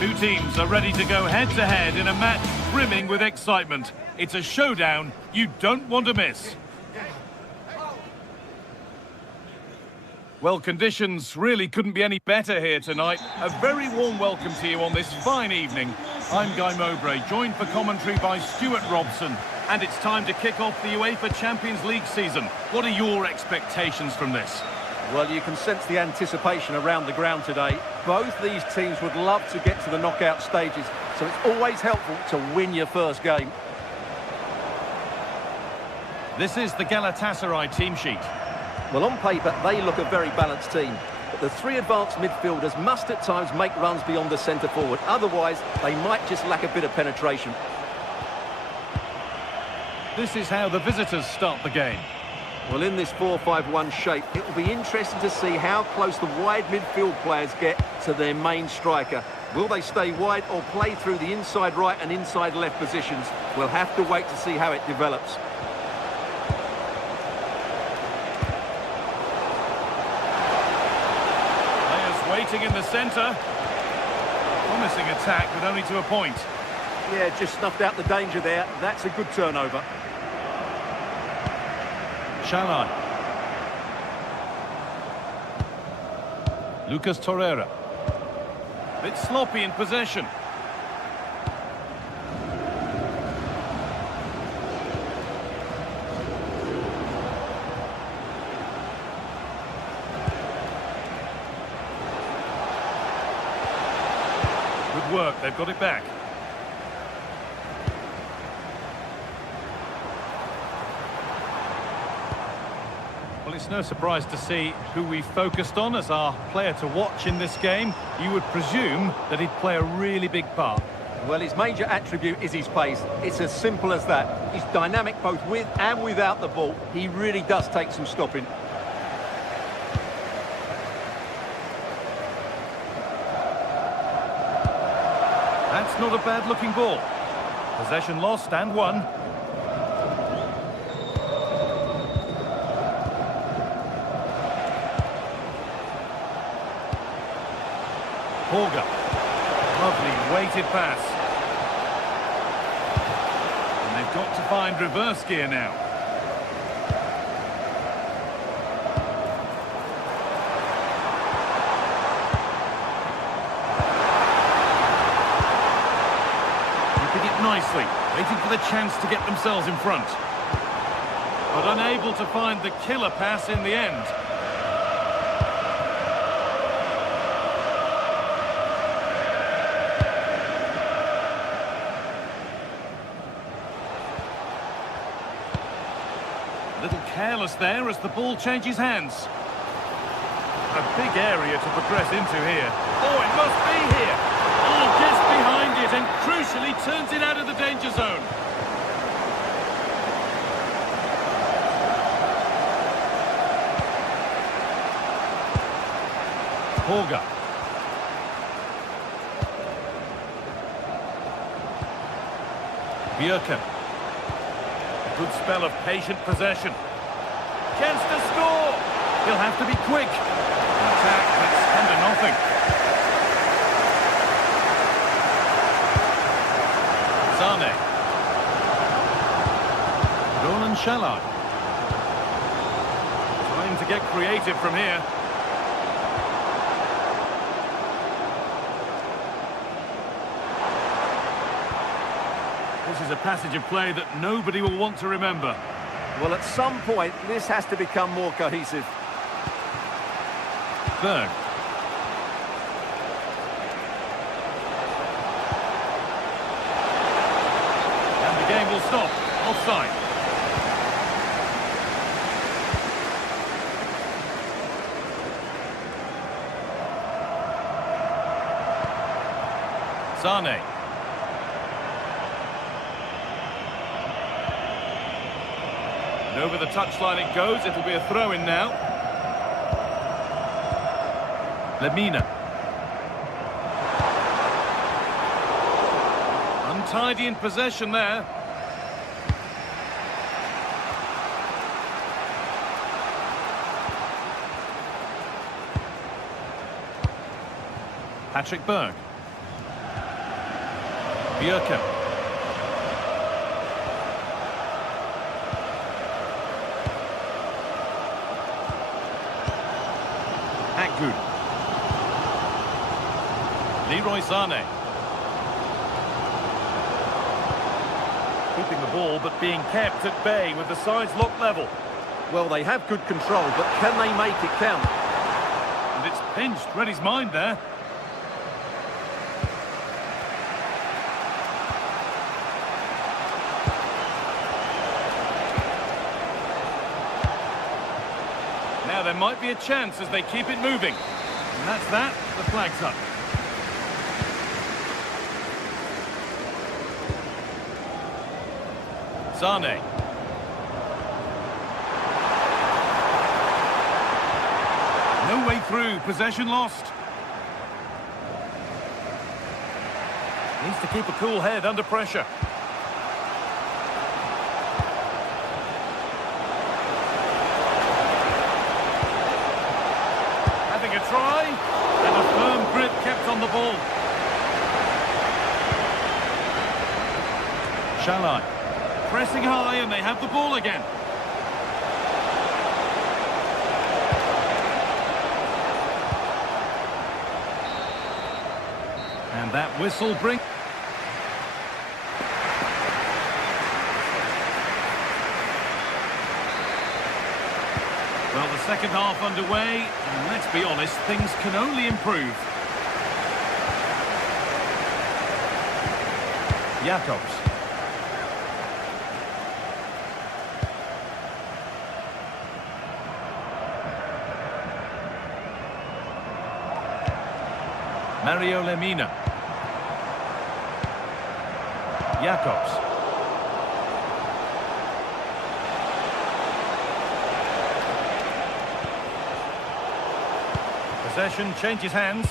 Two teams are ready to go head-to-head in a match brimming with excitement. It's a showdown you don't want to miss. Well, conditions really couldn't be any better here tonight. A very warm welcome to you on this fine evening. I'm Guy Mowbray, joined for commentary by Stuart Robson. And it's time to kick off the UEFA Champions League season. What are your expectations from this? Well, you can sense the anticipation around the ground today. Both these teams would love to get to the knockout stages, so it's always helpful to win your first game. This is the Galatasaray team sheet. Well, on paper, they look a very balanced team. But the three advanced midfielders must at times make runs beyond the centre forward. Otherwise, they might just lack a bit of penetration. This is how the visitors start the game. Well, in this 4-5-1 shape, it will be interesting to see how close the wide midfield players get to their main striker. Will they stay wide or play through the inside right and inside left positions? We'll have to wait to see how it develops. Players waiting in the centre. Promising attack, but only to a point. Yeah, just snuffed out the danger there. That's a good turnover. Shalai. Lucas Torreira. Bit sloppy in possession. Good work, they've got it back. Well, it's no surprise to see who we focused on as our player to watch in this game. You would presume that he'd play a really big part. Well, his major attribute is his pace. It's as simple as that. He's dynamic both with and without the ball. He really does take some stopping. That's not a bad-looking ball. Possession lost and won. Holger. Lovely weighted pass. And they've got to find reverse gear now. Keeping it nicely, waiting for the chance to get themselves in front. But unable to find the killer pass in the end. Little careless there as the ball changes hands. A big area to progress into here. Oh, it must be here. Oh, gets behind it and crucially turns it out of the danger zone. Holger. Bjerke. Good spell of patient possession. Chance to score. He'll have to be quick. An attack that's 10-0. Sane. Roland Shalai. Trying to get creative from here. This is a passage of play that nobody will want to remember. Well, at some point, this has to become more cohesive. Berg. And the game will stop. Offside. Sane. And over the touchline it goes. It'll be a throw-in now. Lemina. Untidy in possession there. Patrick Berg. Bjerke. Good. Leroy Sané. Keeping the ball, but being kept at bay with the sides locked level. Well, they have good control, but can they make it count? And it's pinched, read his mind there. Now there might be a chance as they keep it moving. And that's that, the flag's up. Sané. No way through, possession lost. Needs to keep a cool head under pressure. Having a try, and a firm grip kept on the ball. Shalai. Pressing high, and they have the ball again. And that whistle brings... Well, the second half underway, and let's be honest, things can only improve. Jacobs. Mario Lemina. Jacobs. Possession changes hands.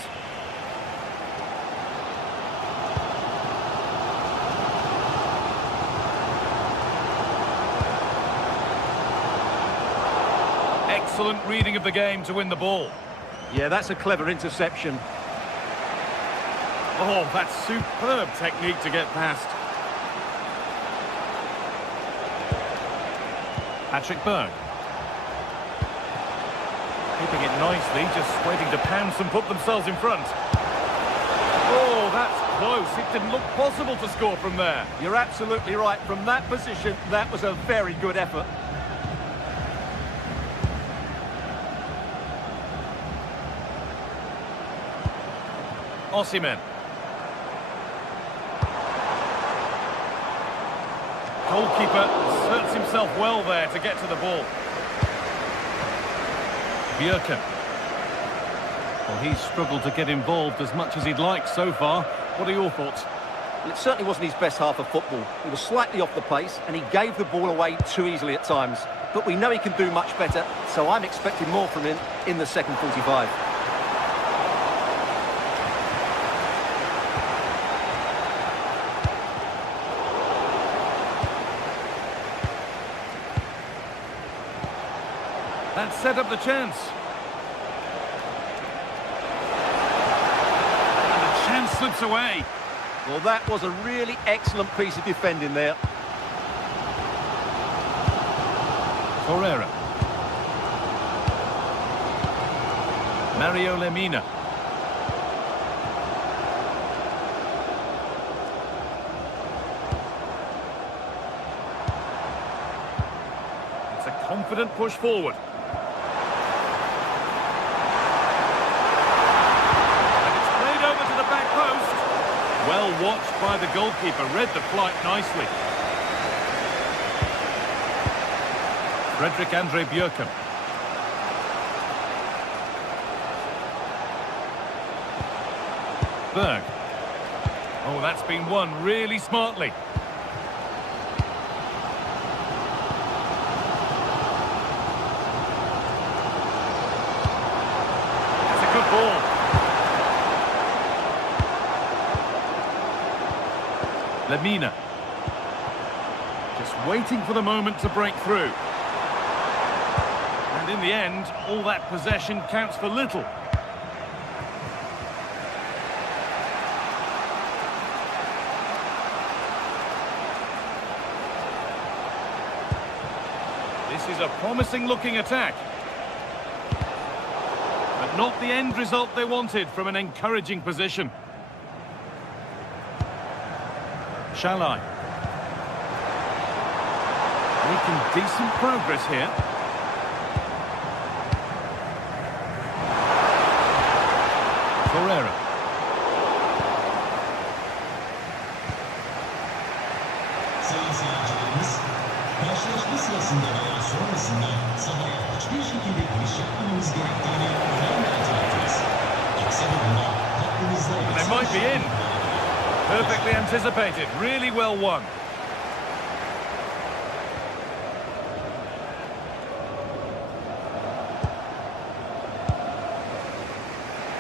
Excellent reading of the game to win the ball. Yeah, that's a clever interception. Oh, that's superb technique to get past. Patrick Berg. Keeping it nicely, just waiting to pounce and put themselves in front. Oh, that's close. It didn't look possible to score from there. You're absolutely right. From that position, that was a very good effort. Osimhen. Goalkeeper asserts himself well there to get to the ball. Bjerke. Well, he's struggled to get involved as much as he'd like so far. What are your thoughts? Well, it certainly wasn't his best half of football. He was slightly off the pace and he gave the ball away too easily at times. But we know he can do much better, so I'm expecting more from him in the second 45. That set up the chance. And the chance slips away. Well, that was a really excellent piece of defending there. Torreira. Mario Lemina. It's a confident push forward. Well watched by the goalkeeper, read the flight nicely. Frederick Andre Bjerke. Berg. Oh, that's been won really smartly. That's a good ball. Lemina. Just waiting for the moment to break through. And in the end, all that possession counts for little. is a promising-looking attack. But not the end result they wanted from an encouraging position. Shalai. Making decent progress here. Torreira. Sayın seyircilerimiz, karşılaşma sırasında veya sonrasında sahaya hiçbir şekilde giriş yapmamamız gerektiğini önemli hatırlatırız. Aksi durumda hakkınızda They might be in. Perfectly anticipated, really well won.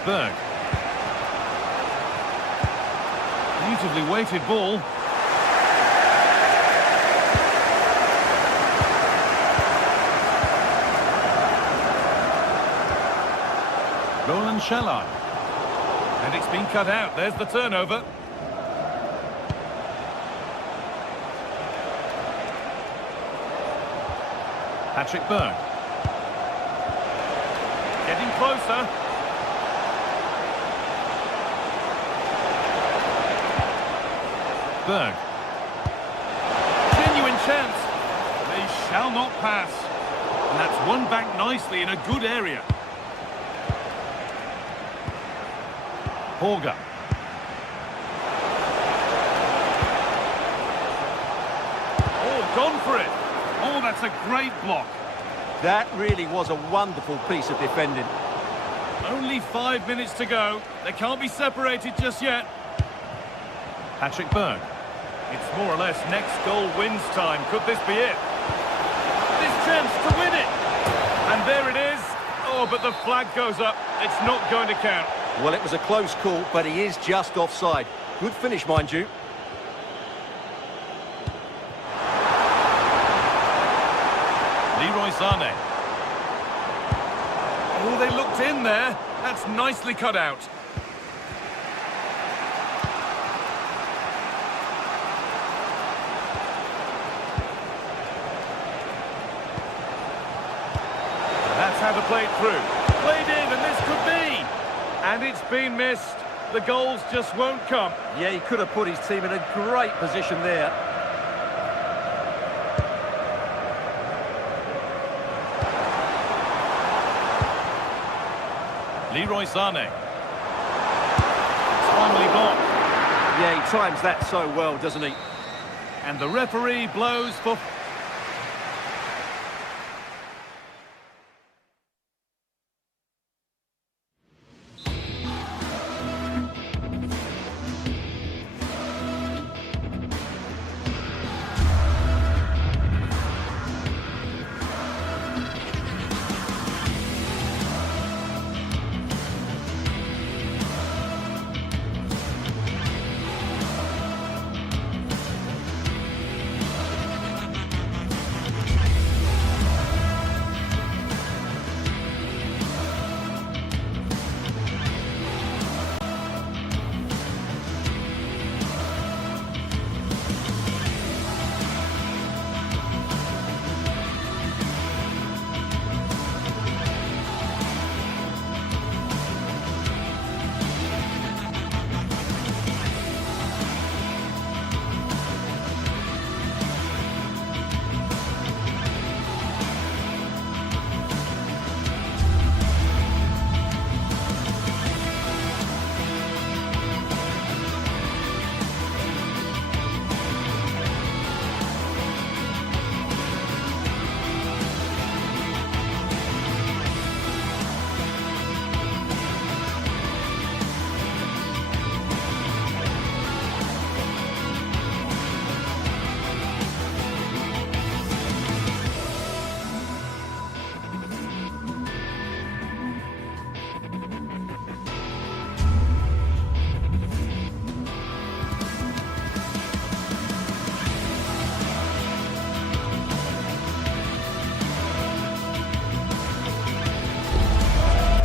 Berg. Beautifully weighted ball. Roland Shalai. And it's been cut out. There's the turnover. Patrick Berg. Getting closer. Berg. Genuine chance. They shall not pass. And that's won back nicely in a good area. Horga. Oh, gone for it. Oh, that's a great block. That really was a wonderful piece of defending. Only 5 minutes to go. They can't be separated just yet. Patrick Berg. It's more or less next goal wins time. Could this be it? This chance to win it. And there it is. Oh, but the flag goes up. It's not going to count. Well, it was a close call, but he is just offside. Good finish, mind you. Leroy Sané. Oh, they looked in there. That's nicely cut out. That's how to play it through. Played in, and this could be. And it's been missed. The goals just won't come. Yeah, he could have put his team in a great position there. Leroy Sané. It's finally blocked. Yeah, he times that so well, doesn't he? And the referee blows for...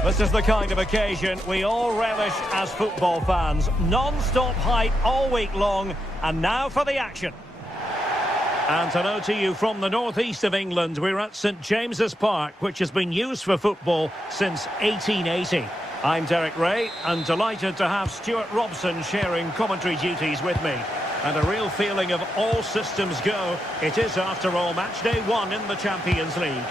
This is the kind of occasion we all relish as football fans. Non-stop hype all week long, and now for the action. And hello to you from the northeast of England. We're at St James's Park, which has been used for football since 1880. I'm Derek Ray, and delighted to have Stuart Robson sharing commentary duties with me. And a real feeling of all systems go. It is, after all, match day 1 in the Champions League.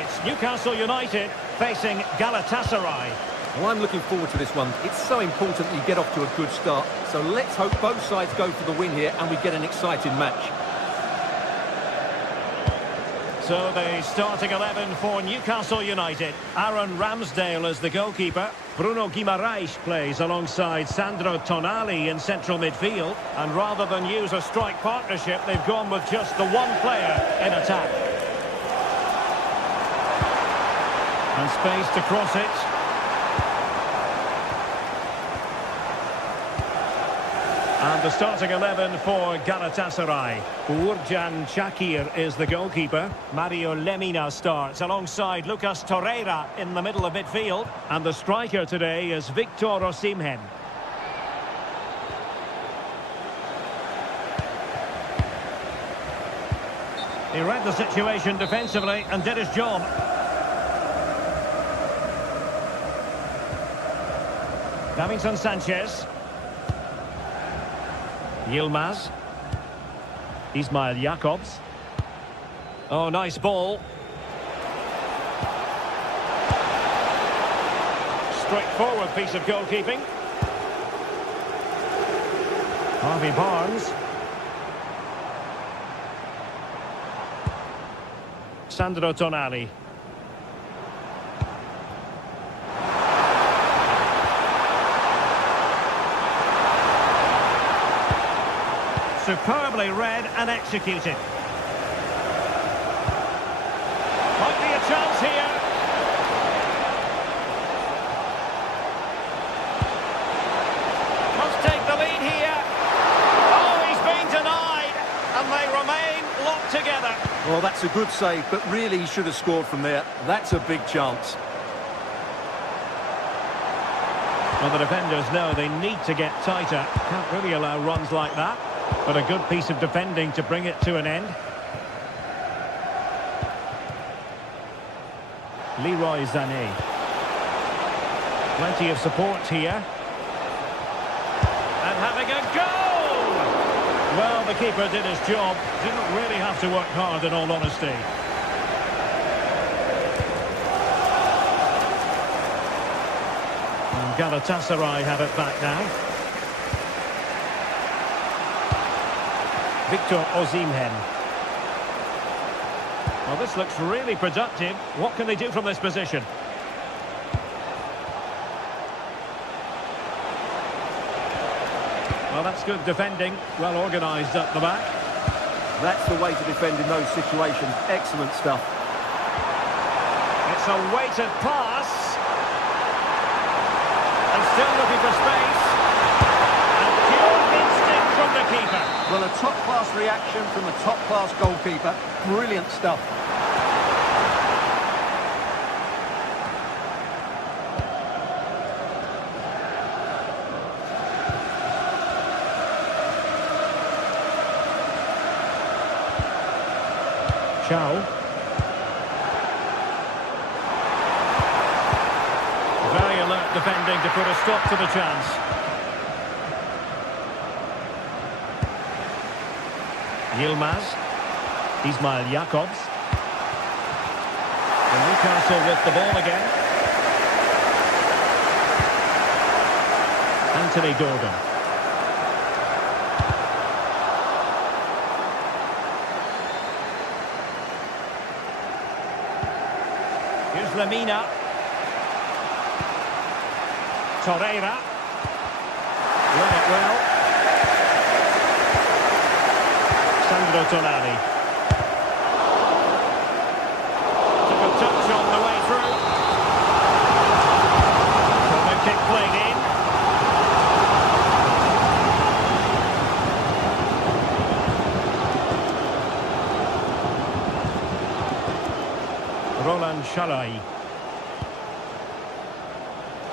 It's Newcastle United facing Galatasaray. Well, I'm looking forward to this one. It's so important that you get off to a good start. So let's hope both sides go for the win here and we get an exciting match. So the starting 11 for Newcastle United. Aaron Ramsdale is the goalkeeper. Bruno Guimaraes plays alongside Sandro Tonali in central midfield. And rather than use a strike partnership, they've gone with just the one player in attack. And space to cross it. And the starting 11 for Galatasaray. Uğurcan Çakır is the goalkeeper. Mario Lemina starts alongside Lucas Torreira in the middle of midfield. And the striker today is Victor Osimhen. He read the situation defensively and did his job. Davinson Sanchez. Yilmaz. Ismail Jakobs. Oh, nice ball. Straightforward piece of goalkeeping. Harvey Barnes. Sandro Tonali. Superbly read and executed. Might be a chance here. Must take the lead here. Oh, he's been denied. And they remain locked together. Well, that's a good save, but really he should have scored from there. That's a big chance. Well, the defenders know they need to get tighter. Can't really allow runs like that. But a good piece of defending to bring it to an end. Leroy Sané. Plenty of support here. And having a goal! Well, the keeper did his job. Didn't really have to work hard, in all honesty. And Galatasaray have it back now. Victor Osimhen. Well, this looks really productive. What can they do from this position? Well, that's good defending. Well organised up the back. That's the way to defend in those situations. Excellent stuff. It's a weighted pass. And still looking for space. And pure instinct from the keeper. Well, a top-class reaction from a top-class goalkeeper. Brilliant stuff. Chow. Very alert defending to put a stop to the chance. Yilmaz. Ismail Jakobs. And Newcastle with the ball again. Anthony Gordon. Here's Lemina. Torreira. Read it well. Sandro Tonali. Took a touch on the way through. Corner kick played in. Roland Shalai.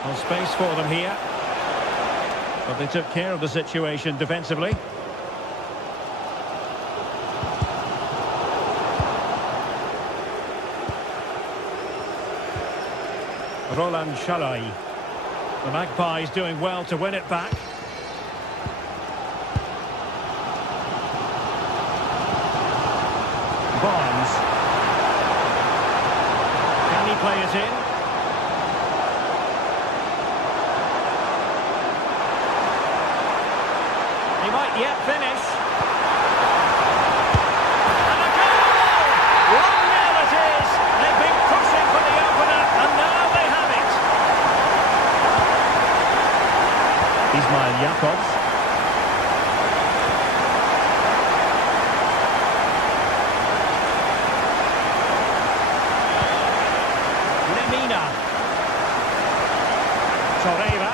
Well, space for them here. But they took care of the situation defensively. Roland Shalai. The Magpies doing well to win it back. Barnes. Can he play it in? He might yet finish. And a goal! 1-0 it is. They've been pushing for the opener, and now they have it. Ismail Jakobs. Lemina. Torreira.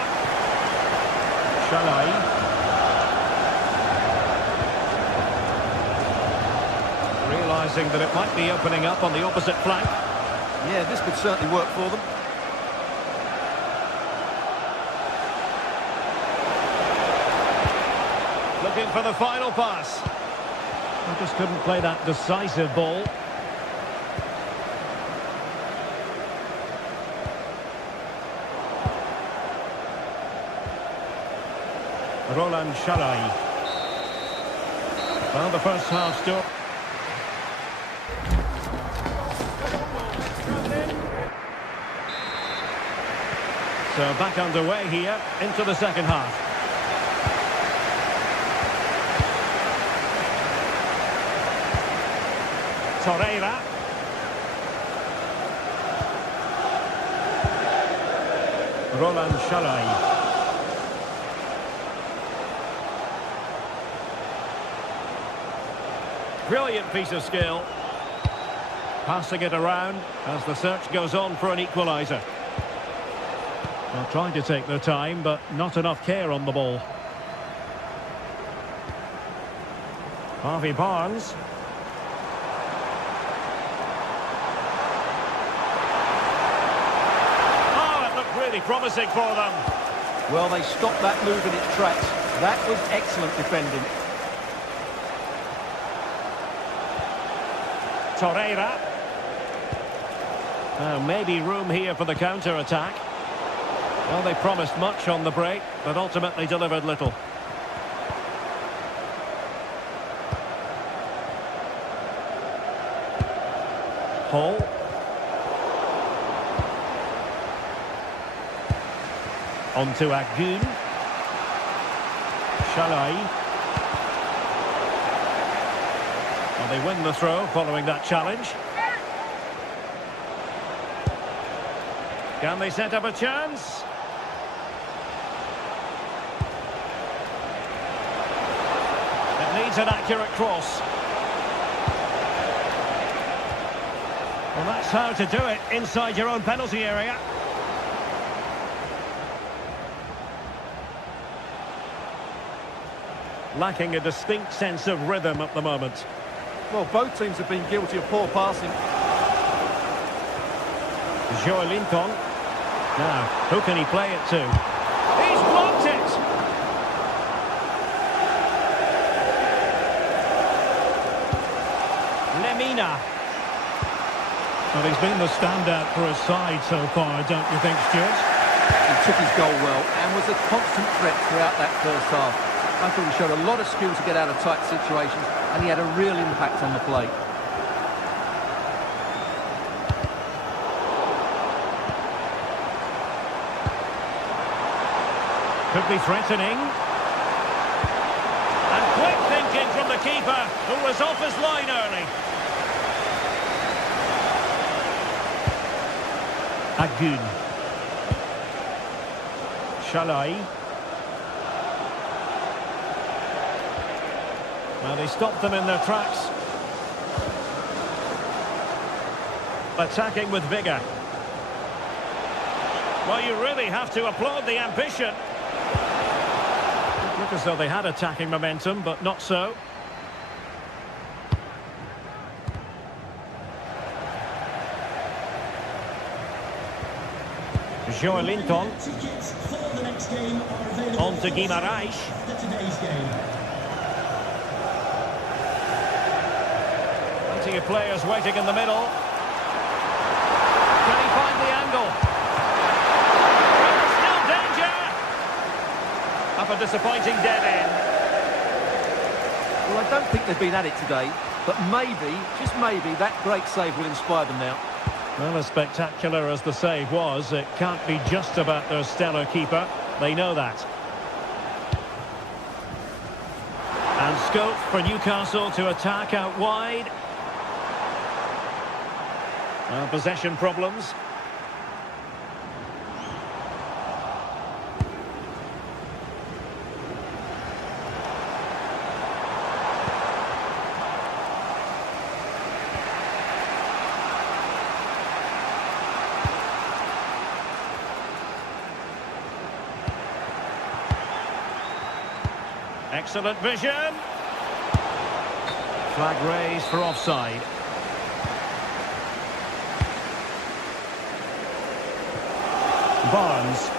Shalai. Realising that it might be opening up on the opposite flank. Yeah, this could certainly work for them. Looking for the final pass. I just couldn't play that decisive ball. Roland Shalai. Well, the first half still. So back underway here into the second half. Torreira. Roland Shalai. Brilliant piece of skill. Passing it around as the search goes on for an equaliser. Well, trying to take their time, but not enough care on the ball. Harvey Barnes. Oh, it looked really promising for them. Well, they stopped that move in its tracks. That was excellent defending. Torreira. Maybe room here for the counter-attack. Well, they promised much on the break, but ultimately delivered little. Hall. On to Agun. Shalai. Well, they win the throw following that challenge. Can they set up a chance? It needs an accurate cross. Well, that's how to do it inside your own penalty area. Lacking a distinct sense of rhythm at the moment. Well, both teams have been guilty of poor passing. Joelinton. Now, who can he play it to? He's blocked it! Lemina. Well, he's been the standout for his side so far, don't you think, Stuart? He took his goal well and was a constant threat throughout that first half. I thought he showed a lot of skill to get out of tight situations, and he had a real impact on the play. Could be threatening. And quick thinking from the keeper, who was off his line early. Agun. Shalai. Well, they stopped them in their tracks. Attacking with vigour. Well, you really have to applaud the ambition. It looked as though they had attacking momentum, but not so. Joelinton. Tickets for the next game are available. On to Guimaraes. After today's game. Plenty of players waiting in the middle. Can he find the angle? a disappointing dead end. Well, I don't think they've been at it today, but maybe, just maybe, that great save will inspire them now. Well, as spectacular as the save was, it can't be just about their stellar keeper. They know that. And scope for Newcastle to attack out wide. Possession problems. Excellent vision. Flag raised for offside. Barnes.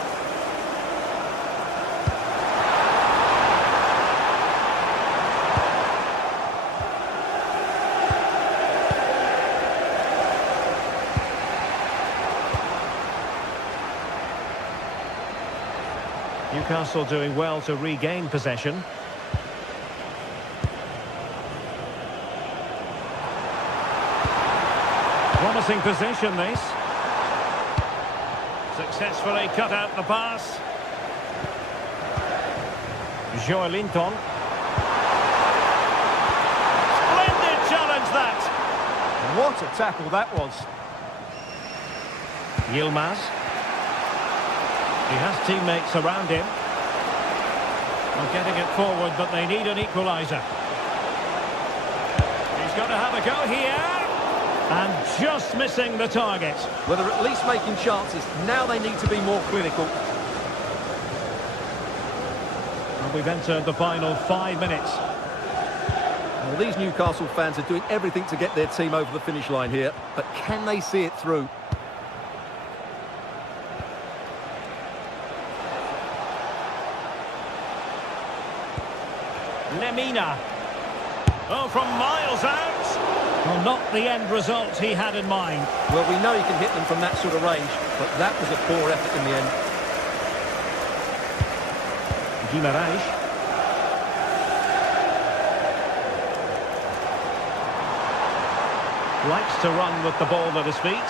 Newcastle doing well to regain possession. Promising position, this. Successfully cut out the pass. Joelinton. Splendid challenge, that. What a tackle that was. Yilmaz. He has teammates around him. Well, getting it forward, but they need an equaliser. He's going to have a go here. And just missing the target. Well, they're at least making chances. Now they need to be more clinical. And we've entered the final 5 minutes. Well, these Newcastle fans are doing everything to get their team over the finish line here. But can they see it through? Lemina. Oh, from miles out. Well, not the end result he had in mind. Well, we know he can hit them from that sort of range, but that was a poor effort in the end. Guimarães. Likes to run with the ball at his feet.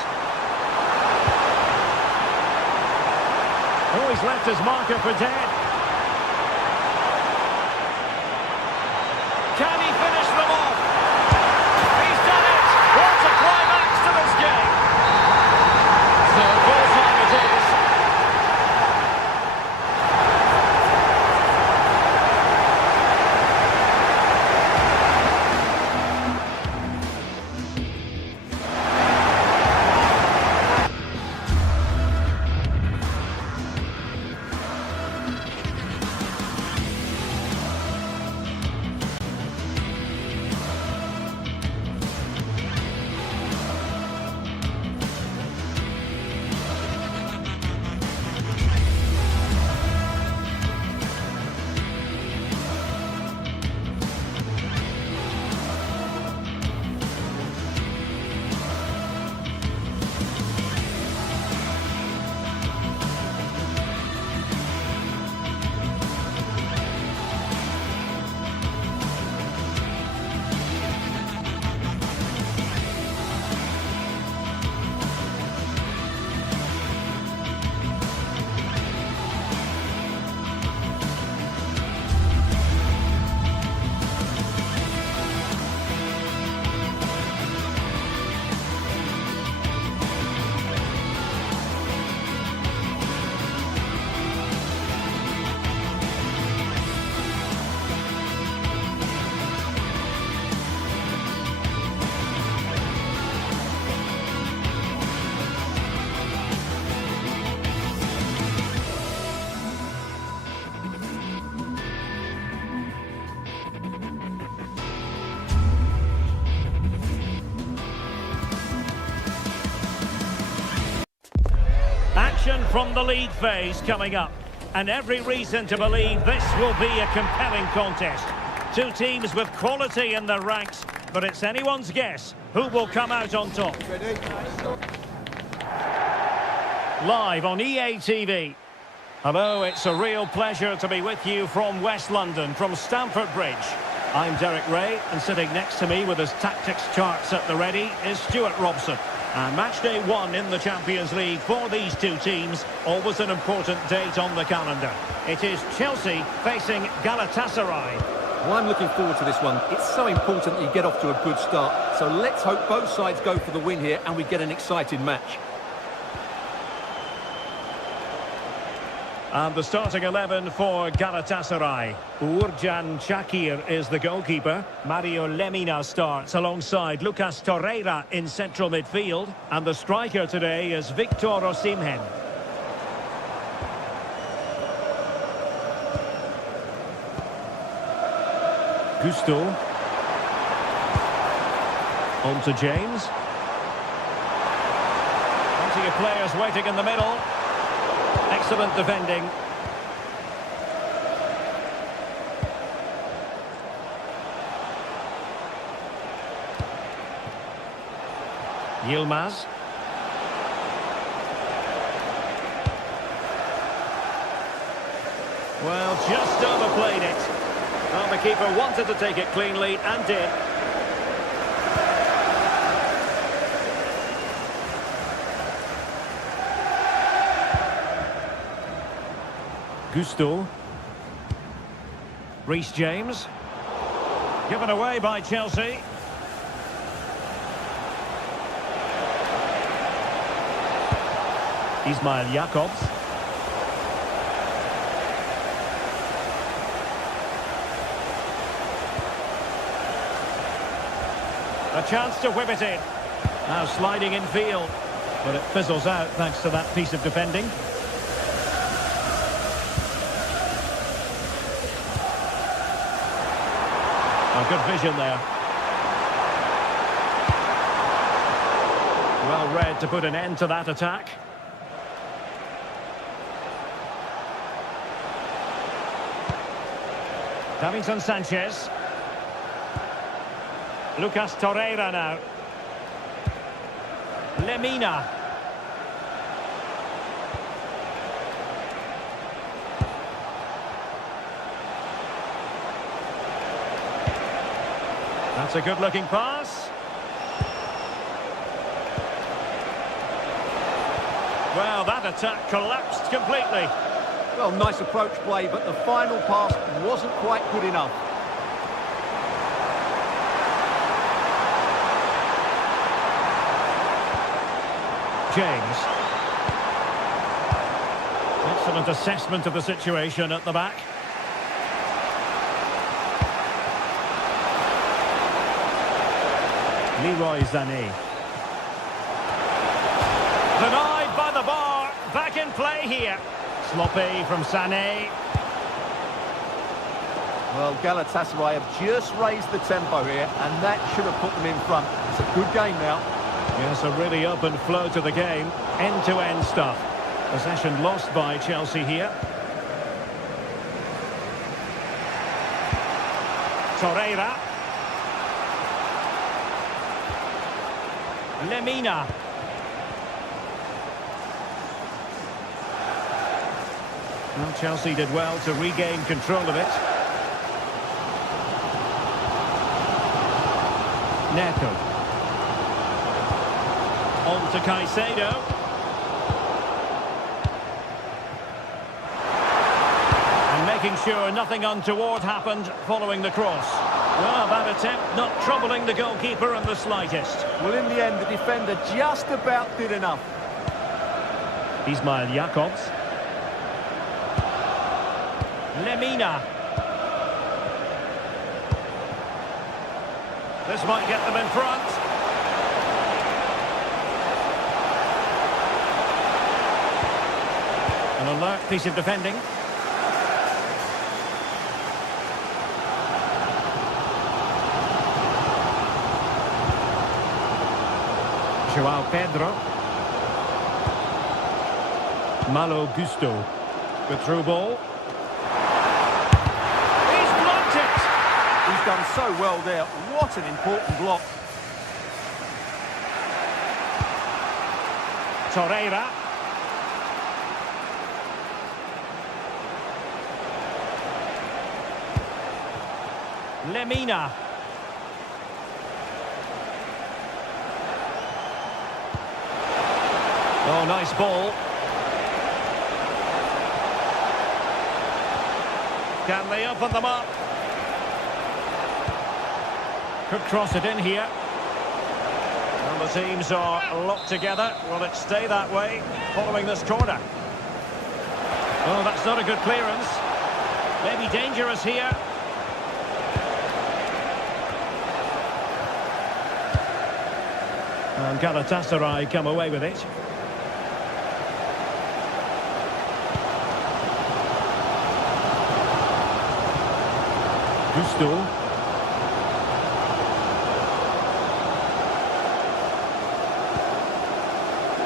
Oh, he's left his marker for dead. Can he finish them off? He's done it! What a climax to this game! So, full time it is. From the league phase coming up, and every reason to believe this will be a compelling contest. Two teams with quality in their ranks, but it's anyone's guess who will come out on top. Live on EA TV. Hello, it's a real pleasure to be with you from West London, from Stamford Bridge. I'm Derek Ray, and sitting next to me with his tactics charts at the ready is Stuart Robson. And match day 1 in the Champions League for these two teams, always an important date on the calendar. It is Chelsea facing Galatasaray. Well, I'm looking forward to this one. It's so important that you get off to a good start. So let's hope both sides go for the win here and we get an exciting match. And the starting 11 for Galatasaray. Uğurcan Çakır is the goalkeeper. Mario Lemina starts alongside Lucas Torreira in central midfield. And the striker today is Victor Osimhen. Gusto. On to James. Plenty of players waiting in the middle. Excellent defending. Yilmaz. Well, just overplayed it. Well, the keeper wanted to take it cleanly and did. Gusto. Reece James. Given away by Chelsea. Ismail Jakobs. A chance to whip it in. Now sliding in field. But it fizzles out thanks to that piece of defending. Good vision there. Well read to put an end to that attack. Davinson Sanchez. Lucas Torreira now. Lemina. That's a good-looking pass. Well, that attack collapsed completely. Well, nice approach play, but the final pass wasn't quite good enough. James. Excellent assessment of the situation at the back. Leroy Sané. Denied by the bar. Back in play here. Sloppy from Sané. Well, Galatasaray have just raised the tempo here, and that should have put them in front. It's a good game now. Yes, a really open flow to the game. End-to-end stuff. Possession lost by Chelsea here. Torreira. Lemina. Well, Chelsea did well to regain control of it. Neto. On to Caicedo. And making sure nothing untoward happened following the cross. Well, that attempt not troubling the goalkeeper in the slightest. Well, in the end, the defender just about did enough. Ismail Jakobs. Lemina. This might get them in front. An alert piece of defending. Joao Pedro. Malo Gusto. Good through ball. He's blocked it! He's done so well there. What an important block. Torreira. Lemina. Oh, nice ball. Can they open them up? Could cross it in here. Well, the teams are locked together. Will it stay that way following this corner? Oh, that's not a good clearance. Maybe dangerous here. And Galatasaray come away with it. Gusto.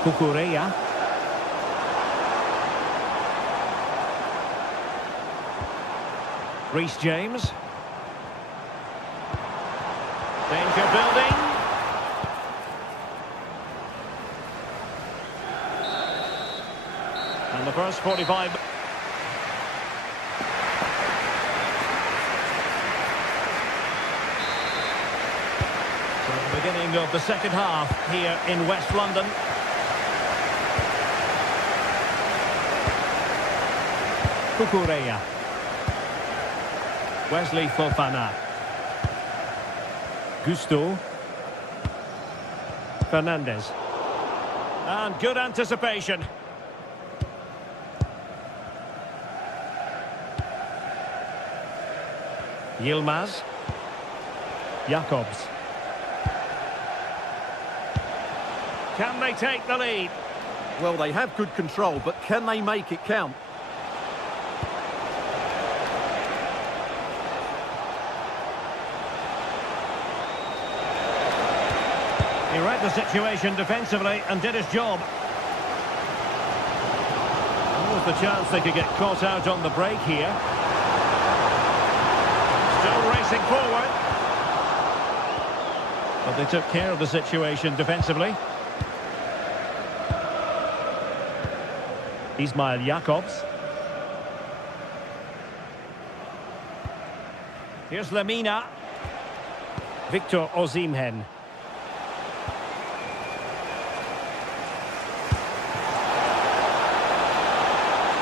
Cucurella. Reece James. Danger building. And the first 45... beginning of the second half here in West London. Cucurella. Wesley Fofana. Gusto. Fernandez. And good anticipation. Yilmaz. Jacobs. Can they take the lead? Well, they have good control, but can they make it count? He read the situation defensively and did his job. There was the chance they could get caught out on the break here. Still racing forward. But they took care of the situation defensively. Ismail Jacobs. Here's Lemina. Victor Osimhen.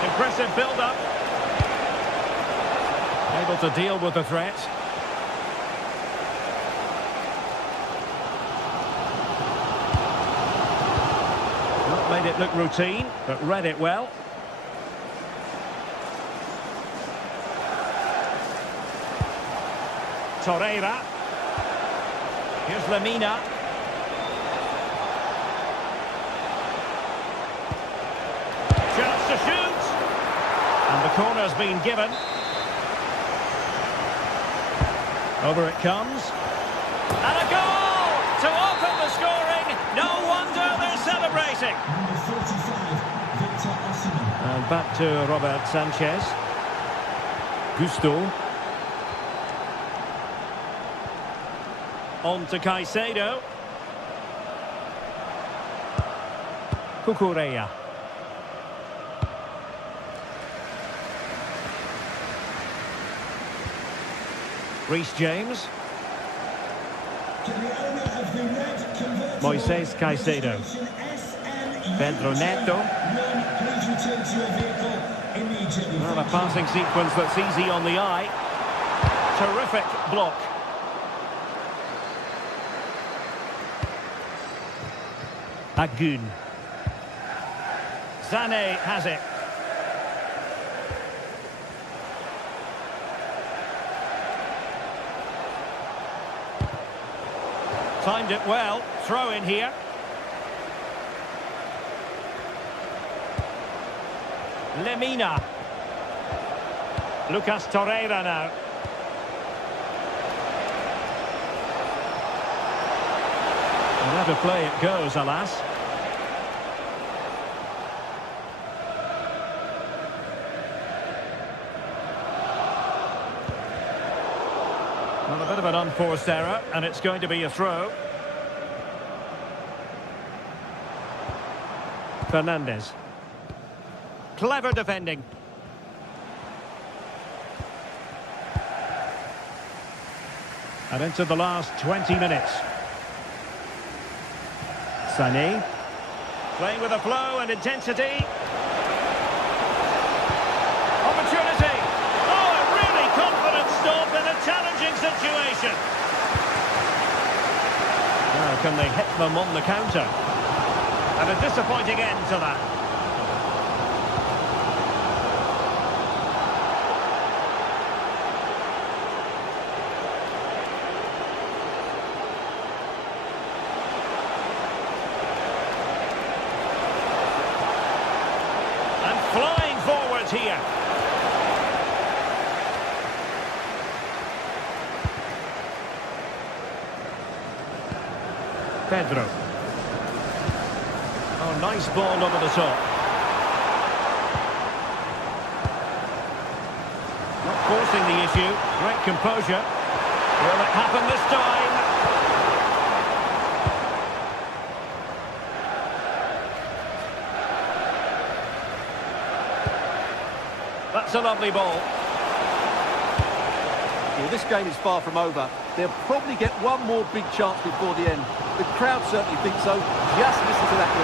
Impressive build-up. Able to deal with the threat. Not made it look routine, but read it well. Torreira. Here's Lemina. Chance to shoot. And the corner's been given. Over it comes. And a goal to open the scoring. No wonder they're celebrating. Number 45, Victor Osimhen. And back to Robert Sanchez. Gusto. On to Caicedo. Cucurella. Reece James. To the owner of the red convertible, Moises Caicedo. SN Pedro Neto. Please return to your vehicle immediately. Well, a passing sequence that's easy on the eye. Terrific block. Agun. Sané has it. Timed it well. Throw in here. Lemina. Lucas Torreira now. And out of play it goes, alas. Well, a bit of an unforced error, and it's going to be a throw. Fernandez. Clever defending. And into the last 20 minutes. Sané. Playing with a flow and intensity. Opportunity. Oh, a really confident stop in a challenging situation. Now, can they hit them on the counter? And a disappointing end to that. Flying forwards here. Pedro. Oh, nice ball over the top. Not forcing the issue. Great composure. Will it happen this time? That's a lovely ball. Well, this game is far from over. They'll probably get one more big chance before the end. The crowd certainly think so. Just listen to that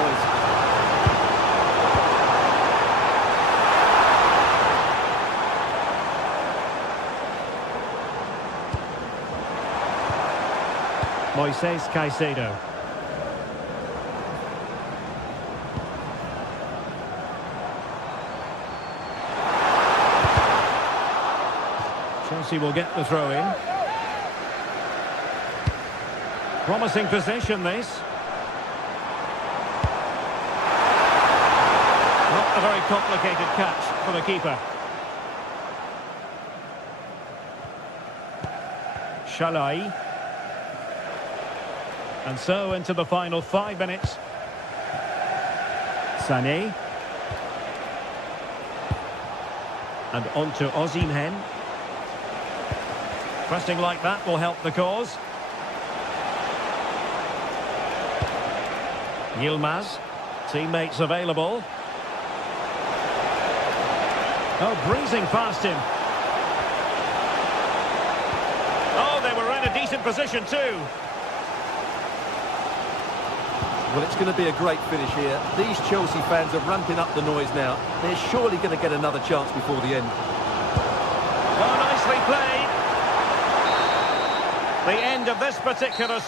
noise. Moises Caicedo. Chelsea will get the throw in. Promising possession, this. Not a very complicated catch for the keeper. Shalai. And so into the final 5 minutes. Sané. And on to Osimhen. Pressing like that will help the cause. Yilmaz. Teammates available. Oh, breezing past him. Oh, they were in a decent position too. Well, it's going to be a great finish here. These Chelsea fans are ramping up the noise now. They're surely going to get another chance before the end. Oh, nicely played. The end of this particular...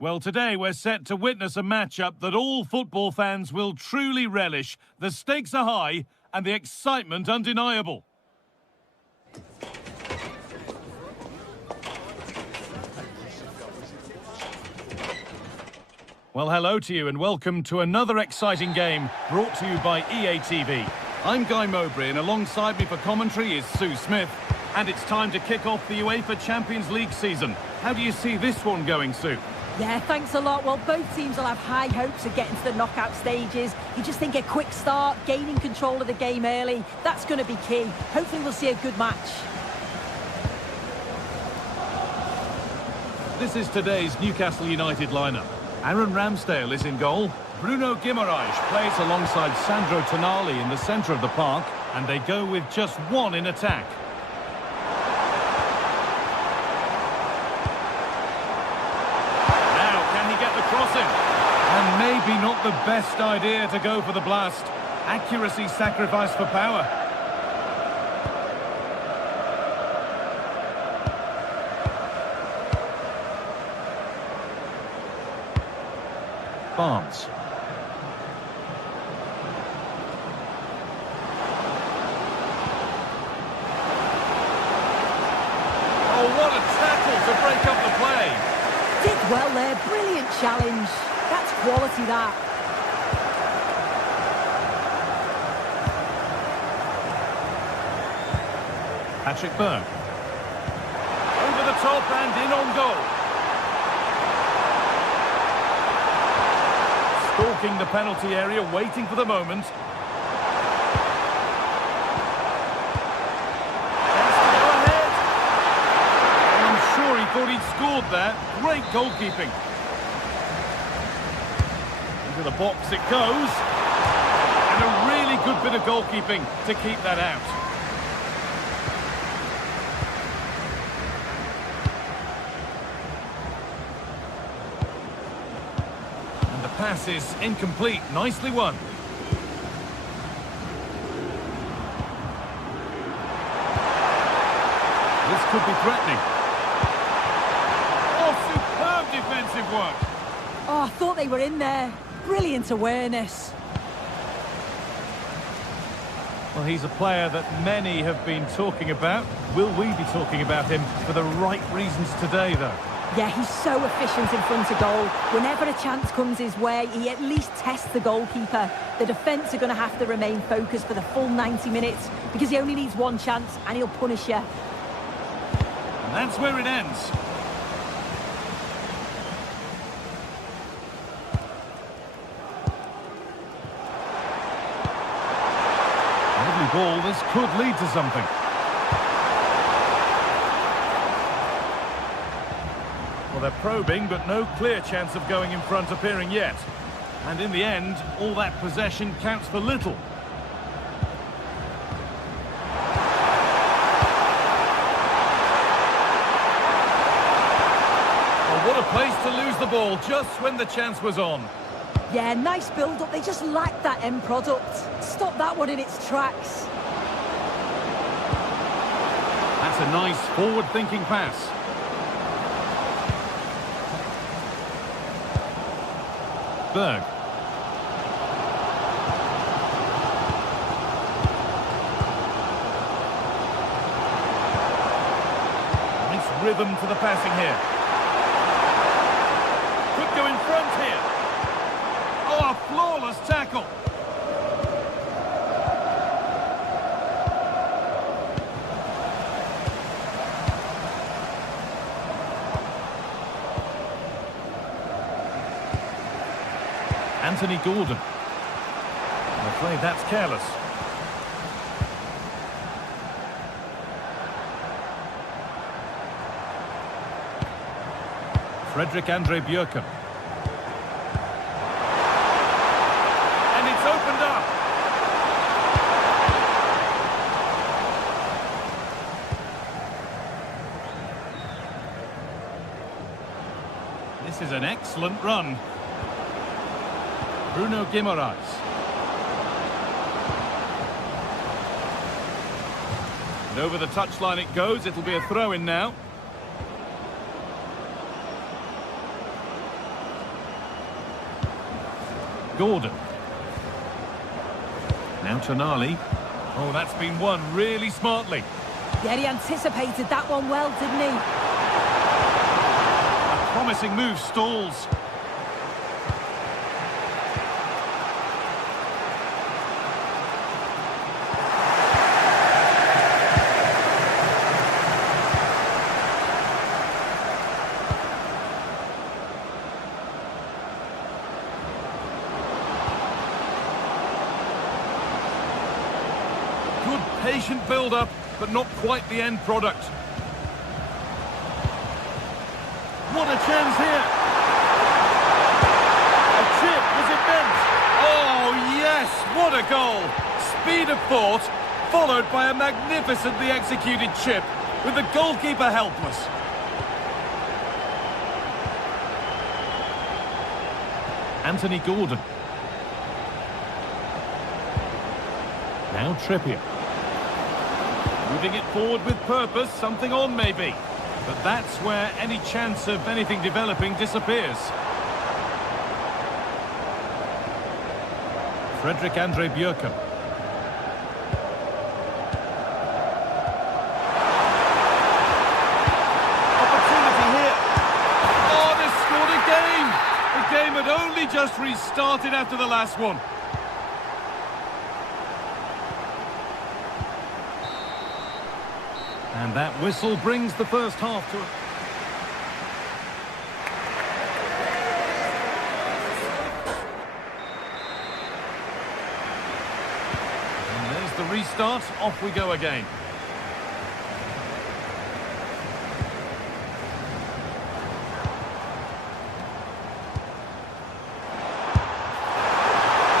Well, today we're set to witness a matchup that all football fans will truly relish. The stakes are high and the excitement undeniable. Well, hello to you and welcome to another exciting game brought to you by EA TV. I'm Guy Mowbray and alongside me for commentary is Sue Smith. And it's time to kick off the UEFA Champions League season. How do you see this one going, Sue? Yeah, thanks a lot. Well, both teams will have high hopes of getting to the knockout stages. You just think a quick start, gaining control of the game early, that's going to be key. Hopefully we'll see a good match. This is today's Newcastle United lineup. Aaron Ramsdale is in goal. Bruno Guimaraes plays alongside Sandro Tonali in the centre of the park. And they go with just one in attack. And maybe not the best idea to go for the blast. Accuracy sacrificed for power. Barnes. Oh, what a tackle to break up the play. Did well there, brilliant challenge. That's quality, that. Patrick Berg. Over the top and in on goal. Stalking the penalty area, waiting for the moment. Chance to go ahead. And I'm sure he thought he'd scored there. Great goalkeeping. To the box it goes, and a really good bit of goalkeeping to keep that out. And the pass is incomplete, nicely won. This could be threatening. Oh, superb defensive work. Oh, I thought they were in there. Brilliant awareness. Well, he's a player that many have been talking about. Will we be talking about him for the right reasons today, though? Yeah, he's so efficient in front of goal. Whenever a chance comes his way, he at least tests the goalkeeper. The defence are going to have to remain focused for the full 90 minutes because he only needs one chance and he'll punish you. And that's where it ends. Ball, this could lead to something. Well, they're probing, but no clear chance of going in front appearing yet. And in the end, all that possession counts for little. Well, what a place to lose the ball just when the chance was on. Yeah, nice build-up. They just lacked that end product. Stop that one in its tracks. That's a nice forward-thinking pass. Berg. Nice rhythm to the passing here. Could go in front here. Oh, a flawless tackle. Anthony Gordon. I'm afraid that's careless. Frederick Andre Björken. And it's opened up. This is an excellent run. Bruno Guimaraes. And over the touchline it goes. It'll be a throw-in now. Gordon. Now Tonali. Oh, that's been won really smartly. Yeah, he anticipated that one well, didn't he? A promising move stalls. patient build-up, but not quite the end product. What a chance here! A chip, was it meant? Oh, yes! What a goal! Speed of thought, followed by a magnificently executed chip, with the goalkeeper helpless. Anthony Gordon. Now Trippier. Moving it forward with purpose, something on maybe. But that's where any chance of anything developing disappears. Frederick Andre Björken. Opportunity here. Oh, they scored again! The game had only just restarted after the last one. And that whistle brings the first half to it. And there's the restart. Off we go again.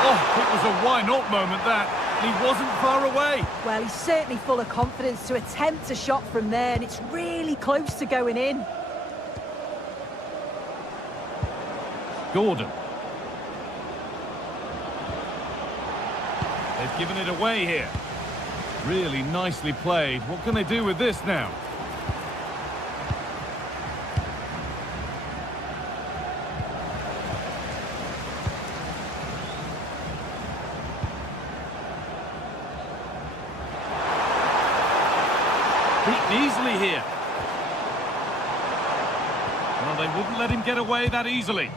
Oh, it was a why not moment that. He wasn't far away. Well, he's certainly full of confidence to attempt a shot from there, and it's really close to going in. Gordon. They've given it away here. Really nicely played. What can they do with this now? Beaten easily here. Well, they wouldn't let him get away that easily.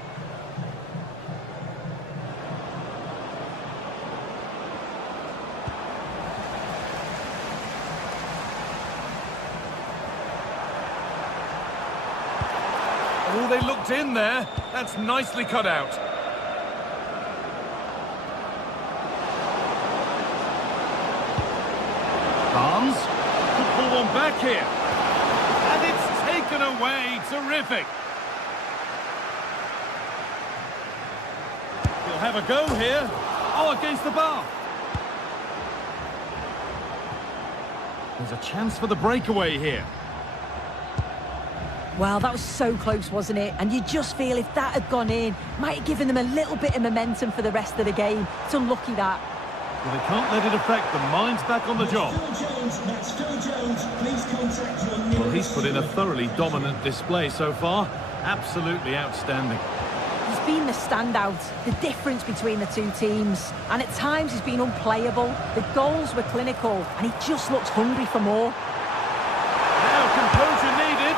Oh, they looked in there. That's nicely cut out. Barnes. Could pull one back here. And it's taken away. Terrific. He'll have a go here. Oh, against the bar. There's a chance for the breakaway here. Well, that was so close, wasn't it? And you just feel if that had gone in, might have given them a little bit of momentum for the rest of the game. It's unlucky that. Well, they can't let it affect them. Mind's back on the job. Well, he's put in a thoroughly dominant display so far. Absolutely outstanding. He's been the standout, the difference between the two teams. And at times he's been unplayable. The goals were clinical, and he just looks hungry for more. Now composure needed.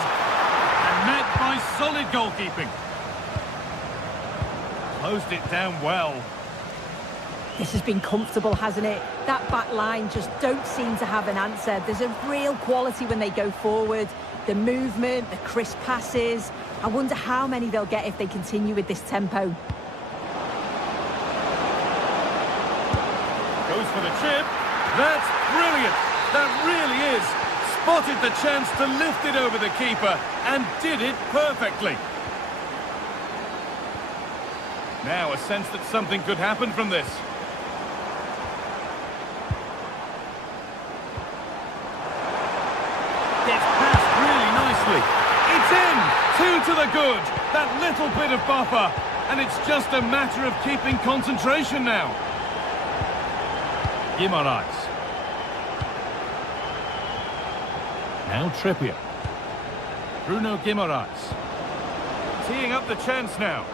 And met by solid goalkeeping. Closed it down well. This has been comfortable, hasn't it? That back line just don't seem to have an answer. There's a real quality when they go forward. The movement, the crisp passes. I wonder how many they'll get if they continue with this tempo. Goes for the chip. That's brilliant. That really is. Spotted the chance to lift it over the keeper and did it perfectly. Now a sense that something could happen from this. Gets past really nicely. It's in! 2 to the good. That little bit of buffer. And it's just a matter of keeping concentration now. Guimaraes. Now Trippier. Bruno Guimaraes. Teeing up the chance now.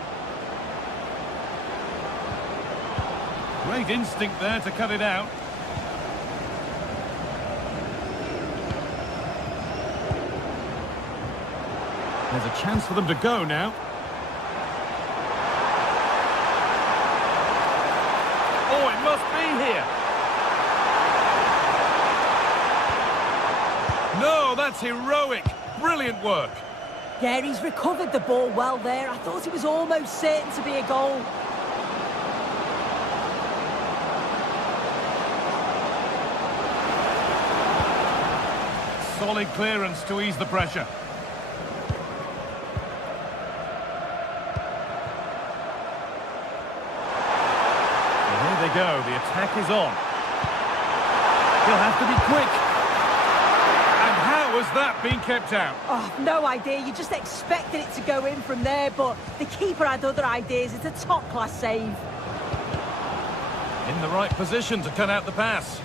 Great instinct there to cut it out. There's a chance for them to go now. Oh, it must be here. No, that's heroic. Brilliant work. Yeah, he's recovered the ball well there. I thought it was almost certain to be a goal. Solid clearance to ease the pressure. And here they go, the attack is on. He'll have to be quick. And how has that been kept out? Oh, no idea. You just expected it to go in from there, but the keeper had other ideas. It's a top-class save. In the right position to cut out the pass.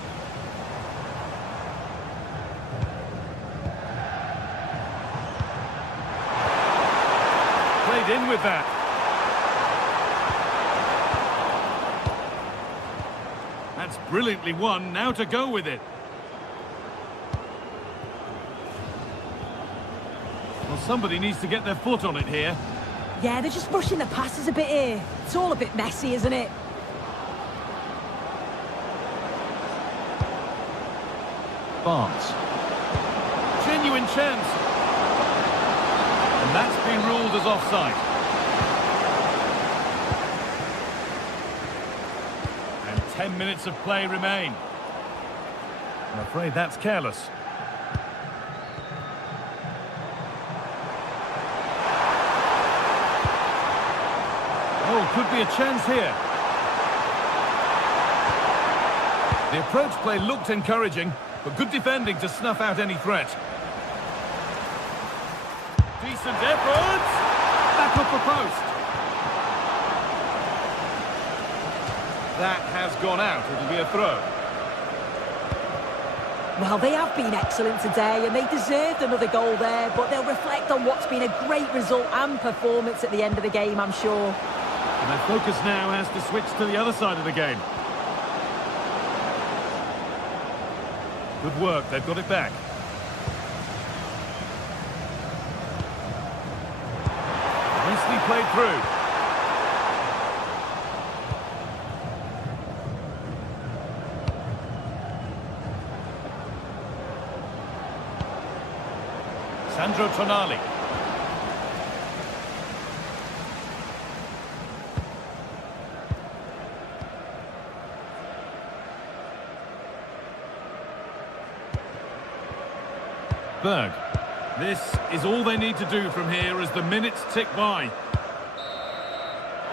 Played in with that. That's brilliantly won. Now to go with it. Well, somebody needs to get their foot on it here. Yeah, they're just rushing the passes a bit here. It's all a bit messy, isn't it? Barnes. Genuine chance. And that's been ruled as offside. And 10 minutes of play remain. I'm afraid that's careless. Oh, could be a chance here. The approach play looked encouraging, but good defending to snuff out any threat. Decent effort! Back off the post. That has gone out. It'll be a throw. Well, they have been excellent today, and they deserved another goal there, but they'll reflect on what's been a great result and performance at the end of the game, I'm sure. And their focus now has to switch to the other side of the game. Good work, they've got it back. Nicely played through. Sandro Tonali. Berg. This is all they need to do from here as the minutes tick by.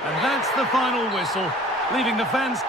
And that's the final whistle, leaving the fans...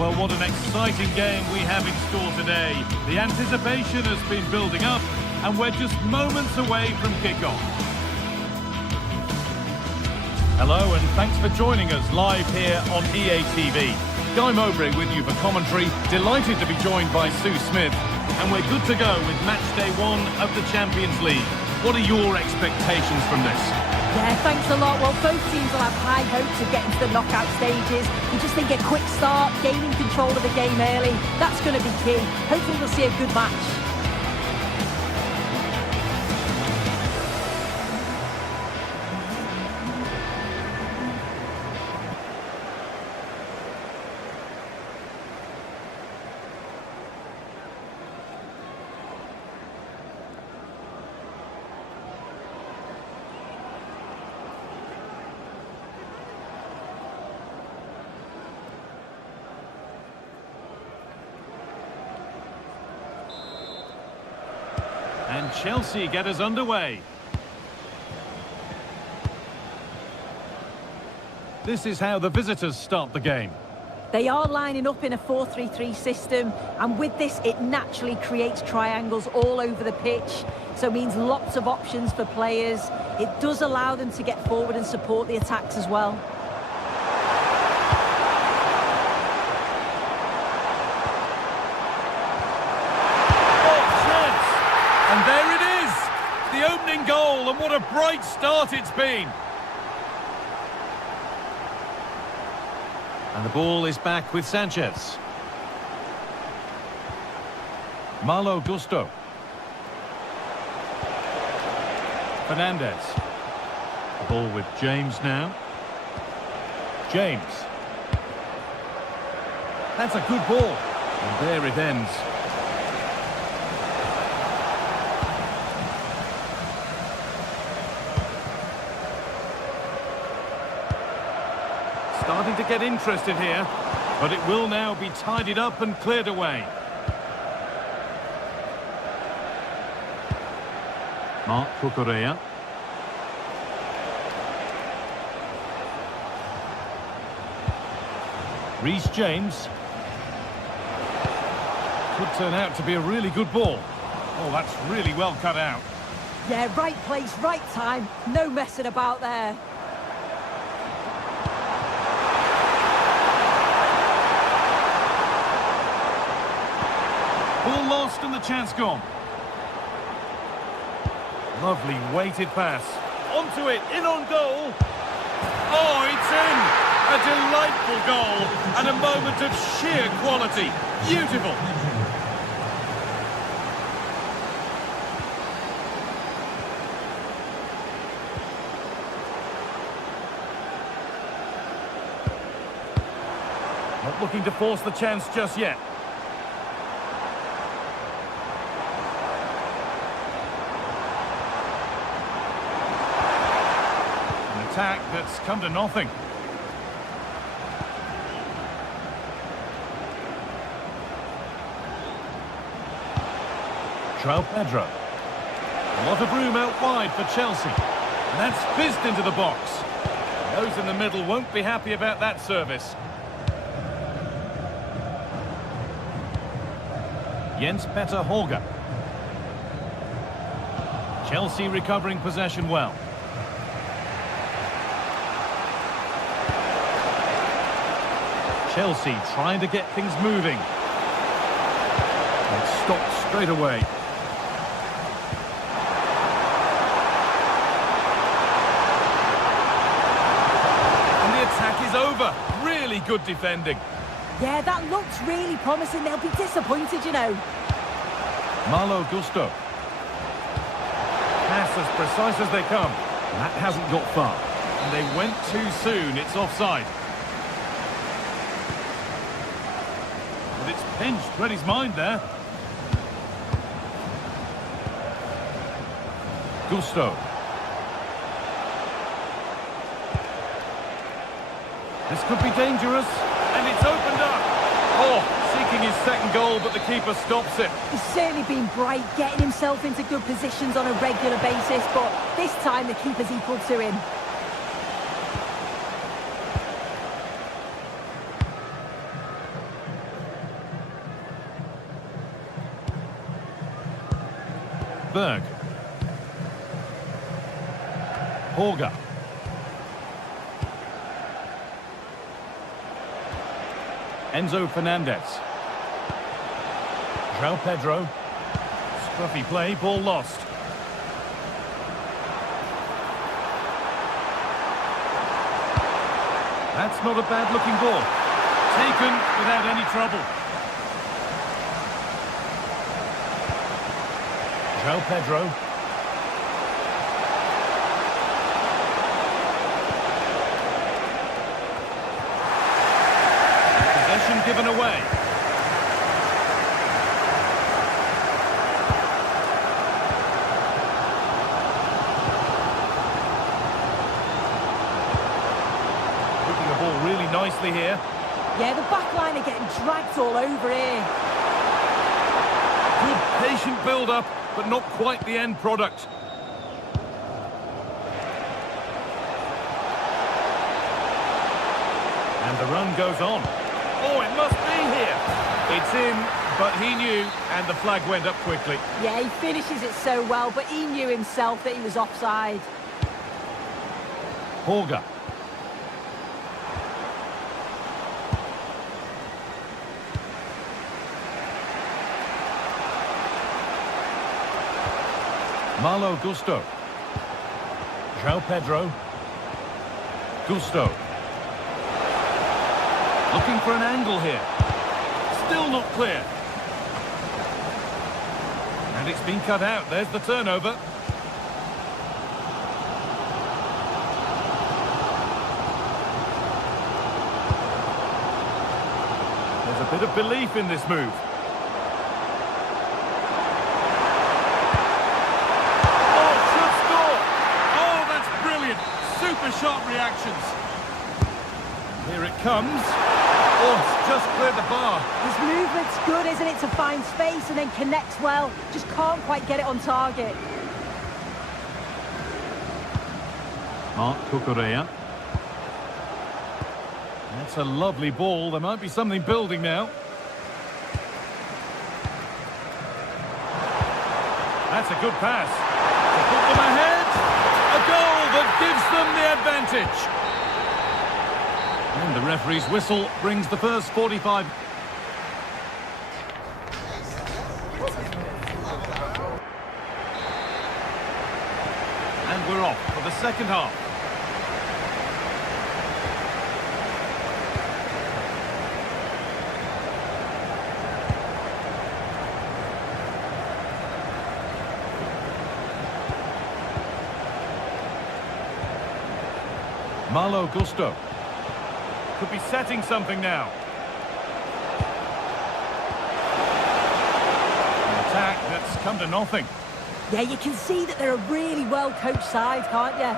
Well, what an exciting game we have in store today. The anticipation has been building up, and we're just moments away from kickoff. Hello, and thanks for joining us live here on EA TV. Guy Mowbray with you for commentary. Delighted to be joined by Sue Smith, and we're good to go with match day 1 of the Champions League. What are your expectations from this? Yeah, thanks a lot. Well, both teams will have high hopes of getting to the knockout stages. You just think a quick start, gaining control of the game early, that's going to be key. Hopefully we'll see a good match. And Chelsea get us underway. This is how the visitors start the game. They are lining up in a 4-3-3 system, and with this it naturally creates triangles all over the pitch, so it means lots of options for players. It does allow them to get forward and support the attacks as well. defending goal, and what a bright start it's been. And the ball is back with Sanchez. Malo Gusto. Fernandez. The ball with James now. James. That's a good ball. And there it ends. Starting to get interested here, but it will now be tidied up and cleared away. Mark Cucurella. Reece James. Could turn out to be a really good ball. Oh, that's really well cut out. Yeah, right place, right time. No messing about there. Ball lost and the chance gone. Lovely weighted pass. Onto it, in on goal. Oh, it's in! A delightful goal and a moment of sheer quality. Beautiful. Not looking to force the chance just yet. An attack that's come to nothing. João Pedro. A lot of room out wide for Chelsea. And that's fizzed into the box. Those in the middle won't be happy about that service. Jens-Peter Horga. Chelsea recovering possession well. Chelsea trying to get things moving. And stopped straight away. Over. Really good defending. Yeah, that looks really promising. They'll be disappointed, you know. Malo Gusto. Pass as precise as they come. That hasn't got far. And they went too soon. It's offside. But it's pinched Reddy's mind there. Gusto. This could be dangerous, and it's opened up. Oh, seeking his second goal, but the keeper stops it. He's certainly been bright, getting himself into good positions on a regular basis, but this time the keeper's equal to him. Berg. Horga. Enzo Fernandez. João Pedro. Scruffy play, ball lost. That's not a bad looking ball. Taken without any trouble. João Pedro. Given away. Putting the ball really nicely here. Yeah, the back line are getting dragged all over here. Good patient build-up, but not quite the end product. And the run goes on. Oh, it must be here. It's in, but he knew, and the flag went up quickly. Yeah, he finishes it so well, but he knew himself that he was offside. Horga. Malo Gusto. João Pedro. Gusto. Looking for an angle here. Still not clear. And it's been cut out. There's the turnover. There's a bit of belief in this move. Oh, should score! Oh, that's brilliant! Super sharp reactions. Here it comes. Oh, it's just cleared the bar. His movement's good, isn't it, to find space and then connects well. Just can't quite get it on target. Mark Cucurella. That's a lovely ball. There might be something building now. That's a good pass. To put them ahead. A goal that gives them the advantage. And the referee's whistle brings the first 45. And we're off for the second half. Malo Gusto. Could be setting something now. An attack that's come to nothing. Yeah, you can see that they're a really well-coached side, can't you?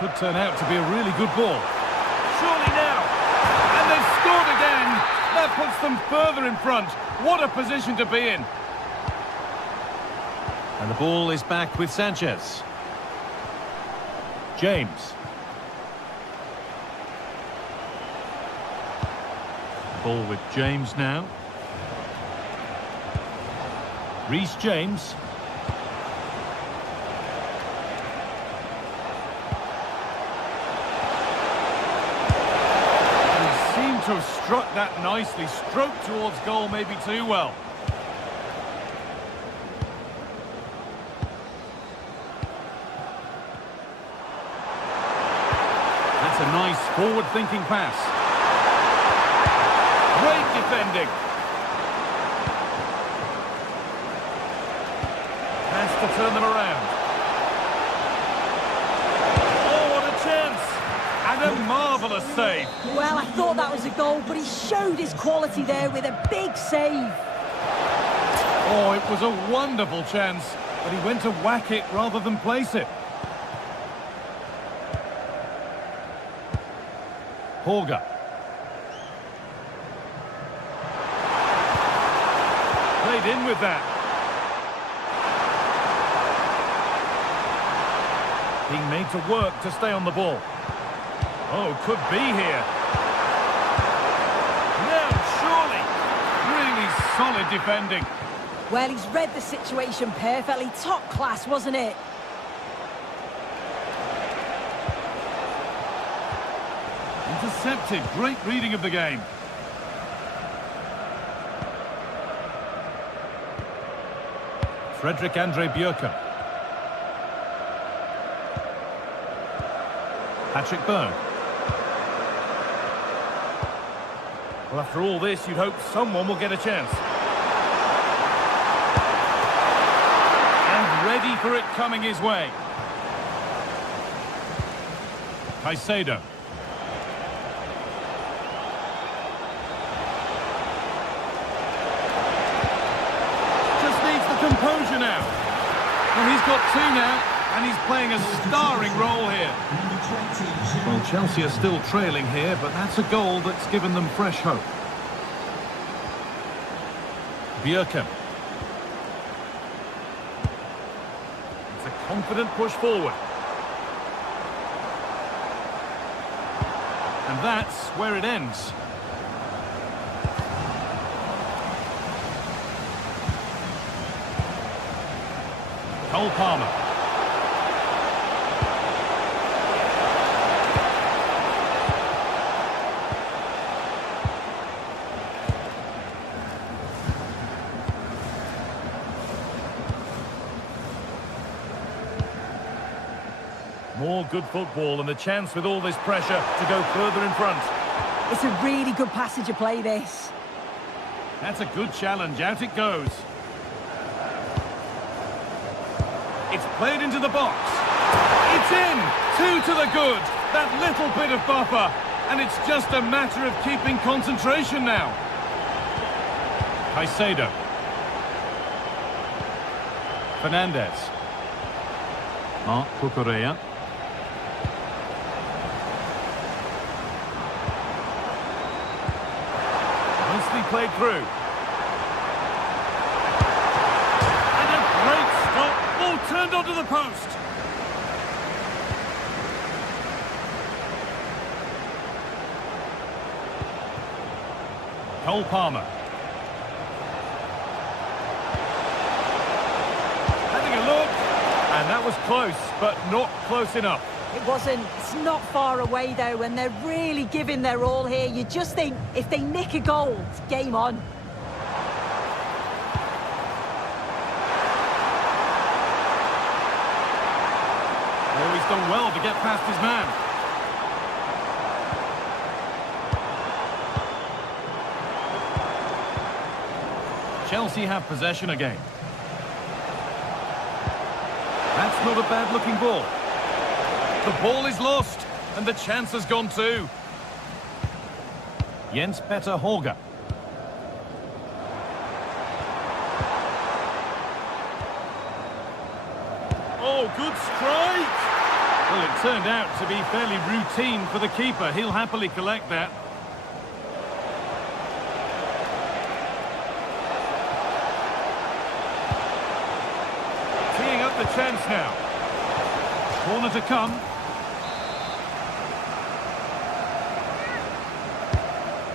Could turn out to be a really good ball. Surely now. And they've scored again. That puts them further in front. What a position to be in. And the ball is back with Sanchez. James. Ball with James now. Reece James. He seemed to have struck that nicely. Stroked towards goal, maybe too well. That's a nice forward-thinking pass. Great defending. Has to turn them around. Oh, what a chance. And a marvellous save. Well, I thought that was a goal, but he showed his quality there with a big save. Oh, it was a wonderful chance, but he went to whack it rather than place it. Horga. Played in with that. Being made to work to stay on the ball. Oh, could be here. No, surely. Really solid defending. Well, he's read the situation perfectly. Top class, wasn't it? Intercepted. Great reading of the game. Frederick Andre Bjerke. Patrick Berg. Well, after all this, you'd hope someone will get a chance. And ready for it coming his way. Caicedo. Composure now. Well, he's got two now, and he's playing a starring role here. Well, Chelsea are still trailing here, but that's a goal that's given them fresh hope. Bjerke. It's a confident push forward. And that's where it ends. Cole Palmer. More good football and a chance with all this pressure to go further in front. It's a really good passage of play, this. That's a good challenge. Out it goes. It's played into the box. It's in! 2 to the good. That little bit of buffer. And it's just a matter of keeping concentration now. Caicedo. Fernandez. Marc Cucurella. Nicely played through. And a great stop. Ball turned onto the post. Cole Palmer. Having a look. And that was close, but not close enough. It wasn't. It's not far away, though, and they're really giving their all here. You just think, if they nick a goal, it's game on. Oh, he's done well to get past his man. Chelsea have possession again. That's not a bad-looking ball. The ball is lost, and the chance has gone too. Jens-Peter Horger. Oh, good strike! Well, it turned out to be fairly routine for the keeper. He'll happily collect that. Teeing up the chance now. Corner to come.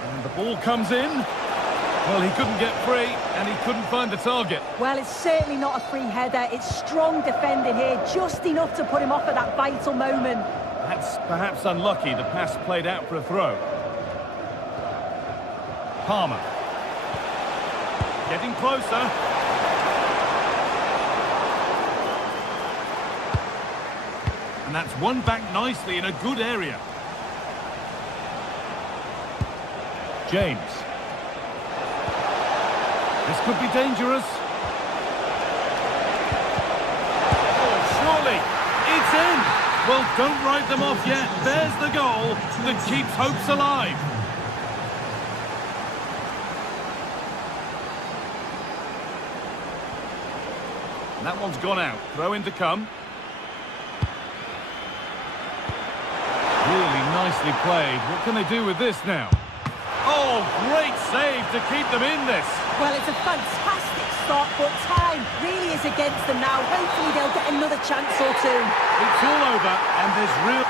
And the ball comes in. Well, he couldn't get free, and he couldn't find the target. Well, it's certainly not a free header. It's strong defending here, just enough to put him off at that vital moment. That's perhaps unlucky. The pass played out for a throw. Palmer. Getting closer. And that's won back nicely in a good area. James. This could be dangerous. Oh, surely. It's in. Well, don't write them off yet. There's the goal that keeps hopes alive. That one's gone out. Throw in to come. Really nicely played. What can they do with this now? Oh, great save to keep them in this. Well, it's a fantastic start, but time really is against them now. Hopefully they'll get another chance or two. It's all over, and there's real...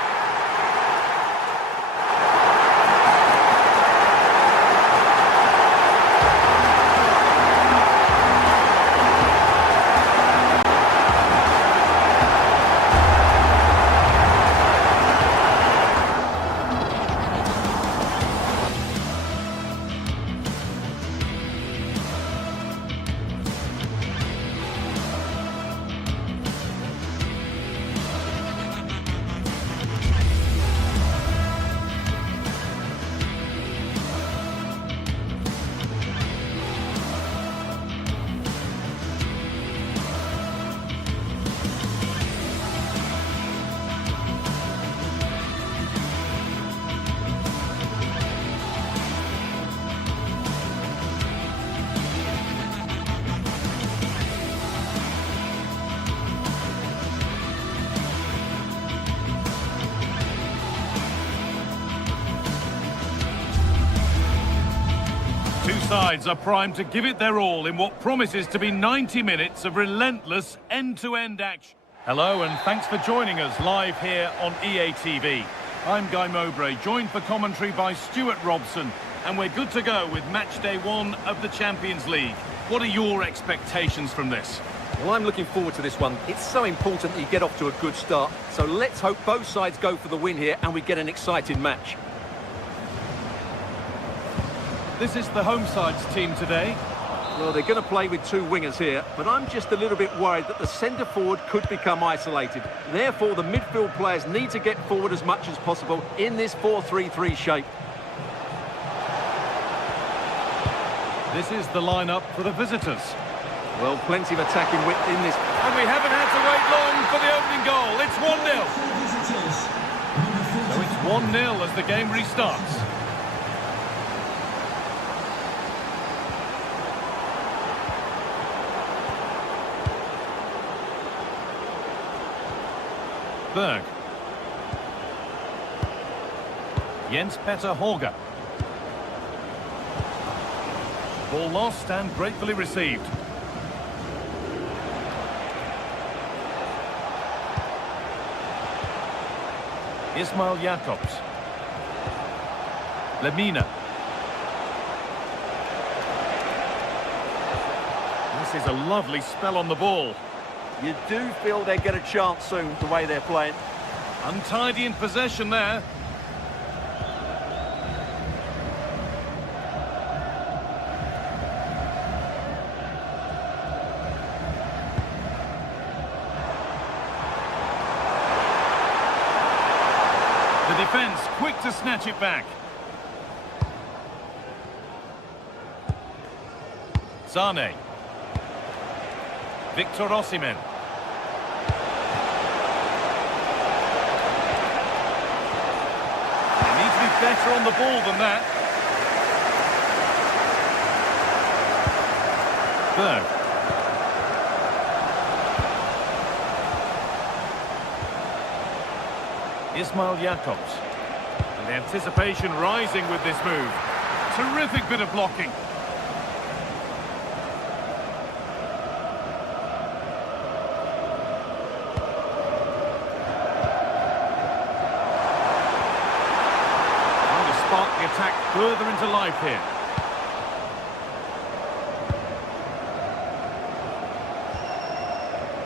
Two sides are primed to give it their all in what promises to be 90 minutes of relentless end-to-end action. Hello and thanks for joining us live here on EA TV. I'm Guy Mowbray, joined for commentary by Stuart Robson, and we're good to go with match day 1 of the Champions League. What are your expectations from this? Well, I'm looking forward to this one. It's so important that you get off to a good start. So let's hope both sides go for the win here and we get an exciting match. This is the home side's team today. Well, they're going to play with two wingers here, but I'm just a little bit worried that the centre-forward could become isolated. Therefore, the midfield players need to get forward as much as possible in this 4-3-3 shape. This is the lineup for the visitors. Well, plenty of attacking width in this. And we haven't had to wait long for the opening goal. It's 1-0. So it's 1-0 as the game restarts. Berg. Jens-Peter Horger. Ball lost and gratefully received. Ismail Jakobs. Lemina. This is a lovely spell on the ball. You do feel they get a chance soon, the way they're playing. Untidy in possession there. The defence quick to snatch it back. Sane. Victor Osimhen. They need to be better on the ball than that. Berg. Ismail Jakobs. And the anticipation rising with this move. Terrific bit of blocking. Spark the attack further into life here.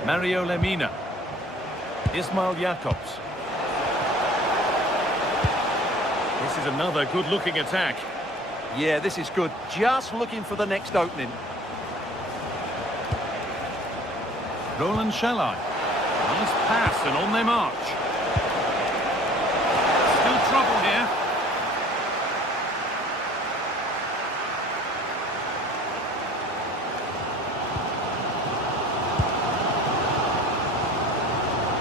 Mario Lemina. Ismail Jakobs. This is another good-looking attack. Yeah, this is good. Just looking for the next opening. Roland Shalai. Nice pass and on their march. Still trouble here.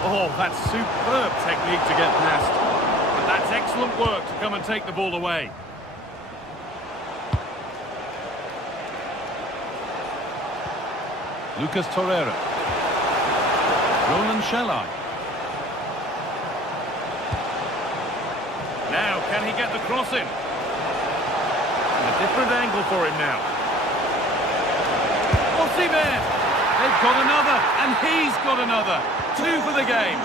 Oh, that's superb technique to get past. But that's excellent work to come and take the ball away. Lucas Torreira. Roland Shalai. Now, can he get the cross in? A different angle for him now. Osimhen! They've got another, and he's got another. 2 for the game.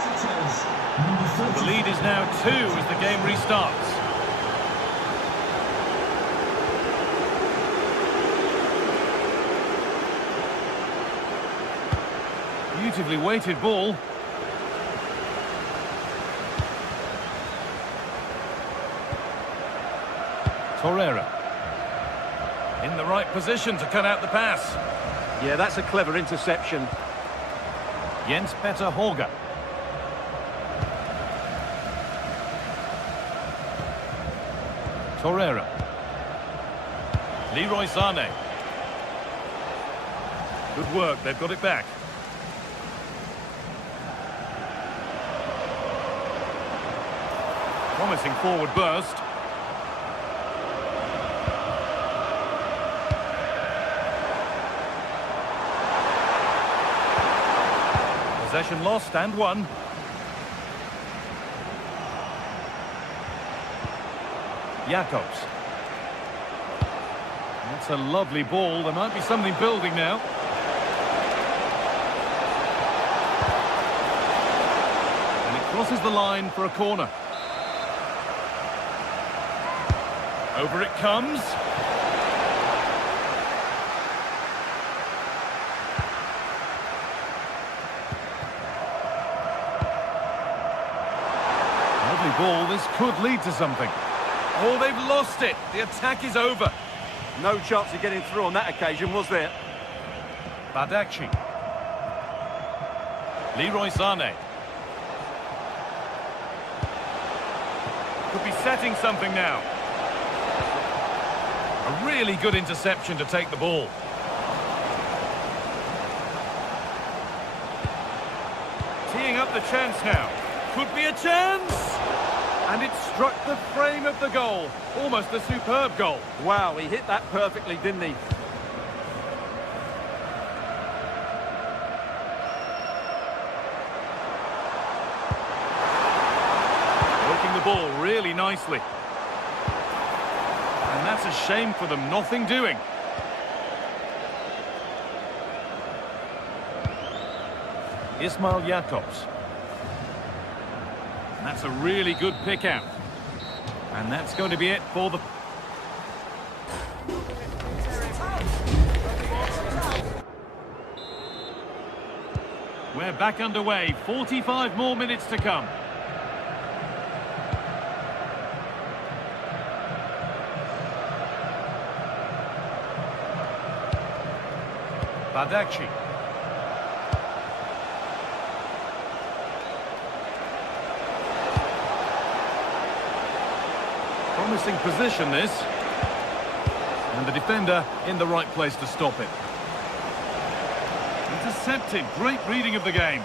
The lead is now 2 as the game restarts. Beautifully weighted ball. Torreira. In the right position to cut out the pass. Yeah, that's a clever interception. Jens-Peter Horger. Torreira. Leroy Sane. Good work, they've got it back. Promising forward burst. Possession lost and won. Jakobs. That's a lovely ball. There might be something building now. And it crosses the line for a corner. Over it comes. Lovely ball. This could lead to something. Oh, they've lost it. The attack is over. No chance of getting through on that occasion, was there? Badakshi. Leroy Sané. Could be setting something now. A really good interception to take the ball. Teeing up the chance now. Could be a chance! And it struck the frame of the goal. Almost a superb goal. Wow, he hit that perfectly, didn't he? Working the ball really nicely. And that's a shame for them. Nothing doing. Ismail Jakobs. That's a really good pick out. And that's going to be it for the... We're back underway. 45 more minutes to come. Badakshi. Promising position, this. And the defender in the right place to stop it. Intercepted. Great reading of the game.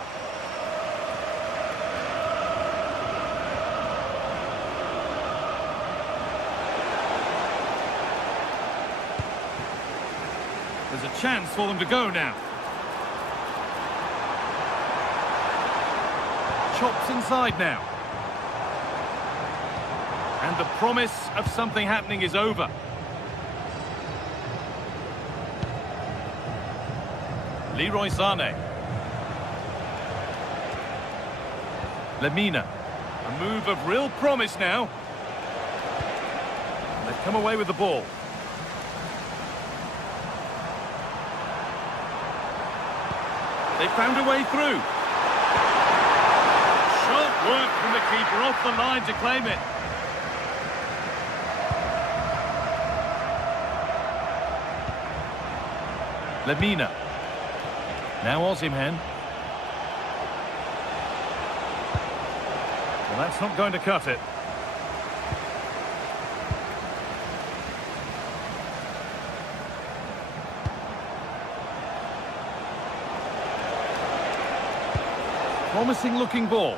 There's a chance for them to go now. Chops inside now. And the promise of something happening is over. Leroy Sané. Lemina. A move of real promise now. They've come away with the ball. They found a way through. Sharp work from the keeper off the line to claim it. Lemina. Now Osimhen. Well, that's not going to cut it. Promising looking ball.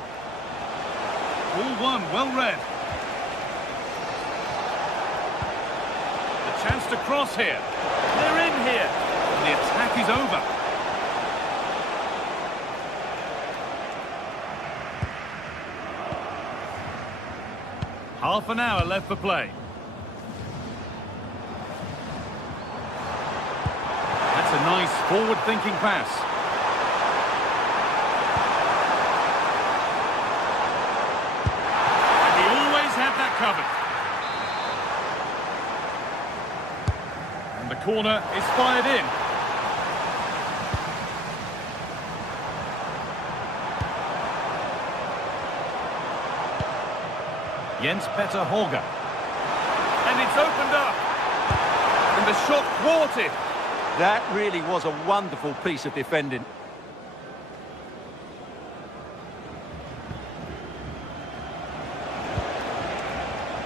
Ball one, well read. The chance to cross here. They're in here. The attack is over. Half an hour left for play. That's a nice forward-thinking pass. And he always had that covered. And the corner is fired in. Jens Petter Holger. And it's opened up. And the shot thwarted. That really was a wonderful piece of defending.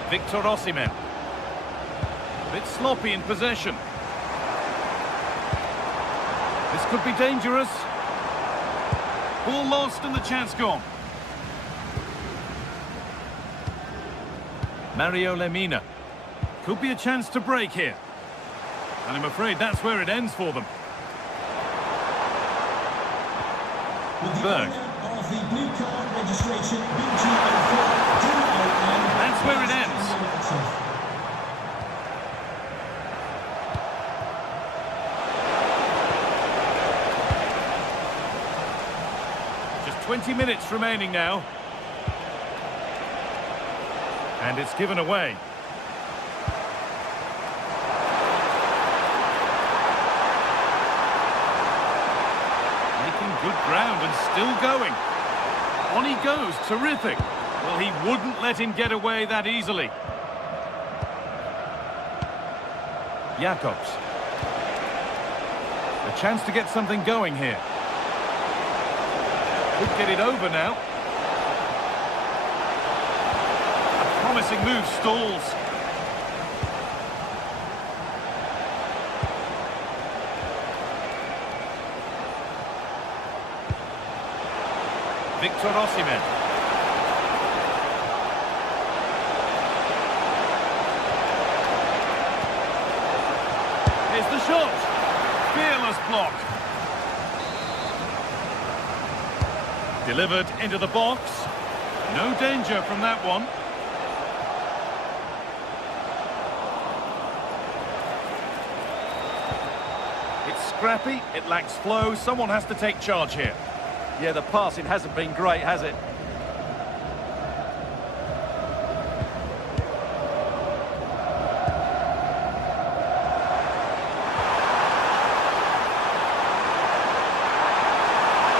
Victor Osimhen. A bit sloppy in possession. This could be dangerous. Ball lost and the chance gone. Mario Lemina. Could be a chance to break here. And I'm afraid that's where it ends for them. Berg. That's where it ends. Just 20 minutes remaining now. And it's given away. Making good ground and still going. On he goes, terrific. Well, he wouldn't let him get away that easily. Jacobs. A chance to get something going here. Could get it over now. A promising move stalls. Victor Osimhen. Here's the shot. Fearless block. Delivered into the box. No danger from that one. It's scrappy, it lacks flow. Someone has to take charge here. Yeah, the passing hasn't been great, has it?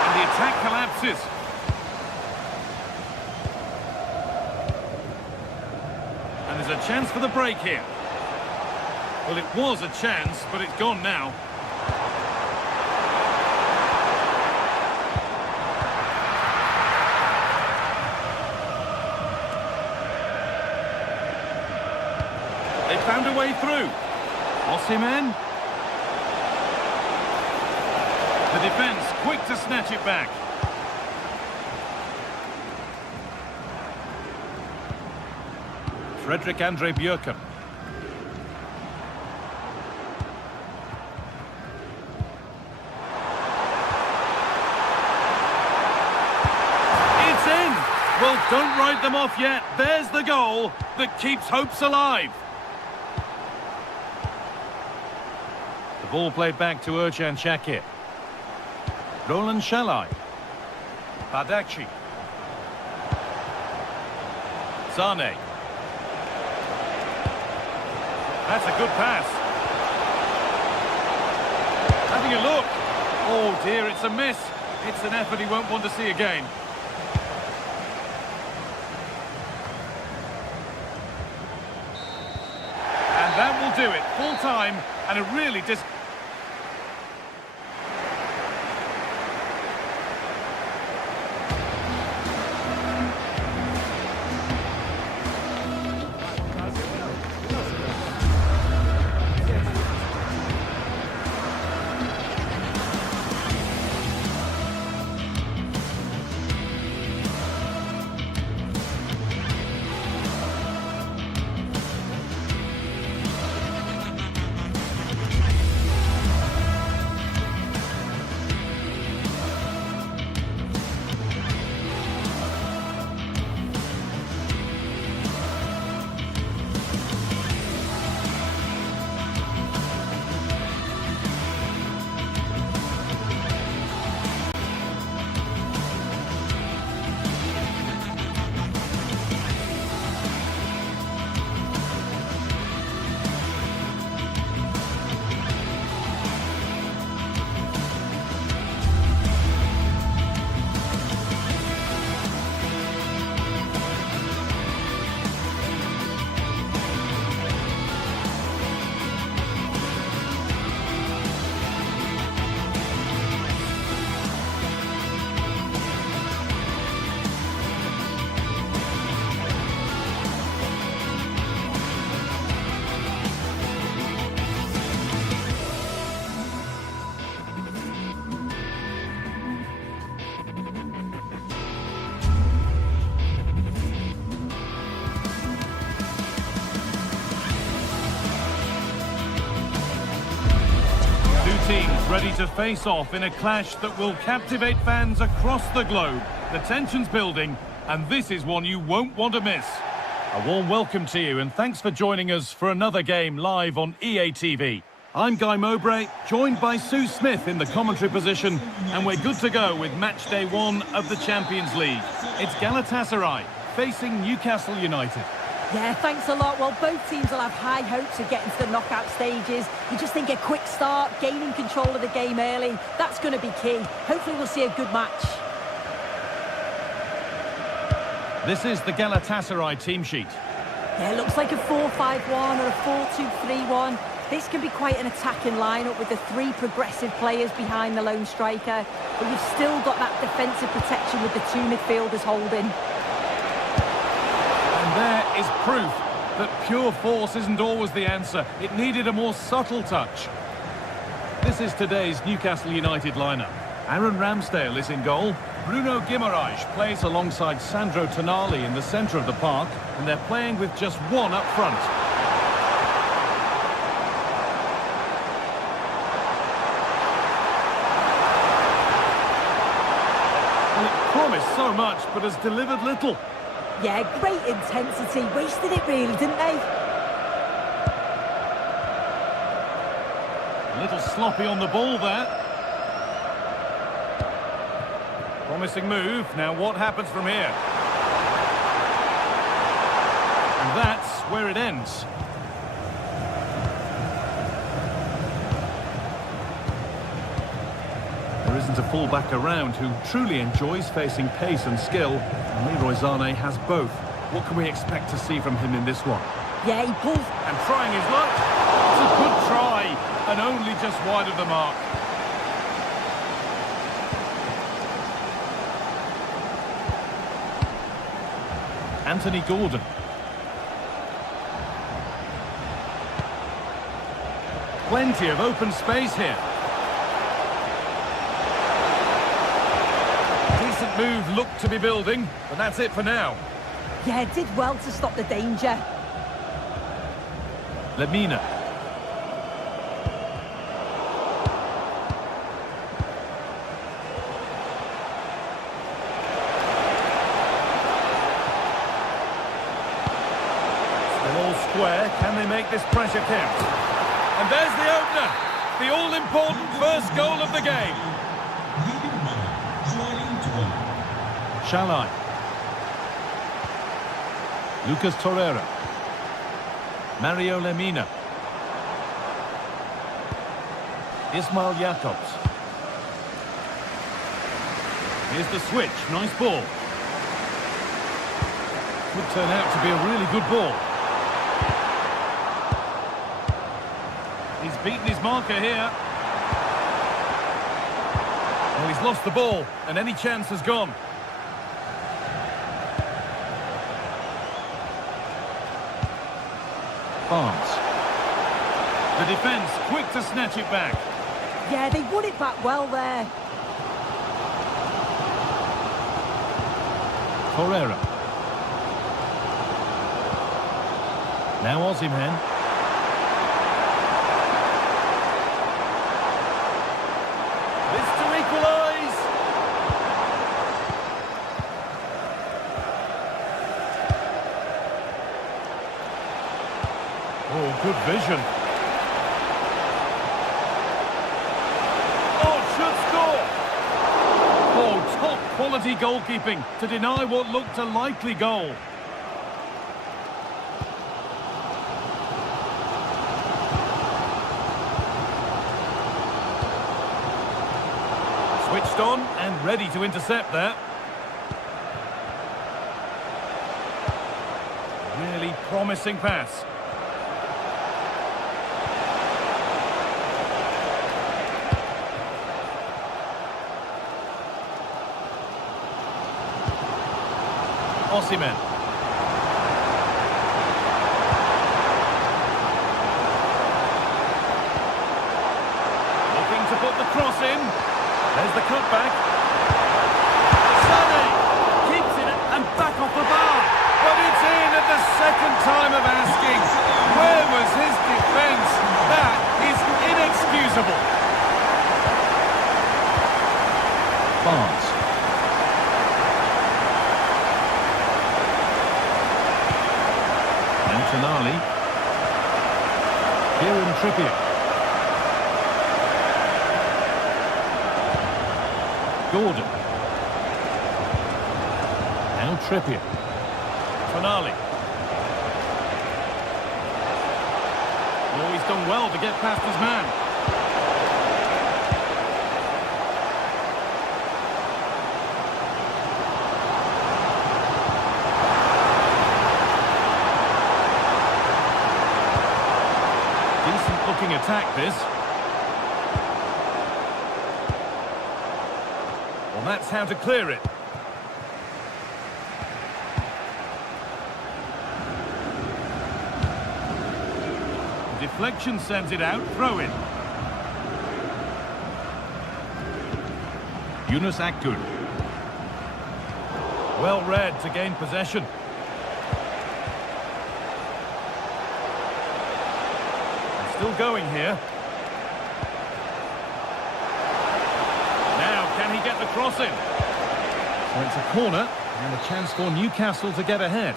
And the attack collapses. And there's a chance for the break here. Well, it was a chance, but it's gone now. They found a way through. Osimhen. The defence quick to snatch it back. Frederick Andre Björken. It's in! Well, don't write them off yet. There's the goal that keeps hopes alive. The ball played back to Ercan Shakir. Roland Shalai. Badakhshi. Sane. That's a good pass. Having a look. Oh dear, it's a miss. It's an effort he won't want to see again. And that will do it. Full time and a really teams ready to face off in a clash that will captivate fans across the globe. The tension's building, and this is one you won't want to miss. A warm welcome to you, and thanks for joining us for another game live on EA TV. I'm Guy Mowbray, joined by Sue Smith in the commentary position, and we're good to go with match day 1 of the Champions League. It's Galatasaray facing Newcastle United. Yeah, thanks a lot. Well, both teams will have high hopes of getting to the knockout stages. You just think a quick start, gaining control of the game early, that's going to be key. Hopefully we'll see a good match. This is the Galatasaray team sheet. Yeah, it looks like a 4-5-1 or a 4-2-3-1. This can be quite an attacking lineup with the three progressive players behind the lone striker, but you've still got that defensive protection with the two midfielders holding. And there is proof that pure force isn't always the answer. It needed a more subtle touch. This is today's Newcastle United lineup. Aaron Ramsdale is in goal. Bruno Guimaraes plays alongside Sandro Tonali in the centre of the park, and they're playing with just one up front. Well, it promised so much, but has delivered little. Yeah, great intensity. Wasted it really, didn't they? A little sloppy on the ball there. Promising move. Now what happens from here? And that's where it ends. There isn't a full-back around who truly enjoys facing pace and skill, and Leroy Sané has both. What can we expect to see from him in this one? Yeah, he pulls. And trying his luck. It's a good try, and only just wide of the mark. Anthony Gordon. Plenty of open space here. Decent move looked to be building, but that's it for now. Yeah, did well to stop the danger. Lemina. Still all square. Can they make this pressure count? And there's the opener. The all-important first goal of the game. Shalai. Lucas Torreira. Mario Lemina. Ismail Jakobs. Here's the switch. Nice ball. Could turn out to be a really good ball. He's beaten his marker here. Well, he's lost the ball, and any chance has gone. Barnes. The defence quick to snatch it back. Yeah, they won it back well there. Torreira. Now Osimhen. This to equalise. Oh, good vision. Oh, should score. Oh, top quality goalkeeping to deny what looked a likely goal. Switched on and ready to intercept that. Really promising pass. Osimhen. Looking to put the cross in. There's the cutback. Sané keeps it and back off the bar. But it's in at the second time of asking. Where was his defence? That is inexcusable. Barnes. And Tonali. Kieran Trippier. Gordon. Now Trippier. Tonali. Oh, he's done well to get past his man. Decent looking attack, this. Well, that's how to clear it. Deflection sends it out, throw in. Yunus Akgün. Well read to gain possession. Still going here. Now, can he get the cross in? So it's a corner and a chance for Newcastle to get ahead.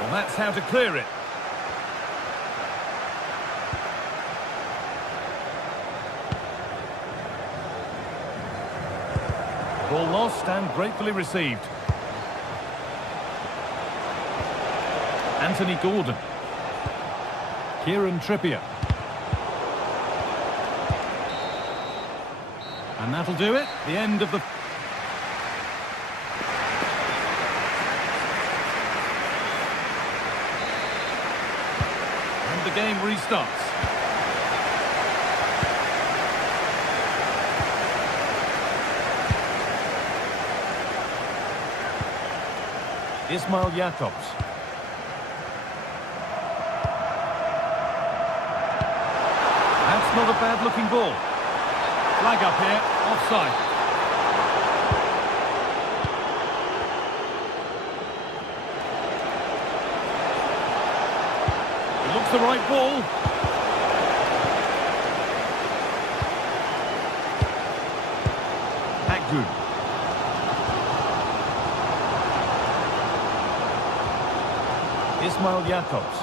Well, that's how to clear it. Ball lost and gratefully received. Anthony Gordon. Kieran Trippier. And that'll do it. The end of the... And the game restarts. Ismail Jakobs. That's not a bad-looking ball. Flag up here, offside. It looks the right ball. Akgün. Ismail Jakobs.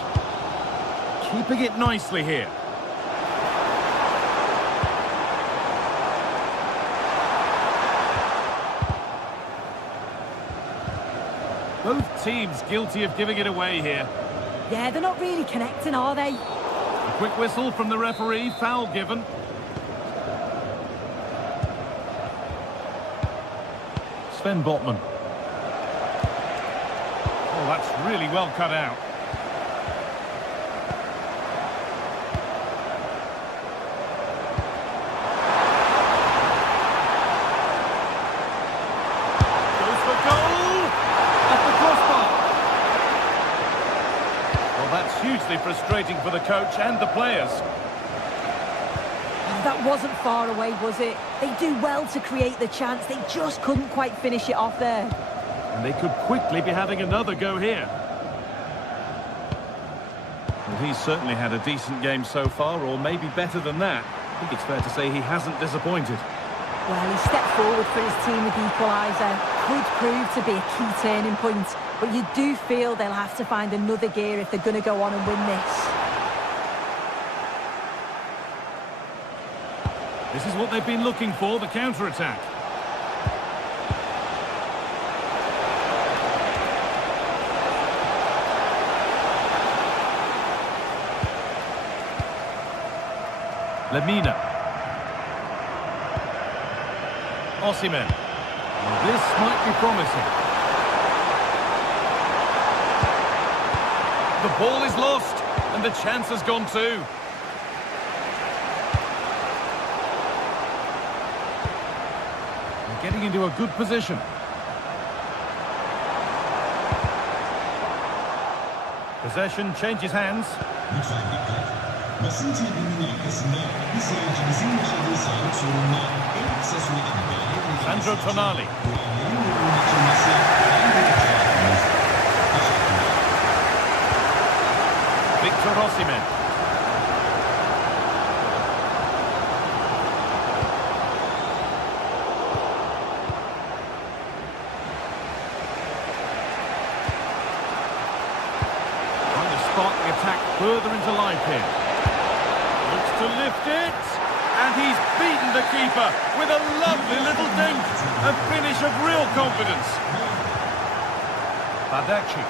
Keeping it nicely here. Both teams guilty of giving it away here. Yeah, they're not really connecting, are they? A quick whistle from the referee, foul given. Sven Botman. Oh, that's really well cut out. Goes for goal! At the crossbar. Well, that's hugely frustrating for the coach and the players. That wasn't far away, was it? They do well to create the chance. They just couldn't quite finish it off there. And they could quickly be having another go here. Well, he's certainly had a decent game so far, or maybe better than that. I think it's fair to say he hasn't disappointed. Well, he stepped forward for his team with the equaliser. Could prove to be a key turning point. But you do feel they'll have to find another gear if they're going to go on and win this. This is what they've been looking for, the counter-attack. Lemina. Osimhen. Well, this might be promising. The ball is lost, and the chance has gone too. Getting into a good position. Possession changes hands. Basın tribünün arkasında bir seyircimizin yaşadığı sağlık sorununa en kısa sürede müdahale edilmesi Sandro Tonali. Victor Osimhen. Trying to spark the attack further into life here. Looks to lift it, and he's beaten the keeper with a lovely little dink. A finish of real confidence. Badachi.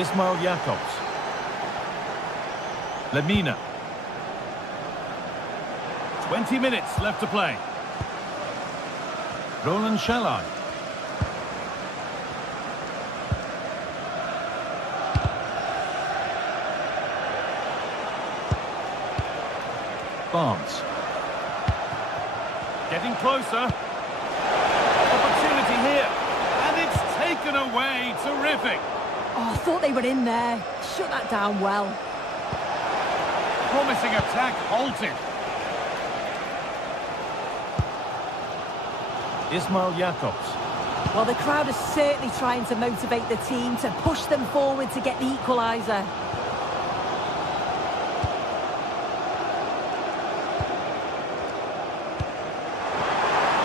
Ismail Jakobs. Lemina. 20 minutes left to play. Roland Shalai. Barnes. Getting closer. Opportunity here. And it's taken away. Terrific. Oh, I thought they were in there. Shut that down well. Promising attack halted. Ismail Jakobs. Well, the crowd is certainly trying to motivate the team to push them forward to get the equaliser.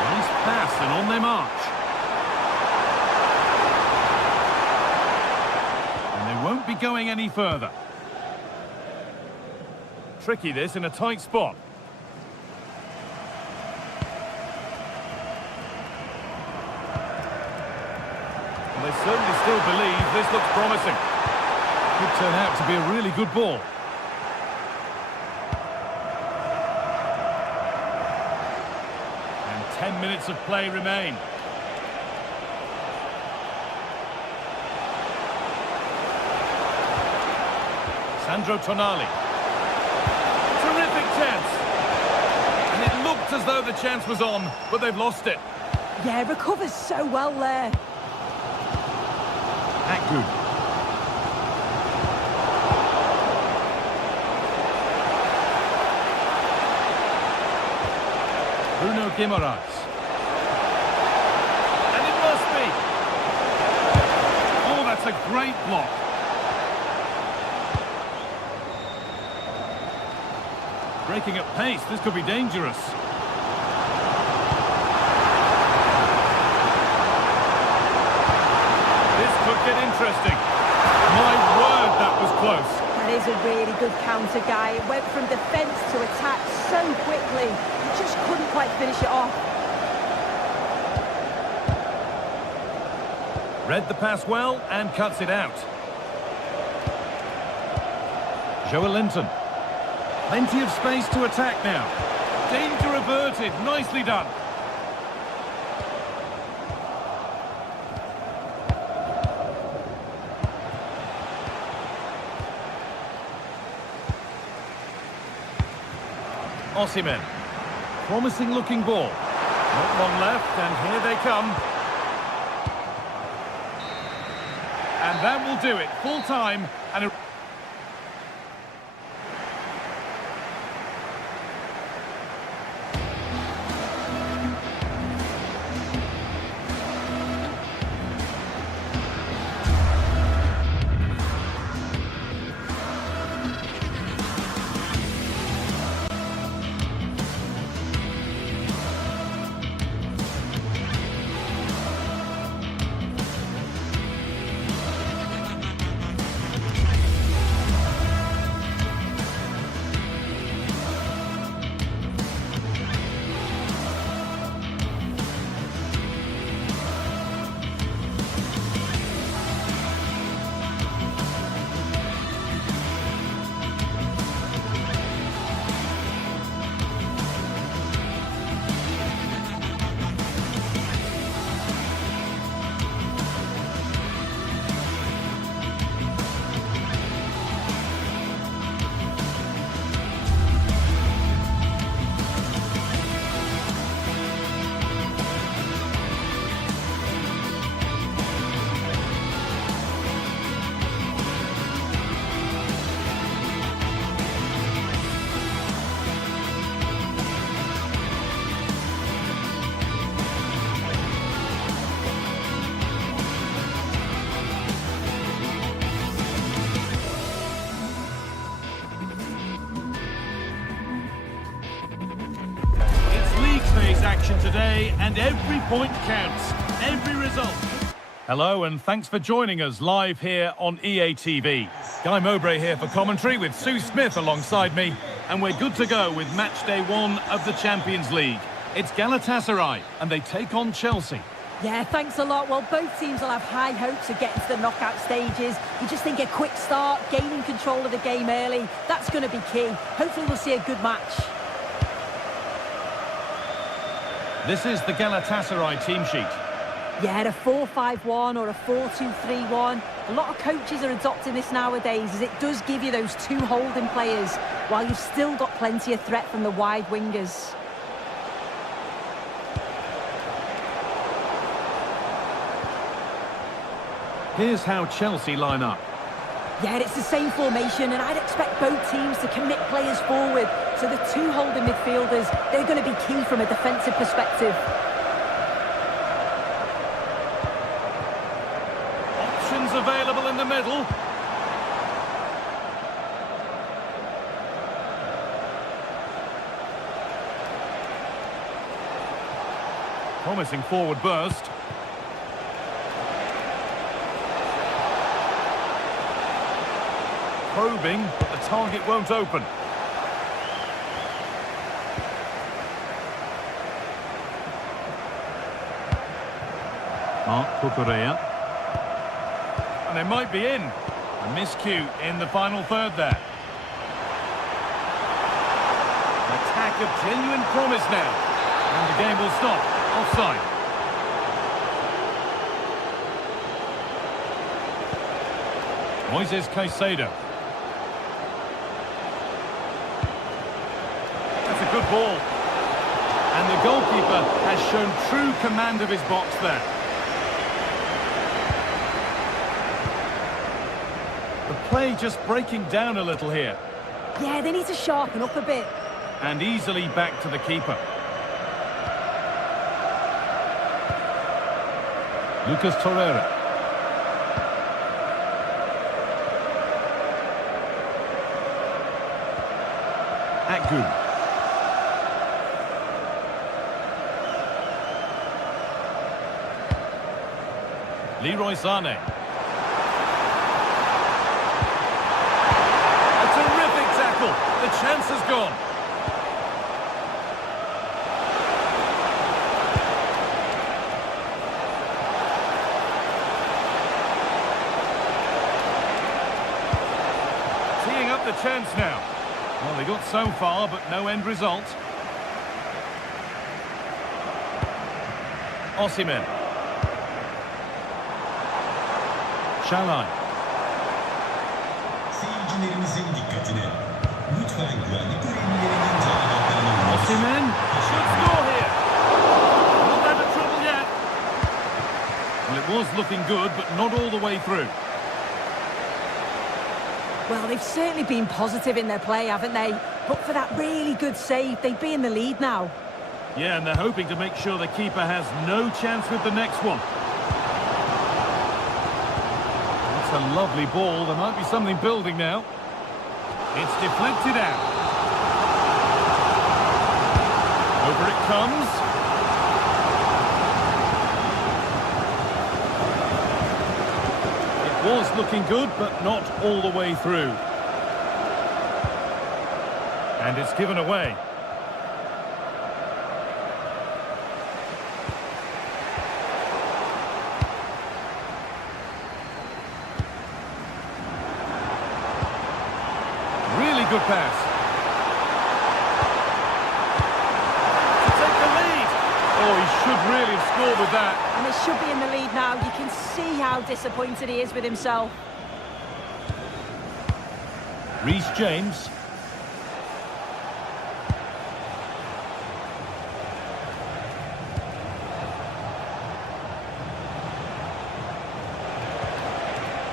Nice pass and on they march. And they won't be going any further. Tricky this in a tight spot. Well, they certainly still believe this looks promising. Could turn out to be a really good ball. And 10 minutes of play remain. Sandro Tonali. Terrific chance. And it looked as though the chance was on, but they've lost it. Yeah, recovers so well there. Good. Bruno Guimaraes. And it must be. Oh, that's a great block. Breaking at pace, this could be dangerous. Could get interesting. My word, that was close. That is a really good counter, Guy. It went from defence to attack so quickly. He just couldn't quite finish it off. Read the pass well and cuts it out. Joe Linton. Plenty of space to attack now. Danger averted. Nicely done. Osimhen. Promising looking ball. Not long left, and here they come. And that will do it. Full time and a... Action today, and every point counts, every result. Hello, and thanks for joining us live here on EA TV. Guy Mowbray here for commentary with Sue Smith alongside me, and we're good to go with match day 1 of the Champions League. It's Galatasaray, and they take on Chelsea. Yeah, thanks a lot. Well, both teams will have high hopes of getting to the knockout stages. You just think a quick start, gaining control of the game early, that's going to be key. Hopefully we'll see a good match. This is the Galatasaray team sheet. Yeah, a 4-5-1 or a 4-2-3-1. A lot of coaches are adopting this nowadays, as it does give you those two holding players, while you've still got plenty of threat from the wide wingers. Here's how Chelsea line up. Yeah, it's the same formation, and I'd expect both teams to commit players forward. So the two holding midfielders, they're going to be key from a defensive perspective. Options available in the middle. Promising forward burst. Probing, but the target won't open. Mark Cucurella. And they might be in. A miscue in the final third there. An attack of genuine promise now. And the game will stop. Offside. Moises Caicedo. That's a good ball. And the goalkeeper has shown true command of his box there. The play just breaking down a little here. Yeah, they need to sharpen up a bit. And easily back to the keeper. Lucas Torreira. Akgün. Leroy Sané. A terrific tackle. The chance has gone. Teeing up the chance now. Well, they got so far, but no end result. Osimhen. Şalay. Seyircilerimizin dikkatine. Lütfen güvenlik görevlilerinin talimatlarına uyun. Osimhen should score here. Not out of trouble yet. Well, it was looking good, but not all the way through. Well, they've certainly been positive in their play, haven't they? But for that really good save, they'd be in the lead now. Yeah, and they're hoping to make sure the keeper has no chance with the next one. That's a lovely ball. There might be something building now. It's deflected out. Over it comes. It was looking good, but not all the way through. And it's given away. Really good pass. To take the lead. Oh, he should really have scored with that. And they should be in the lead now. You can see how disappointed he is with himself. Reece James.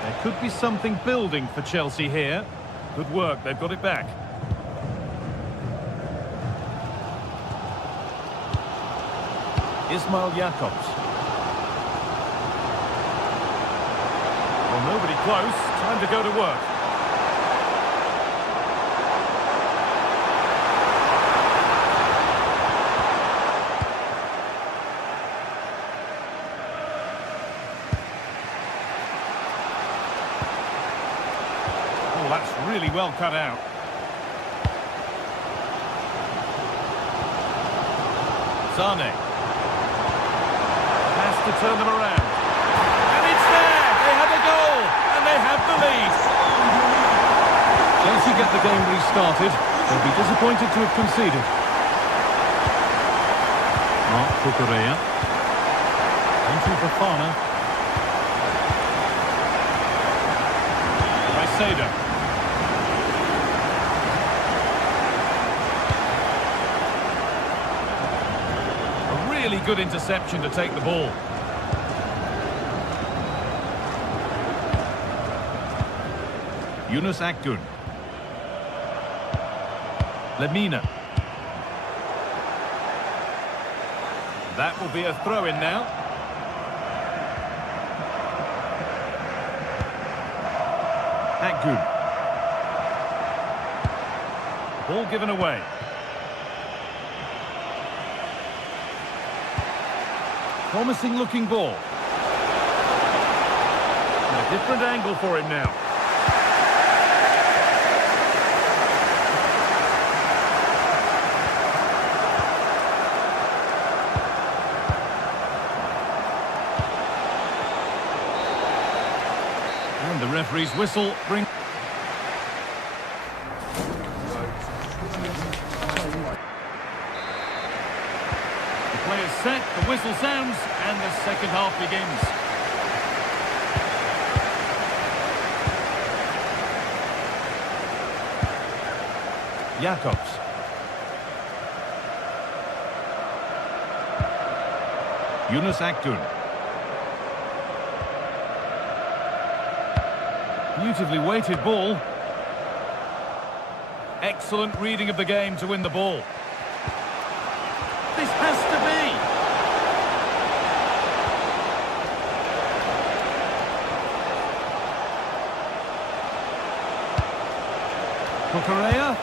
There could be something building for Chelsea here. Good work, they've got it back. Ismail Jakobs. Well, nobody close. Time to go to work. Oh, that's really well cut out. Sané. Has to turn them around. And it's there! They have a goal! And they have the lead! Chelsea get the game restarted. They'll be disappointed to have conceded. Mark Cucurella. Entry for Fana. Caicedo. A really good interception to take the ball. Yunus Akgün. Lemina. That will be a throw-in now. Akgün. Ball given away. Promising looking ball. A different angle for him now. And the referee's whistle brings... The player's set, the whistle sounds, and the second half begins. Jakobs. Yunus Akgün. Beautifully weighted ball. Excellent reading of the game to win the ball. This has to be. Cucurella.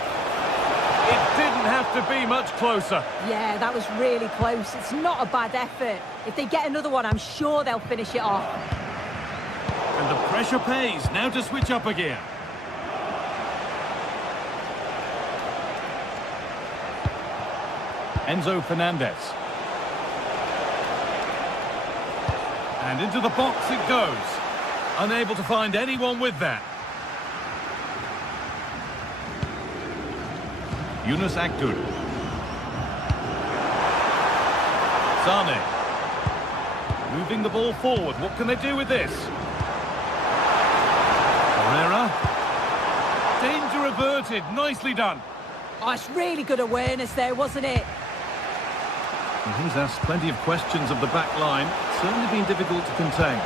It didn't have to be much closer. Yeah, that was really close. It's not a bad effort. If they get another one, I'm sure they'll finish it off. And the pressure pays. Now to switch up again. Enzo Fernandez. And into the box it goes. Unable to find anyone with that. Yunus Akgün. Sane. Moving the ball forward. What can they do with this? Danger averted. Nicely done. Oh, it's really good awareness there, wasn't it? And he's asked plenty of questions of the back line. Certainly been difficult to contain.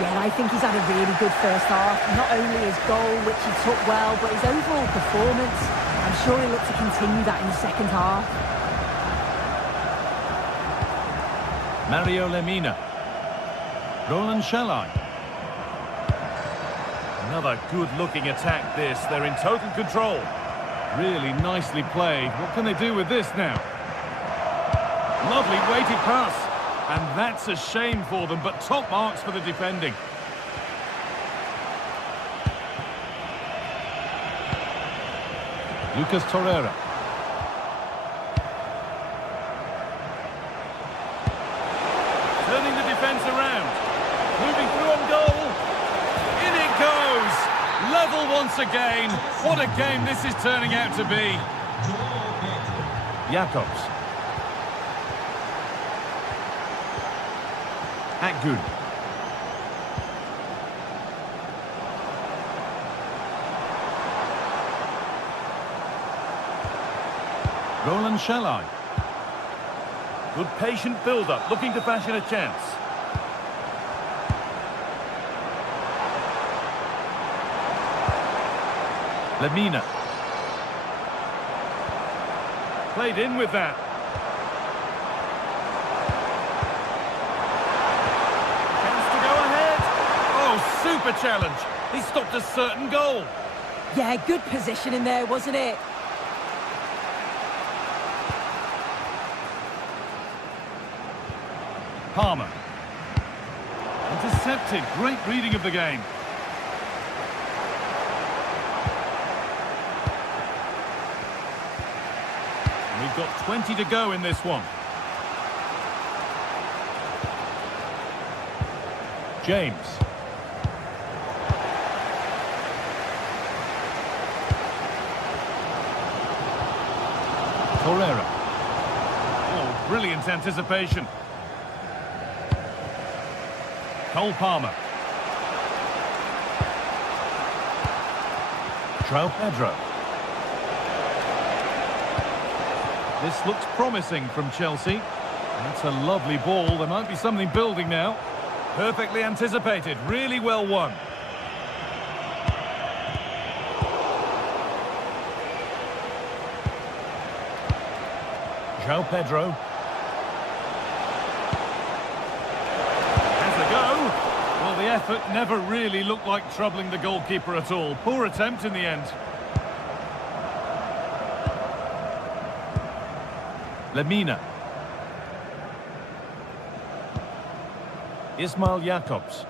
Yeah, I think he's had a really good first half. Not only his goal, which he took well, but his overall performance. I'm sure he'll look to continue that in the second half. Mario Lemina. Roland Shalai. Another good-looking attack this. They're in total control. Really nicely played. What can they do with this now? Lovely weighted pass. And that's a shame for them, but top marks for the defending. Lucas Torreira. Turning the defence around. Moving through on goal. In it goes. Level once again. What a game this is turning out to be. Jakobs. Akgün. Roland Shalai. Good patient build-up, looking to fashion a chance. Lemina. Played in with that. Chance to go ahead. Oh, super challenge. He stopped a certain goal. Yeah, good position in there, wasn't it? Palmer. Intercepted. Great reading of the game. We've got 20 to go in this one. James. Torreira. Oh, brilliant anticipation. Cole Palmer. João Pedro. This looks promising from Chelsea. That's a lovely ball. There might be something building now. Perfectly anticipated. Really well won. João Pedro. Has a go. Well, the effort never really looked like troubling the goalkeeper at all. Poor attempt in the end. Lemina. Ismail Jakobs.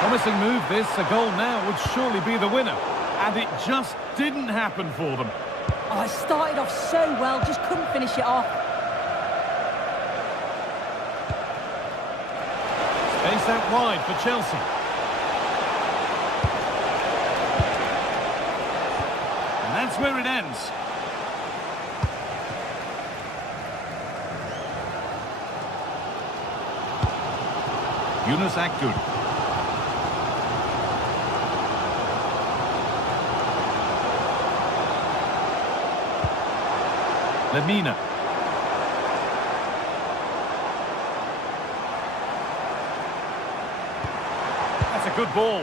Promising move this. A goal now would surely be the winner. And it just didn't happen for them. Oh, it started off so well, just couldn't finish it off. Space out wide for Chelsea. And that's where it ends. Yunus Akgün. Lemina. That's a good ball.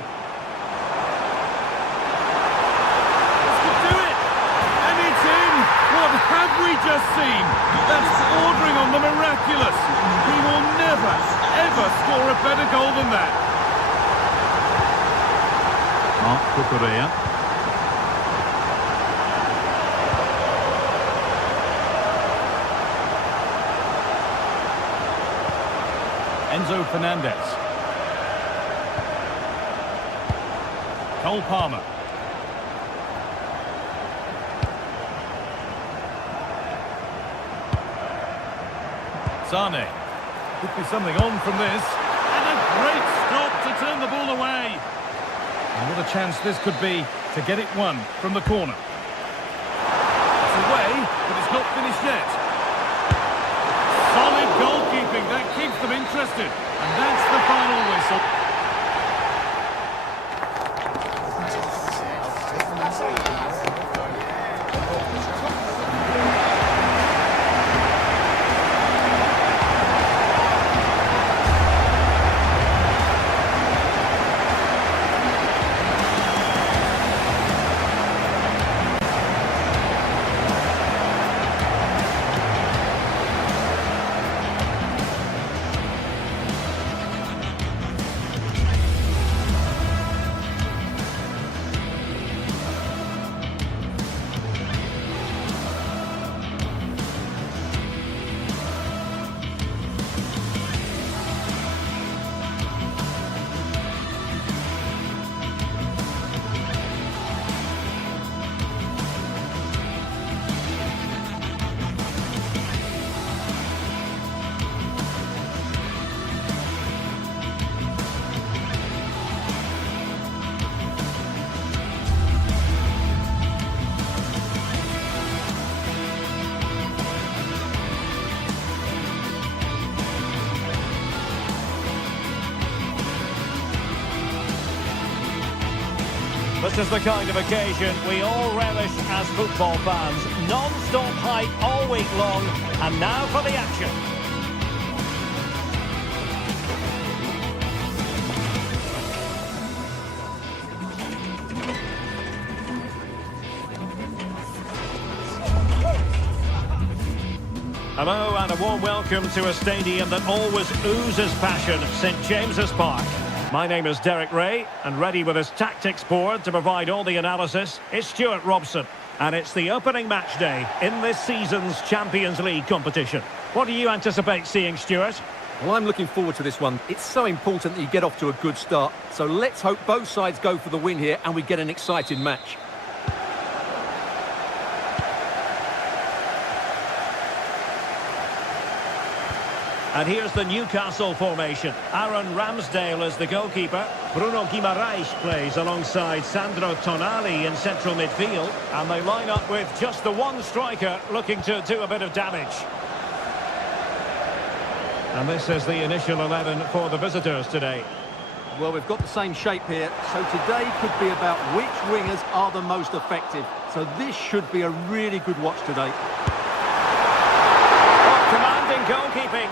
This could do it. And it's in. What have we just seen? That's bordering on the miraculous. He will never, ever score a better goal than that. Marc Cucurella. Enzo Fernandez. Cole Palmer. Sane. Could be something on from this. And a great stop to turn the ball away. And what a chance this could be to get it won from the corner. It's away, but it's not finished yet. Solid goalkeeping, that keeps them interested. And that's the final whistle. This is the kind of occasion we all relish as football fans. Non-stop hype all week long, and now for the action. Hello and a warm welcome to a stadium that always oozes passion, St James's Park. My name is Derek Ray, and ready with his tactics board to provide all the analysis is Stuart Robson. And it's the opening match day in this season's Champions League competition. What do you anticipate seeing, Stuart? Well, I'm looking forward to this one. It's so important that you get off to a good start. So let's hope both sides go for the win here and we get an exciting match. And here's the Newcastle formation. Aaron Ramsdale is the goalkeeper. Bruno Guimaraes plays alongside Sandro Tonali in central midfield. And they line up with just the one striker looking to do a bit of damage. And this is the initial 11 for the visitors today. Well, we've got the same shape here, so today could be about which wingers are the most effective. So this should be a really good watch today. Oh, commanding goalkeeping.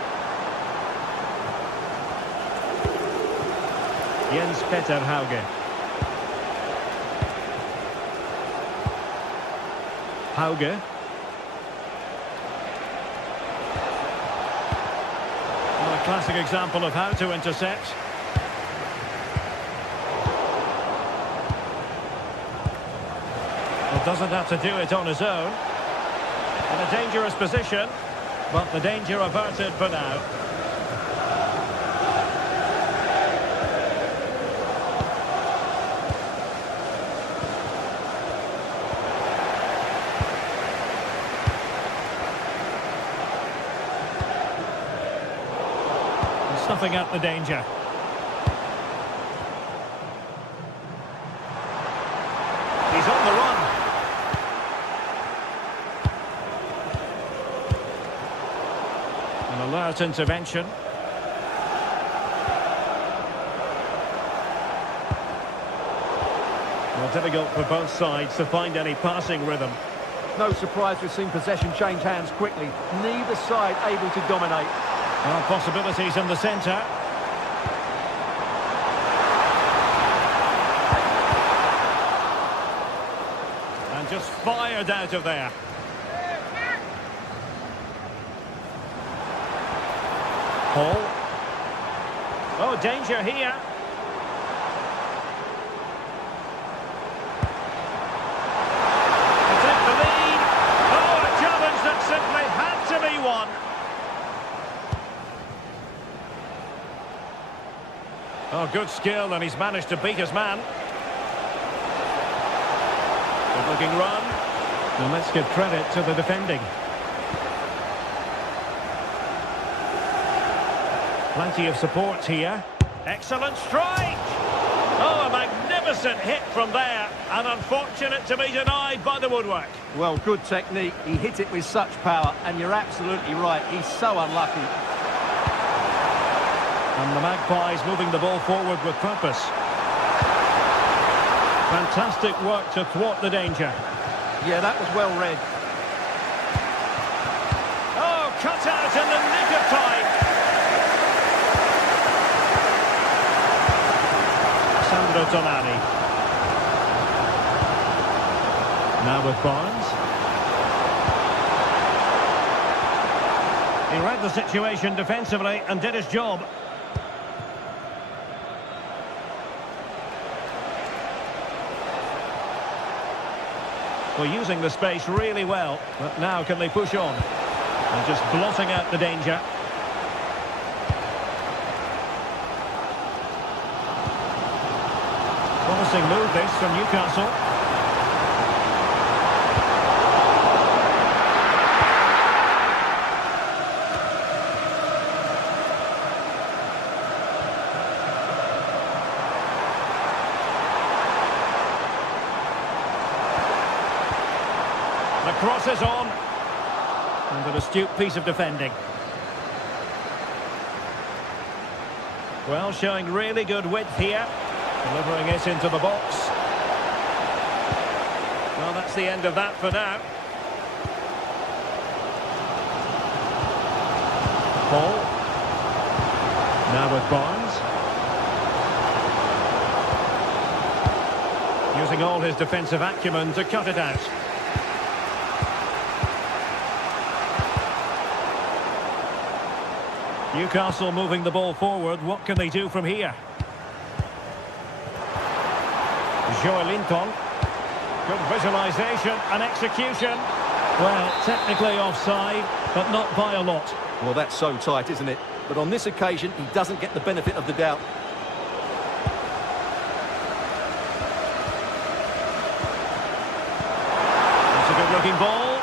Jens Peter Hauge. Hauge. Well, a classic example of how to intercept. Well, doesn't have to do it on his own. In a dangerous position, but the danger averted for now. Snuffing out the danger. He's on the run. An alert intervention. Well, difficult for both sides to find any passing rhythm. No surprise we've seen possession change hands quickly. Neither side able to dominate. Well, possibilities in the centre. And just fired out of there. Paul. Oh, danger here. To take the lead. Oh, a challenge that simply had to be won. Oh, good skill, and he's managed to beat his man. Good-looking run. And let's give credit to the defending. Plenty of support here. Excellent strike! Oh, a magnificent hit from there. And unfortunate to be denied by the woodwork. Well, good technique. He hit it with such power, and you're absolutely right. He's so unlucky. And the Magpies moving the ball forward with purpose. Fantastic work to thwart the danger. Yeah, that was well read. Oh, cut out in the nick of time. Sandro Tonali. Now with Barnes. He read the situation defensively and did his job. Well, using the space really well, but now can they push on? And just blotting out the danger. Promising move this from Newcastle. The cross is on. And an astute piece of defending. Well, showing really good width here. Delivering it into the box. Well, that's the end of that for now. Paul. Now with Barnes. Using all his defensive acumen to cut it out. Newcastle moving the ball forward. What can they do from here? Joelinton. Good visualisation and execution. Well, technically offside, but not by a lot. Well, that's so tight, isn't it? But on this occasion, he doesn't get the benefit of the doubt. That's a good-looking ball.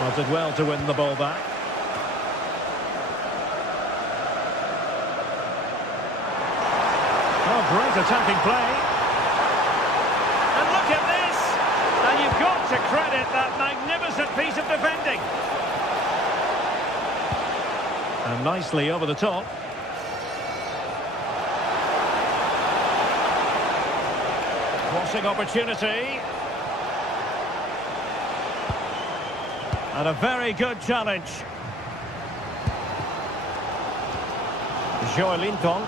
Well, did well to win the ball back. Oh, great attacking play. And look at this! And you've got to credit that magnificent piece of defending. And nicely over the top. Crossing opportunity. And a very good challenge. Joelinton.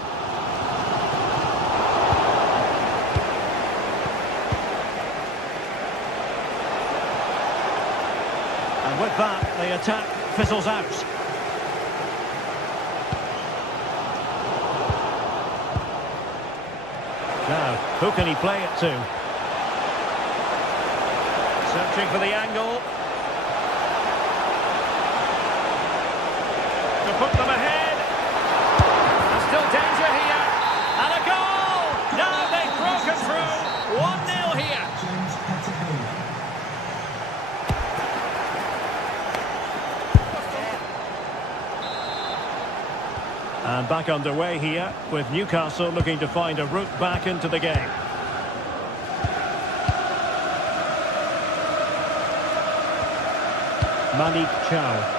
And with that, the attack fizzles out. Now, who can he play it to? Searching for the angle. To put them ahead. There's still danger here. And a goal! Now they've broken through. 1-0 here. And back underway here, with Newcastle looking to find a route back into the game. Malik Chow.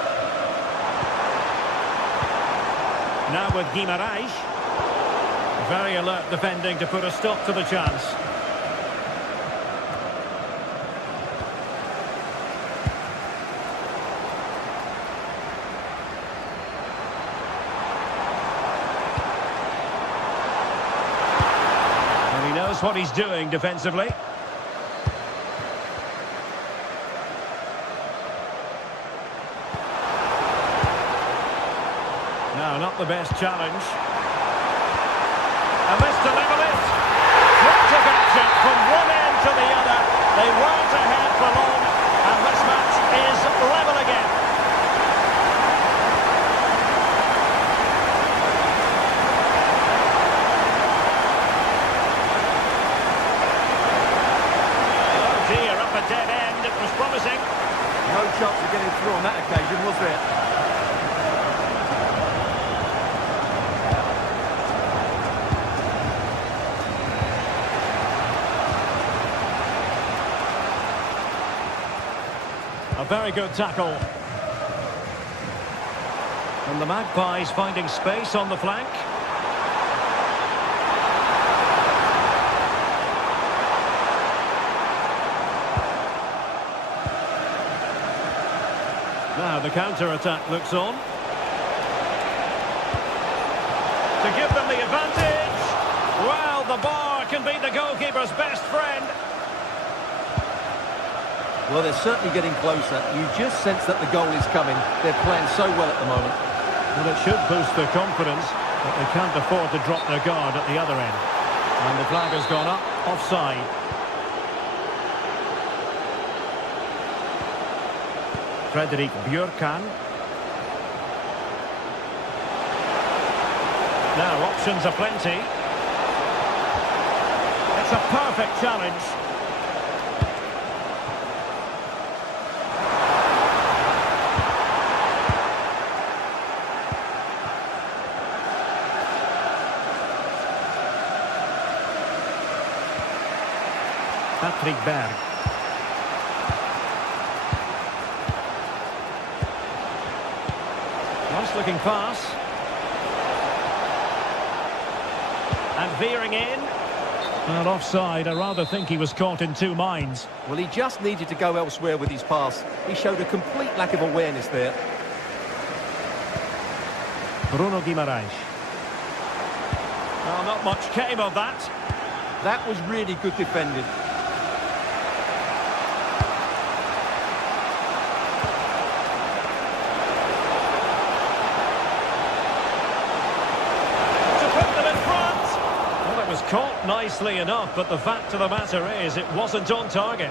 Now with Guimaraes. Very alert defending to put a stop to the chance. And he knows what he's doing defensively. No, not the best challenge. And this to level it. Frantic action from one end to the other. They weren't ahead for long, and this match is level again. Oh dear, up a dead end. It was promising. No chance of getting through on that occasion, was there? A very good tackle. And the Magpies finding space on the flank. Now the counter-attack looks on. To give them the advantage. Well, the bar can be the goalkeeper's best friend. Well, they're certainly getting closer. You just sense that the goal is coming. They're playing so well at the moment. Well, it should boost their confidence, but they can't afford to drop their guard at the other end. And the flag has gone up, offside. Fredrik Björkan. Now, options are plenty. It's a perfect challenge. Patrick Berg. Nice looking pass. And veering in. And offside. I rather think he was caught in two minds. Well, he just needed to go elsewhere with his pass. He showed a complete lack of awareness there. Bruno Guimaraes. Well, not much came of that. That was really good defending. Caught nicely enough, but the fact of the matter is it wasn't on target.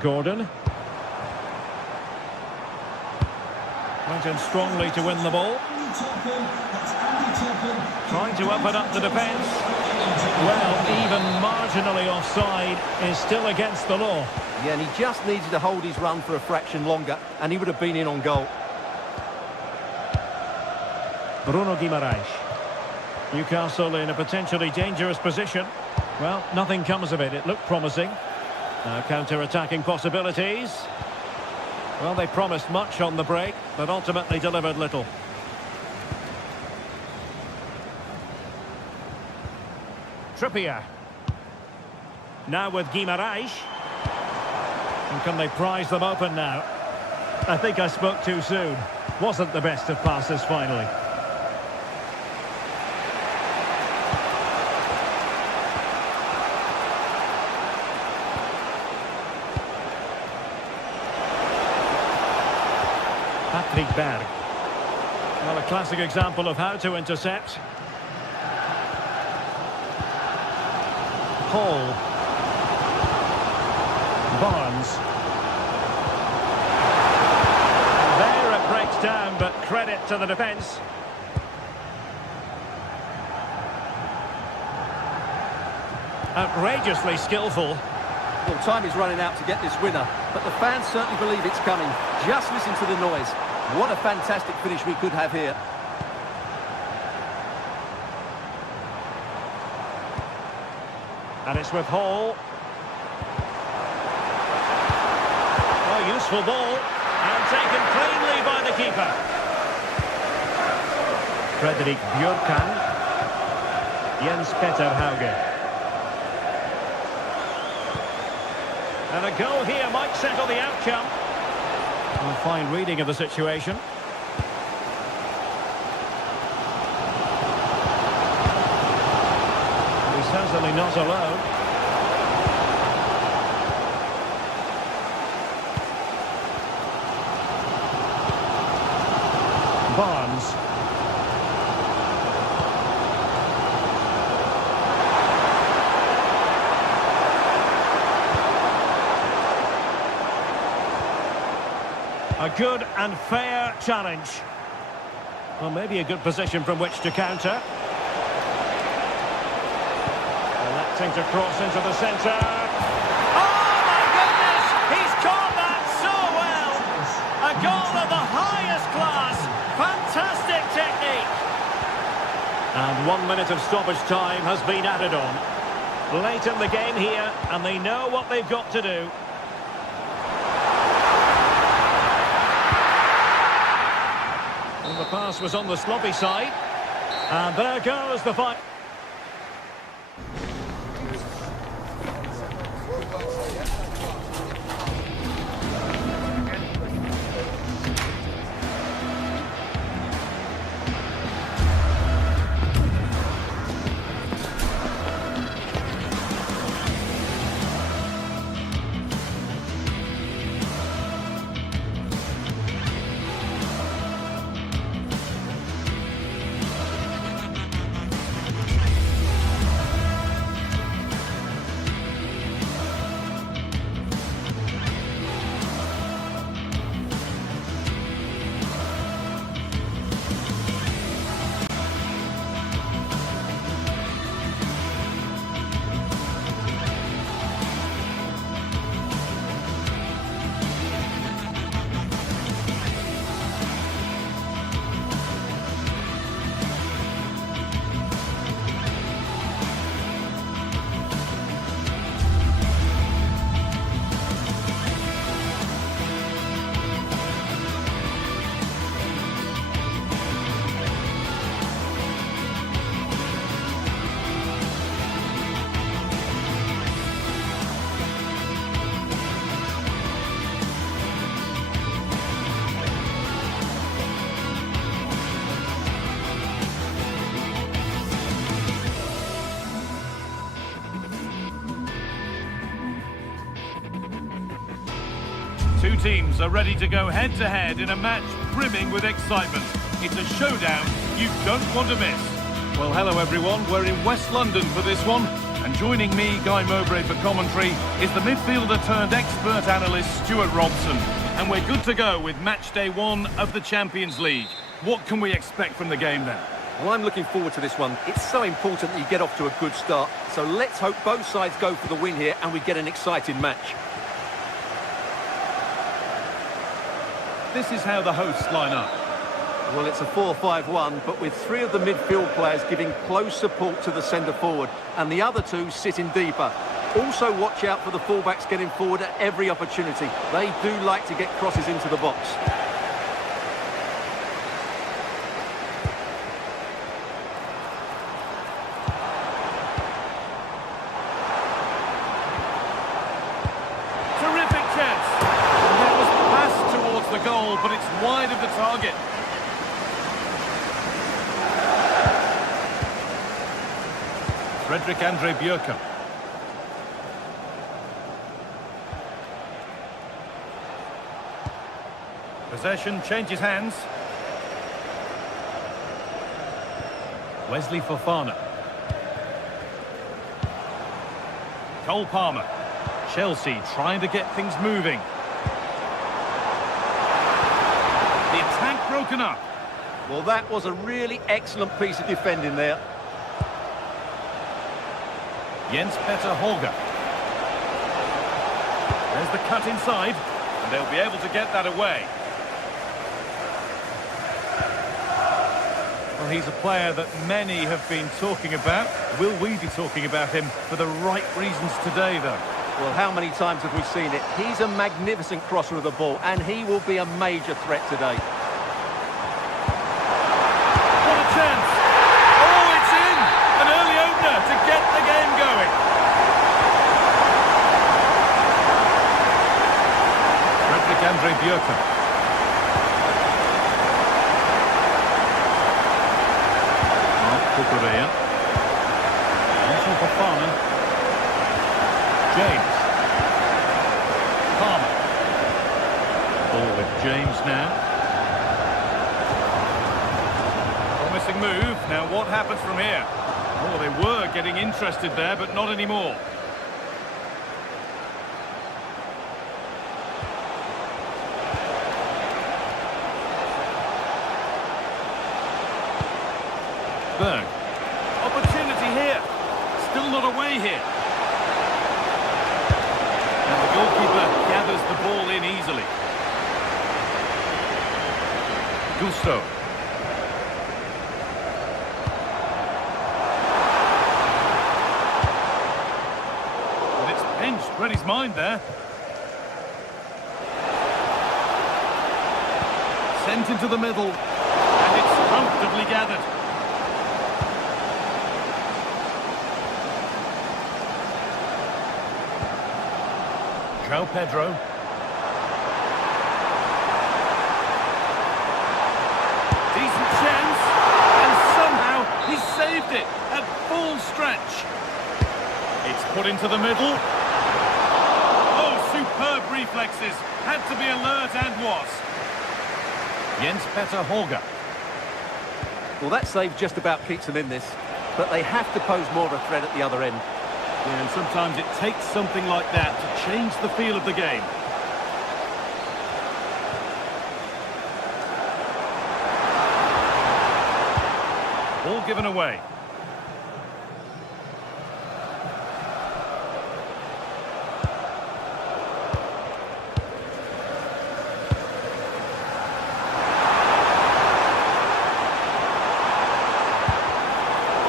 Gordon. Went in strongly to win the ball. Trying to open up the defence. Well, even marginally offside is still against the law. Yeah, and he just needed to hold his run for a fraction longer, and he would have been in on goal. Bruno Guimaraes. Newcastle in a potentially dangerous position. Well, nothing comes of it. It looked promising. Now counter-attacking possibilities. Well, they promised much on the break, but ultimately delivered little. Trippier. Now with Guimaraes. And can they prize them open now? I think I spoke too soon. Wasn't the best of passes finally. Patrick Berg. Well, a classic example of how to intercept. Hall. Barnes. There it breaks down, but credit to the defence. Outrageously skillful. Well, time is running out to get this winner, but the fans certainly believe it's coming. Just listen to the noise. What a fantastic finish we could have here. And it's with Hall. Oh, useful ball. And taken cleanly by the keeper. Fredrik Björkan. Jens Petter Hauge. And a goal here might settle the outcome. A fine reading of the situation. He's certainly not alone. Barnes. A good and fair challenge. Well, maybe a good position from which to counter. Electing to cross into the centre. Oh, my goodness! He's caught that so well! A goal of the highest class. Fantastic technique. And 1 minute of stoppage time has been added on. Late in the game here, and they know what they've got to do. And the pass was on the sloppy side. And there goes the fight. Two teams are ready to go head-to-head in a match brimming with excitement. It's a showdown you don't want to miss. Well, hello everyone. We're in West London for this one. And joining me, Guy Mowbray, for commentary is the midfielder-turned-expert analyst, Stuart Robson. And we're good to go with match day one of the Champions League. What can we expect from the game then? Well, I'm looking forward to this one. It's so important that you get off to a good start. So let's hope both sides go for the win here and we get an exciting match. This is how the hosts line up. Well, it's a 4-5-1, but with three of the midfield players giving close support to the centre forward and the other two sitting deeper. Also watch out for the fullbacks getting forward at every opportunity. They do like to get crosses into the box. Terrific chance. That was passed towards the goal, but it's wide of the target. Frederick Andre Björken. Possession changes hands. Wesley Fofana. Cole Palmer. Chelsea trying to get things moving. The attack broken up. Well, that was a really excellent piece of defending there. Jens Petter Holger. There's the cut inside, and they'll be able to get that away. Well, he's a player that many have been talking about. Will we be talking about him for the right reasons today, though? Well, how many times have we seen it? He's a magnificent crosser of the ball, and he will be a major threat today. What a chance! Oh, it's in! An early opener to get the game going. Frederick Andre Björken. Kukureya. Vincent Fofana. James. Palmer. Ball with James now. Promising move. Now what happens from here? Oh, they were getting interested there, but not anymore. Berg. Opportunity here. Still not away here. And the goalkeeper gathers the ball in easily. Gusto. But it's pinched. Read his mind there. Sent into the middle. And it's comfortably gathered. João Pedro. Decent chance, and somehow he saved it at full stretch. It's put into the middle. Oh, superb reflexes. Had to be alert and was. Jens Petter Holger. Well, that save just about keeps them in this, but they have to pose more of a threat at the other end. Yeah, and sometimes it takes something like that to change the feel of the game. Ball given away.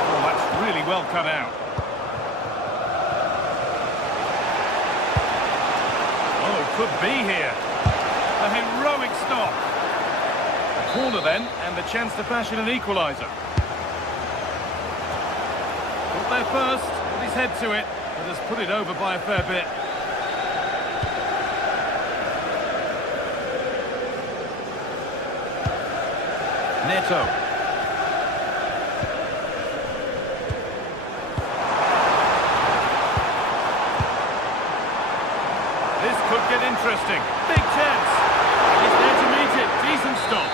Oh, that's really well cut out. Could be here. A heroic stop. A corner then, and the chance to fashion an equaliser. Got there first, put his head to it, and has put it over by a fair bit. Neto. This could get interesting. Big chance. He's there to meet it. Decent stop.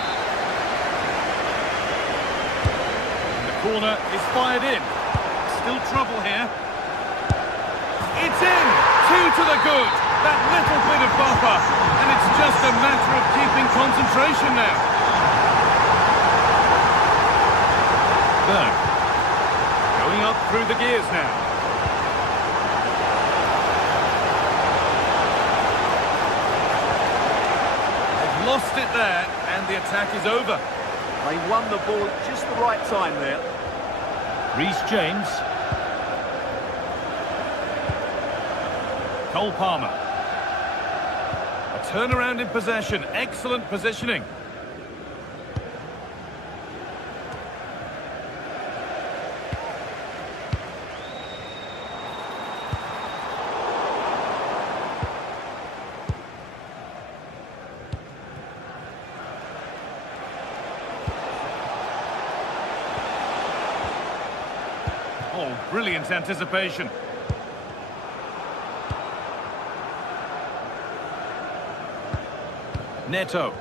And the corner is fired in. Still trouble here. It's in. 2 to the good. That little bit of buffer. And it's just a matter of keeping concentration now. Berg. Going up through the gears now. Lost it there, and the attack is over. They won the ball at just the right time there. Reece James. Cole Palmer. A turnaround in possession. Excellent positioning. Oh, brilliant anticipation. Neto.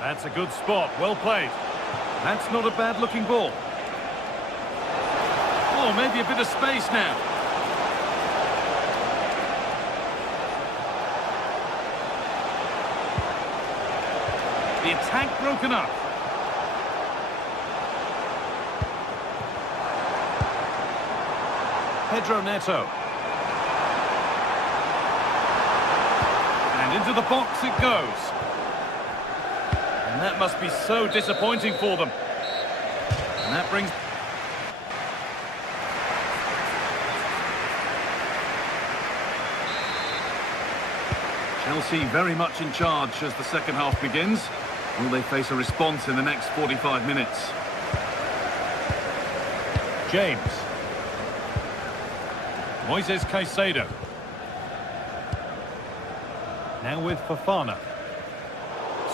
That's a good spot. Well played. That's not a bad-looking ball. Oh, maybe a bit of space now. The attack broken up. Pedro Neto. And into the box it goes. And that must be so disappointing for them. And that brings... Chelsea very much in charge as the second half begins. Will they face a response in the next 45 minutes? James. Moises Caicedo. Now with Fofana.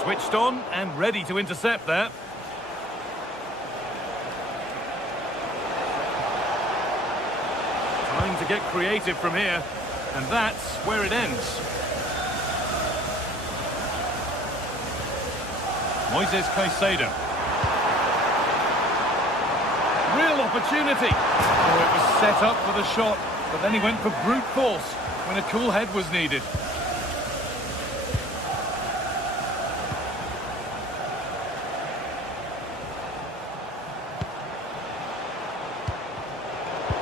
Switched on and ready to intercept there. Trying to get creative from here. And that's where it ends. Moises Caicedo. Real opportunity. Oh, it was set up for the shot, but then he went for brute force when a cool head was needed.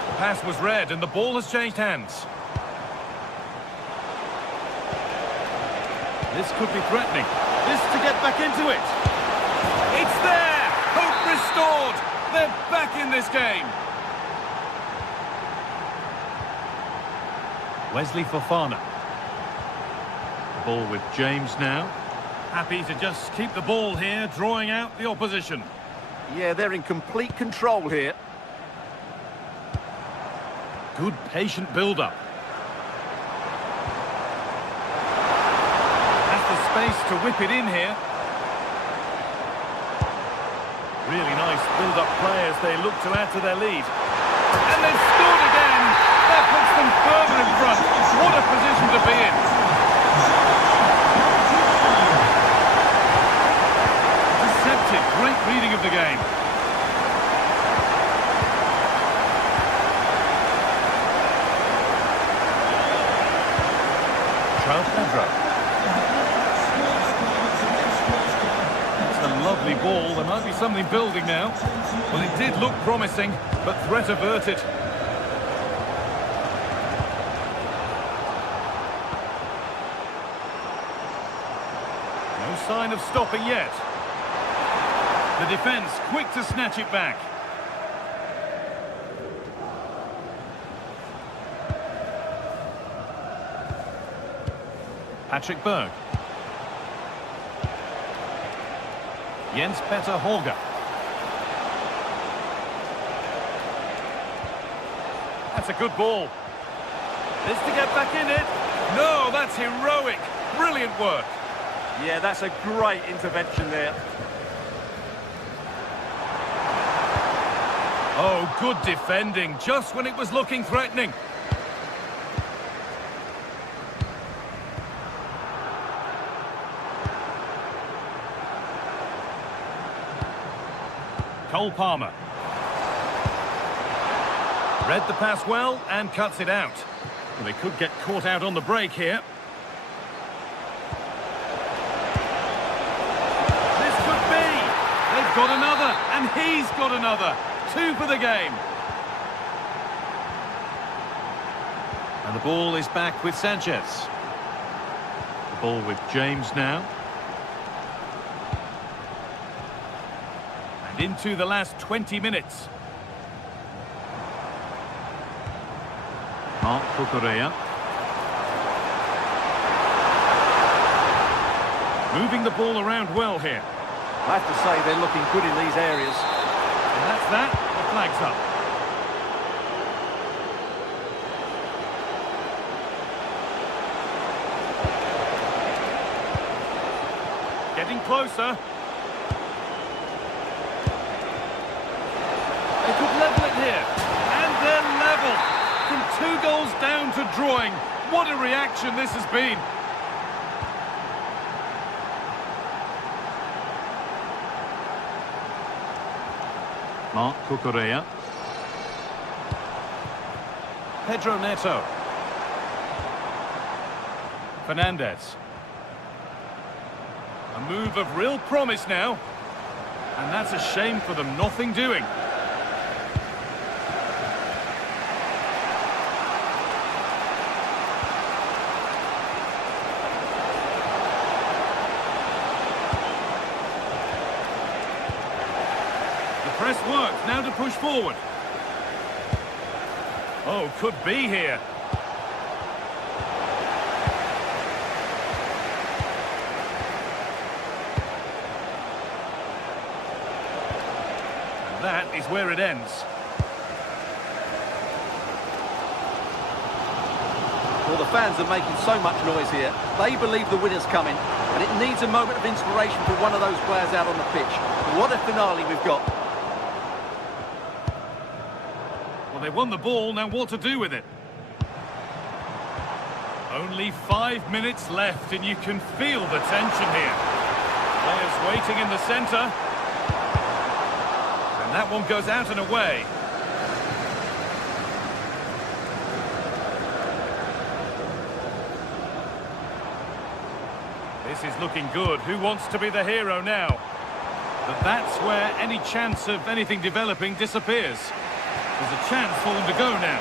The pass was read and the ball has changed hands. This could be threatening. This to get back into it. It's there! Hope restored! They're back in this game! Wesley Fofana. Ball with James now. Happy to just keep the ball here, drawing out the opposition. Yeah, they're in complete control here. Good patient build-up. Has the space to whip it in here. Really nice build-up play as they look to add to their lead. And they've scored again! That puts them further in front. What a position to be in! Deceptive, great reading of the game. Pedro. It's a lovely ball. There might be something building now. Well, it did look promising, but threat averted. No sign of stopping yet. The defence quick to snatch it back. Patrick Berg. Jens Petter Holger. That's a good ball. This to get back in it. No, that's heroic. Brilliant work. Yeah, that's a great intervention there. Oh, good defending, just when it was looking threatening. Cole Palmer. Read the pass well and cuts it out. Well, they could get caught out on the break here. This could be. They've got another, and he's got another. 2 for the game. And the ball is back with Sanchez. The Ball with James now. And into the last 20 minutes. Mark Cucurella. Moving the ball around well here. I have to say they're looking good in these areas. And that's that. The flag's up. Getting closer. They could level it here. And they're level. From 2 goals down to drawing. What a reaction this has been. Mark Cucurella. Pedro Neto. Fernandez. A move of real promise now. And that's a shame for them, nothing doing. Press works, now to push forward. Oh, could be here. And that is where it ends. Well, the fans are making so much noise here. They believe the winner's coming, and it needs a moment of inspiration for one of those players out on the pitch. What a finale we've got. Well, they won the ball, now what to do with it? Only 5 minutes left, and you can feel the tension here. Players waiting in the centre. And that one goes out and away. This is looking good. Who wants to be the hero now? But that's where any chance of anything developing disappears. There's a chance for them to go now.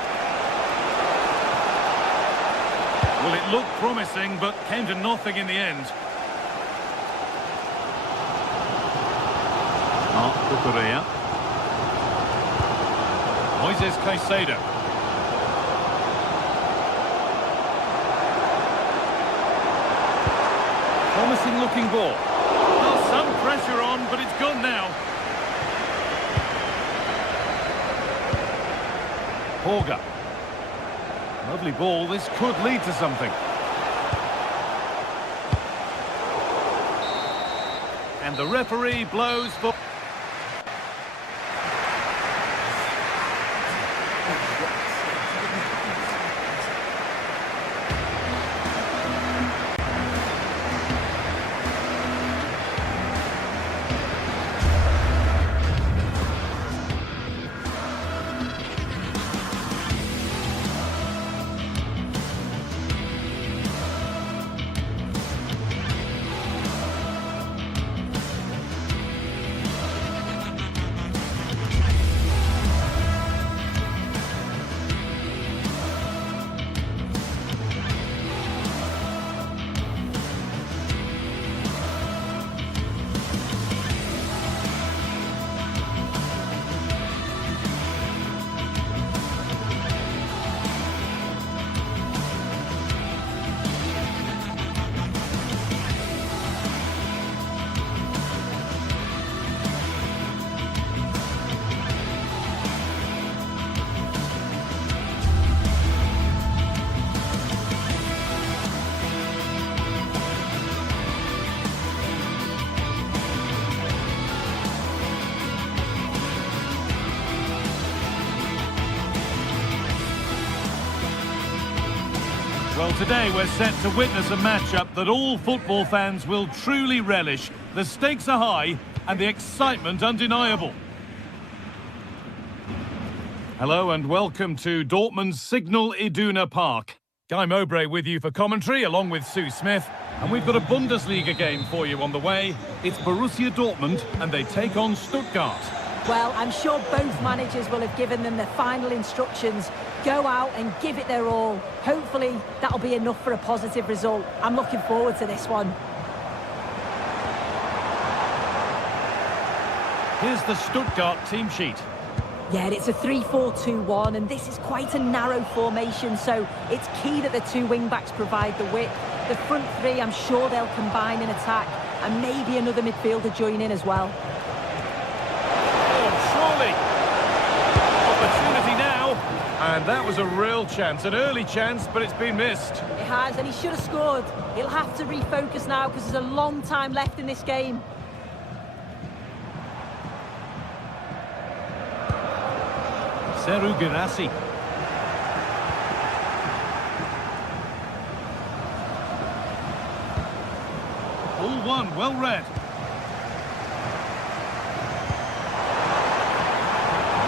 Well, it looked promising, but came to nothing in the end. Mark Cucurella. Moises Caicedo. Promising looking ball. Well, some pressure on, but it's gone now. Horga. Lovely ball, this could lead to something. And the referee blows for... Well, today we're set to witness a matchup that all football fans will truly relish. The stakes are high and the excitement undeniable. Hello and welcome to Dortmund's Signal Iduna Park. Guy Mowbray with you for commentary along with Sue Smith. And we've got a Bundesliga game for you on the way. It's Borussia Dortmund and they take on Stuttgart. Well, I'm sure both managers will have given them their final instructions. Go out and give it their all. Hopefully, that'll be enough for a positive result. I'm looking forward to this one. Here's the Stuttgart team sheet. Yeah, it's a 3-4-2-1, and this is quite a narrow formation, so it's key that the two wing-backs provide the width. The front three, I'm sure they'll combine in attack, and maybe another midfielder join in as well. Surely. Opportunity now. And that was a real chance, an early chance, but it's been missed. It has, and he should have scored. He'll have to refocus now because there's a long time left in this game. Seru Girassi. All one, well read.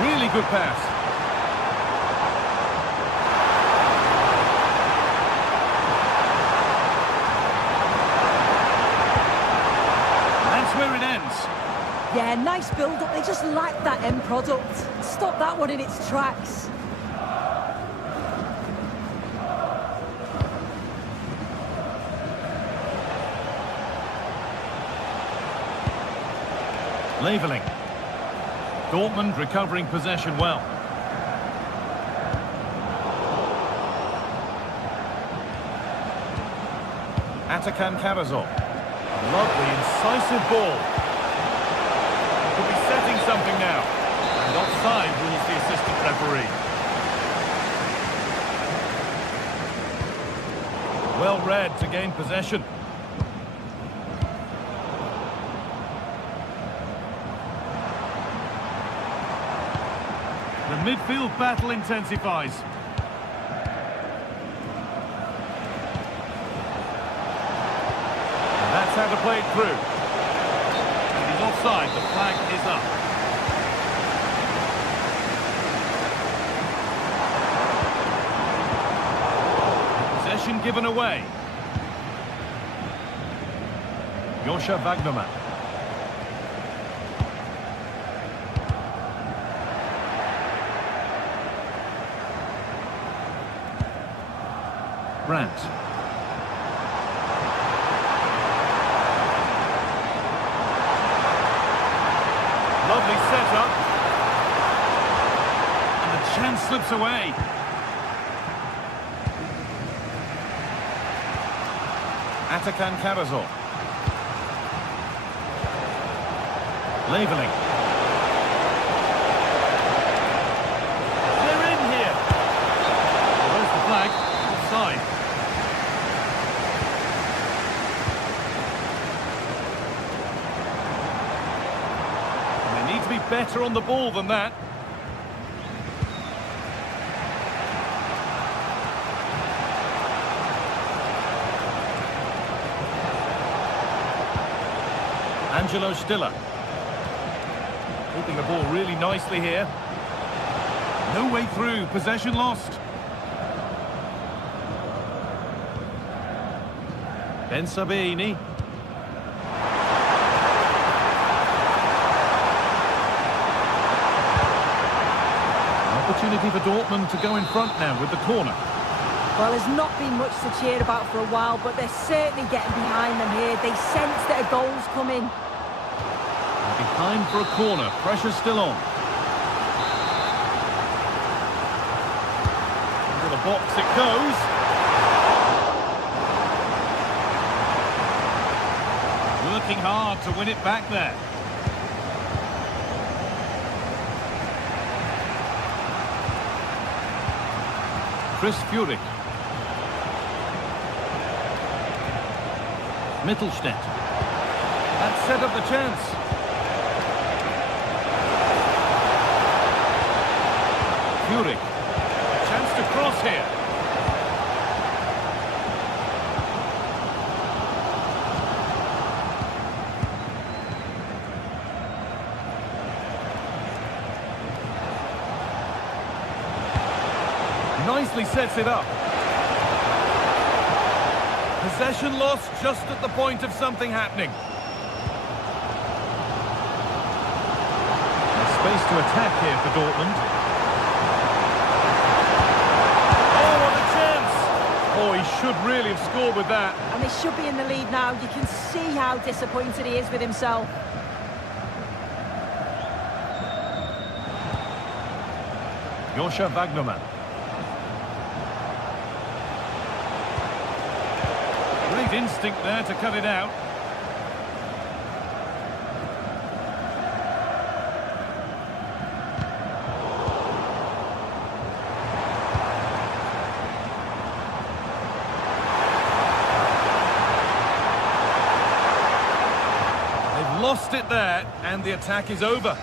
Really good pass. That's where it ends. Yeah, nice build-up. They just lack that end product. Stop that one in its tracks. Leveling. Dortmund recovering possession well. Atakan Karazor. A lovely, incisive ball. Could be setting something now. And offside rules the assistant referee. Well read to gain possession. The midfield battle intensifies. And that's how to play it through. And he's offside, the flag is up. Possession given away. Joscha Wagnermann. Brandt. Lovely setup. And the chance slips away. Atakan Karazor. Leveling. They're in here. Where's the flag? Offside. To be better on the ball than that. Angelo Stiller. Keeping the ball really nicely here. No way through, possession lost. Ben Sabini. Opportunity for Dortmund to go in front now with the corner. Well, there's not been much to cheer about for a while, but they're certainly getting behind them here. They sense that a goal's coming. And behind for a corner, pressure still on. Into the box it goes. Working hard to win it back there. Chris Furyk. Mittelstädt. That set up the chance. Furyk. A chance to cross here. Nicely sets it up. Possession lost just at the point of something happening. Space to attack here for Dortmund. Oh, what a chance! Oh, he should really have scored with that. And they should be in the lead now. You can see how disappointed he is with himself. Joscha Wagnermann. Great instinct there to cut it out. They've lost it there, and the attack is over.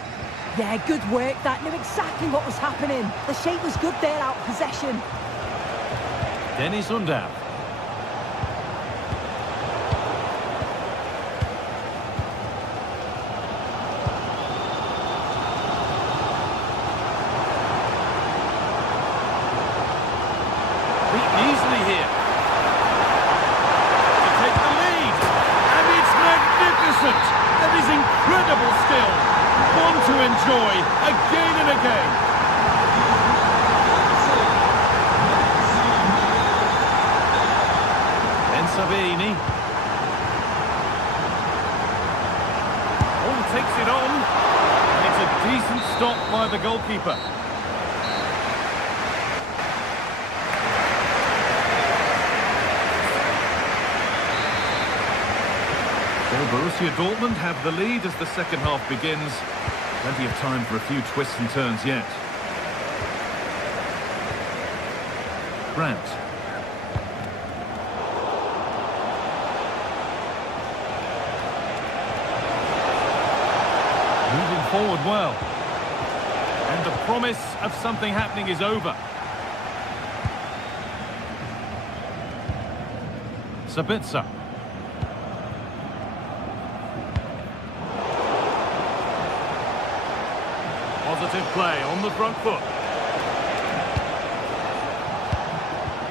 Yeah, good work. That knew exactly what was happening. The shape was good there, out of possession. Dennis Undav. Beaten easily here. To take the lead. And it's magnificent. That is incredible skill. One to enjoy again and again. Ben Sabini. Oh, takes it on. And it's a decent stop by the goalkeeper. So Borussia Dortmund have the lead as the second half begins. Plenty of time for a few twists and turns yet. Brandt. Moving forward well. And the promise of something happening is over. Sabitzer. Positive play on the front foot.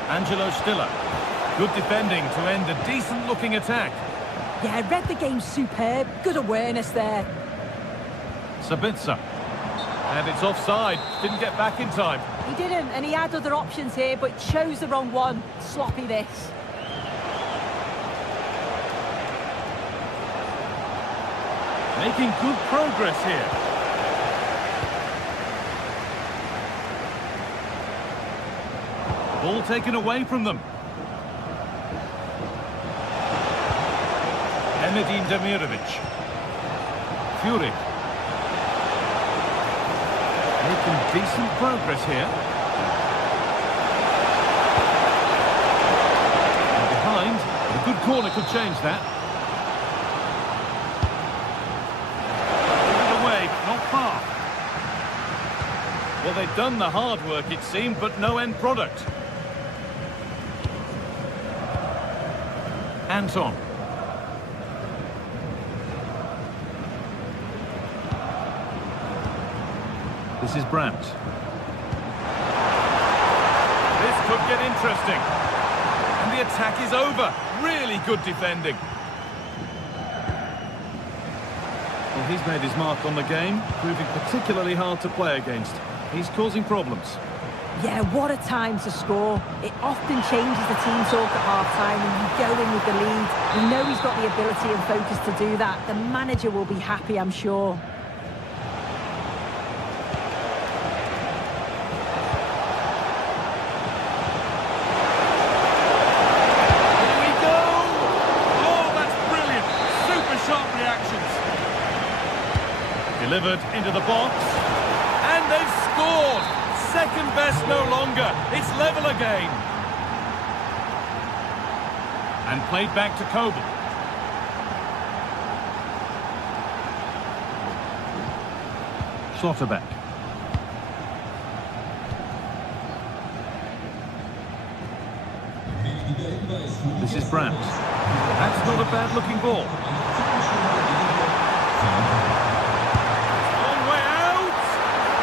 Angelo Stiller. Good defending to end a decent-looking attack. Yeah, read the game superb. Good awareness there. Sabitzer. And it's offside. Didn't get back in time. He didn't, and he had other options here, but chose the wrong one. Sloppy this. Making good progress here. Ball taken away from them. Enedin Demirovic. Fury. Making decent progress here. And behind, a good corner could change that. Put it away, not far. Well, they've done the hard work, it seemed, but no end product. Anton. This is Brandt. This could get interesting. And the attack is over. Really good defending. Well, he's made his mark on the game, proving particularly hard to play against. He's causing problems. Yeah, what a time to score. It often changes the team talk at half-time and you go in with the lead. You know he's got the ability and focus to do that. The manager will be happy, I'm sure. Here we go! Oh, that's brilliant. Super sharp reactions. Delivered into the box. And they've scored! Second best no longer. It's level again. And played back to Kobel. Schlotterbeck. This is Brandt. That's not a bad-looking ball. Long way out!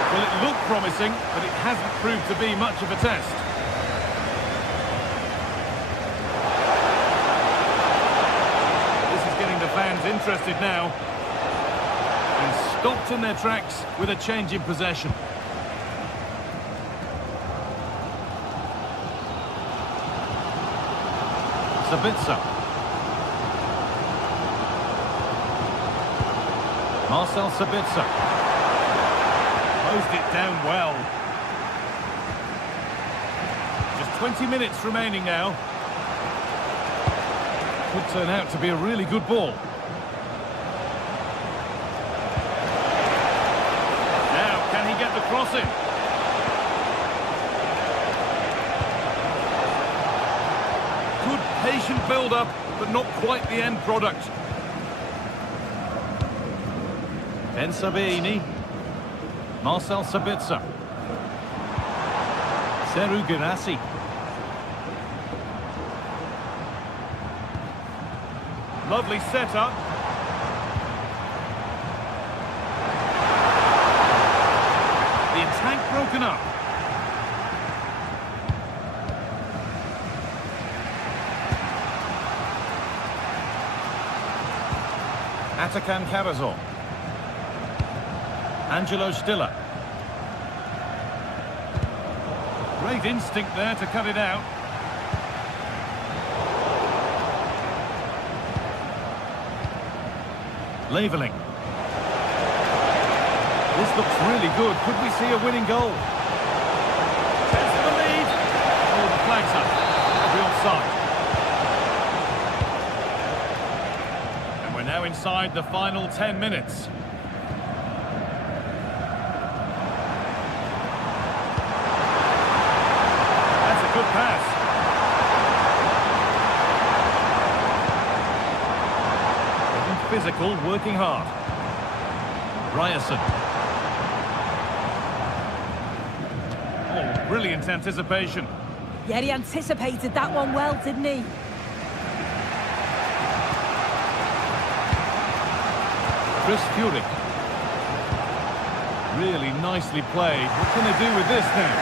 Well, it looked promising, but it hasn't proved to be much of a test. This is getting the fans interested now. And stopped in their tracks with a change in possession. Sabitzer. Marcel Sabitzer. Closed it down well. Just 20 minutes remaining now. Could turn out to be a really good ball. Now, can he get the cross in? Good patient build-up, but not quite the end product. Ben Sabini. Marcel Sabitzer. Seru Girassi. Lovely setup. The attack broken up. Atakan Karazor. Angelo Stiller. Great instinct there to cut it out. Leveling. This looks really good. Could we see a winning goal? There's the lead. Oh, the flag's up. Be offside. And we're now inside the final 10 minutes. That's a good pass. Physical, working hard. Ryerson. Oh, brilliant anticipation. Yeah, he anticipated that one well, didn't he? Chris Furyk. Really nicely played. What can they do with this now?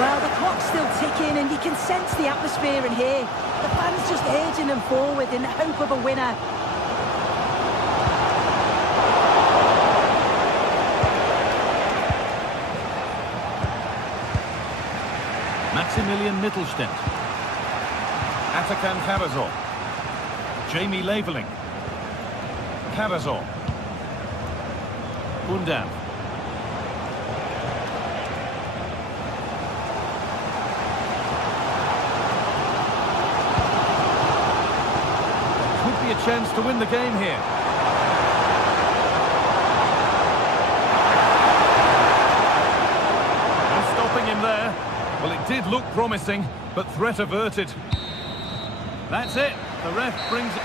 Well, the clock's still ticking and you can sense the atmosphere in here. The fans just urging them forward in the hope of a winner. Maximilian Mittelstädt. Atakan Karazor. Jamie Leveling. Karazor. Bundan. Could be a chance to win the game here. No stopping him there. Well, it did look promising, but threat averted. That's it. The ref brings it.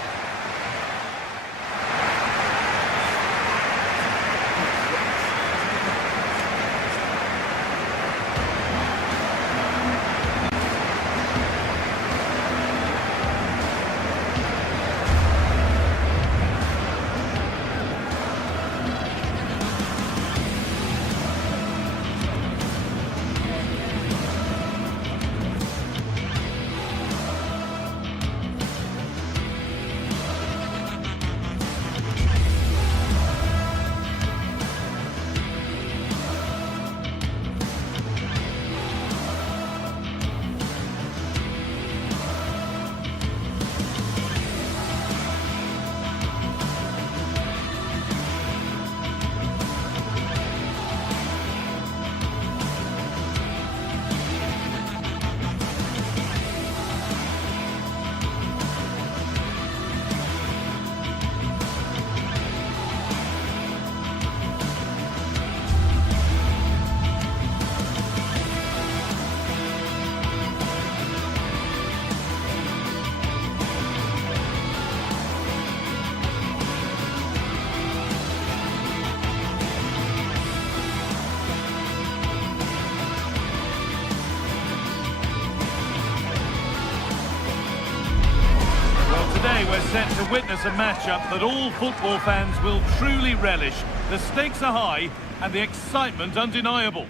Today we're set to witness a matchup that all football fans will truly relish. The stakes are high and the excitement undeniable.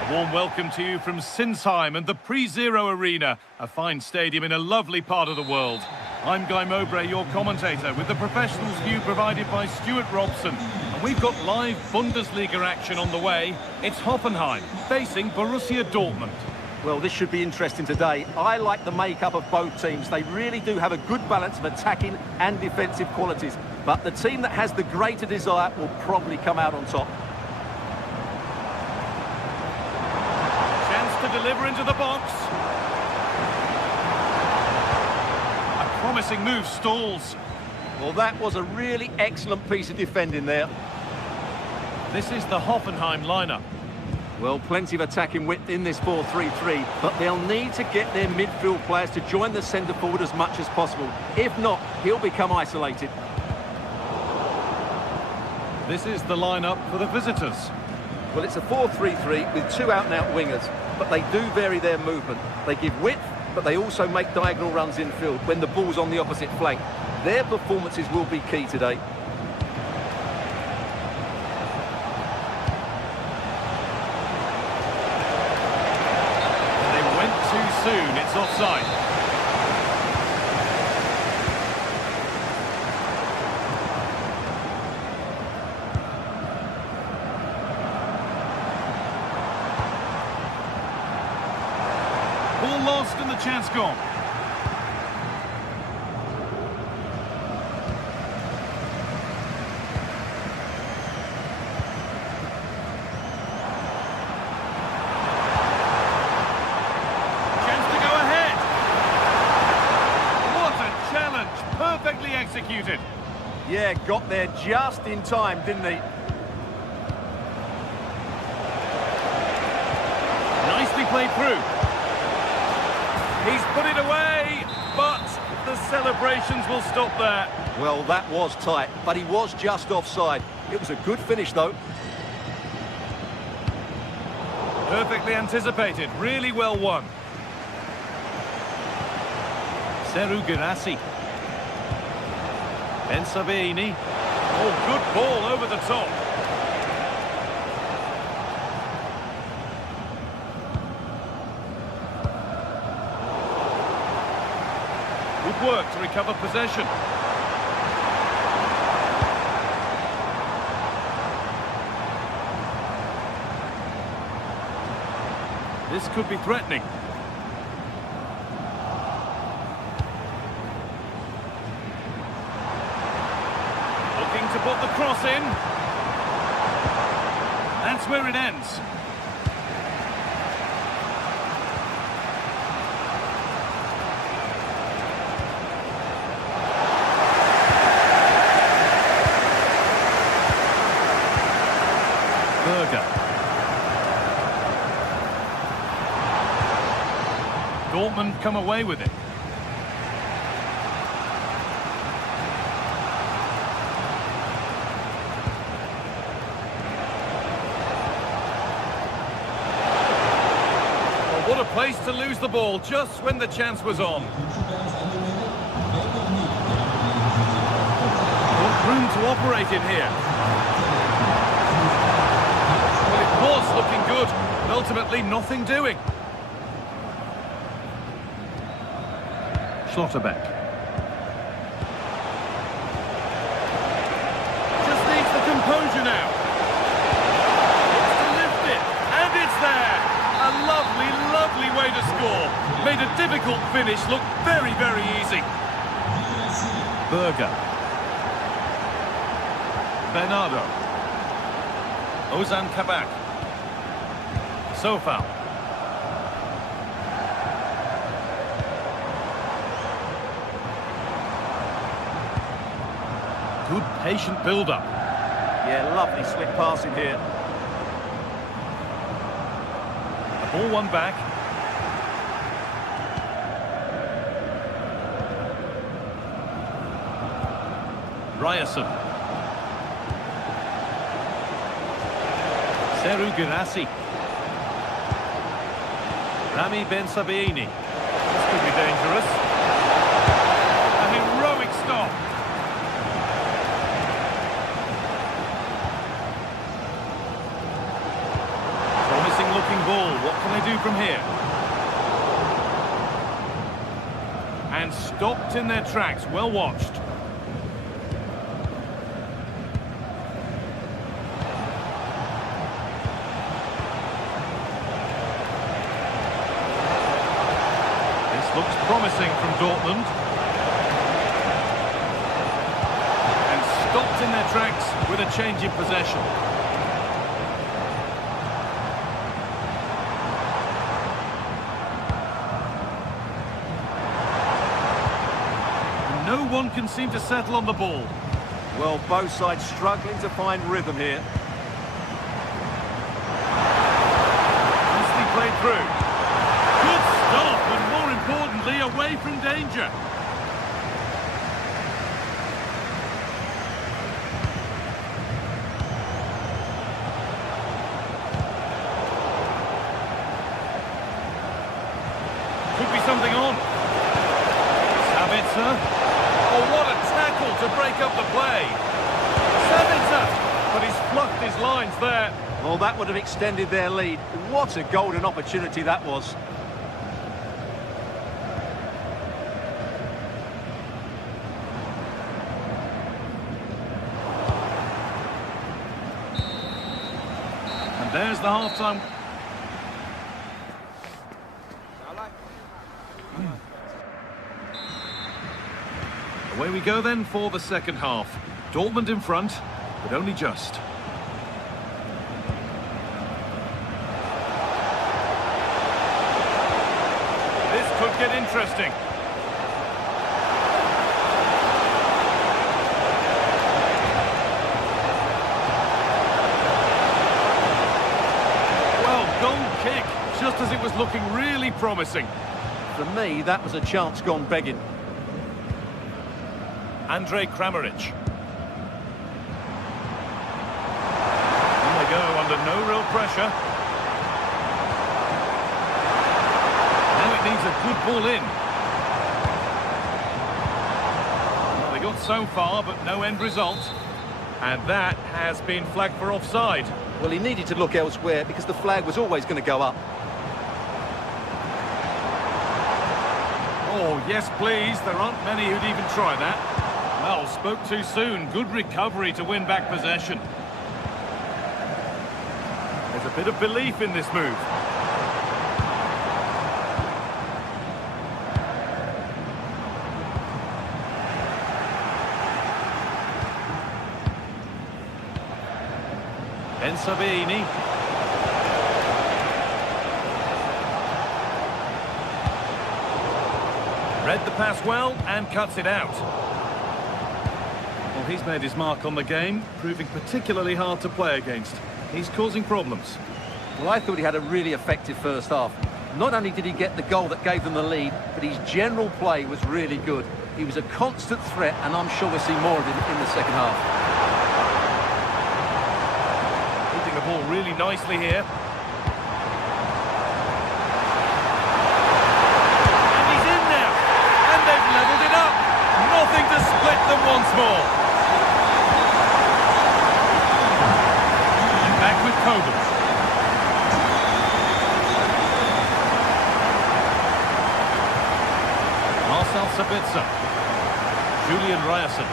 A warm welcome to you from Sinsheim and the Pre-Zero Arena, a fine stadium in a lovely part of the world. I'm Guy Mowbray, your commentator, with the professionals' view provided by Stuart Robson. And we've got live Bundesliga action on the way. It's Hoffenheim facing Borussia Dortmund. Well, this should be interesting today. I like the makeup of both teams. They really do have a good balance of attacking and defensive qualities. But the team that has the greater desire will probably come out on top. Chance to deliver into the box. Promising move stalls. Well, that was a really excellent piece of defending there. This is the Hoffenheim lineup. Well, plenty of attacking width in this 4-3-3, but they'll need to get their midfield players to join the centre forward as much as possible. If not, he'll become isolated. This is the lineup for the visitors. Well, it's a 4-3-3 with two out-and-out wingers, but they do vary their movement. They give width, but they also make diagonal runs infield when the ball's on the opposite flank. Their performances will be key today. They went too soon, it's offside. Ball lost and the chance gone. Chance to go ahead. What a challenge. Perfectly executed. Yeah, got there just in time, didn't he? Nicely played through. He's put it away, but the celebrations will stop there. Well, that was tight, but he was just offside. It was a good finish, though. Perfectly anticipated, really well won. Seru Girassi. Ben Sabini. Oh, good ball over the top. Good work to recover possession. This could be threatening. Looking to put the cross in. That's where it ends. Dortmund come away with it. Well, what a place to lose the ball just when the chance was on. Got room to operate in here. Well, it was looking good, but ultimately nothing doing. Schlotterbeck. Just needs the composure now. Wants to lift it, and it's there. A lovely, lovely way to score. Made a difficult finish look very, very easy. Berger. Bernardo. Ozan Kabak. Sofal. Good patient build-up. Yeah, lovely slick passing here. The ball won back. Ryerson. Seru Girassi. Rami Ben Sabini. This could be dangerous. A heroic stop. Promising looking ball. What can they do from here? And stopped in their tracks. Well watched. This looks promising from Dortmund. And stopped in their tracks with a change in possession. No one can seem to settle on the ball. Well, both sides struggling to find rhythm here. Nicely played through. Good stop, and more importantly, away from danger. Could be something on. Sabitzer. Oh, what a tackle to break up the play. Sabitzer, but he's fluffed his lines there. Well, that would have extended their lead. What a golden opportunity that was. And there's the half-time. Away we go then for the second half. Dortmund in front, but only just. This could get interesting. Well, goal kick, just as it was looking really promising. For me, that was a chance gone begging. Andrej Kramaric. On they go under no real pressure. Now it needs a good ball in. Well, they got so far, but no end result. And that has been flagged for offside. Well, he needed to look elsewhere because the flag was always going to go up. Oh, yes, please. There aren't many who'd even try that. Well, spoke too soon. Good recovery to win back possession. There's a bit of belief in this move. Ben Sabini. Read the pass well and cuts it out. Well, he's made his mark on the game, proving particularly hard to play against. He's causing problems. Well, I thought he had a really effective first half. Not only did he get the goal that gave them the lead, but his general play was really good. He was a constant threat, and I'm sure we'll see more of him in the second half. Hitting the ball really nicely here. And he's in now! And they've levelled it up! Nothing to split them once more. Back with Kogan. Marcel Sabitzer. Julian Ryerson.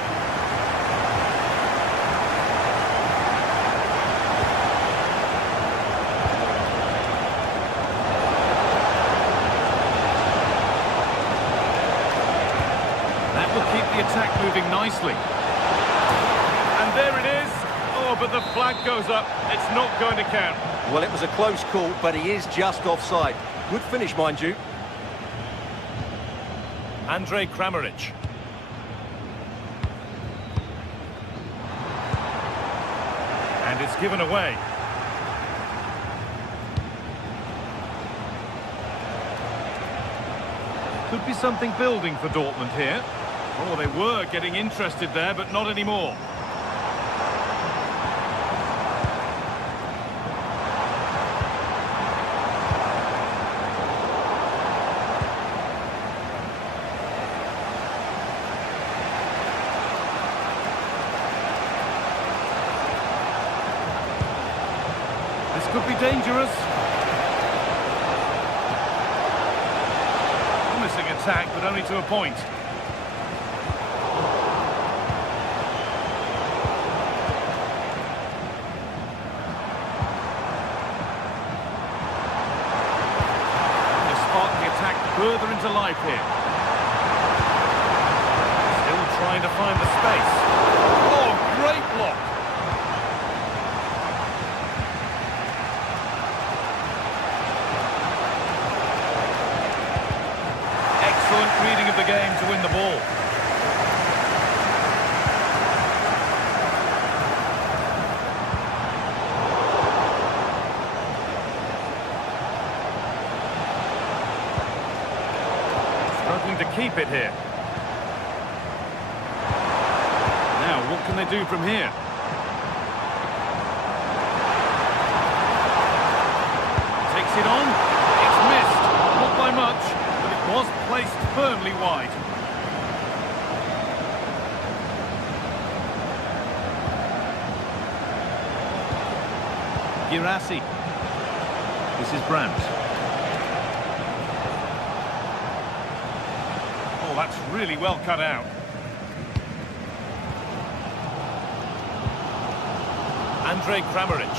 That will keep the attack moving nicely. And there it is. Oh, but the flag goes up. It's not going to count. Well, it was a close call, but he is just offside. Good finish, mind you. Andrej Kramaric. And it's given away. Could be something building for Dortmund here. Oh, they were getting interested there, but not anymore. This could be dangerous. Promising attack, but only to a point. To spark the attack further into life here. Still trying to find the space. Oh, great block. Excellent reading of the game to win the ball. Struggling to keep it here. Now, what can they do from here? Takes it on. It's missed. Not by much, but it was placed firmly wide. Girassi. This is Brandt. Oh, that's really well cut out. Andrej Kramaric.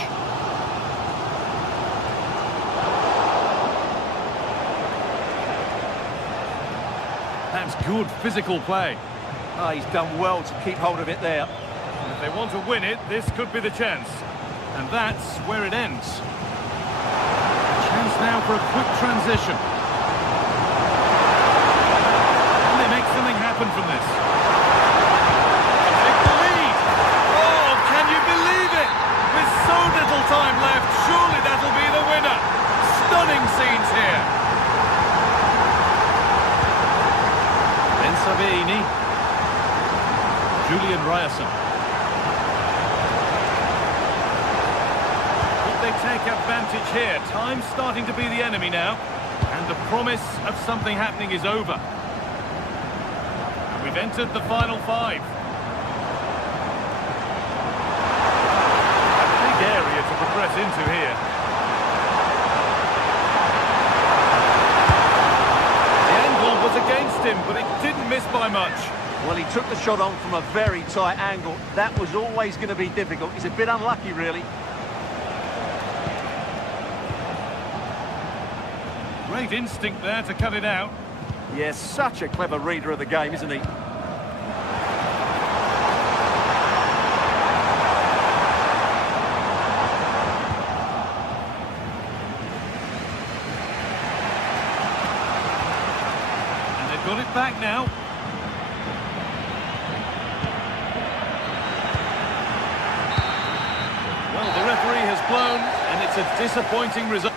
That's good physical play. Oh, he's done well to keep hold of it there. And if they want to win it, this could be the chance. And that's where it ends. Chance now for a quick transition. Can they make something happen from this? Take the lead! Oh, can you believe it? With so little time left, surely that'll be the winner. Stunning scenes here. Ben Sabini. Julian Ryerson. They take advantage here. Time's starting to be the enemy now, and the promise of something happening is over. And we've entered the final five. A big area to progress into here. The angle was against him, but it didn't miss by much. Well, he took the shot on from a very tight angle. That was always going to be difficult. He's a bit unlucky, really. Great instinct there to cut it out. Yes, such a clever reader of the game, isn't he? And they've got it back now. Well, the referee has blown, and it's a disappointing result.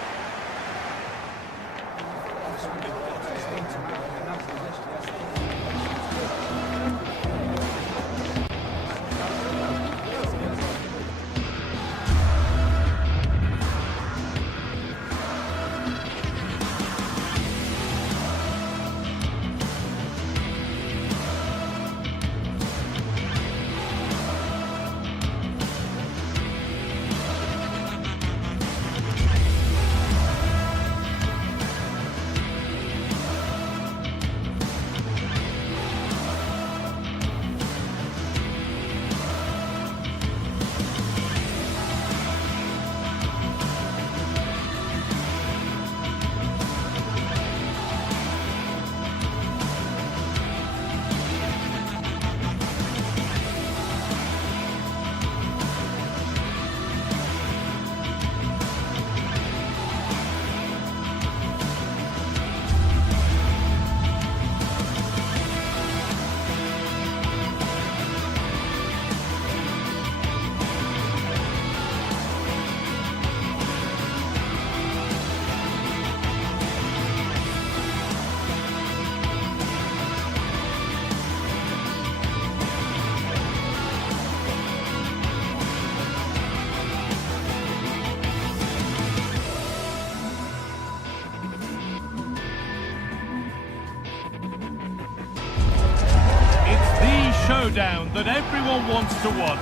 Showdown that everyone wants to watch.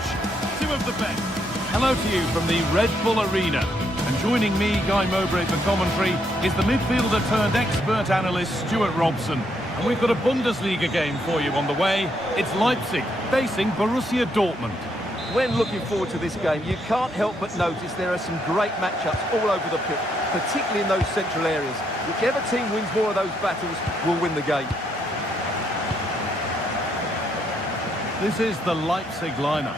Two of the best. Hello to you from the Red Bull Arena. And joining me, Guy Mowbray, for commentary is the midfielder turned expert analyst Stuart Robson. And we've got a Bundesliga game for you on the way. It's Leipzig facing Borussia Dortmund. When looking forward to this game, you can't help but notice there are some great matchups all over the pitch, particularly in those central areas. Whichever team wins more of those battles will win the game. This is the Leipzig lineup.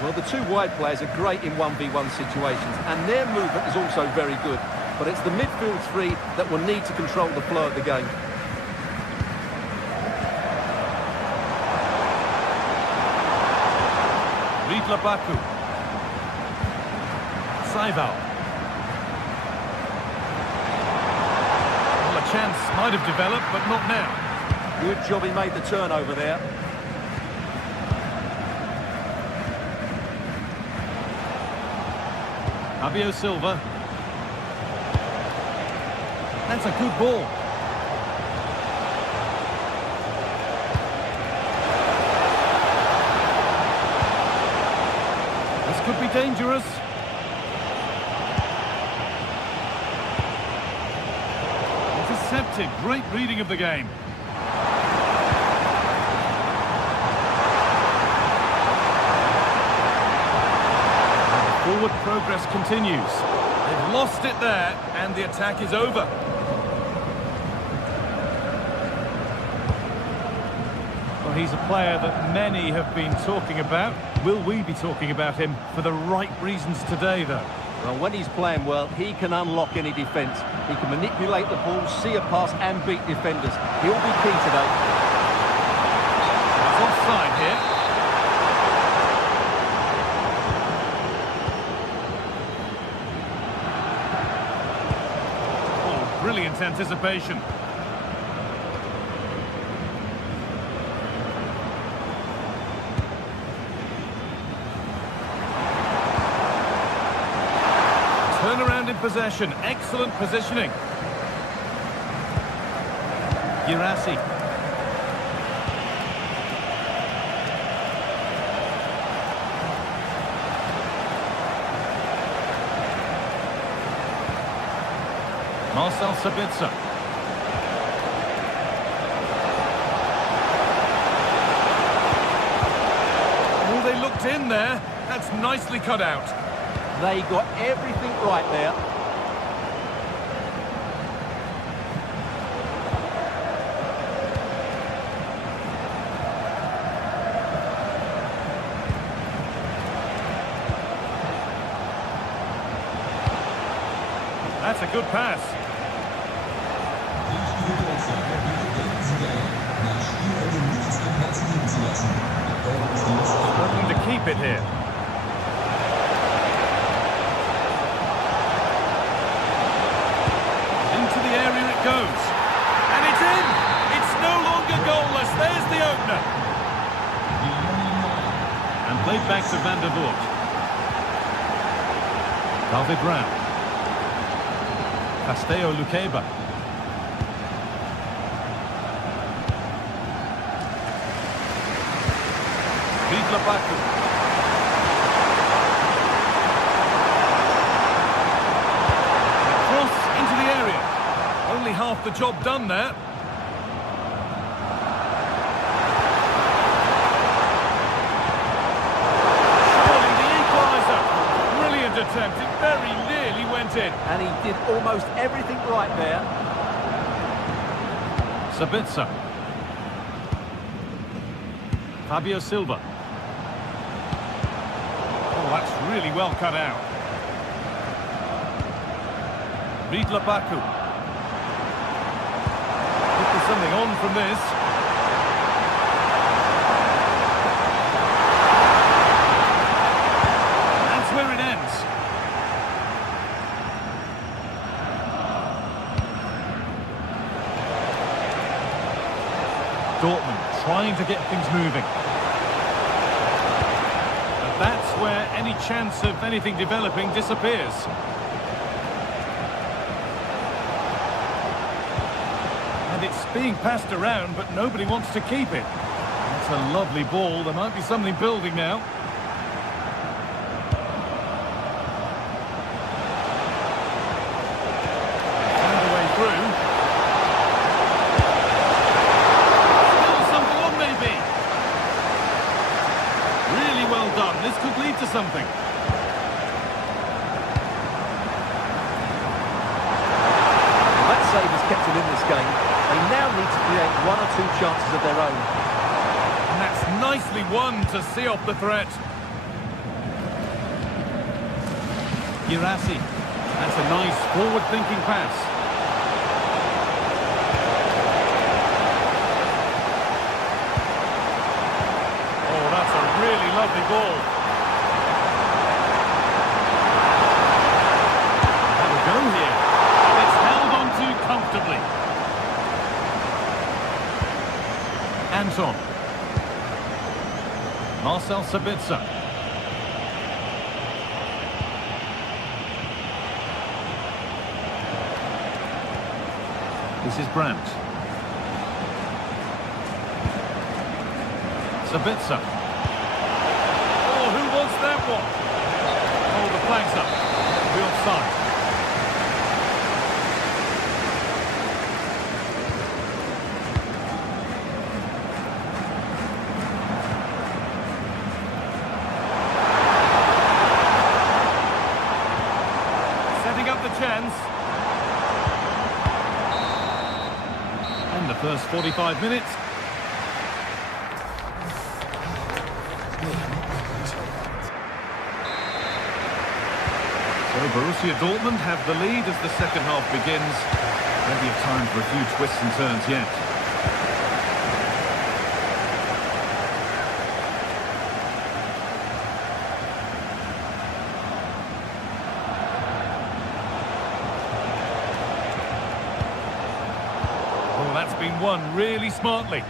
Well, the two wide players are great in 1v1 situations, and their movement is also very good. But it's the midfield three that will need to control the flow of the game. Riedler Baku. Saival. Well, a chance might have developed, but not now. Good job he made the turnover there. Fabio Silva. That's a good ball. This could be dangerous. Intercepted. Great reading of the game. Forward progress continues. They've lost it there, and the attack is over. Well, he's a player that many have been talking about. Will we be talking about him for the right reasons today, though? Well, when he's playing well, he can unlock any defence. He can manipulate the ball, see a pass and beat defenders. He'll be key today. It's offside here. Brilliant anticipation. Turnaround in possession. Excellent positioning. Girassi. Marcel Sabitzer. Oh, they looked in there. That's nicely cut out. They got everything right there. That's a good pass. Struggling to keep it here. Into the area it goes. And it's in! It's no longer goalless. There's the opener. And played back to Van der Voort. David Brown. Casteo Lukeba. Riedler Baku. Cross into the area. Only half the job done there. Surely the equaliser. Brilliant attempt. It very nearly went in. And he did almost everything right there. Sabitzer. Fabio Silva. Oh, that's really well cut out. Riedler Baku. Look for something on from this. That's where it ends. Dortmund trying to get things moving. But that's where any chance of anything developing disappears. And it's being passed around, but nobody wants to keep it. That's a lovely ball. There might be something building now. Found a way through. game. They now need to create one or two chances of their own. And that's nicely won to see off the threat. Girassi. That's a nice forward-thinking pass. Oh, that's a really lovely ball. Have a go here. It's held on to comfortably. Anton. Marcel Sabitzer. This is Brandt. Sabitzer. Oh, who wants that one? Oh, the flag's up. The offside. Setting up the chance. And the first 45 minutes. So Borussia Dortmund have the lead as the second half begins. Plenty of time for a few twists and turns yet. Oh, that's been won really smartly.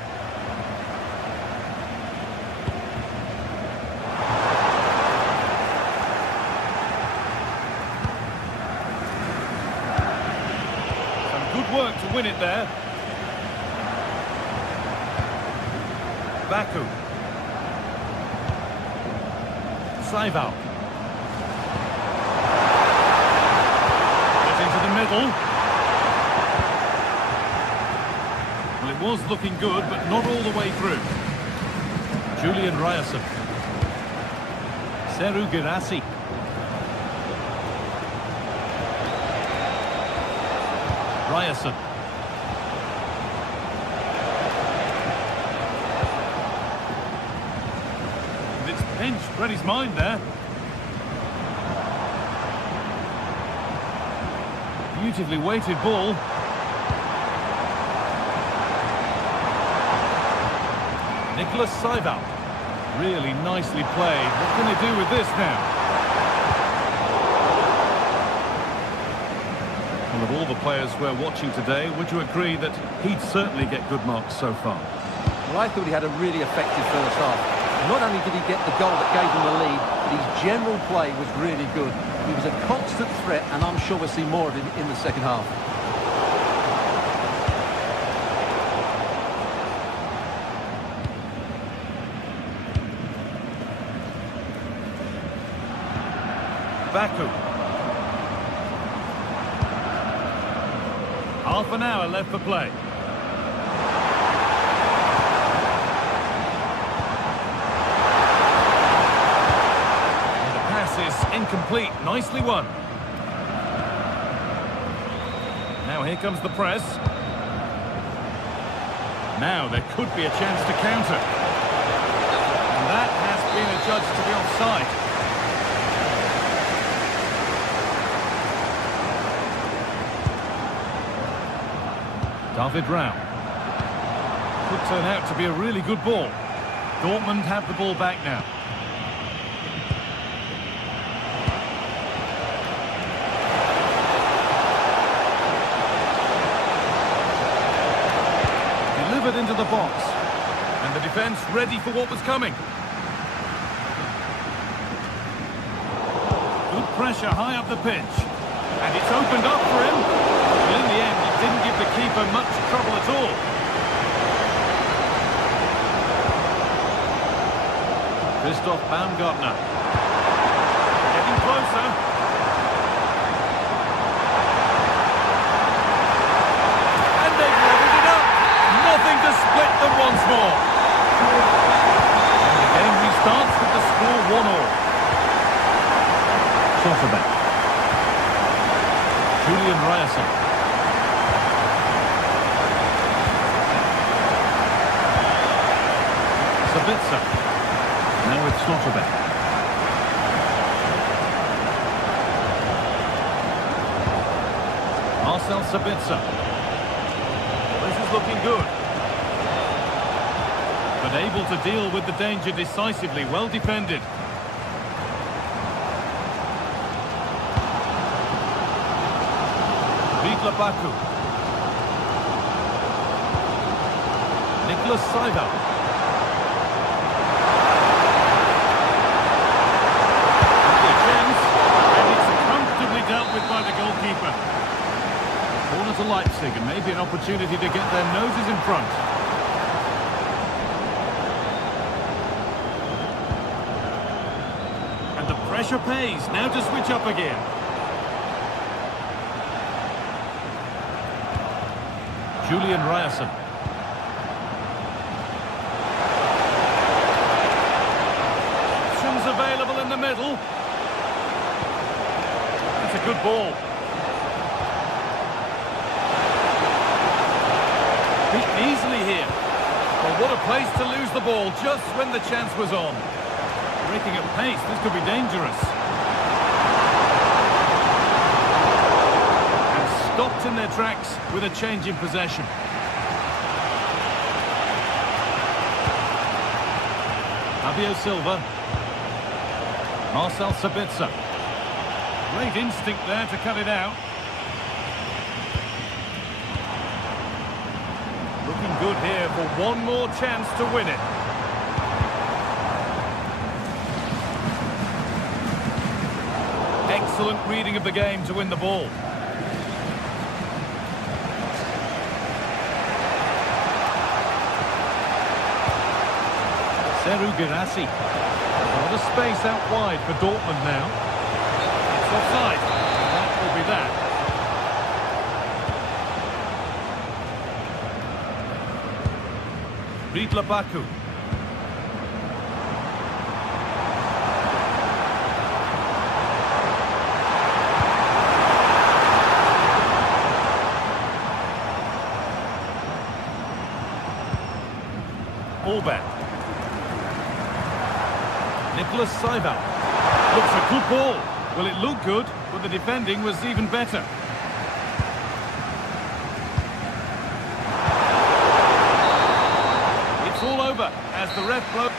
Good work to win it there. Baku. Saival. Get into the middle. Well, it was looking good, but not all the way through. Julian Ryerson. Seru Girassi. Ryerson. And it's pinched, read his mind there. Beautifully weighted ball. Nicholas Saival. Really nicely played. What can they do with this now? Of all the players we're watching today, would you agree that he'd certainly get good marks so far? Well, I thought he had a really effective first half. Not only did he get the goal that gave him the lead, but his general play was really good. He was a constant threat, and I'm sure we'll see more of him in the second half. Baku. Half an hour left for play. And the pass is incomplete. Nicely won. Now here comes the press. Now there could be a chance to counter. And that has been adjudged to be offside. David Rao. Could turn out to be a really good ball. Dortmund have the ball back now. Delivered into the box. And the defence ready for what was coming. Good pressure high up the pitch. And it's opened up for him. Well, in the end, it didn't give the keeper much trouble at all. Christoph Baumgartner. Getting closer. And they've leveled it up. Nothing to split them once more. And the game restarts with the score 1-1. Schotterbeck. Julian Ryerson. Sabitzer. Now it's Slotterbeck. Marcel Sabitzer. This is looking good. But able to deal with the danger decisively. Well defended. Vidla Baku. Nicholas Seidel. And it's comfortably dealt with by the goalkeeper. Corner to Leipzig, and maybe an opportunity to get their noses in front. And the pressure pays. Now to switch up again. Julian Ryerson. Options available in the middle. That's a good ball. Beat easily here. Well, what a place to lose the ball just when the chance was on. Breaking at pace, this could be dangerous. Stopped in their tracks with a change in possession. Fabio Silva. Marcel Sabitzer. Great instinct there to cut it out. Looking good here for one more chance to win it. Excellent reading of the game to win the ball. Seru Girassi. A lot of space out wide for Dortmund now. It's offside. That will be that. Vidla Baku. Allback. Nicholas Seidel. Looks a good ball. Well, it looked good, but the defending was even better. It's all over as the ref blows.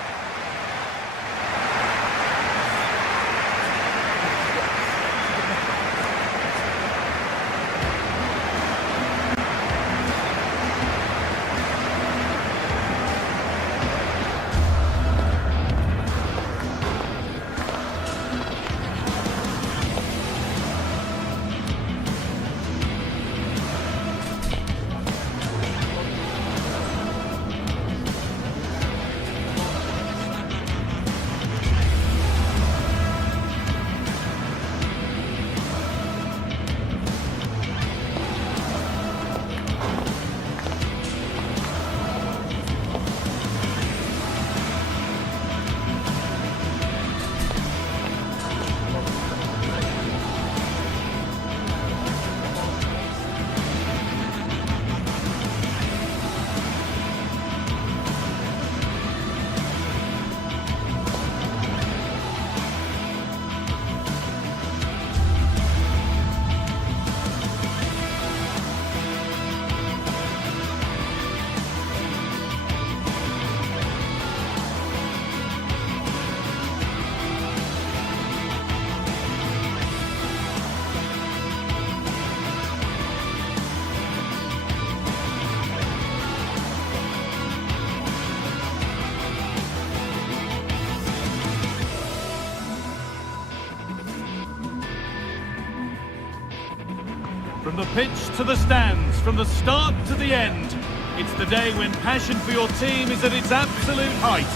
From the pitch to the stands, from the start to the end, it's the day when passion for your team is at its absolute height.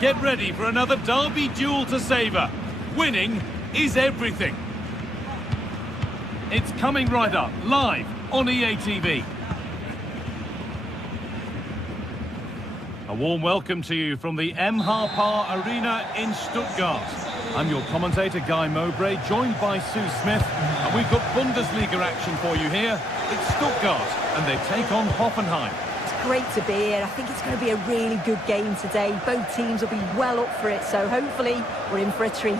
Get ready for another derby duel to savour. Winning is everything. It's coming right up, live on EA TV. A warm welcome to you from the MHP Arena in Stuttgart. I'm your commentator, Guy Mowbray, joined by Sue Smith, and we've got Bundesliga action for you here. It's Stuttgart, and they take on Hoffenheim. great to be here. I think it's going to be a really good game today. Both teams will be well up for it, so hopefully we're in for a treat.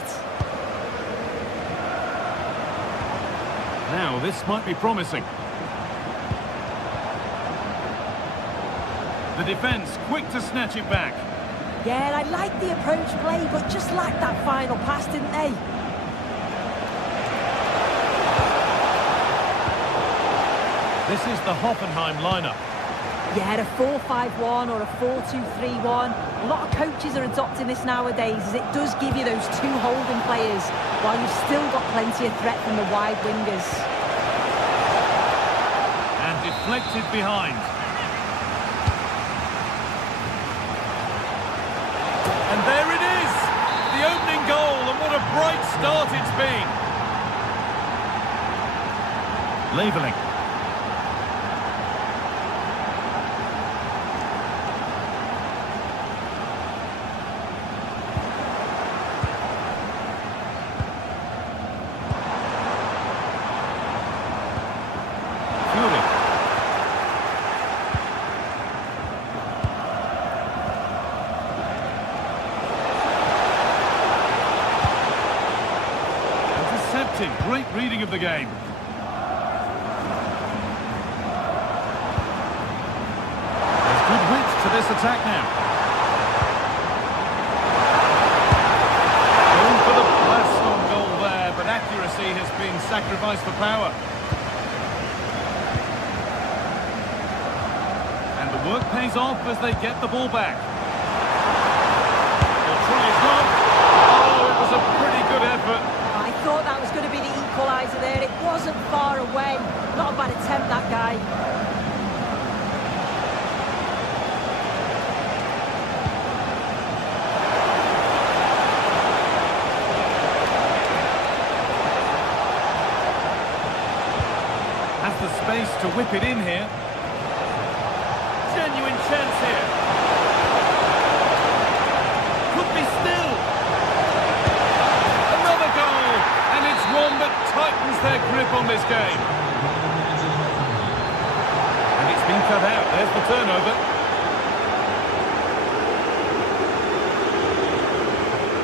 Now, this might be promising. The defence, quick to snatch it back. Yeah, I like the approach play, but just lacked that final pass, didn't they? This is the Hoffenheim lineup. Yeah, a 4-5-1 or a 4-2-3-1. A lot of coaches are adopting this nowadays, as it does give you those two holding players, while you've still got plenty of threat from the wide wingers. And deflected behind. And there it is! The opening goal, and what a bright start it's been! Labelling. Great reading of the game. There's good width to this attack now. Going for the blast on goal there, but accuracy has been sacrificed for power. And the work pays off as they get the ball back. They'll try his luck. Oh, it was a pretty good effort. I thought that was going to be the equaliser there. It wasn't far away. Not a bad attempt, that guy. Has the space to whip it in here. Genuine chance here. Could be still. Another goal, and it's one that tightens their grip on this game. And it's been cut out. There's the turnover.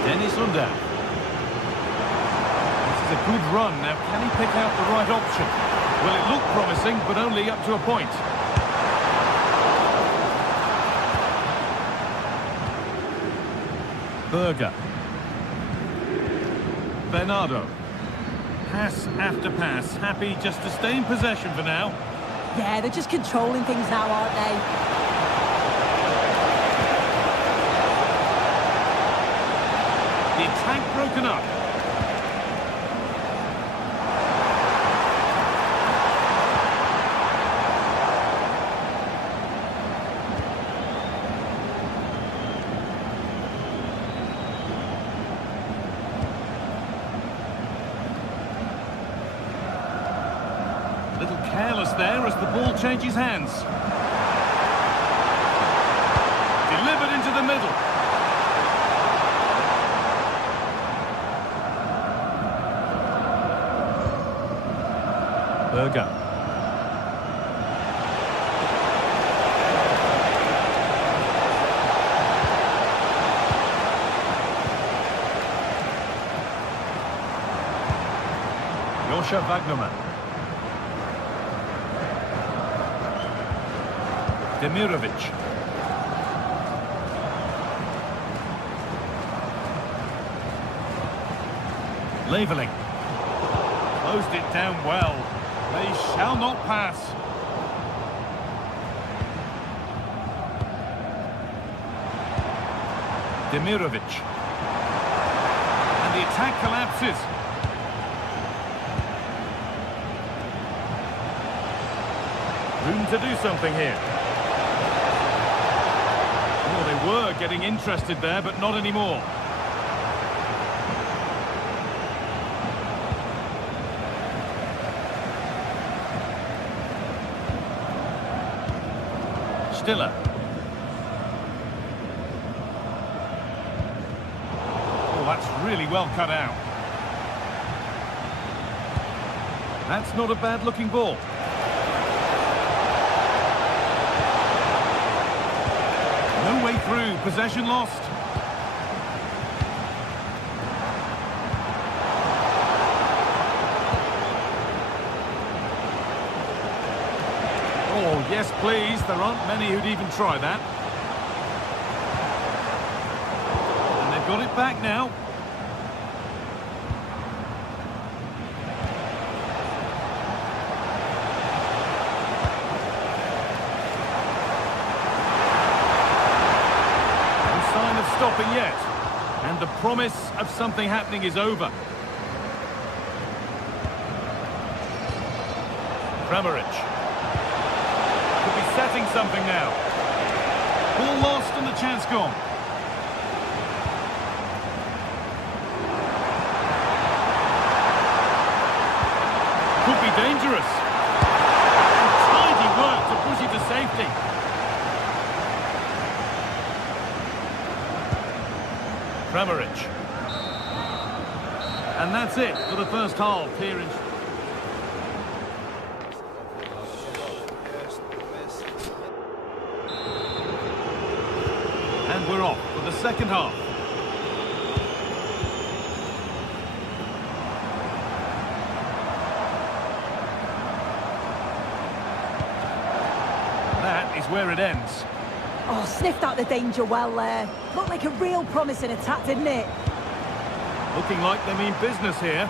Dennis Under. This is a good run. Now, can he pick out the right option? Well, it looked promising, but only up to a point. Berger. Bernardo. Pass after pass. Happy just to stay in possession for now. Yeah, they're just controlling things now, aren't they? The attack broken up. Little careless there as the ball changes hands. Delivered into the middle. Berger. Joscha Wagnermann. Demirovic. Leveling. Closed it down well. They shall not pass. Demirovic. And the attack collapses. Room to do something here. Oh, they were getting interested there, but not anymore. Stiller. Oh, that's really well cut out. That's not a bad looking ball. possession lost. Oh, yes, please. There aren't many who'd even try that. And they've got it back now. No sign of stopping yet. And the promise of something happening is over. Kramaric. Setting something now. Ball lost and the chance gone. Could be dangerous. Tidy work to push it to safety. Kramaric. And that's it for the first half here in... And we're off for the second half. That is where it ends. Oh, sniffed out the danger well there. Looked like a real promising attack, didn't it? Looking like they mean business here.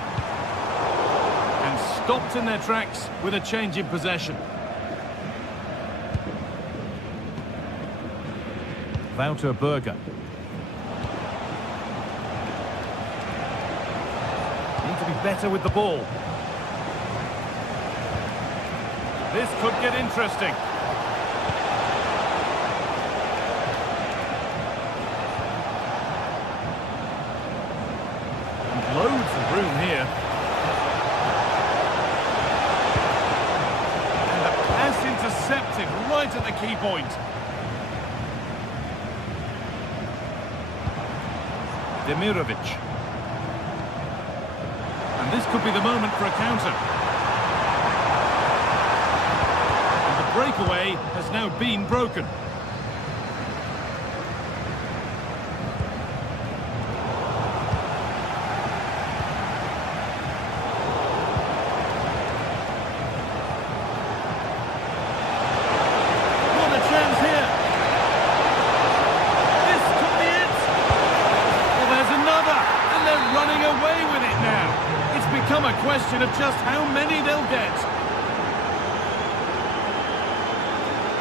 And stopped in their tracks with a change in possession. Wouter Berger. Need to be better with the ball. This could get interesting. And loads of room here. And the pass intercepted right at the key point. Demirovic. And this could be the moment for a counter. And the breakaway has now been broken. What a chance here! This could be it! Well, there's another, and they're running away with it now. It's become a question of just how many they'll get.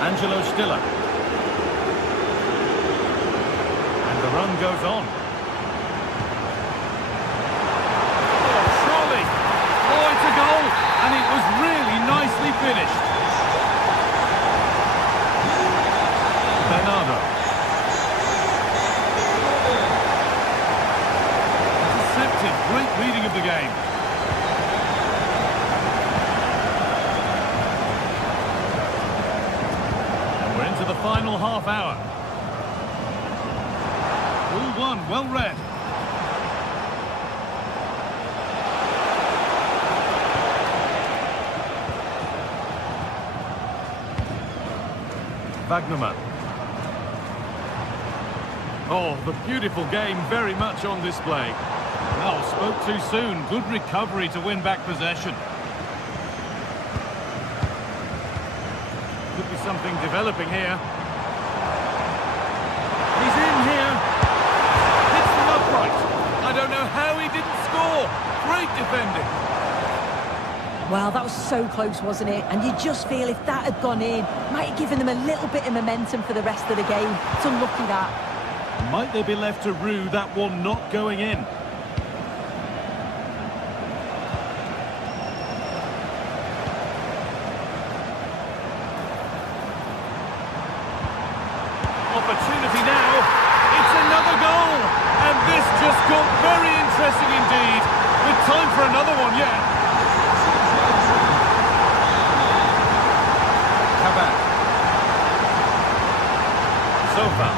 Angelo Stiller. And the run goes on. Oh, surely. Oh, it's a goal. And it was really nicely finished. Bernardo. Intercepted. Great reading of the game. Into the final half hour. All one, well read. Wagnerman. Oh, the beautiful game very much on display. Well, spoke too soon. Good recovery to win back possession. Could be something developing here. He's in here. Hits them upright. I don't know how he didn't score. Great defending. Well, that was so close, wasn't it? And you just feel if that had gone in, might have given them a little bit of momentum for the rest of the game. It's unlucky that. Might they be left to rue that one not going in? Opportunity now. It's another goal. And this just got very interesting indeed. With time for another one yet. Kabak. Sofa.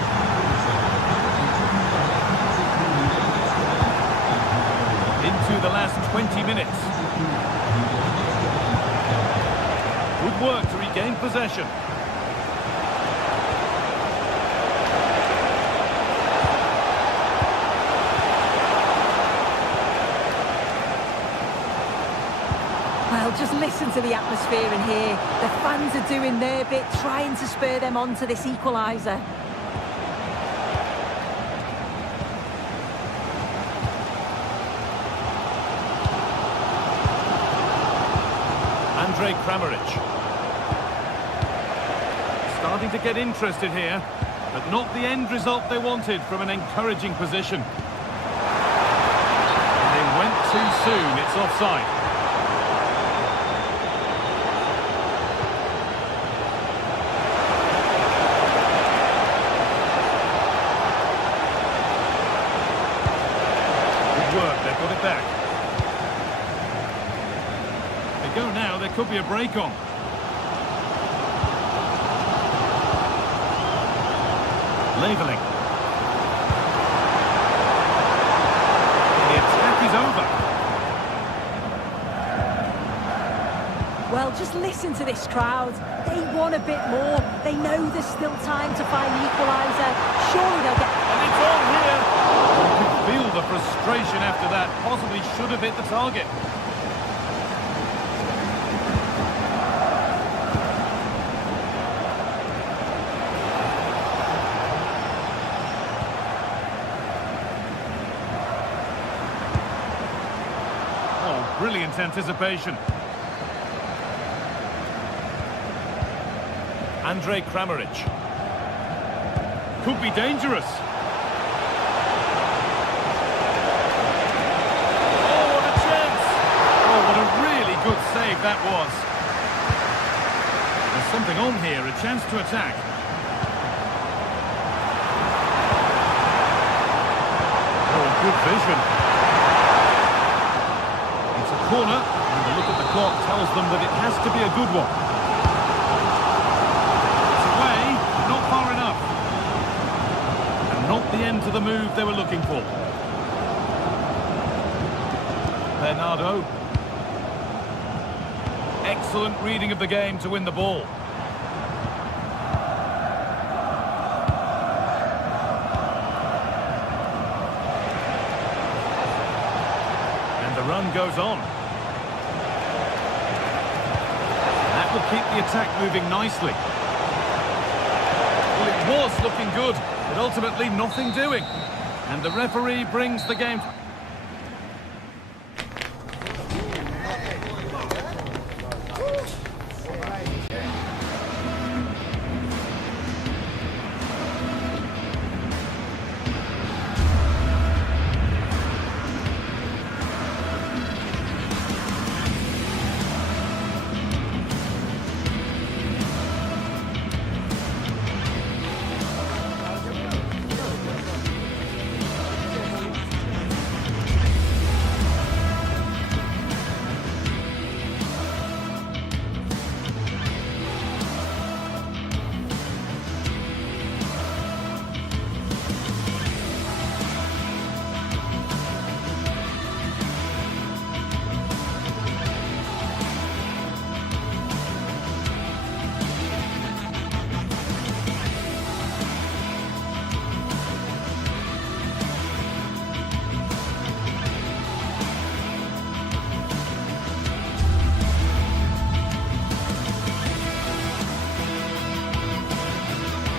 Into the last 20 minutes. Good work to regain possession. just listen to the atmosphere in here. The fans are doing their bit, trying to spur them on to this equaliser. Andrej Kramaric. Starting to get interested here, but not the end result they wanted from an encouraging position. And they went too soon, it's offside. Good work, they've got it back. They go now, there could be a break on. Labelling. The attack is over. Well, just listen to this crowd. They want a bit more. They know there's still time to find the equaliser. Surely they'll get... And it's on here. You could feel the frustration after that. Possibly should have hit the target. Brilliant anticipation. Andrej Kramaric. Could be dangerous. Oh, what a chance! Oh, what a really good save that was. There's something on here, a chance to attack. Oh, good vision. Corner, and the look at the clock tells them that it has to be a good one. It's away, not far enough. And not the end to the move they were looking for. Bernardo. Excellent reading of the game to win the ball. And the run goes on. Will keep the attack moving nicely. Well, it was looking good, but ultimately nothing doing. And the referee brings the game.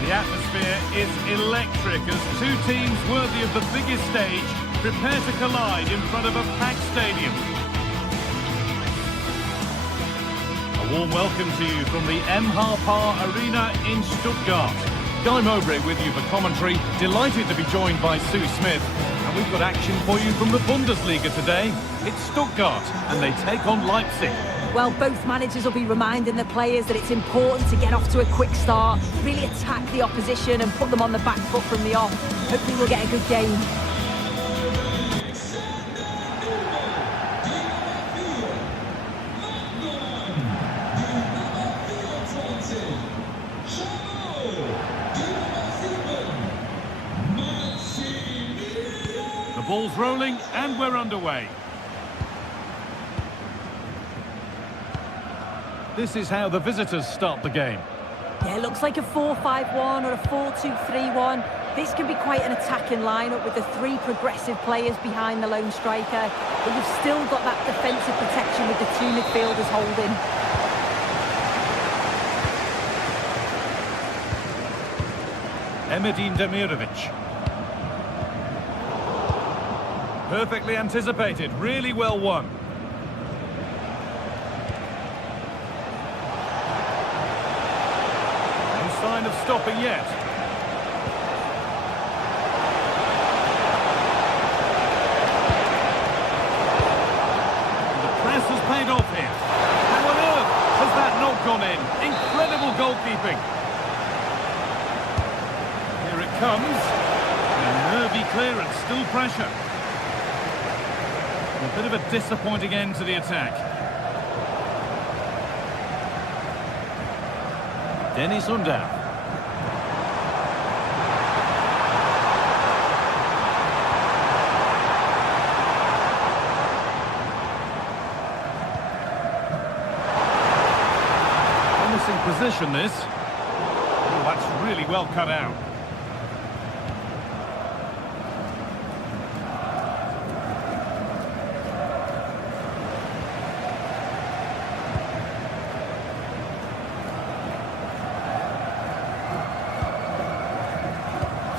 The atmosphere is electric as two teams worthy of the biggest stage prepare to collide in front of a packed stadium. A warm welcome to you from the Par Arena in Stuttgart. Guy Mowbray with you for commentary. Delighted to be joined by Sue Smith. And we've got action for you from the Bundesliga today. It's Stuttgart and they take on Leipzig. Well, both managers will be reminding the players that it's important to get off to a quick start, really attack the opposition and put them on the back foot from the off. Hopefully we'll get a good game. The ball's rolling and we're underway. This is how the visitors start the game. Yeah, it looks like a 4-5-1 or a 4-2-3-1. This can be quite an attacking lineup with the three progressive players behind the lone striker. But you've still got that defensive protection with the two midfielders holding. Emedin Demirovic. Perfectly anticipated, really well won. No sign of stopping yet. The press has paid off here. How on earth has that not gone in? Incredible goalkeeping. Here it comes. A nervy clearance, still pressure. A bit of a disappointing end to the attack. Dennis Undar. Promising position this. Oh, that's really well cut out.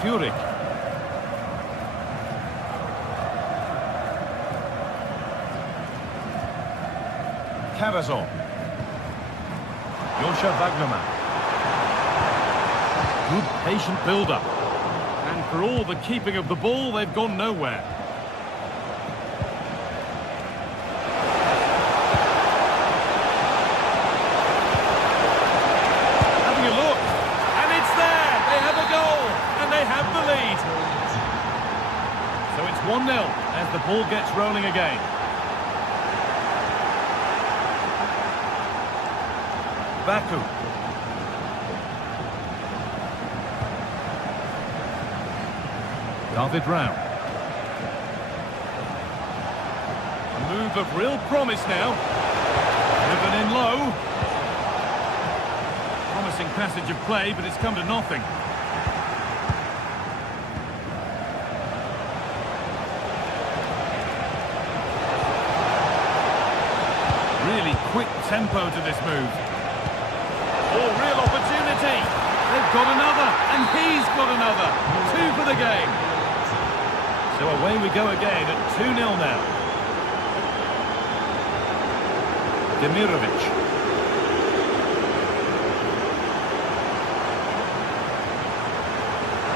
Furyk. Karazor. Josha Wagnerman. Good patient build-up. And for all the keeping of the ball, they've gone nowhere. Having a look. And it's there! They have a goal! And they have the lead. So it's 1-0 as the ball gets rolling again. Baku. David Rao. A move of real promise now. Driven in low. Promising passage of play, but it's come to nothing. Really quick tempo to this move. Oh, real opportunity. They've got another, and he's got another. 2 for the game. So away we go again at 2-0 now. Demirovic.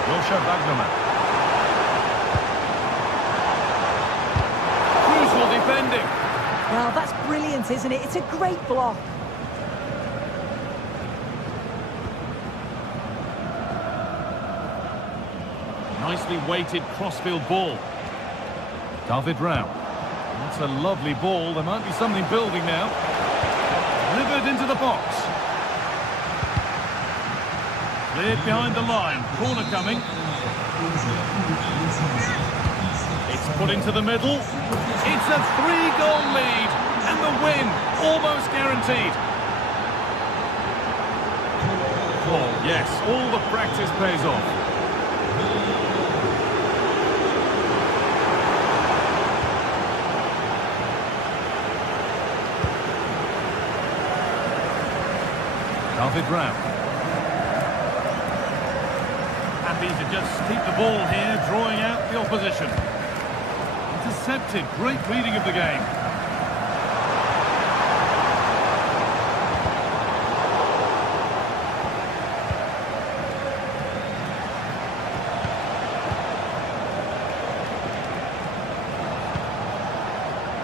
Josha Wagnerman. Crucial defending. Well, that's brilliant, isn't it? It's a great block. Nicely weighted crossfield ball. David Rao. That's a lovely ball. There might be something building now. Delivered into the box. Cleared behind the line. Corner coming. It's put into the middle. It's a 3-goal lead. And the win almost guaranteed. Oh, yes. All the practice pays off. David Rao. Happy to just keep the ball here, drawing out the opposition. Intercepted, great reading of the game.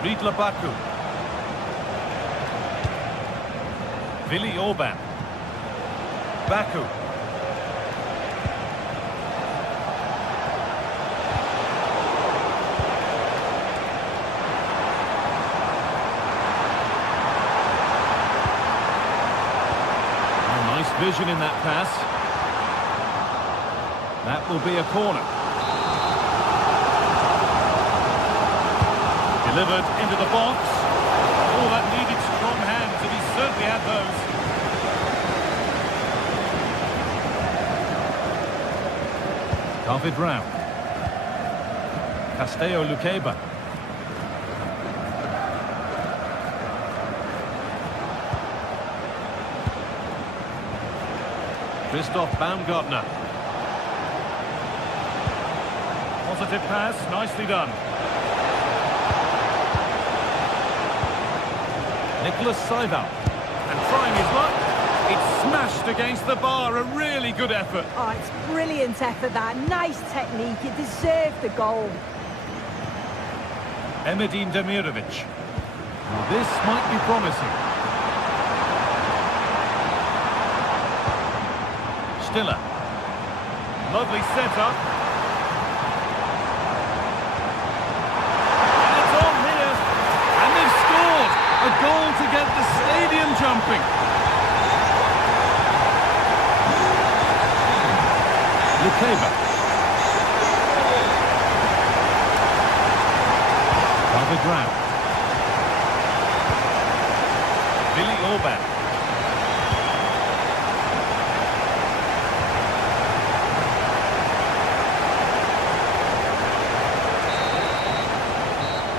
Ridla Baku. Vili Orban. Baku. Nice vision in that pass. That will be a corner. Delivered into the box. Oh, that needed strong hands, and he certainly had those. Carve it round. Castello Luqueba. Christoph Baumgartner. Positive pass, nicely done. Nicholas Seival. And trying his luck. It's smashed against the bar. A really good effort. Oh, it's brilliant effort, that. Nice technique. It deserved the goal. Emedin Demirovic. This might be promising. Stiller. Lovely setup. And it's on here. And they've scored. A goal to get the stadium jumping. Luqueba. Covered round. Billy Orban.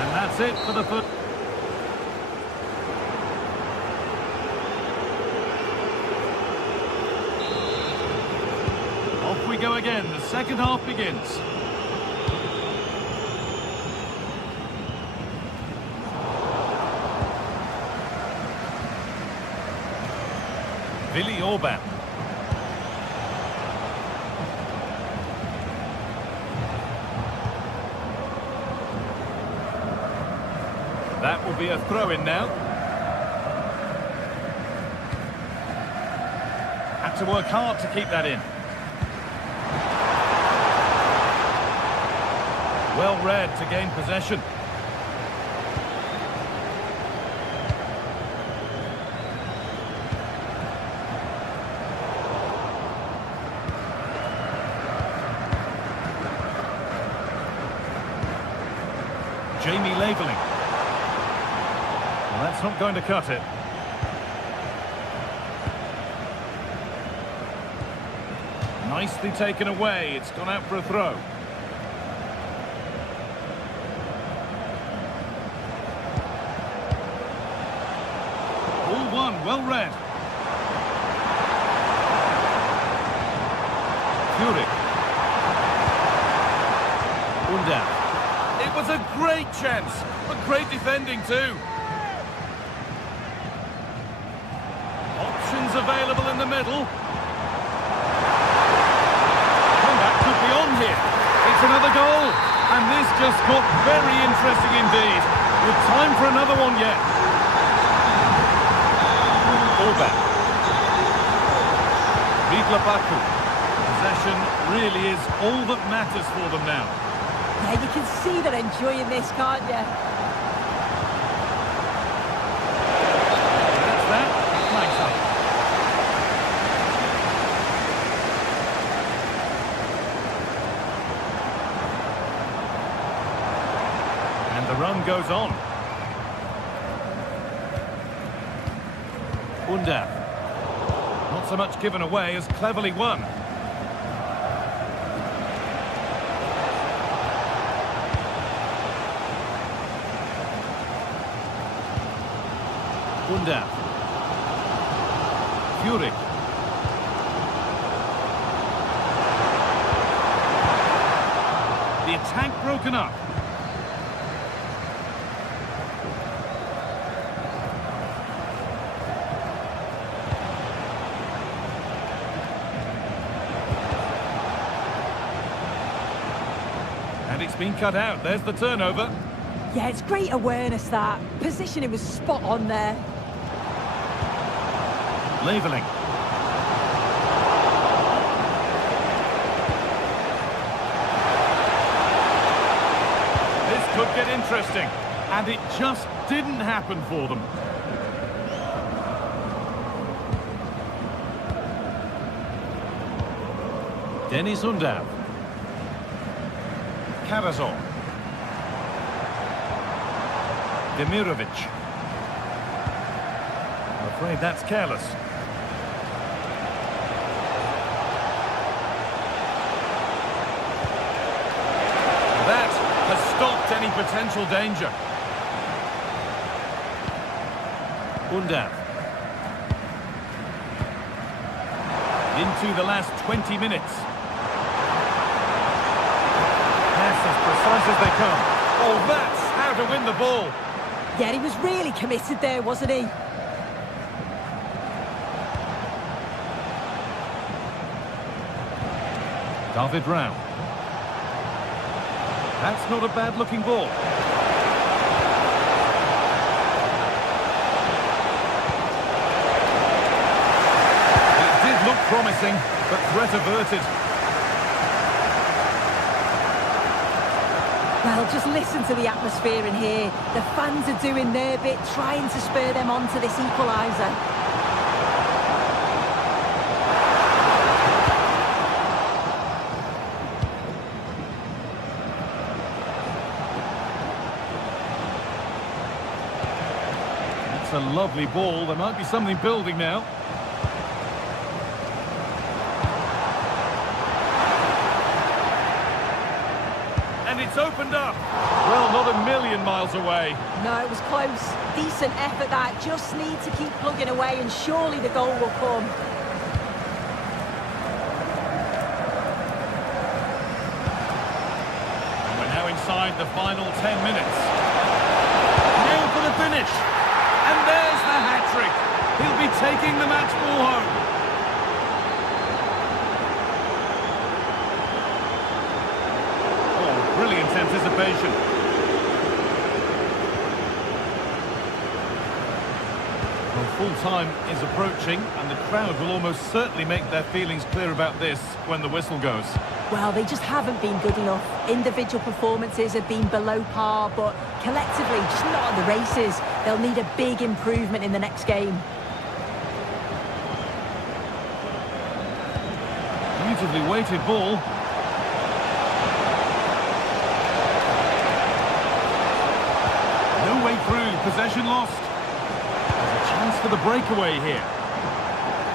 And that's it for the foot. Off we go again. The second half begins. Billy Orban. That will be a throw-in now. Had to work hard to keep that in. Well read to gain possession. Jamie Labeling. Well, that's not going to cut it. Nicely taken away. It's gone out for a throw. All one, well read. Furyk. Undaf. It was a great chance, but great defending too. Options available in the middle. Comeback could be on here. It's another goal. And this just got very interesting indeed. With time for another one yet. Orban. Vidla Baku. Possession really is all that matters for them now. Yeah, you can see they're enjoying this, can't you? That's that. Nice up. And the run goes on. Undaf. Not so much given away as cleverly won. Undaf. Furyk. The attack broken up. And it's been cut out. There's the turnover. Yeah, it's great awareness, that. Positioning was spot on there. Labeling. This could get interesting. And it just didn't happen for them. Denis Undaf. Karazor. Demirovic. I'm afraid that's careless. stopped any potential danger. Undav. Into the last 20 minutes. Pass as precise as they come. Oh, that's how to win the ball. Yeah, he was really committed there, wasn't he? David Rao. That's not a bad-looking ball. It did look promising, but threat averted. Well, just listen to the atmosphere in here. The fans are doing their bit, trying to spur them on to this equaliser. It's a lovely ball. There might be something building now. And it's opened up. Well, not a million miles away. No, it was close. Decent effort that. Just need to keep plugging away and surely the goal will come. And we're now inside the final 10 minutes. Now for the finish. And there's the hat-trick. He'll be taking the match ball home. Brilliant anticipation. Well, full-time is approaching, and the crowd will almost certainly make their feelings clear about this when the whistle goes. Well, they just haven't been good enough. Individual performances have been below par, but collectively, just not at the races. They'll need a big improvement in the next game. Beautifully weighted ball. No way through, possession lost. There's a chance for the breakaway here.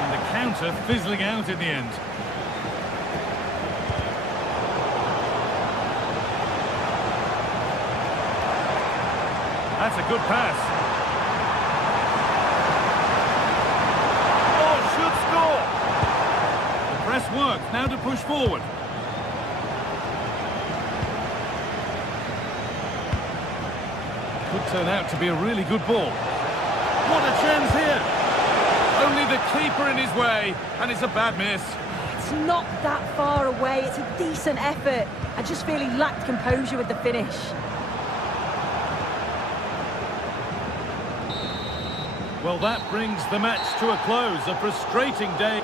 And the counter fizzling out in the end. That's a good pass. Oh, should score! The press worked, now to push forward. Could turn out to be a really good ball. What a chance here! Only the keeper in his way, and it's a bad miss. It's not that far away. It's a decent effort. I just feel he lacked composure with the finish. Well, that brings the match to a close. A frustrating day.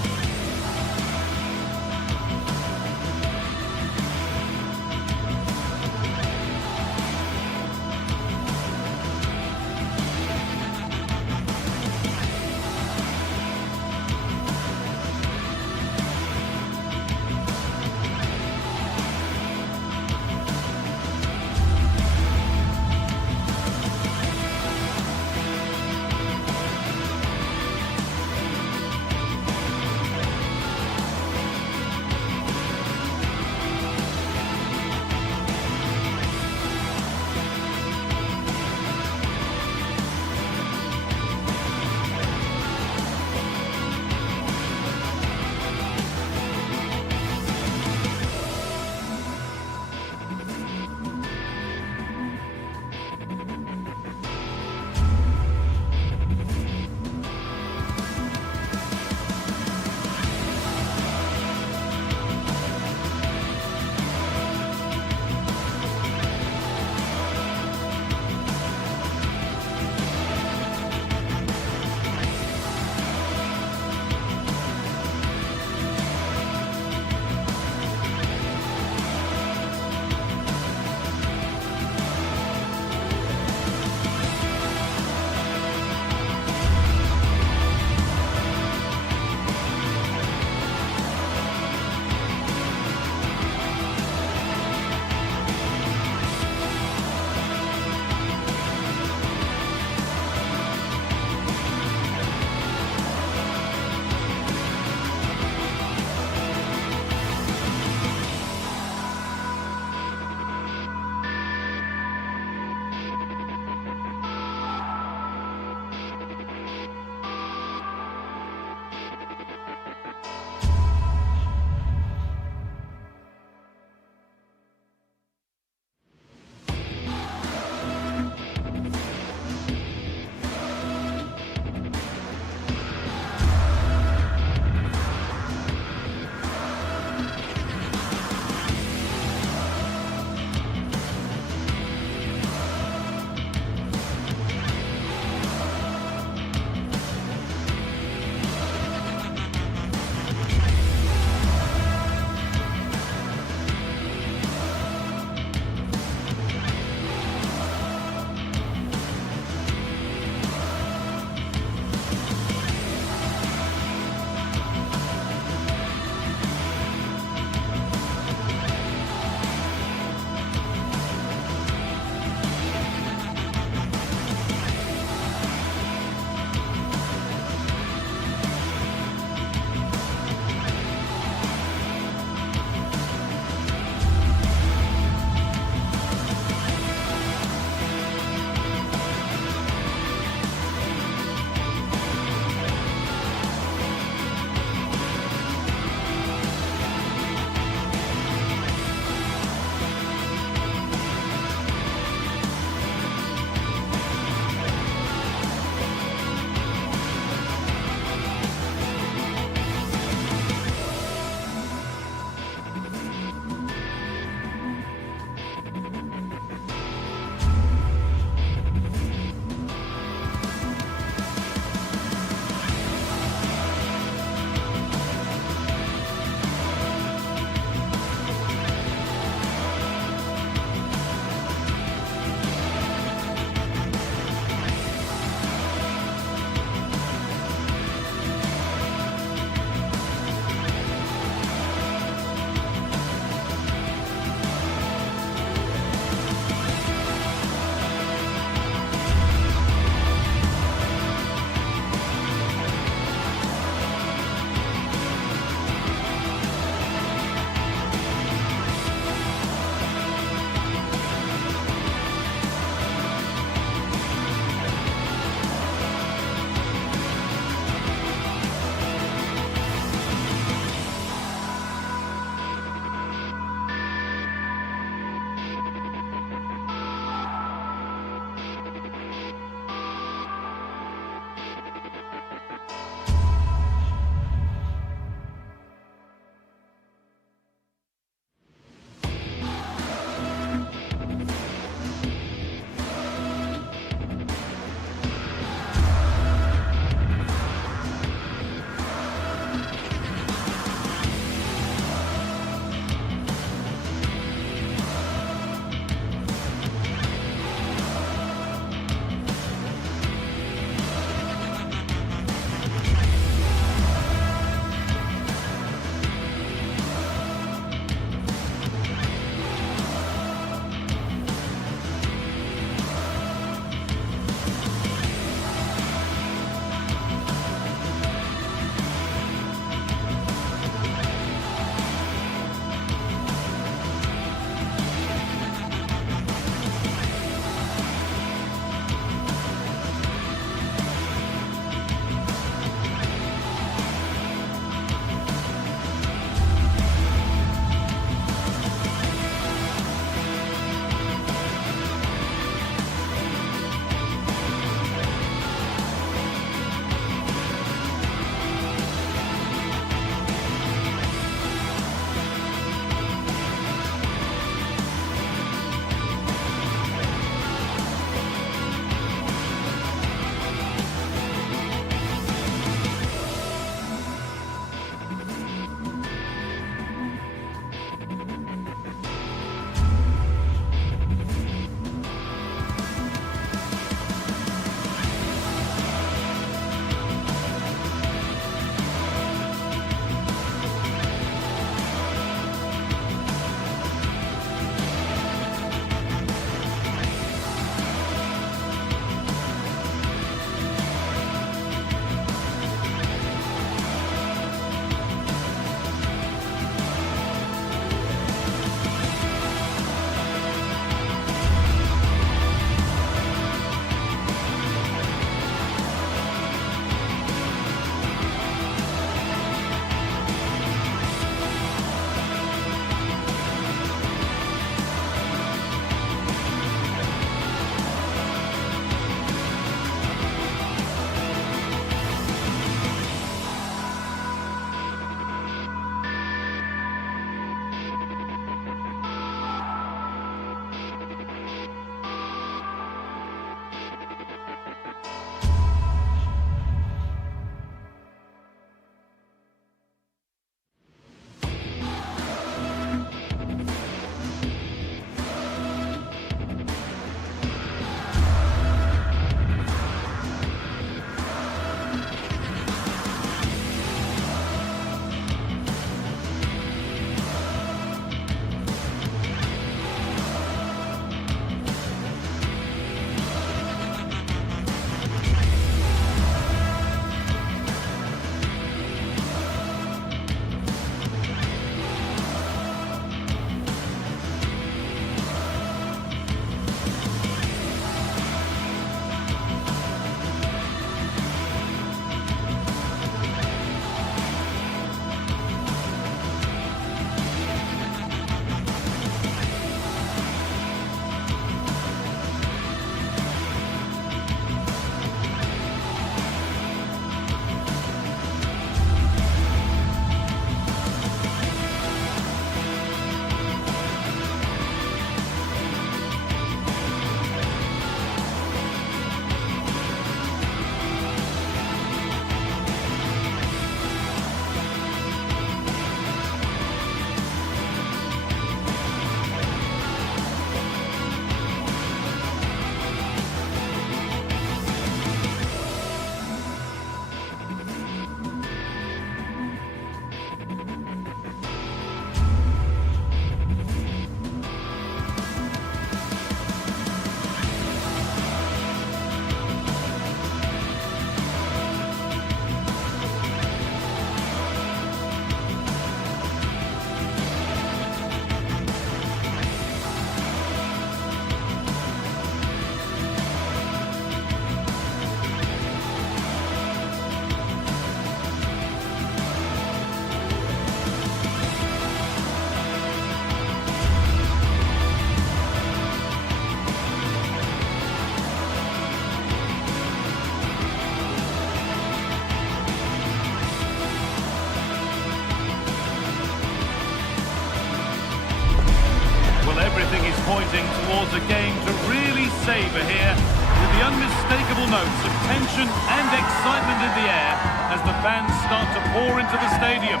heading towards a game to really savour here, with the unmistakable notes of tension and excitement in the air as the fans start to pour into the stadium.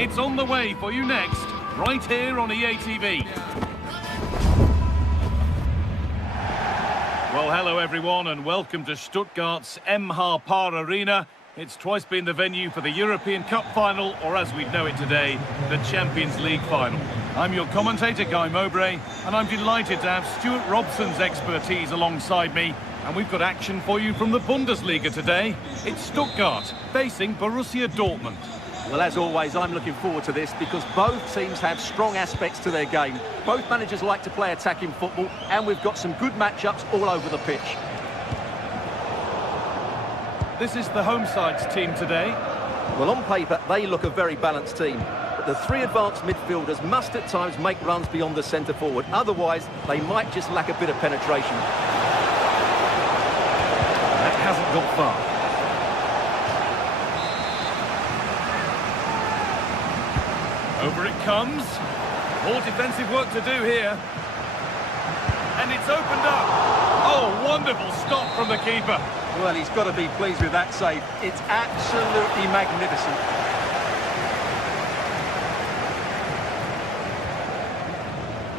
It's on the way for you next, right here on EA TV. Well, hello everyone, and welcome to Stuttgart's MH Arena. It's twice been the venue for the European Cup final, or as we know it today, the Champions League final. I'm your commentator, Guy Mowbray, and I'm delighted to have Stuart Robson's expertise alongside me. And we've got action for you from the Bundesliga today. It's Stuttgart facing Borussia Dortmund. Well, as always, I'm looking forward to this because both teams have strong aspects to their game. Both managers like to play attacking football, and we've got some good matchups all over the pitch. This is the home side's team today. Well, on paper, they look a very balanced team. But the three advanced midfielders must at times make runs beyond the centre forward. Otherwise, they might just lack a bit of penetration. That hasn't got far. Over it comes. More defensive work to do here. And it's opened up. Oh, wonderful stop from the keeper. Well, he's got to be pleased with that save. It's absolutely magnificent.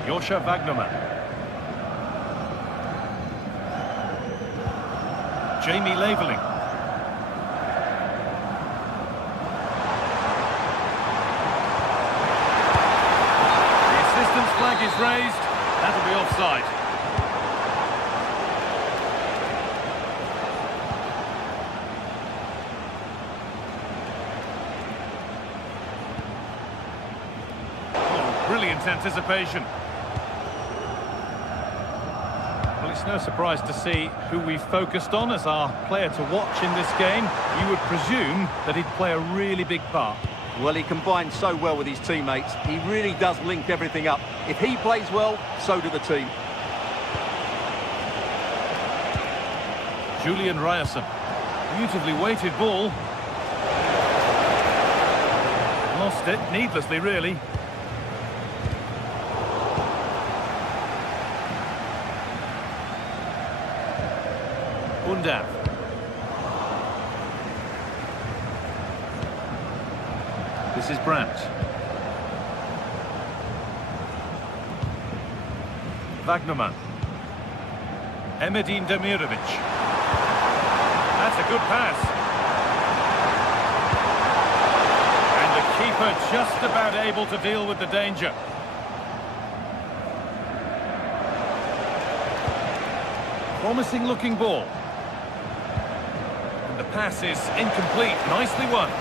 Joscha Wagnermann. Jamie Laveling. Flag is raised. That'll be offside. Oh, brilliant anticipation. Well, it's no surprise to see who we've focused on as our player to watch in this game. You would presume that he'd play a really big part. Well, he combines so well with his teammates. He really does link everything up. If he plays well, so do the team. Julian Ryerson. Beautifully weighted ball. Lost it, needlessly, really. Undav. This is Brandt. Wagnermann. Emedin Demirovic. That's a good pass. And the keeper just about able to deal with the danger. Promising looking ball. And the pass is incomplete. Nicely won.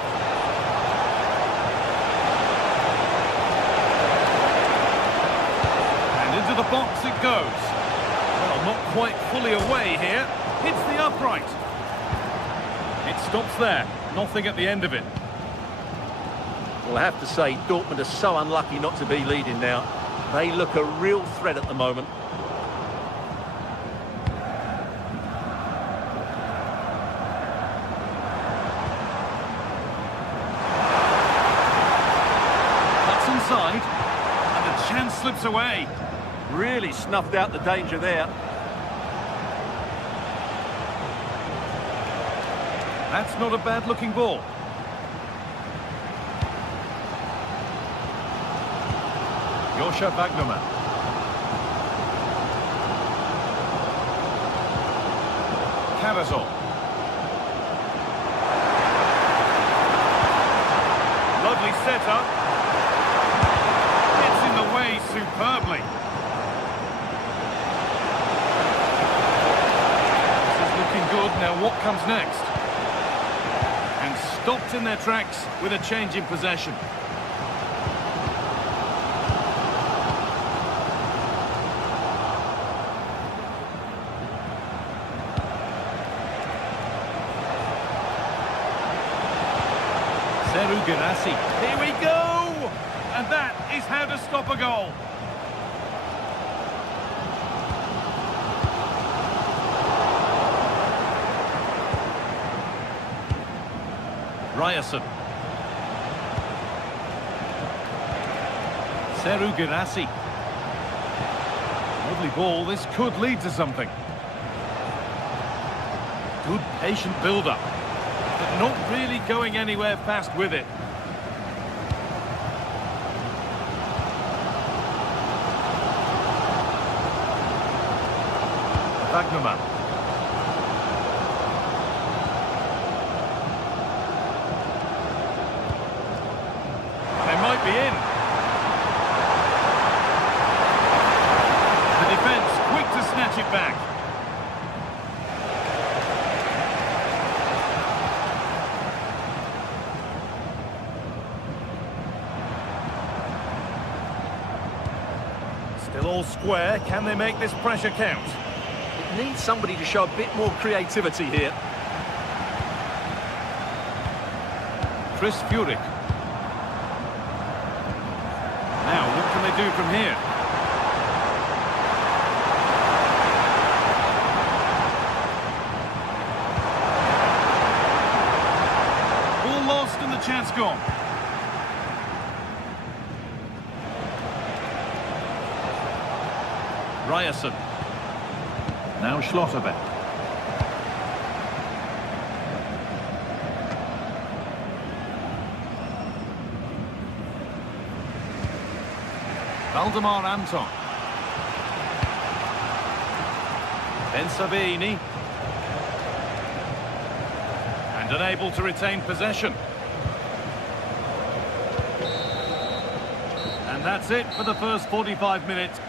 The box it goes. Well, not quite fully away here. Hits the upright. It stops there. Nothing at the end of it. Well, I have to say, Dortmund are so unlucky not to be leading now. They look a real threat at the moment. Cuts inside. And the chance slips away. Really snuffed out the danger there. That's not a bad-looking ball. Joscha Wagnermann. Carazol. Lovely setup. It's in the way superbly. Good. Now what comes next? And stopped in their tracks with a change in possession. Seru Girassi. Here we go! And that is how to stop a goal. Ryerson. Seru Girassi. Lovely ball, this could lead to something. Good patient build-up, but not really going anywhere fast with it. Wagnerman. They might be in. The defence quick to snatch it back. Still all square. Can they make this pressure count? It needs somebody to show a bit more creativity here. Chris Furyk. Now, what can they do from here? Ball lost and the chance gone. Ryerson. Now Schlotterbeck. Valdemar Anton. Ben Sabini. And unable to retain possession. And that's it for the first 45 minutes.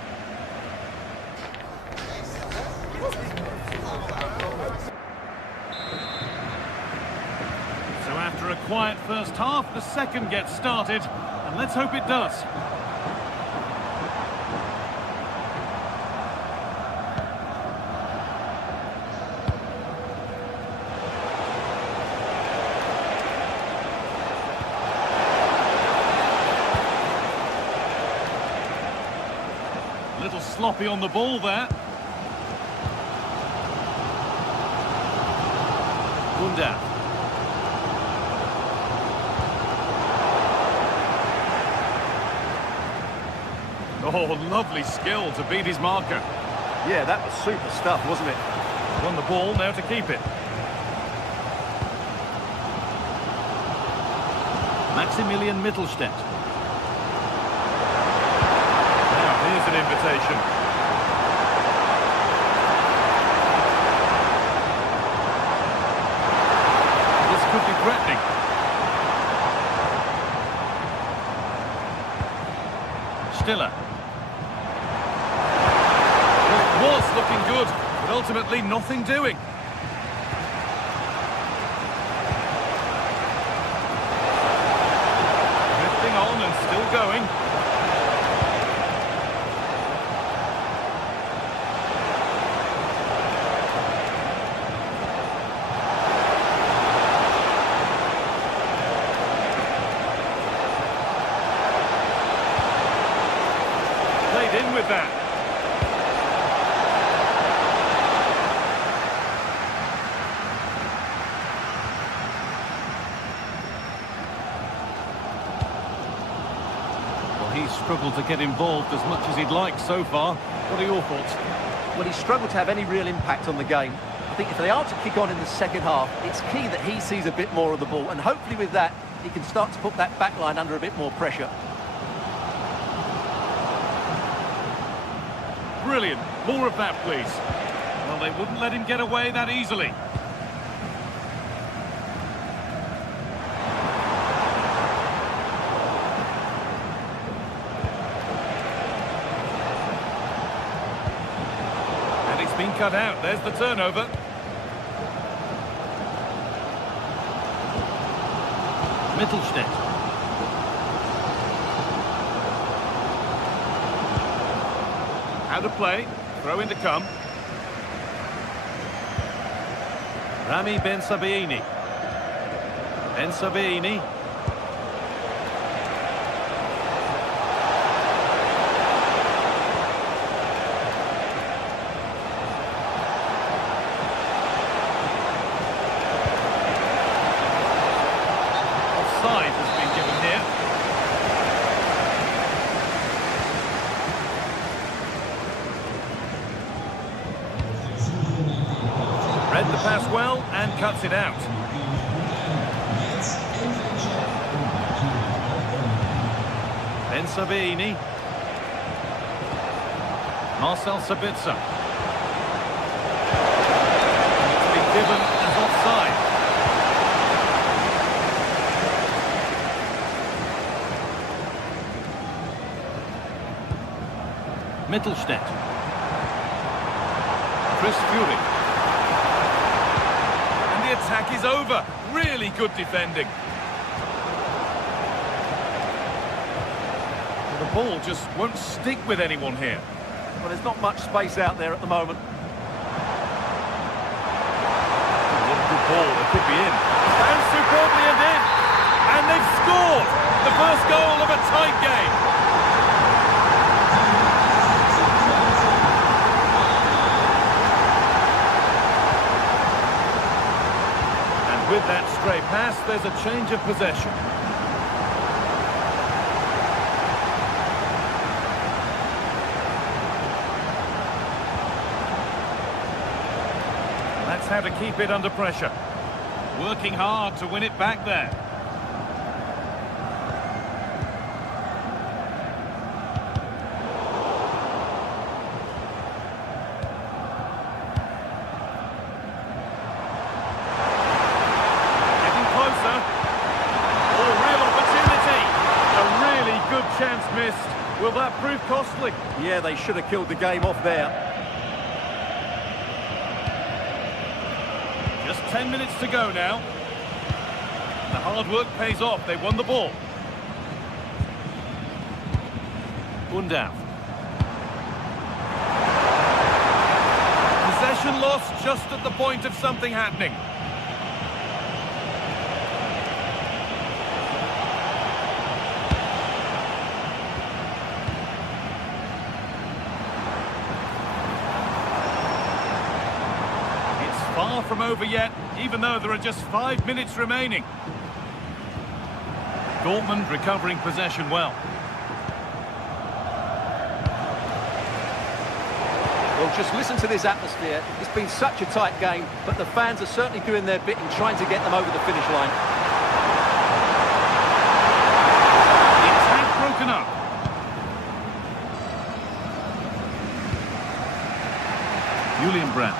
So after a quiet first half, the second gets started, and let's hope it does. A little sloppy on the ball there. Gunda. Oh, lovely skill to beat his marker. Yeah, that was super stuff, wasn't it? Won the ball, now to keep it. Maximilian Mittelstädt. Now, here's an invitation. This could be threatening. Stiller. Was looking good, but ultimately nothing doing. Drifting on and still going. Played in with that. He's struggled to get involved as much as he'd like so far. What are your thoughts? Well, he's struggled to have any real impact on the game. I think if they are to kick on in the second half, it's key that he sees a bit more of the ball, and hopefully with that, he can start to put that back line under a bit more pressure. Brilliant. More of that, please. Well, they wouldn't let him get away that easily. Been cut out. There's the turnover. Mittelstädt. Out of play. Throw in to come. Rami Ben Sabini. Ben Sabini. Has been given here. pass well and cuts it out. Ben Sabini. Marcel Sabitzer. It's been given as offside. Mittelstädt. Chris Fury. And the attack is over. Really good defending. The ball just won't stick with anyone here. Well, there's not much space out there at the moment. What a good ball, it could be in. And superbly and in. And they've scored! The first goal of a tight game. And with that stray pass, there's a change of possession. That's how to keep it under pressure. Working hard to win it back there. Getting closer. Oh, real opportunity. A really good chance missed. Will that prove costly? Yeah, they should have killed the game off there. Just 10 minutes to go now. The hard work pays off. They won the ball. Undav. Possession lost just at the point of something happening. Far from over yet, even though there are just 5 minutes remaining. Dortmund recovering possession well. Well, just listen to this atmosphere. It's been such a tight game, but the fans are certainly doing their bit in trying to get them over the finish line. The attack broken up. Julian Brandt.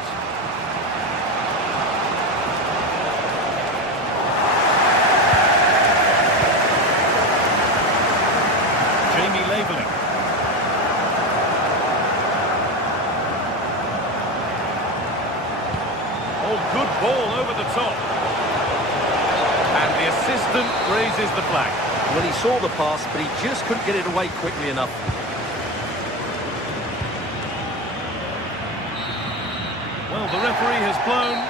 Oh, good ball over the top. And the assistant raises the flag. Well, he saw the pass, but he just couldn't get it away quickly enough. Well, the referee has blown.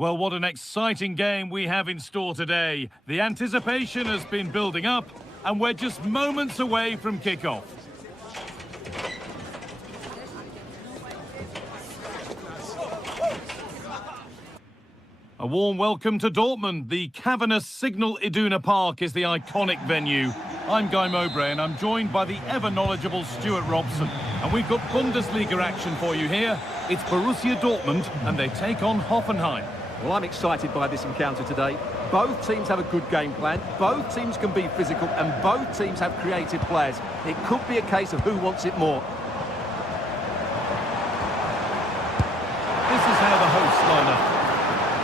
Well, what an exciting game we have in store today. The anticipation has been building up, and we're just moments away from kickoff. A warm welcome to Dortmund. The cavernous Signal Iduna Park is the iconic venue. I'm Guy Mowbray, and I'm joined by the ever-knowledgeable Stuart Robson. And we've got Bundesliga action for you here. It's Borussia Dortmund, and they take on Hoffenheim. Well, I'm excited by this encounter today. Both teams have a good game plan, both teams can be physical, and both teams have creative players. It could be a case of who wants it more. This is how the hosts line up.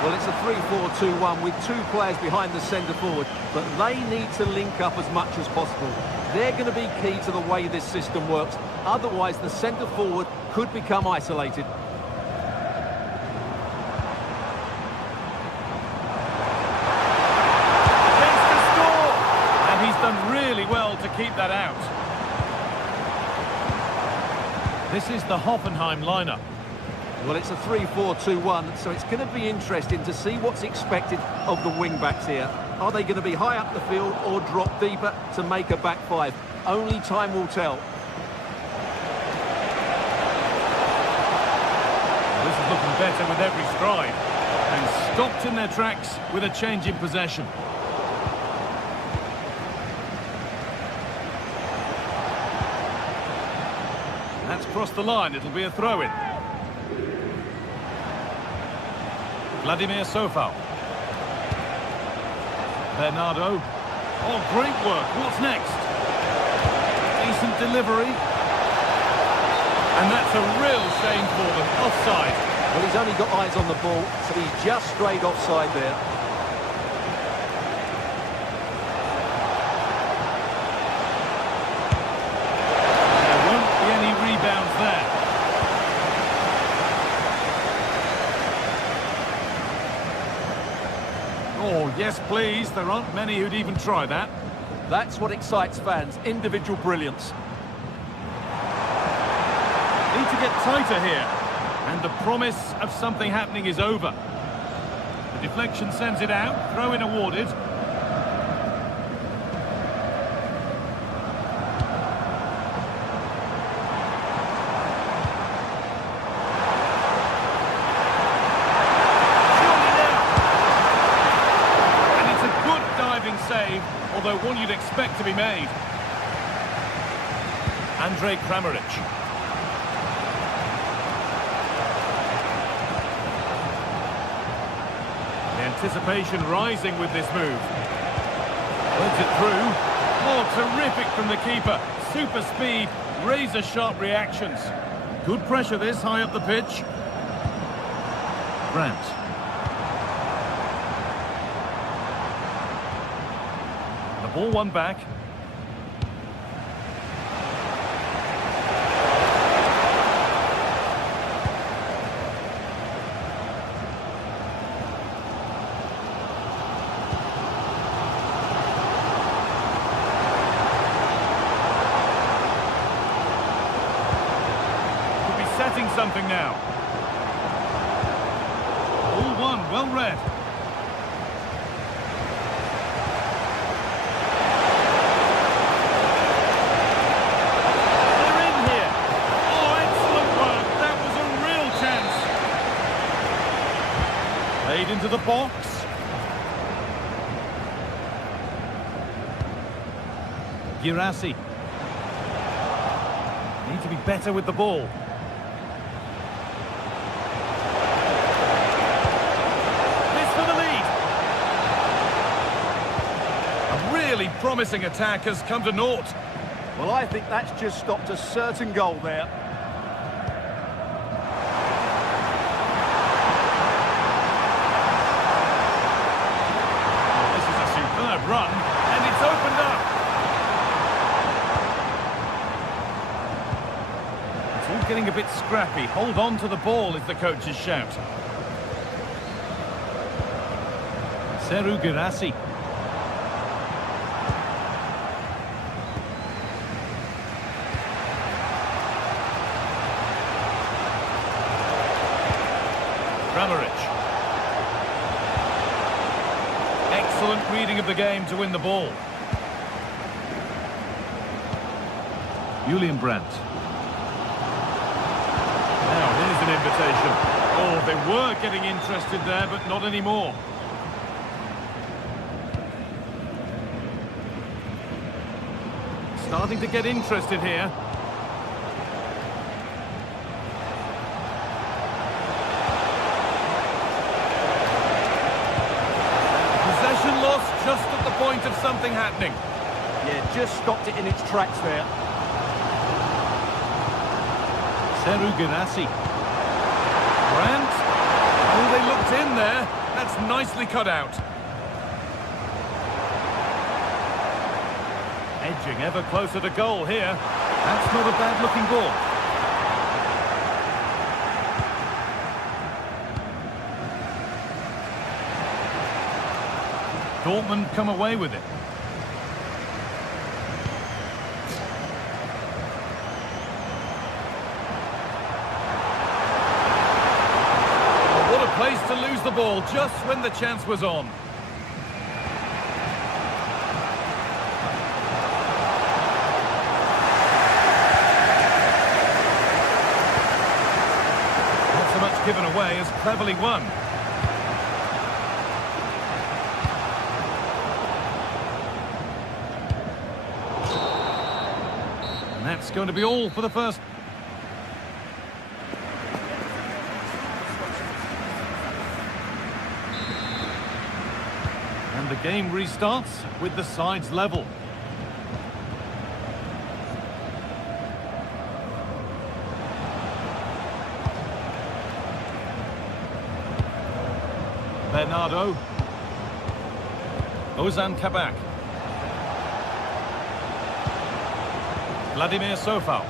Well, it's a 3-4-2-1 with two players behind the centre forward, but they need to link up as much as possible. They're going to be key to the way this system works. Otherwise, the centre forward could become isolated. Done really well to keep that out. This is the Hoffenheim lineup. Well, it's a 3-4-2-1, so it's going to be interesting to see what's expected of the wing-backs here. Are they going to be high up the field or drop deeper to make a back five? Only time will tell. This is looking better with every stride. And stopped in their tracks with a change in possession. That's crossed the line, it'll be a throw-in. Vladimir Sofal. Bernardo. Oh, great work. What's next? Decent delivery. And that's a real shame for them. Offside. Well, he's only got eyes on the ball, so he's just straight offside there. There. Oh, yes, please. There aren't many who'd even try that. That's what excites fans, individual brilliance. Need to get tighter here. And the promise of something happening is over. The deflection sends it out. Throw-in awarded. Save, although one you'd expect to be made. Andrej Kramaric. The anticipation rising with this move. Runs it through. Oh, terrific from the keeper. Super speed, razor-sharp reactions. Good pressure this, high up the pitch. Brandt. Ball one back. Could be setting something now. Ball one, well read. Into the box. Girassi. Need to be better with the ball. This for the lead. A really promising attack has come to naught. Well, I think that's just stopped a certain goal there. Run, and it's opened up. It's all getting a bit scrappy. Hold on to the ball is the coach's shout. Serhou Guirassy. Kramaric. Excellent reading of the game to win the ball. Julian Brandt. Now, here's an invitation. Oh, they were getting interested there, but not anymore. Starting to get interested here. Possession lost just at the point of something happening. Yeah, just stopped it in its tracks there. Seru Girassi. Brandt. Oh, they looked in there. That's nicely cut out. Edging ever closer to goal here. That's not a bad-looking ball. Dortmund come away with it. What a place to lose the ball just when the chance was on. Given away as cleverly won. And that's going to be all for the first. And the game restarts with the sides level. Bernardo. Ozan Kabak. Vladimir Sofal.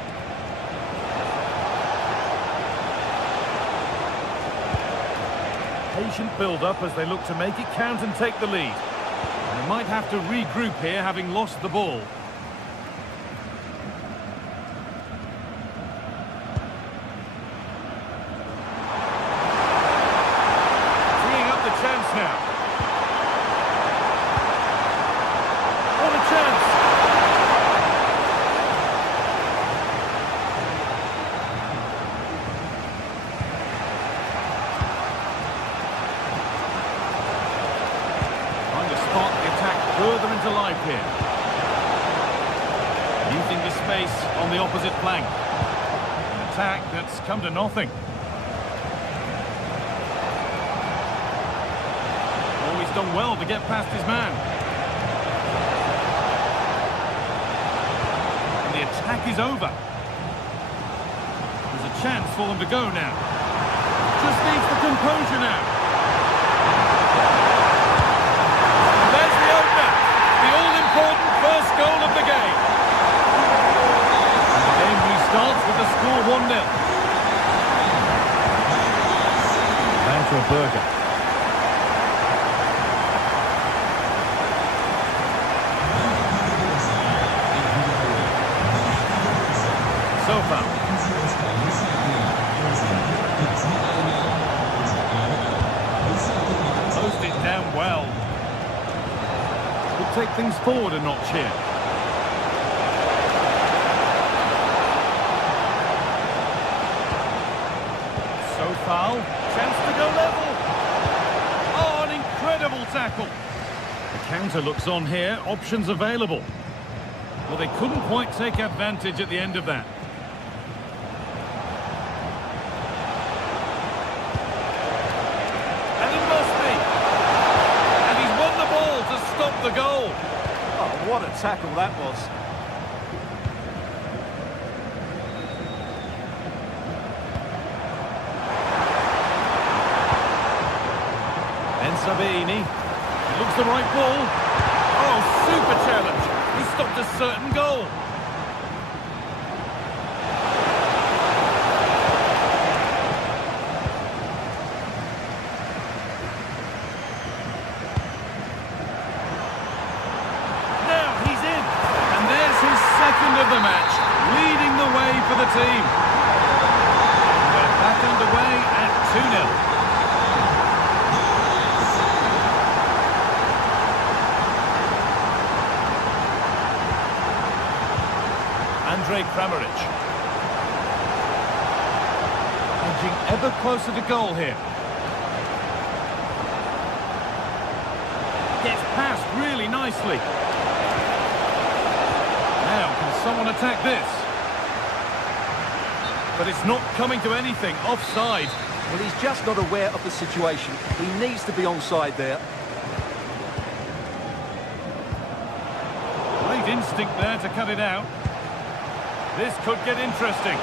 Patient build-up as they look to make it count and take the lead. And they might have to regroup here, having lost the ball. Chance now. What a chance! Trying to spot the attack further into life here. Using the space on the opposite flank. An attack that's come to nothing. Done well to get past his man. And the attack is over. There's a chance for them to go now. Just needs the composure now. And there's the opener. The all-important first goal of the game. And the game restarts with the score 1-0. Down to a Berger. Closed it down well. Could take things forward a notch here. So foul. Chance to go level. Oh, an incredible tackle. The counter looks on here. Options available. Well, they couldn't quite take advantage at the end of that. The goal. Oh, what a tackle that was. And Sabini. It looks the right ball. Oh, super challenge. He stopped a certain goal. Of the match, leading the way for the team. They're back underway at 2-0. Andrej Kramaric. Edging ever closer to goal here. Gets past really nicely. Now, can someone attack this? But it's not coming to anything. Offside. Well, he's just not aware of the situation. He needs to be onside there. Great instinct there to cut it out. This could get interesting.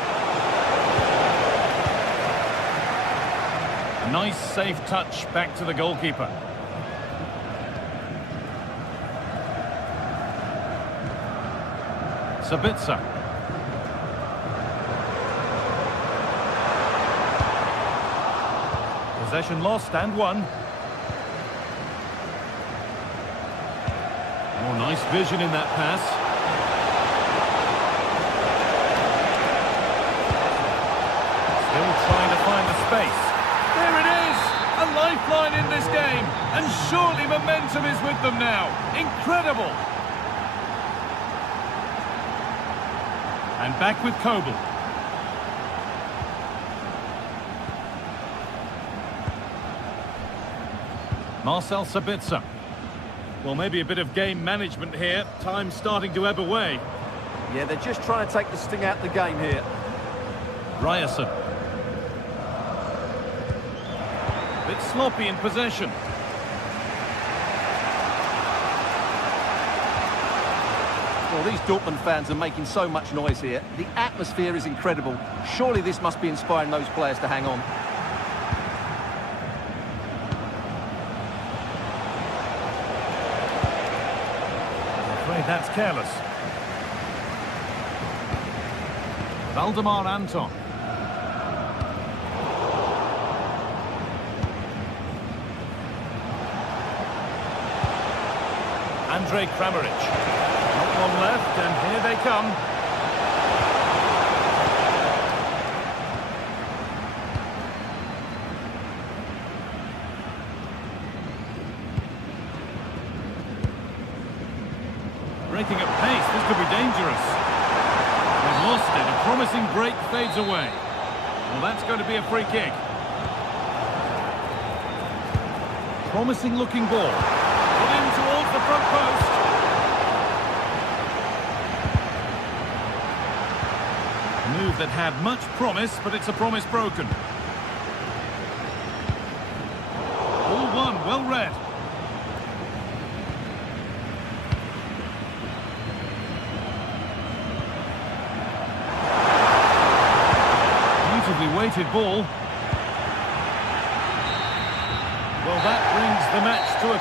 A nice, safe touch back to the goalkeeper. Sabitzer. Possession lost and won. Oh, nice vision in that pass. Still trying to find the space. There it is! A lifeline in this game. And surely momentum is with them now. Incredible! And back with Kobel. Marcel Sabitzer. Well, maybe a bit of game management here. Time's starting to ebb away. Yeah, they're just trying to take the sting out of the game here. Ryerson. Bit sloppy in possession. Well, these Dortmund fans are making so much noise here. The atmosphere is incredible. Surely this must be inspiring those players to hang on. That's careless. Valdemar Anton. Andrej Kramaric. Not long left, and here they come. Breaking at pace, this could be dangerous. They've lost it, a promising break fades away. Well, that's going to be a free kick. Promising looking ball. Put in towards the front post. A move that had much promise, but it's a promise broken. All one, well read. Weighted ball. Well, that brings the match to a...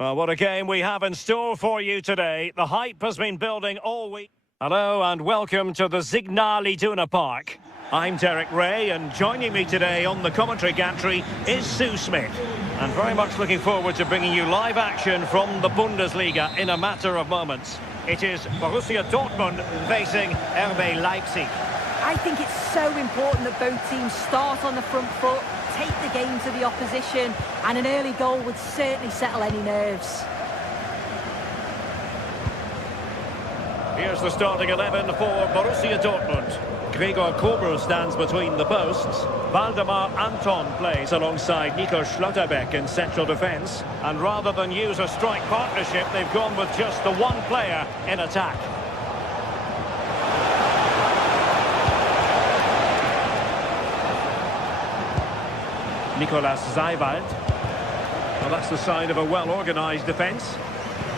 Well, what a game we have in store for you today. The hype has been building all week. Hello and welcome to the Signal Iduna Park. I'm Derek Ray, and joining me today on the commentary gantry is Sue Smith. And very much looking forward to bringing you live action from the Bundesliga in a matter of moments. It is Borussia Dortmund facing RB Leipzig. I think it's so important that both teams start on the front foot, take the game to the opposition, and an early goal would certainly settle any nerves. Here's the starting 11 for Borussia Dortmund. Gregor Kobel stands between the posts. Waldemar Anton plays alongside Nico Schlotterbeck in central defence. And rather than use a strike partnership, they've gone with just the one player in attack. Nicolas Seiwald. Well, that's the sign of a well-organised defence.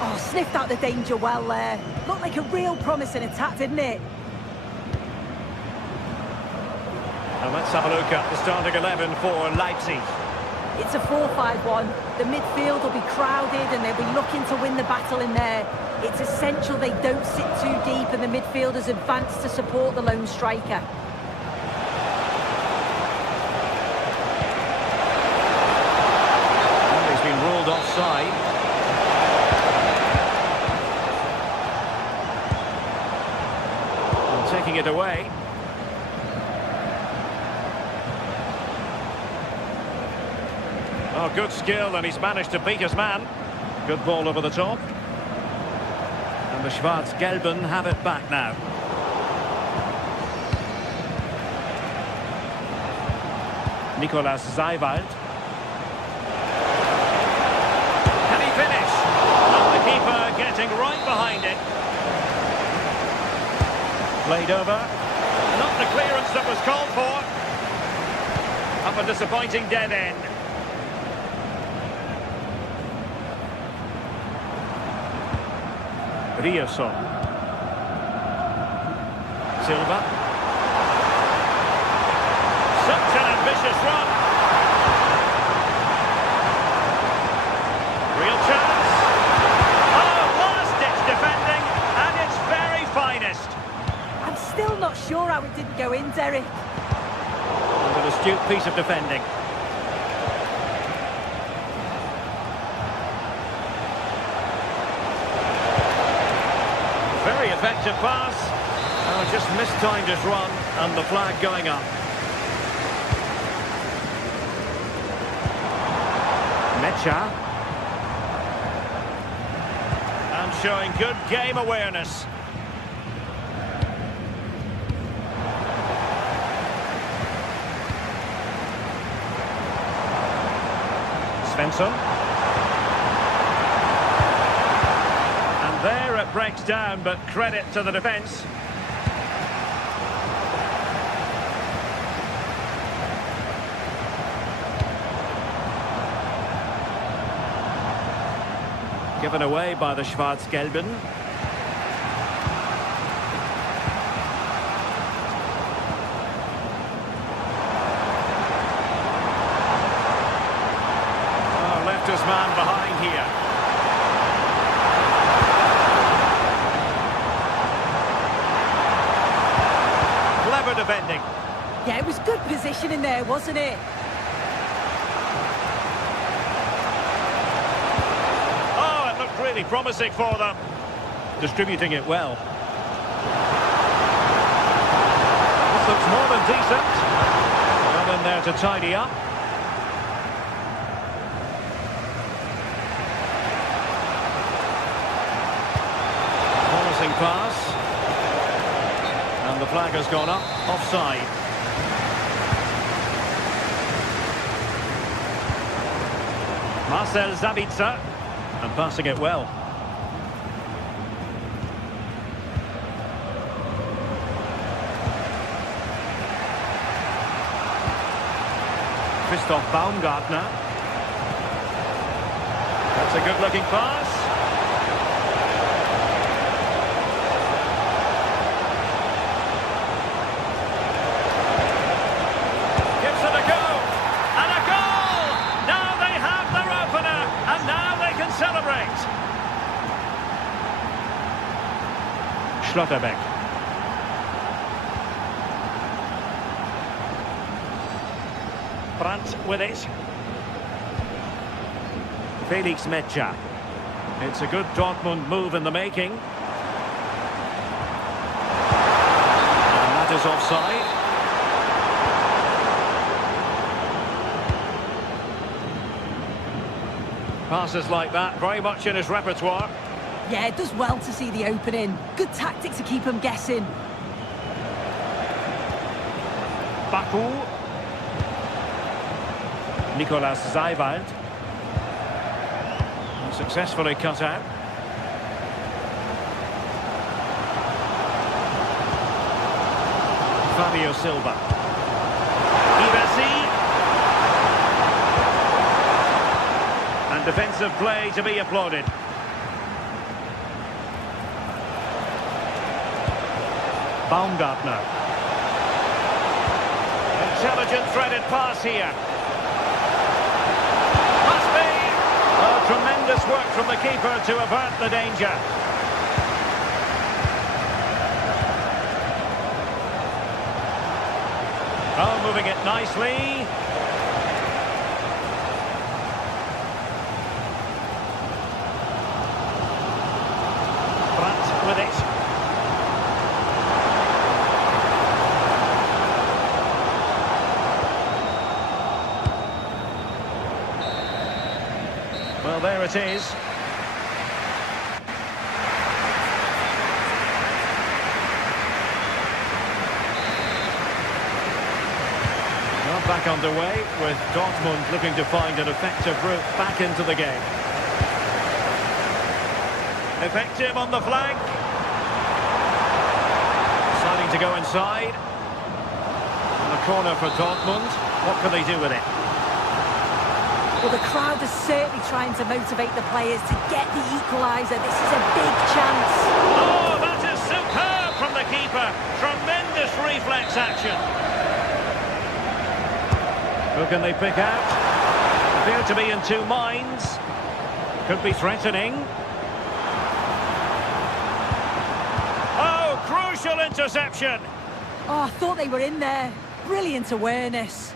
Oh, sniffed out the danger well there. Looked like a real promising attack, didn't it? And let's have a look at the starting 11 for Leipzig. It's a 4-5-1. The midfield will be crowded and they'll be looking to win the battle in there. It's essential they don't sit too deep and the midfielders advance to support the lone striker. Well, he's been ruled offside. Taking it away. Oh, good skill, and he's managed to beat his man. Good ball over the top. And the Schwarz-Gelben have it back now. Nicolas Seiwald. Can he finish? And the keeper getting right behind it. Played over. Not the clearance that was called for. Up a disappointing dead end. Rierson. Silva. Such an ambitious run. Real chance. Oh, last-ditch defending, and its very finest. I'm still not sure how it didn't go in, Derek. And an astute piece of defending. Very effective pass. Oh, just mistimed his run, and the flag going up. Mecha. And showing good game awareness. Svensson. And there it breaks down, but credit to the defence. Given away by the Schwarz-Gelben. His man behind here. Clever defending. Yeah, it was good positioning there, wasn't it? Oh, it looked really promising for them. Distributing it well. This looks more than decent. Well in there to tidy up. Pass, and the flag has gone up, offside. Marcel Sabitzer, and passing it well. Christoph Baumgartner. That's a good-looking pass. Schlotterbeck. Brandt with it. Felix Mecha. It's a good Dortmund move in the making. And that is offside. Passes like that, very much in his repertoire. Yeah, it does well to see the opening. Good tactic to keep him guessing. Baku. Nicolas Zeiwald. Successfully cut out. Fabio Silva. Ibasi. And defensive play to be applauded. Baumgartner. Intelligent threaded pass here. Must be. Oh, tremendous work from the keeper to avert the danger. Oh, moving it nicely. Brandt with it. Well, there it is. Well, back underway with Dortmund looking to find an effective route back into the game. Effective on the flank. Deciding to go inside. And a corner for Dortmund. What can they do with it? Well, the crowd is certainly trying to motivate the players to get the equaliser. This is a big chance. Oh, that is superb from the keeper. Tremendous reflex action. Who can they pick out? Appear to be in two minds. Could be threatening. Oh, crucial interception. Oh, I thought they were in there. Brilliant awareness.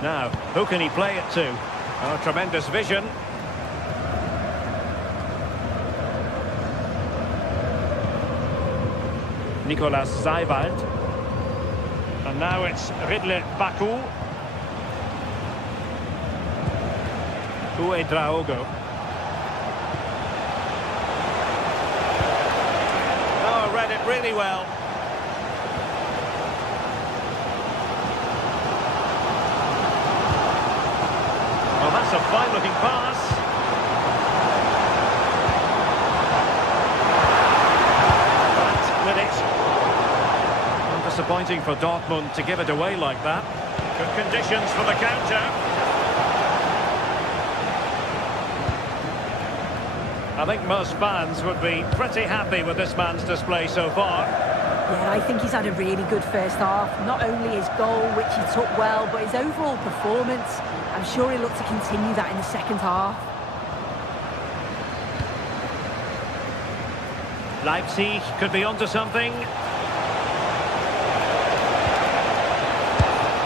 Now, who can he play it to? Oh, tremendous vision. Nicolas Zeiwald. And now it's Ridley Baku. Draogo. Oh, read it really well. Well, that's a fine-looking pass. Brandt with it. Well, disappointing for Dortmund to give it away like that. Good conditions for the counter. I think most fans would be pretty happy with this man's display so far. Yeah, I think he's had a really good first half. Not only his goal, which he took well, but his overall performance. I'm sure he'll look to continue that in the second half. Leipzig could be onto something.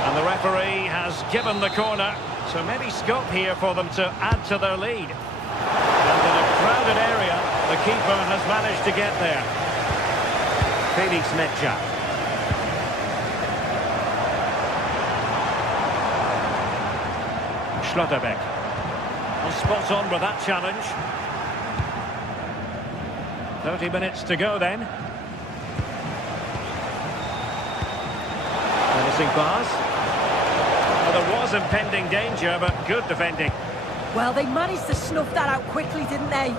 And the referee has given the corner. So maybe scope here for them to add to their lead. And in a crowded area, the keeper has managed to get there. Felix Mecha. Schlotterbeck. Well, spot on with that challenge. 30 minutes to go then. Menacing pass. Well, there was impending danger, but good defending. Well, they managed to snuff that out quickly, didn't they?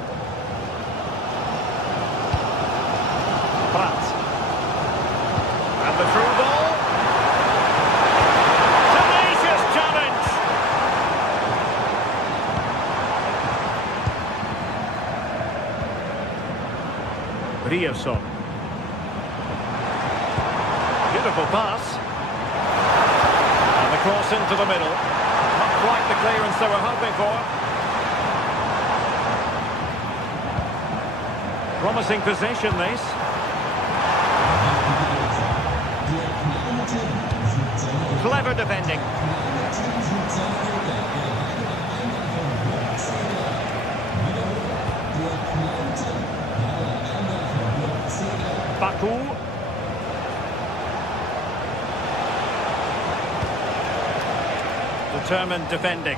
Brandt. And the through ball. Tenacious challenge. Riosson. Beautiful pass. And the cross into the middle. Not quite the clearance they were hoping for. Promising position, this. Clever clever defending. Baku. Determined defending.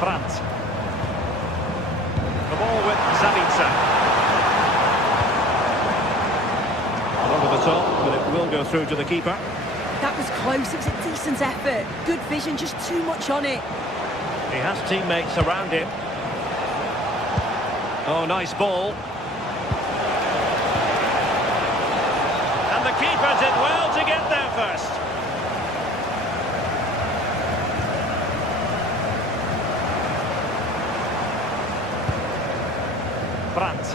Brandt. The ball with Zabitzer. Over the top, but it will go through to the keeper. That was close. It was a decent effort. Good vision, just too much on it. He has teammates around him. Oh, nice ball. And the keeper did well to get there first. Brandt.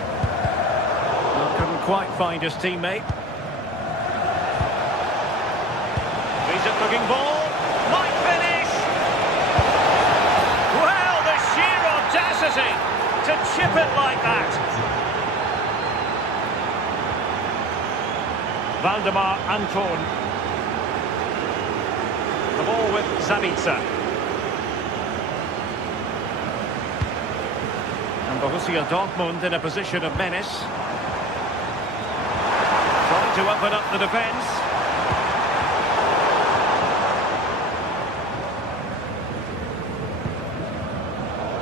Well, couldn't quite find his teammate. Decent looking ball. Might finish. Well, the sheer audacity to chip it like that. Valdemar Anton. The ball with Zabitzer. And Borussia Dortmund in a position of menace. Trying to open up the defence.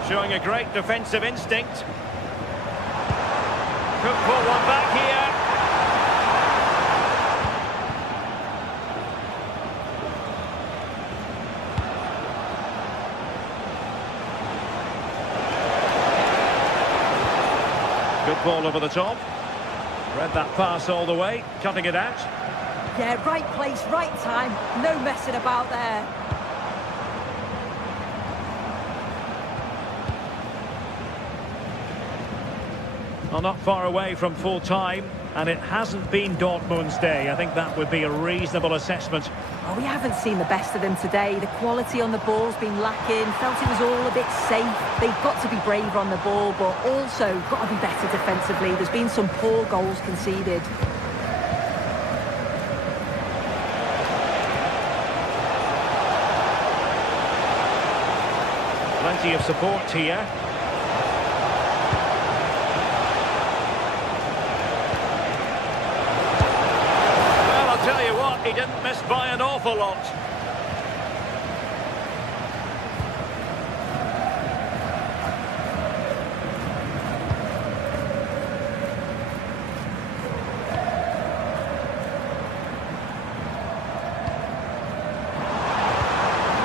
Showing a great defensive instinct. Could pull one back here. Good ball over the top. Read that pass all the way, cutting it out. Yeah, right place, right time. No messing about there. Well, not far away from full time, and it hasn't been Dortmund's day. I think that would be a reasonable assessment. Oh, we haven't seen the best of them today. The quality on the ball's been lacking. Felt it was all a bit safe. They've got to be braver on the ball, but also got to be better defensively. There's been some poor goals conceded. Plenty of support here. Tell you what, he didn't miss by an awful lot.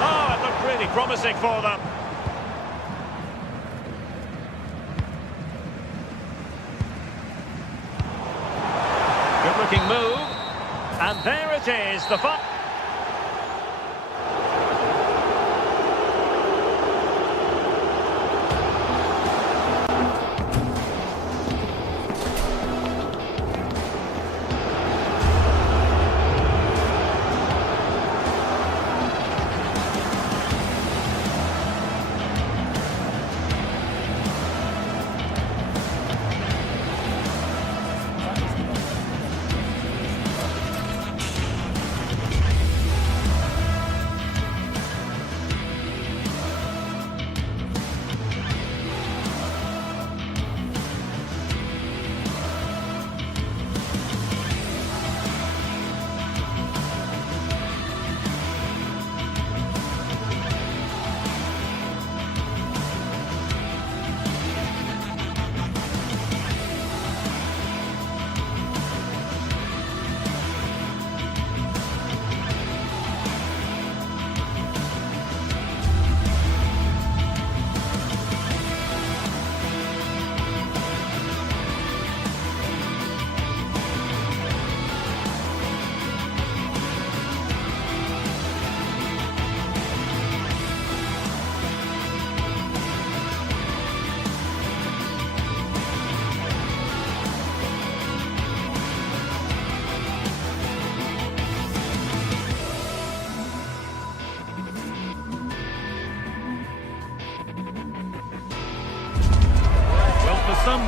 Oh, it looked really promising for them. Good looking move. And there it is, the fun.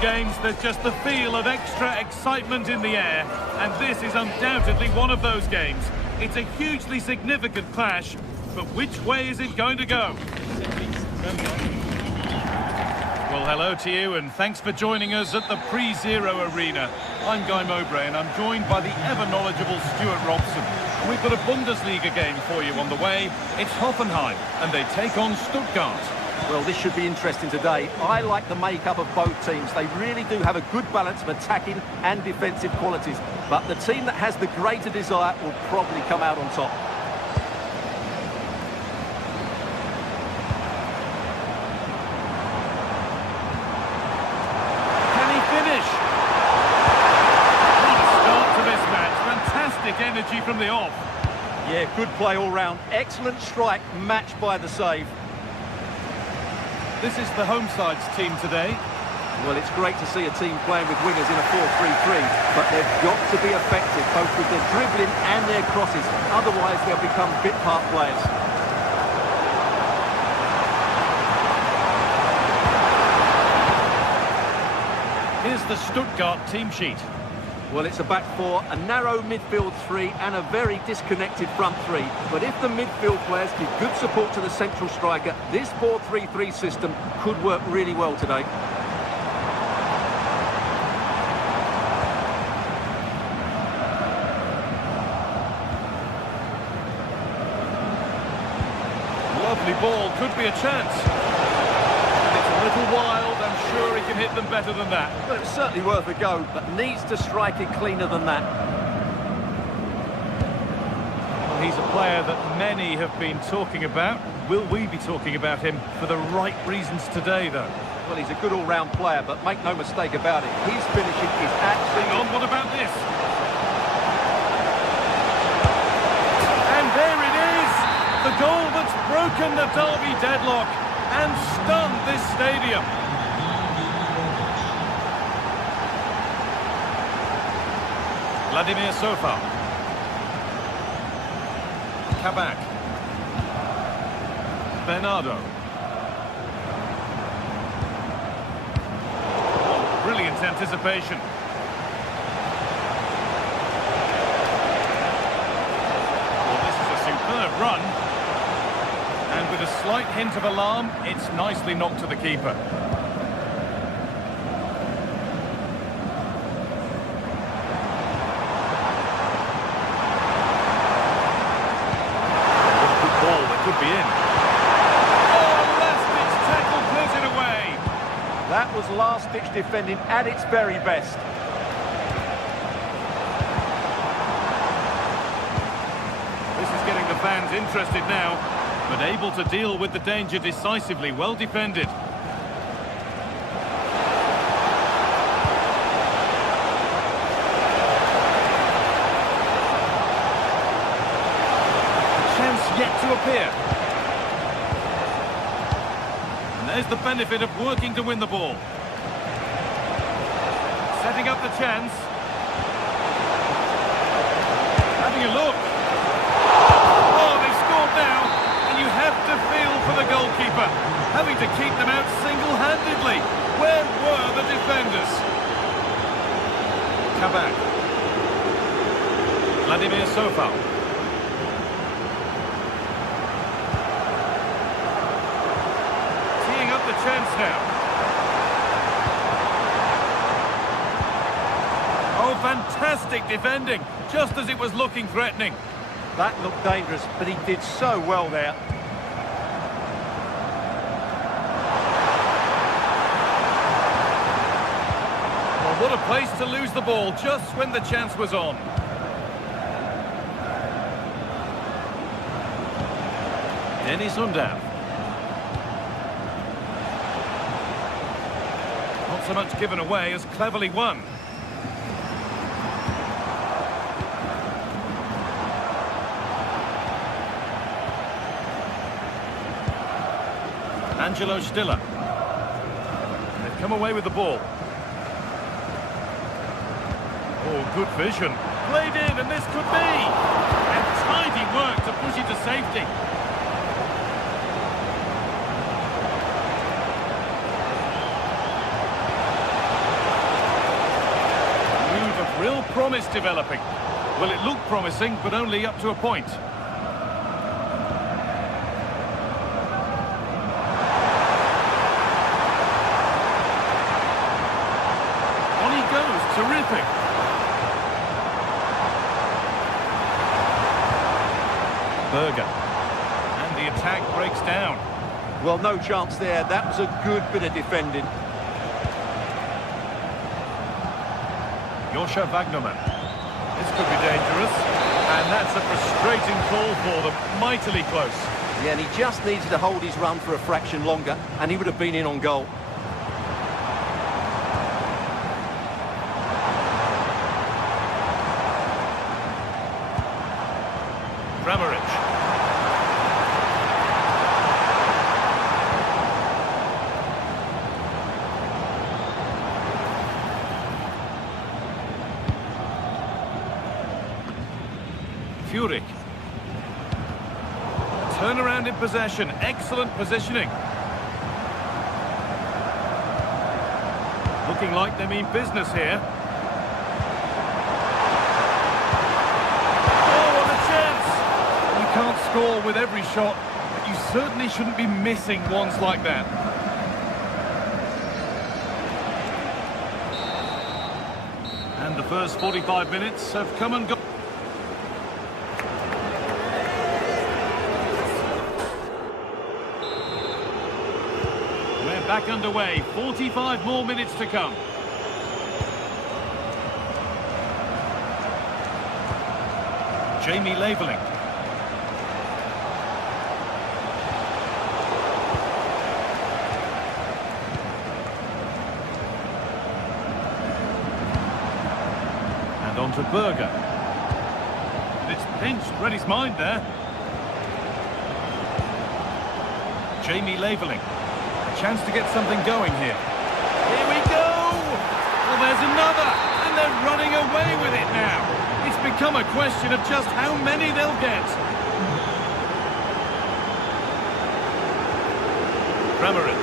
games, there's just the feel of extra excitement in the air, and this is undoubtedly one of those games. It's a hugely significant clash, but which way is it going to go? Well, hello to you, and thanks for joining us at the Pre-Zero Arena. I'm Guy Mowbray, and I'm joined by the ever-knowledgeable Stuart Robson. And we've got a Bundesliga game for you on the way. It's Hoffenheim, and they take on Stuttgart. Well, this should be interesting today. I like the makeup of both teams. They really do have a good balance of attacking and defensive qualities. But the team that has the greater desire will probably come out on top. Energy from the off. Yeah, good play all round. Excellent strike, matched by the save. This is the home side's team today. Well, it's great to see a team playing with wingers in a 4-3-3, but they've got to be effective, both with their dribbling and their crosses. Otherwise, they'll become bit-part players. Here's the Stuttgart team sheet. Well, it's a back four, a narrow midfield three, and a very disconnected front three. But if the midfield players give good support to the central striker, this 4-3-3 system could work really well today. Lovely ball, could be a chance. It's a little wild, I'm sure he can hit them better than that. Well, it's certainly worth a go, but needs to strike it cleaner than that. Well, he's a player that many have been talking about. Will we be talking about him for the right reasons today, though? Well, he's a good all-round player, but make no mistake about it, his finishing is absolutely... Hang on, what about this? And there it is! The goal that's broken the derby deadlock and stunned this stadium. Vladimir Sofa. Kabak. Bernardo. Oh, brilliant anticipation. Well, this is a superb run. And with a slight hint of alarm, it's nicely knocked to the keeper. Could be in. Oh, last-ditch tackle clears it away. That was last-ditch defending at its very best. This is getting the fans interested now, but able to deal with the danger decisively. Well defended. Yet to appear. And there's the benefit of working to win the ball. Setting up the chance. Having a look. Oh, they've scored now. And you have to feel for the goalkeeper. Having to keep them out single-handedly. Where were the defenders? Kabak. Vladimir Sofa. Chance now. Oh, fantastic defending, just as it was looking threatening. That looked dangerous, but he did so well there. Well, what a place to lose the ball just when the chance was on. Dennis Undav. Not so much given away as cleverly won. Angelo Stiller. They've come away with the ball. Oh, good vision. Played in, and this could be. And tidy work to push it to safety. promise developing. Well, it looked promising, but only up to a point. On he goes, terrific. Berger. And the attack breaks down. Well, no chance there. That was a good bit of defending. Joshua Wagnerman. This could be dangerous. And that's a frustrating call for them. Mightily close. Yeah, and he just needed to hold his run for a fraction longer, and he would have been in on goal. Kramaric. Furyk. Turnaround in possession. Excellent positioning. Looking like they mean business here. Oh, what a chance! You can't score with every shot, but you certainly shouldn't be missing ones like that. And the first 45 minutes have come and gone. We're back underway. 45 more minutes to come. Jamie Laveling. And on to Berger. It's pinched, read his mind there. Jamie Laveling. Chance to get something going here. Here we go! Well, there's another, and they're running away with it now. It's become a question of just how many they'll get. Kramaric.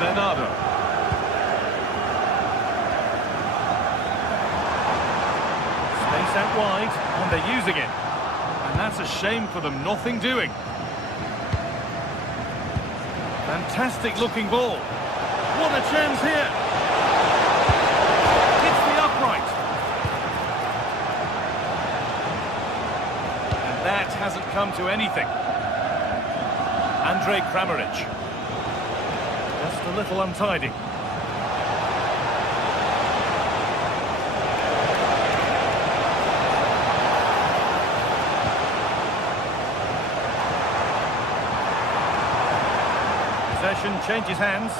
Bernardo. Space out wide, and they're using it. And that's a shame for them, nothing doing. Fantastic looking ball. What a chance here. Hits the upright. And that hasn't come to anything. Andrej Kramaric. Just a little untidy. Possession changes hands.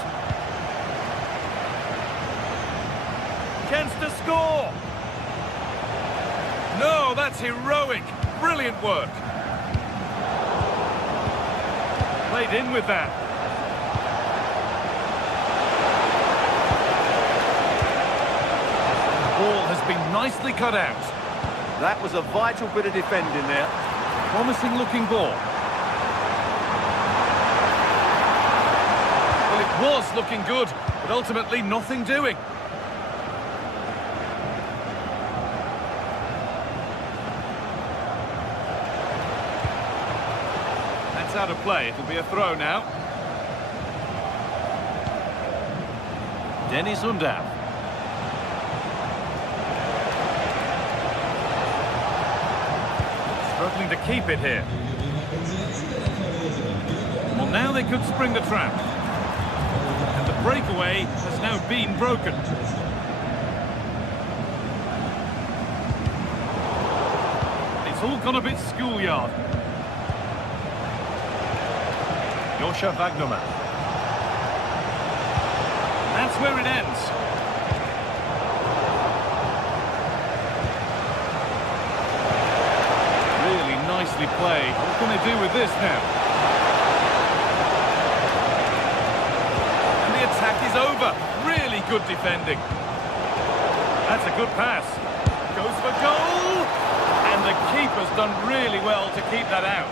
Chance to score! No, that's heroic. Brilliant work. Played in with that. The ball has been nicely cut out. That was a vital bit of defending there. Promising looking ball. Was looking good, but ultimately nothing doing. That's out of play. It'll be a throw now. Dennis Undav. Struggling to keep it here. Well, now they could spring the trap. Breakaway has now been broken. It's all gone a bit schoolyard. Joshua Wagnerman. That's where it ends. Really nicely played. What can they do with this now? Attack is over. Really good defending. That's a good pass. Goes for goal. And the keeper's done really well to keep that out.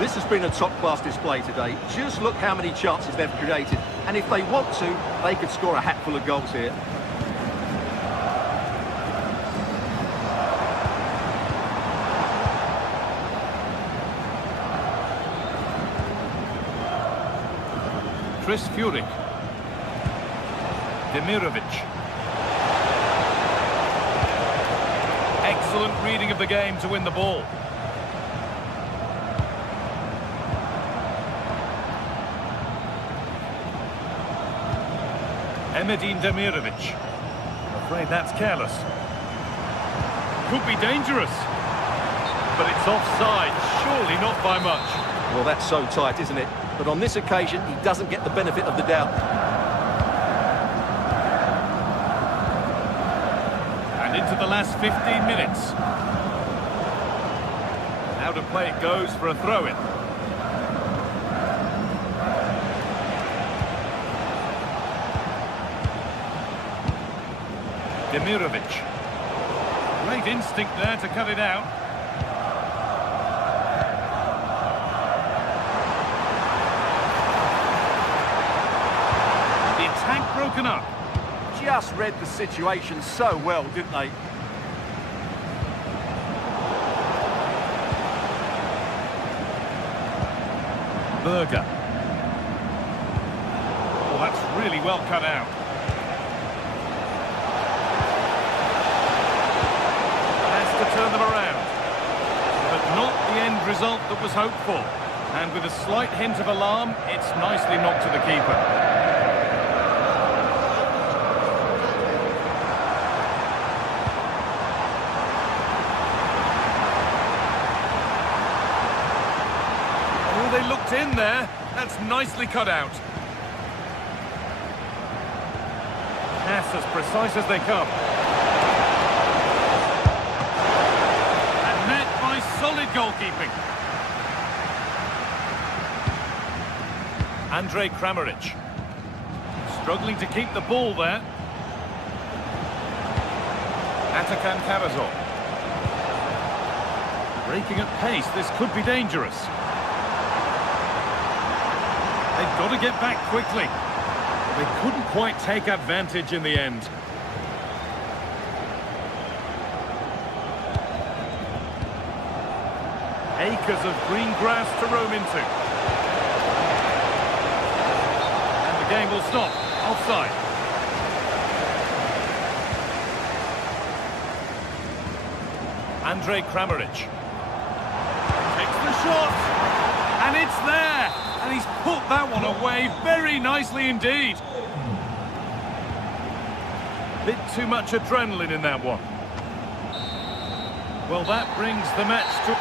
This has been a top-class display today. Just look how many chances they've created. And if they want to, they could score a hatful of goals here. Chris Furyk. Demirovic. Excellent reading of the game to win the ball. Emedin Demirovic. I'm afraid that's careless. Could be dangerous. But it's offside, surely not by much. Well, that's so tight, isn't it? But on this occasion, he doesn't get the benefit of the doubt. And into the last 15 minutes. Out of play it goes for a throw-in. Demirovic. Great instinct there to cut it out. Broken up. Just read the situation so well, didn't they? Berger. Oh, that's really well cut out. Has to turn them around. But not the end result that was hoped for. And with a slight hint of alarm, it's nicely knocked to the keeper. They looked in there. That's nicely cut out. Pass as precise as they come. And met by solid goalkeeping. Andrej Kramaric. Struggling to keep the ball there. Atakan Karazor. Breaking at pace, this could be dangerous. They've got to get back quickly. They couldn't quite take advantage in the end. Acres of green grass to roam into. And the game will stop. Offside. Andrej Kramaric. Takes the shot. And it's there. And he's put that one away very nicely indeed. Bit too much adrenaline in that one. Well, that brings the match to...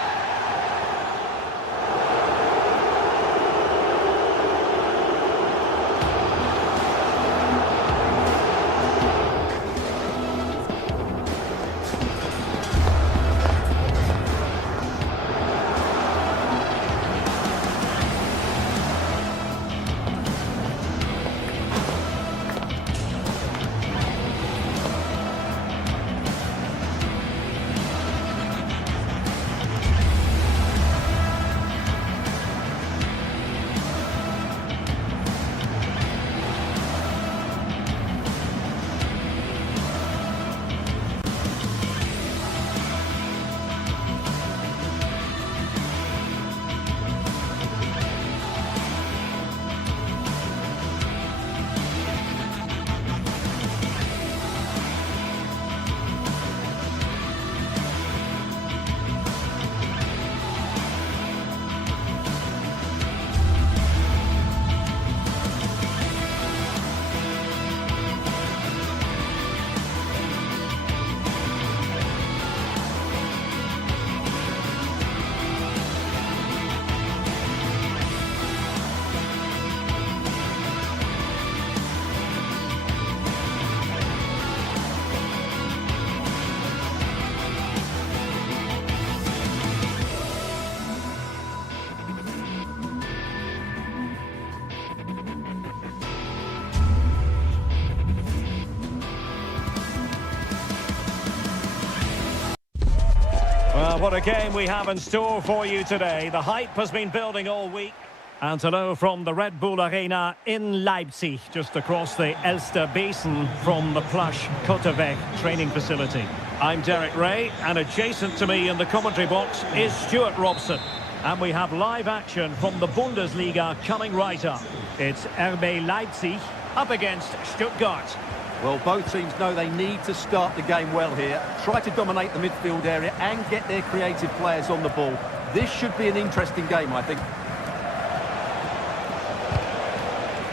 Well, what a game we have in store for you today. The hype has been building all week. And hello from the Red Bull Arena in Leipzig, just across the Elster Basin from the plush Kotterweg training facility. I'm Derek Ray, and adjacent to me in the commentary box is Stuart Robson. And we have live action from the Bundesliga coming right up. It's RB Leipzig up against Stuttgart. Well, both teams know they need to start the game well here. Try to dominate the midfield area and get their creative players on the ball. This should be an interesting game, I think.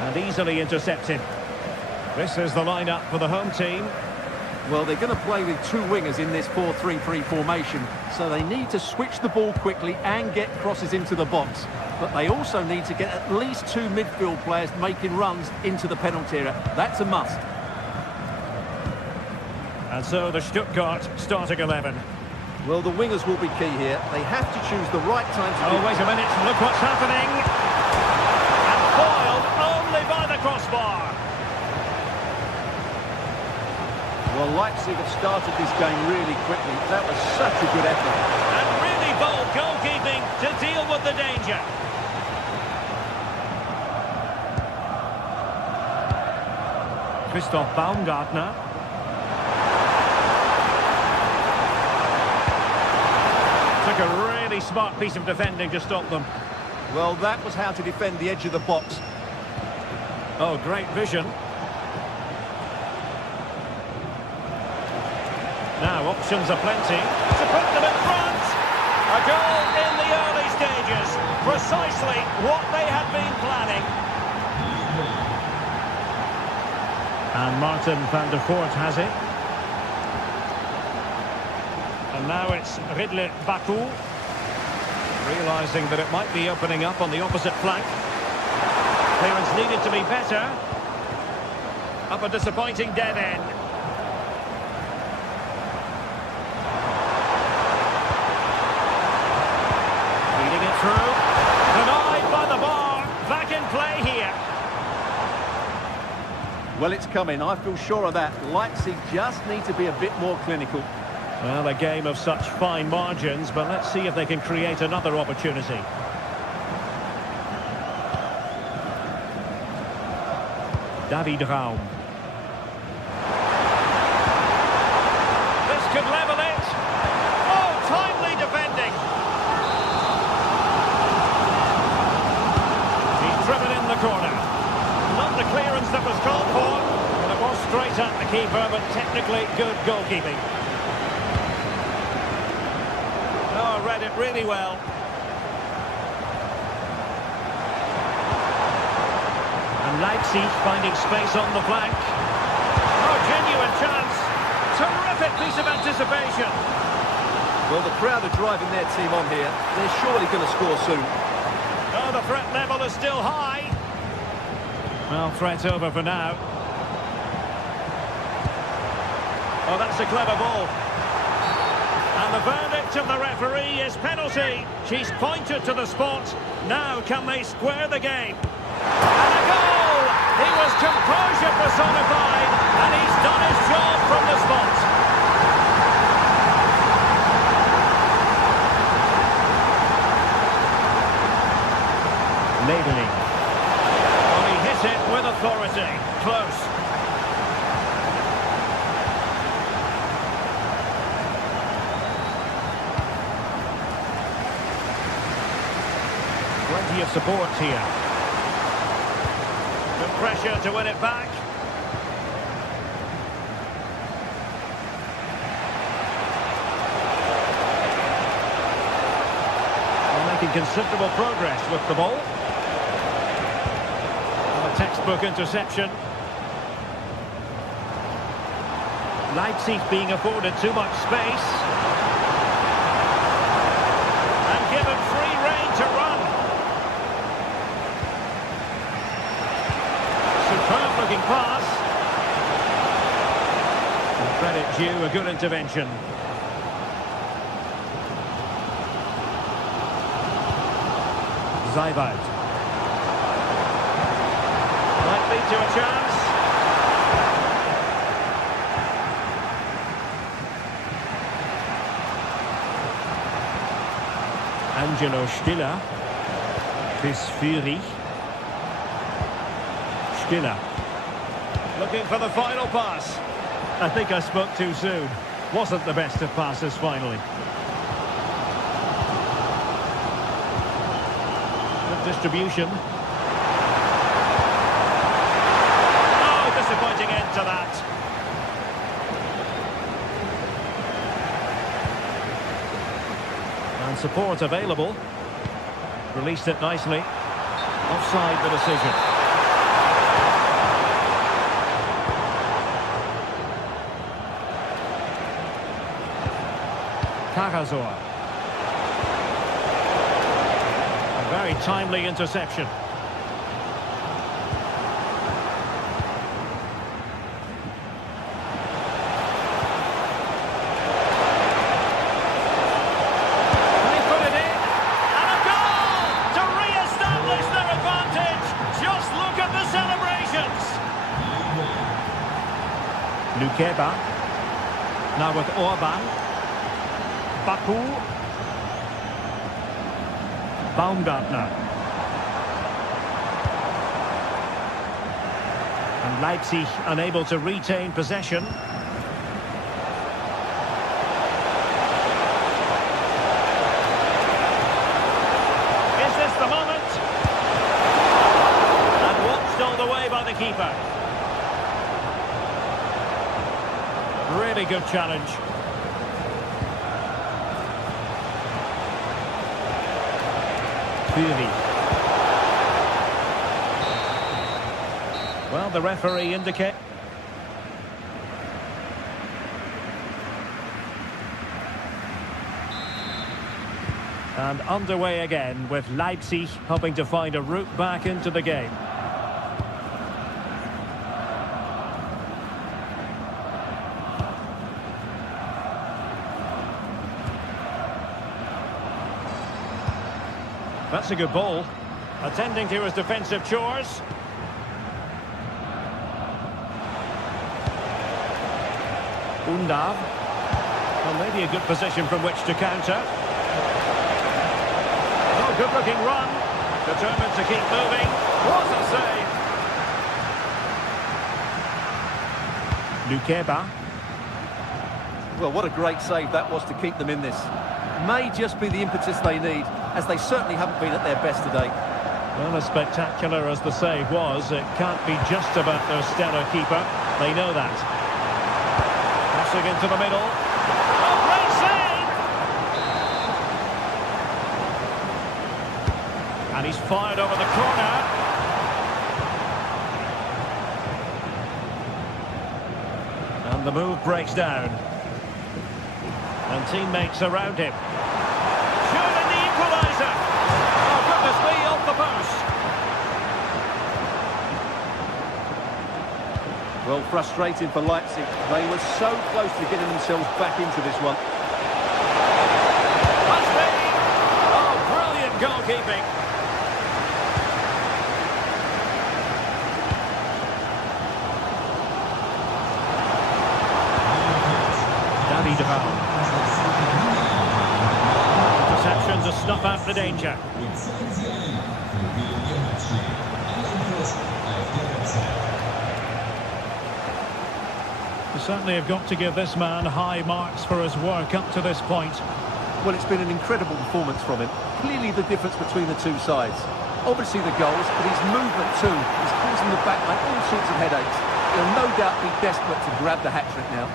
And easily intercepted. This is the lineup for the home team. Well, they're going to play with two wingers in this 4-3-3 formation, so they need to switch the ball quickly and get crosses into the box. But they also need to get at least two midfield players making runs into the penalty area. That's a must. And so the Stuttgart starting 11. Well, the wingers will be key here. They have to choose the right time to... Oh, wait a minute. Look what's happening. And foiled only by the crossbar. Well, Leipzig have started this game really quickly. That was such a good effort. And really bold goalkeeping to deal with the danger. Christoph Baumgartner. Took a really smart piece of defending to stop them. Well, that was how to defend the edge of the box. Oh, great vision. Now, options are plenty to put them in front. A goal in the early stages. Precisely what they had been planning. And Martin van der Voort has it. And now it's Ridley Baku. Realising that it might be opening up on the opposite flank. Clearance needed to be better. Up a disappointing dead end. Feeding it through. Denied by the bar. Back in play here. Well, it's coming. I feel sure of that. Leipzig just need to be a bit more clinical. Well, a game of such fine margins, but let's see if they can create another opportunity. David Raum. This could level it. Oh, timely defending. He's driven in the corner. Not the clearance that was called for, but it was straight at the keeper, but technically good goalkeeping. Oh, read it really well. And Leipzig finding space on the flank. Oh, genuine chance. Terrific piece of anticipation. Well, the crowd are driving their team on here. They're surely going to score soon. Oh, the threat level is still high. Well, threat over for now. Oh, that's a clever ball. And the verdict of the referee is penalty. She's pointed to the spot. Now can they square the game? And a goal! He was composure personified, and he's done his job from the spot. Leveling. Well, he hit it with authority. Close. Plenty of support here. Good pressure to win it back. They're making considerable progress with the ball. And a textbook interception. Leipzig being afforded too much space. And given free rein to run. Superb looking pass. And credit due, a good intervention. Zayvad. Might lead to a chance. Angelo Stiller. This Fury. Stiller. Looking for the final pass. I think I spoke too soon. Wasn't the best of passes finally. Good distribution. Oh, disappointing end to that. And support available. Released it nicely. Offside the decision. Cagazor. A very timely interception. They put it in, and a goal to re-establish their advantage. Just look at the celebrations. Lukeba. Now with Orban. Baku. Baumgartner. And Leipzig unable to retain possession. Is this the moment? And watched all the way by the keeper. Really good challenge. Fury. Well, the referee indicate. And underway again with Leipzig hoping to find a route back into the game. That's a good ball. Attending to his defensive chores. Undav. Well, maybe a good position from which to counter. Oh, good looking run. Determined to keep moving. What a save. Lukeba. Well, what a great save that was to keep them in this. May just be the impetus they need, as they certainly haven't been at their best today. Well, as spectacular as the save was, it can't be just about their stellar keeper. They know that. Passing into the middle. Oh, great save! And he's fired over the corner. And the move breaks down. And teammates around him. Surely the equaliser! Oh, goodness me, off the post! Well, frustrating for Leipzig. They were so close to getting themselves back into this one. Must be! Oh, brilliant goalkeeping! Danny Deval. Interception to snuff out the danger. You certainly have got to give this man high marks for his work up to this point. Well, it's been an incredible performance from him. Clearly the difference between the two sides. Obviously the goals, but his movement too is causing the backline all sorts of headaches. He'll no doubt be desperate to grab the hat-trick now.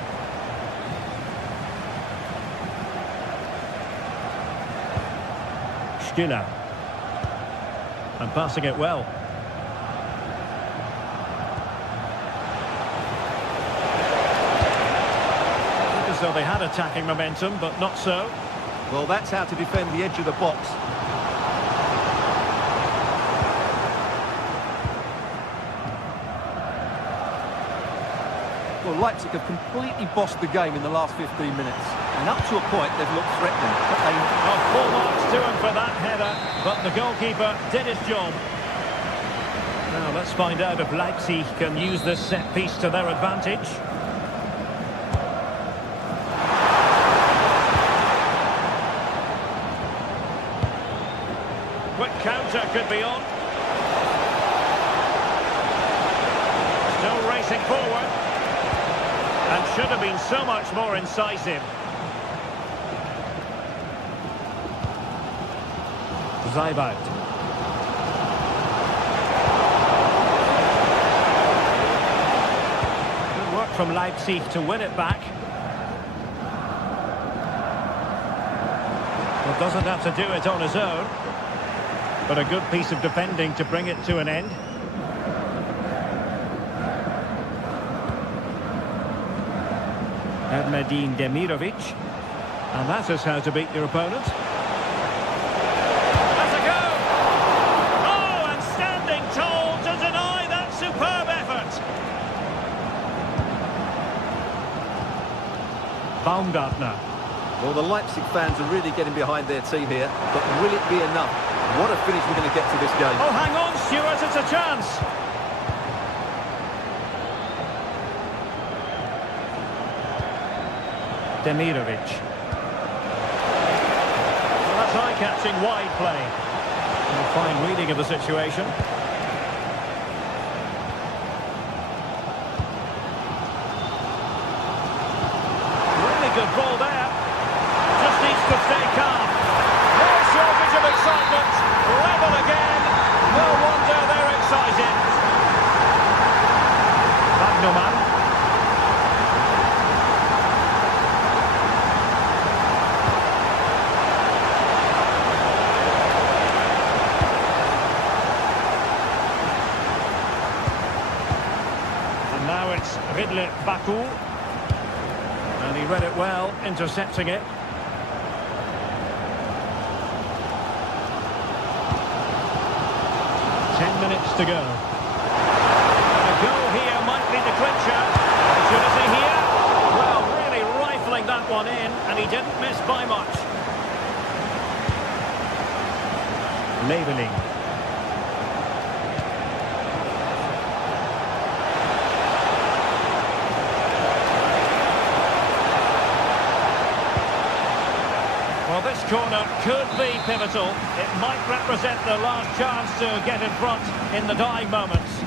Stiller. And passing it well. Looked as though they had attacking momentum, but not so. Well, that's how to defend the edge of the box. Well, Leipzig have completely bossed the game in the last 15 minutes. And up to a point, they've looked threatening. But they... Oh, full marks to him for that header, but the goalkeeper did his job. Now, let's find out if Leipzig can use this set piece to their advantage. Quick counter pressure could be on. Still racing forward. And should have been so much more incisive. Zeibout. Good work from Leipzig to win it back. Well, doesn't have to do it on his own. But a good piece of defending to bring it to an end. Medin Demirovic. And that is how to beat your opponent. That's a go! Oh, and standing tall to deny that superb effort. Baumgartner. Well, the Leipzig fans are really getting behind their team here, but will it be enough? What a finish we're going to get to this game. Oh, hang on, Stuart, it's a chance. Demirovic. Well, that's eye-catching wide play. And a fine reading of the situation. Really good ball there. Just needs to stay calm. No shortage of excitement. Level again. No wonder they're excited. Wagnerman. Now it's Ridley Baku. And he read it well, intercepting it. Minutes to go. A goal here might be the clincher. Opportunity here. Well, really rifling that one in, and he didn't miss by much. Leveling. Well, this corner could be pivotal. It might represent the last chance to get in front in the dying moments.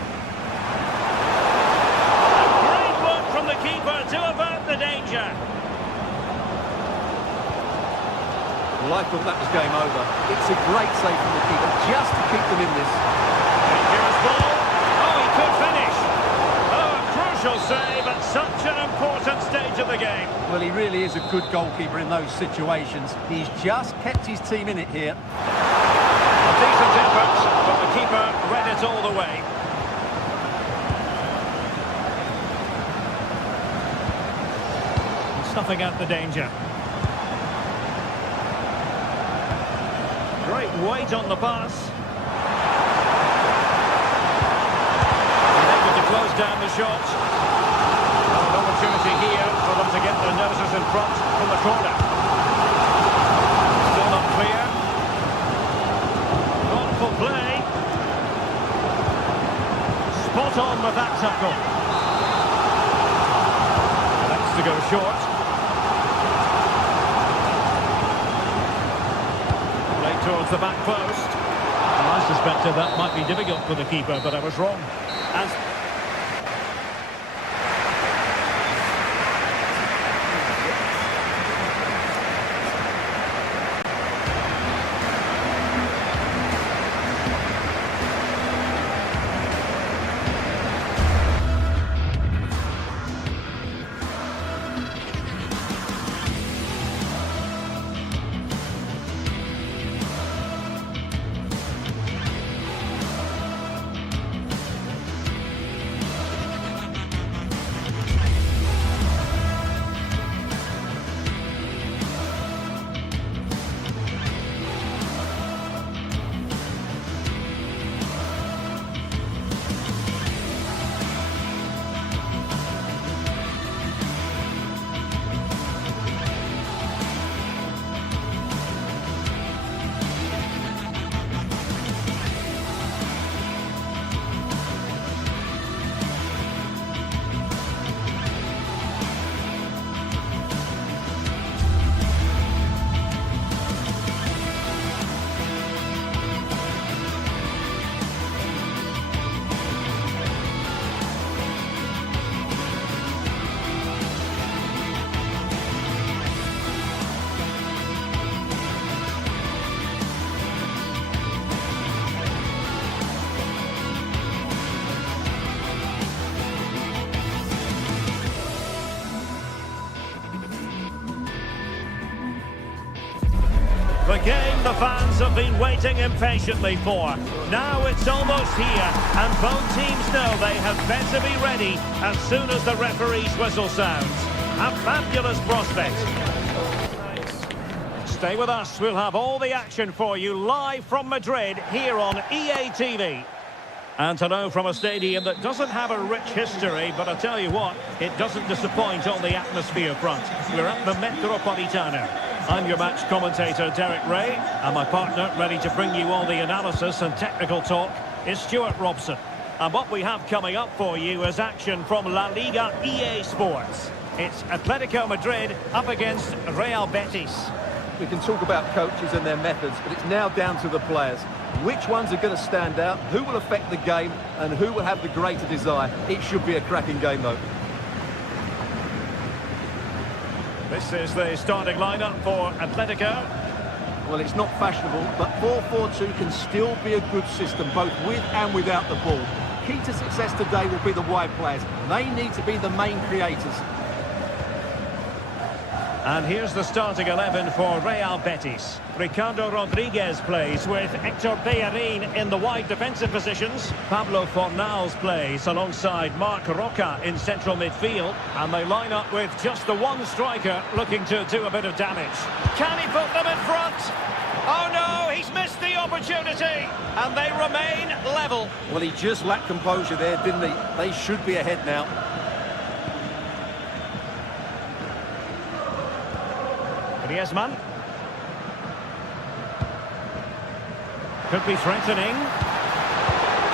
And great work from the keeper to avert the danger. Well, I thought that was game over. It's a great save from the keeper just to keep them in this. Dangerous ball. Oh, he could finish. Oh, a crucial save at such an important stage of the game. Well, he really is a good goalkeeper in those situations. He's just kept his team in it here. A decent effort, but the keeper read it all the way. Snuffing out the danger. Great weight on the pass. Able to close down the shot. An opportunity here for them to get their noses in front from the corner. Still not clear. Thoughtful play. Spot on with that tackle. That's to go short. Play towards the back post. Well, I suspected that might be difficult for the keeper, but I was wrong. And The game the fans have been waiting impatiently for. Now it's almost here, and both teams know they had better be ready as soon as the referee's whistle sounds. A fabulous prospect. Stay with us, we'll have all the action for you live from Madrid here on EA TV. And to know from a stadium that doesn't have a rich history, but I tell you what, it doesn't disappoint on the atmosphere front. We're at the Metropolitano. I'm your match commentator, Derek Ray, and my partner, ready to bring you all the analysis and technical talk, is Stuart Robson. And what we have coming up for you is action from La Liga EA Sports. It's Atletico Madrid up against Real Betis. We can talk about coaches and their methods, but it's now down to the players. Which ones are going to stand out, who will affect the game, and who will have the greater desire? It should be a cracking game, though. This is the starting lineup for Atletico. Well, it's not fashionable, but 4-4-2 can still be a good system, both with and without the ball. Key to success today will be the wide players. They need to be the main creators. And here's the starting 11 for Real Betis. Ricardo Rodriguez plays with Hector Bellerin in the wide defensive positions. Pablo Fornals plays alongside Marc Roca in central midfield. And they line up with just the one striker looking to do a bit of damage. Can he put them in front? Oh no, he's missed the opportunity. And they remain level. Well, he just lacked composure there, didn't he? They should be ahead now. Griezmann. Could be threatening.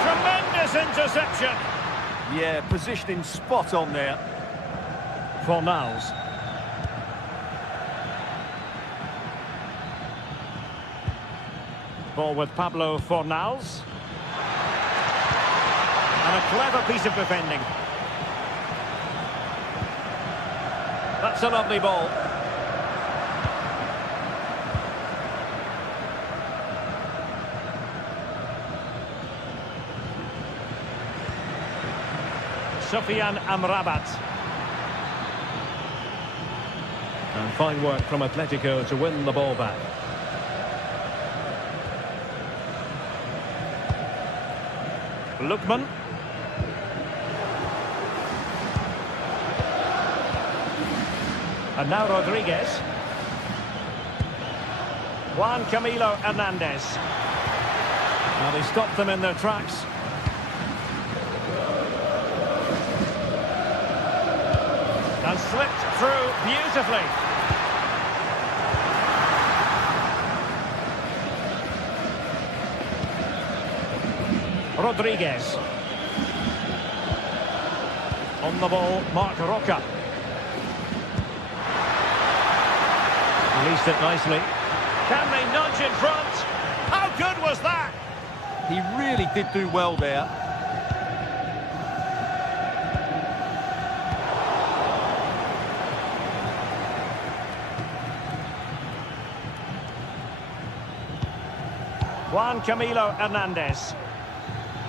Tremendous interception. Yeah, positioning spot on there. Fornals. Ball with Pablo Fornals. And a clever piece of defending. That's a lovely ball. Sofian Amrabat. And fine work from Atletico to win the ball back. Lookman. And now Rodriguez. Juan Camilo Hernandez. Now they stopped them in their tracks. And slipped through beautifully. Rodriguez. On the ball, Marc Roca. Released it nicely. Can they nudge in front? How good was that? He really did do well there. Juan Camilo Hernandez.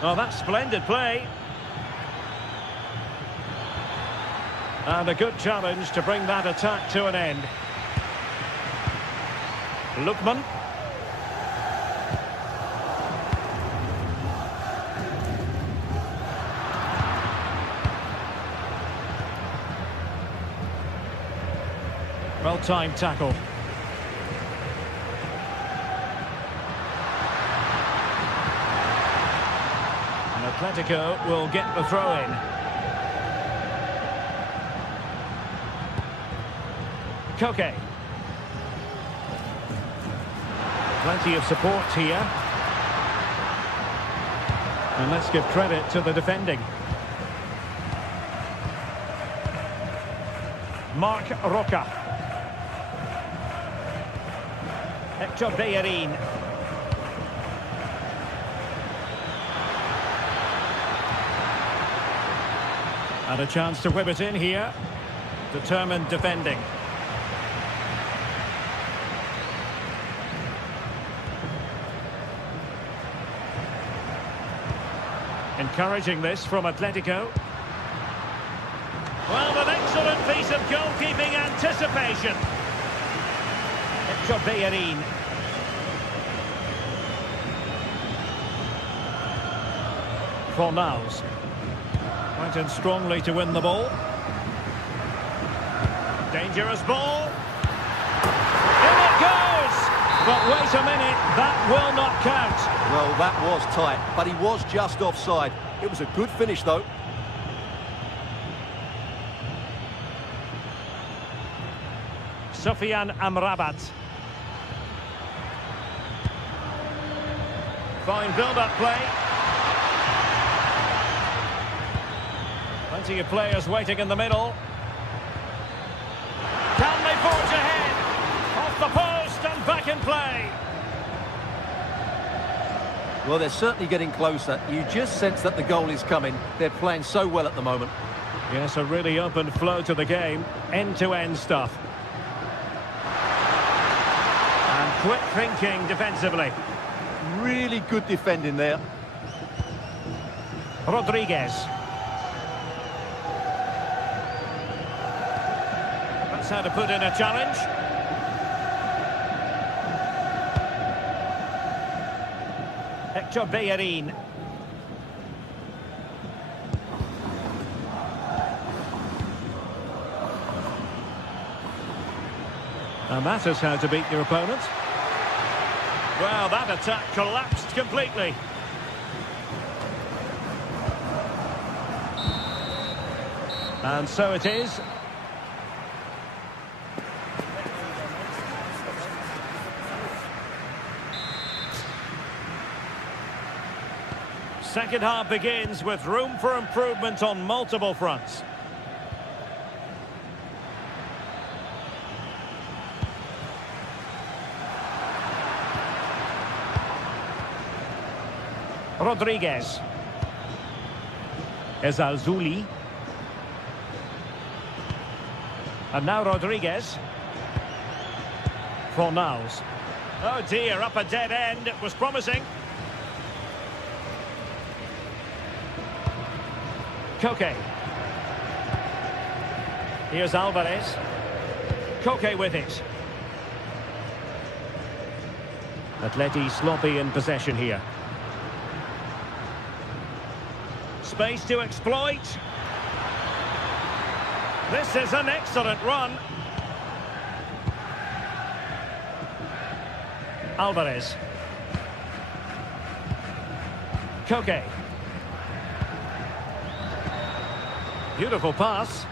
Oh, that's splendid play. And a good challenge to bring that attack to an end. Lookman. Well-timed tackle. And Atletico will get the throw-in. Koke. Plenty of support here. And let's give credit to the defending. Marc Roca. Hector Bellerin. And a chance to whip it in here. Determined defending. Encouraging this from Atletico. Well, an excellent piece of goalkeeping anticipation. Hector Bellerin. Fornals. Went in strongly to win the ball. Dangerous ball. In it goes! But wait a minute, that will not count. Well, that was tight, but he was just offside. It was a good finish, though. Sufyan Amrabat. Fine build-up play. Plenty of players waiting in the middle. Can they forge ahead? Off the post and back in play. Well, they're certainly getting closer. You just sense that the goal is coming. They're playing so well at the moment. Yes, a really open flow to the game. End-to-end stuff. And quick thinking defensively. Really good defending there. Rodriguez. That's how to put in a challenge. Hector Bellerin. And that is how to beat your opponent. Well, that attack collapsed completely. And so it is. Second half begins with room for improvement on multiple fronts. Rodriguez. Ezalzouli. And now Rodriguez. Fornals. Oh dear, up a dead end. It was promising. Koke. Here's Alvarez. Koke with it. Atleti sloppy in possession here. Space to exploit. This is an excellent run. Alvarez. Koke. Beautiful pass.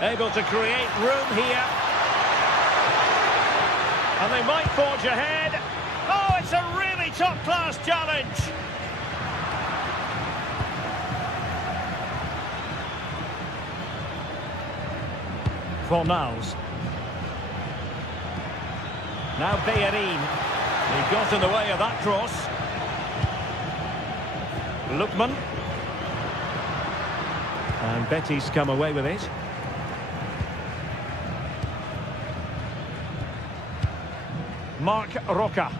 Able to create room here. And they might forge ahead. Oh, it's a really top-class challenge. Fornals. Now Bellerin. He got in the way of that cross. Lookman. And Betis come away with it. Mark Roca.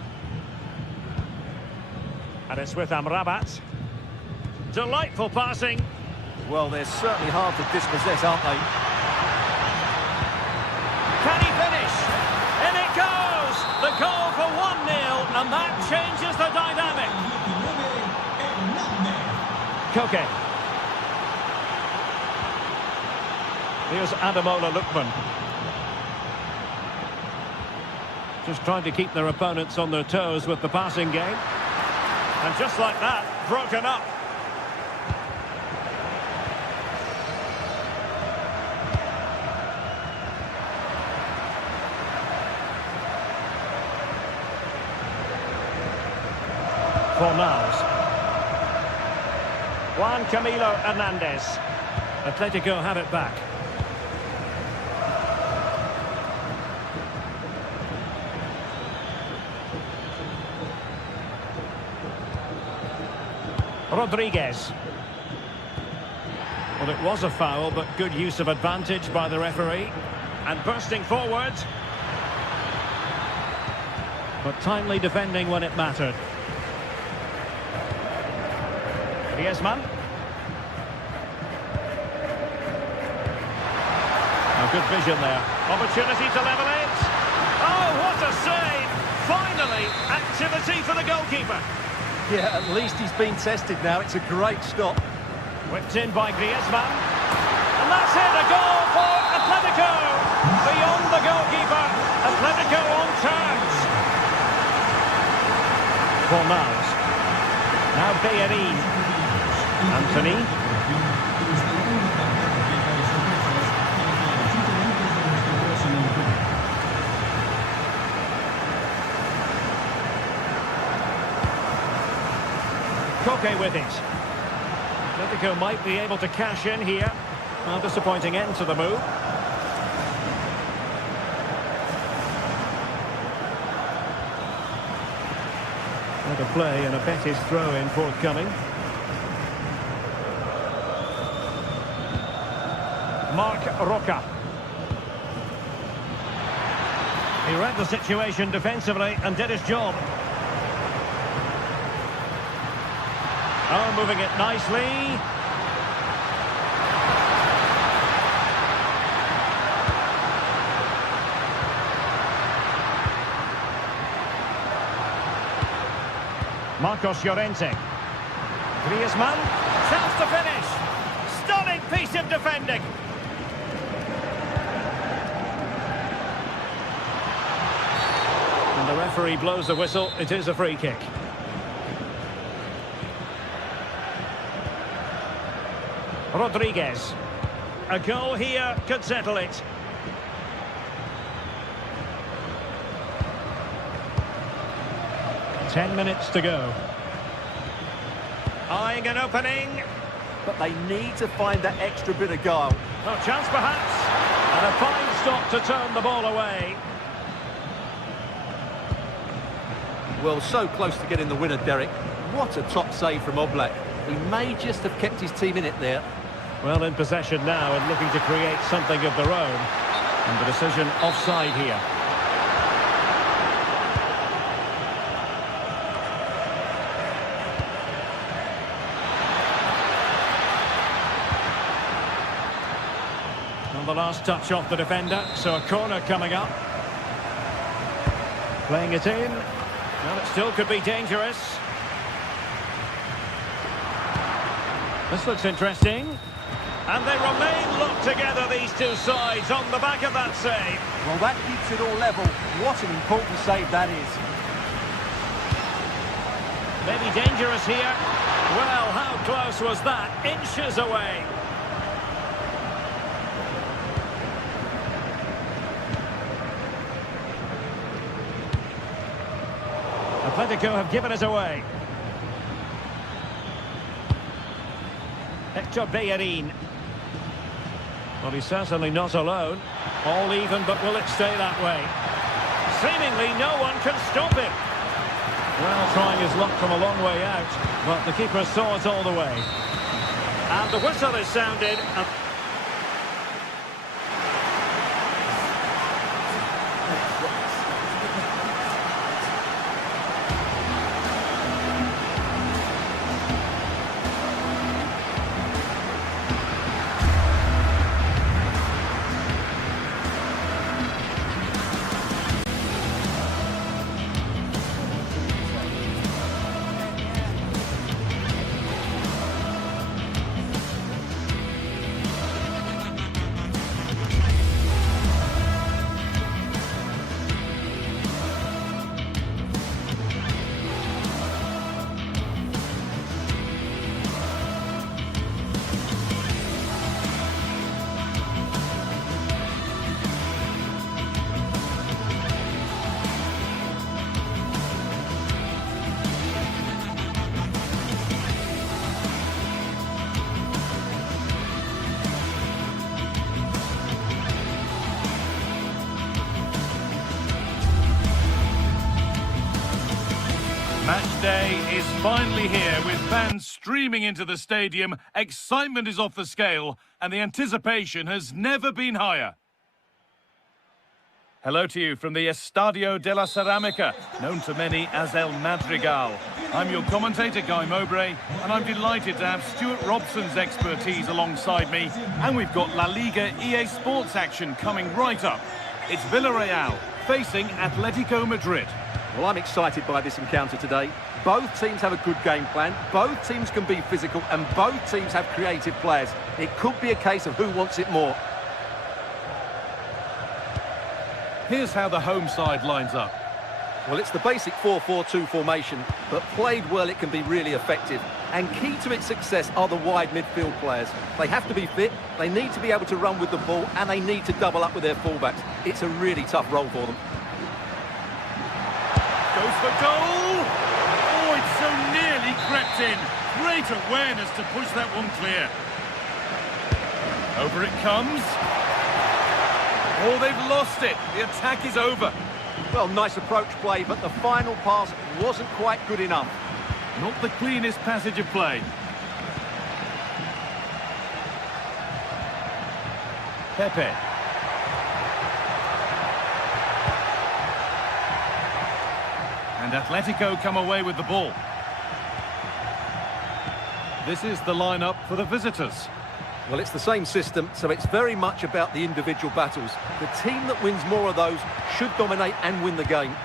And it's with Amrabat. Delightful passing. Well, they're certainly hard to dispossess, aren't they? Can he finish? In it goes! The goal for 1-0, and that changes the dynamic. Koke. Here's Ademola Lookman. Just trying to keep their opponents on their toes with the passing game. And just like that, broken up. Fornals. Juan Camilo Hernandez. Atletico have it back. Rodriguez. Well, it was a foul, but good use of advantage by the referee. And bursting forward. But timely defending when it mattered. Griezmann. A good vision there. Opportunity to level it. what a save! Finally, activity for the goalkeeper. Yeah, at least he's been tested now. It's a great stop. Whipped in by Griezmann. And that's it, a goal for Atletico! Beyond the goalkeeper, Atletico on terms. Fornals. Now Bellerin. Anthony. Koke with it. Atletico might be able to cash in here. A disappointing end to the move. Out of play and a Betis throw-in forthcoming. Marc Roca. He read the situation defensively and did his job. Oh, moving it nicely. Marcos Llorente. Griezmann. Chance to finish. Stunning piece of defending. And the referee blows the whistle. It is a free kick. Rodriguez. A goal here could settle it. Ten minutes to go. Eyeing an opening. But they need to find that extra bit of goal. No chance perhaps. And a fine stop to turn the ball away. Well, so close to getting the winner, Derek. What a top save from Oblak. He may just have kept his team in it there. Well, in possession now and looking to create something of their own. And the decision offside here. Well, the last touch off the defender, so a corner coming up. Playing it in. Well, it still could be dangerous. This looks interesting. And they remain locked together, these two sides, on the back of that save. Well, that keeps it all level. What an important save that is. Maybe dangerous here. Well, how close was that? Inches away. Atletico have given us away. Hector Bellerin. Well, he's certainly not alone. All even, but will it stay that way? Seemingly no one can stop him. Well, trying his luck from a long way out, but the keeper saw it all the way. And the whistle is sounded. Match day is finally here with fans streaming into the stadium. Excitement is off the scale and the anticipation has never been higher. Hello to you from the Estadio de la Ceramica, known to many as El Madrigal. I'm your commentator, Guy Mowbray, and I'm delighted to have Stuart Robson's expertise alongside me. And we've got La Liga EA Sports action coming right up. It's Villarreal facing Atletico Madrid. Well, I'm excited by this encounter today. Both teams have a good game plan, both teams can be physical, and both teams have creative players. It could be a case of who wants it more. Here's how the home side lines up. Well, it's the basic 4-4-2 formation, but played well it can be really effective. And key to its success are the wide midfield players. They have to be fit, they need to be able to run with the ball, and they need to double up with their fullbacks. It's a really tough role for them. Goes for goal! Oh, it's so nearly crept in. Great awareness to push that one clear. Over it comes. Oh, they've lost it. The attack is over. Well, nice approach play, but the final pass wasn't quite good enough. Not the cleanest passage of play. Pepe. And Atletico come away with the ball. This is the lineup for the visitors. Well, it's the same system, so it's very much about the individual battles. The team that wins more of those should dominate and win the game.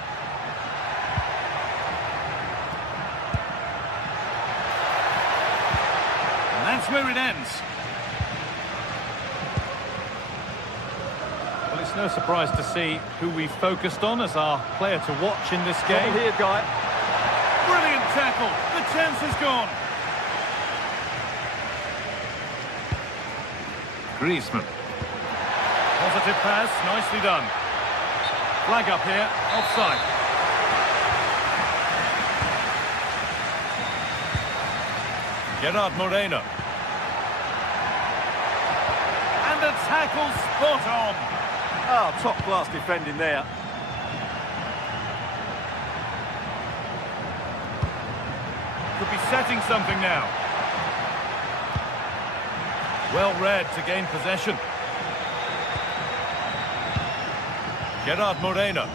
And that's where it ends. Well, it's no surprise to see who we focused on as our player to watch in this game. Trouble here, Guy. Brilliant tackle. The chance is gone. Griezmann. Positive pass, nicely done. Flag up here, offside. Gerard Moreno. And a tackle spot on. Oh, top-class defending there. Could be setting something now. Well read to gain possession. Gerard Moreno.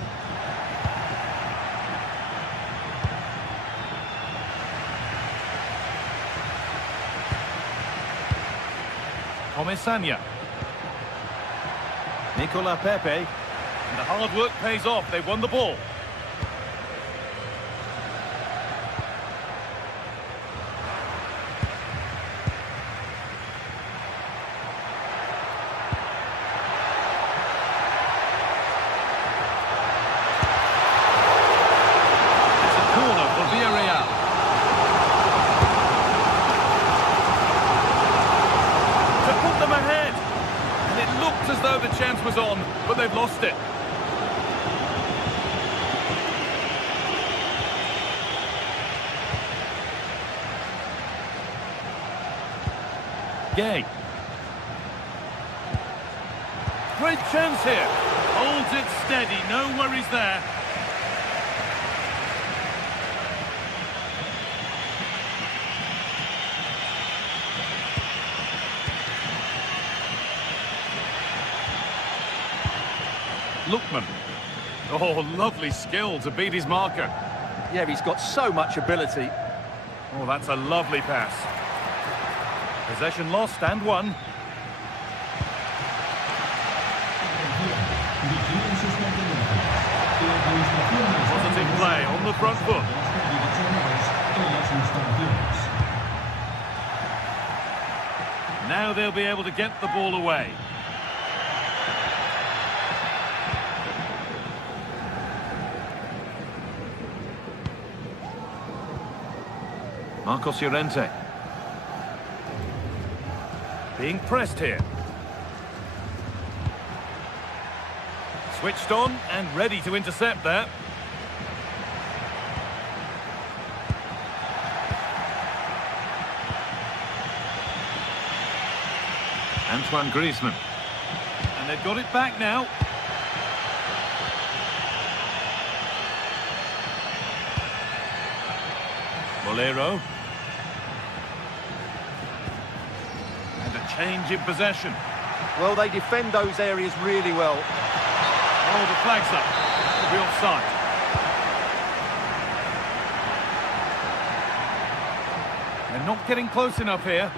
Comesaña. Nicola Pepe. And the hard work pays off. They've won the ball. As though the chance was on, but they've lost it. Gay. Great chance here. Holds it steady, no worries there. Lookman. Oh, lovely skill to beat his marker. Yeah, he's got so much ability. Oh, that's a lovely pass. Possession lost and won. Positive play on the front foot. Now they'll be able to get the ball away. Marcos Llorente. Being pressed here. Switched on and ready to intercept there. Antoine Griezmann. And they've got it back now. Bolero. And a change in possession. Well, they defend those areas really well. Oh, the flag's up. It'll be offside. They're not getting close enough here.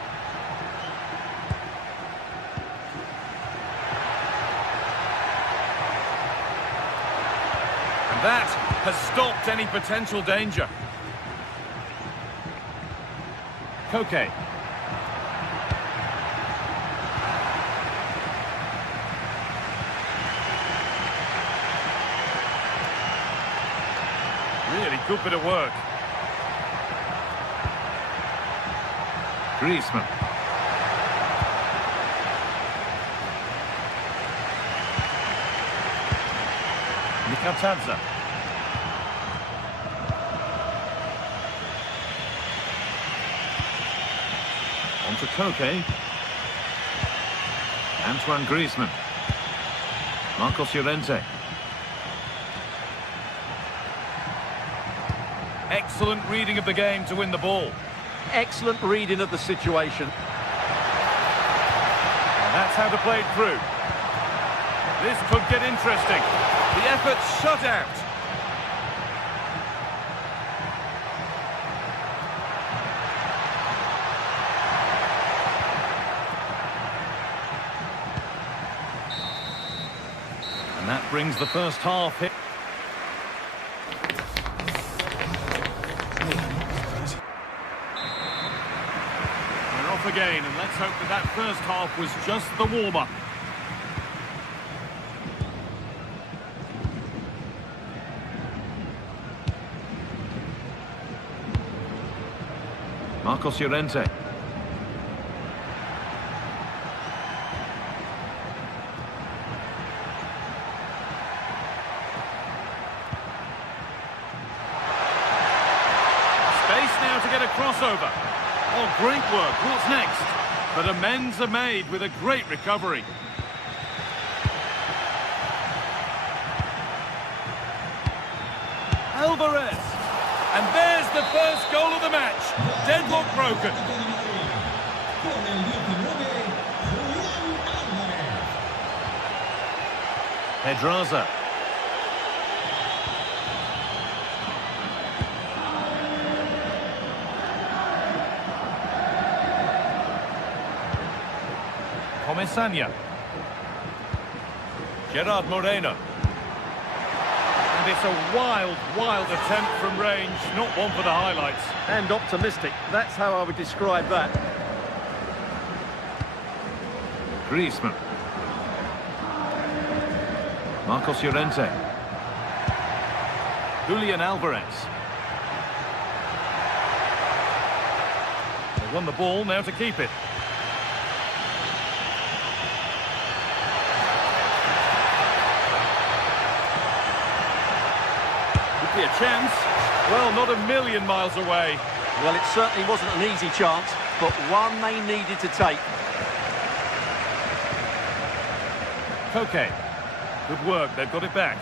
That has stopped any potential danger. Koke. Really good bit of work. Griezmann. Mikatadze. On to Koke. Antoine Griezmann. Marcos Llorente. Excellent reading of the game to win the ball. Excellent reading of the situation. And that's how to play it through. This could get interesting. The effort shut out. And that brings the first half hit. We're off again, and let's hope that that first half was just the warm-up. Marcos Llorente. Space now to get a crossover. Oh, great work. What's next? But amends are made with a great recovery. Alvarez. And there's the first goal of the match. Deadlock broken. Pedraza. Comesaña. Gerard Moreno. And it's a wild, wild attempt from range, not one for the highlights. And optimistic. That's how I would describe that. Griezmann. Marcos Llorente. Julian Alvarez. They won the ball, now to keep it. Could be a chance. Well, not a million miles away. Well, it certainly wasn't an easy chance, but one they needed to take. Koke. Good work, they've got it back.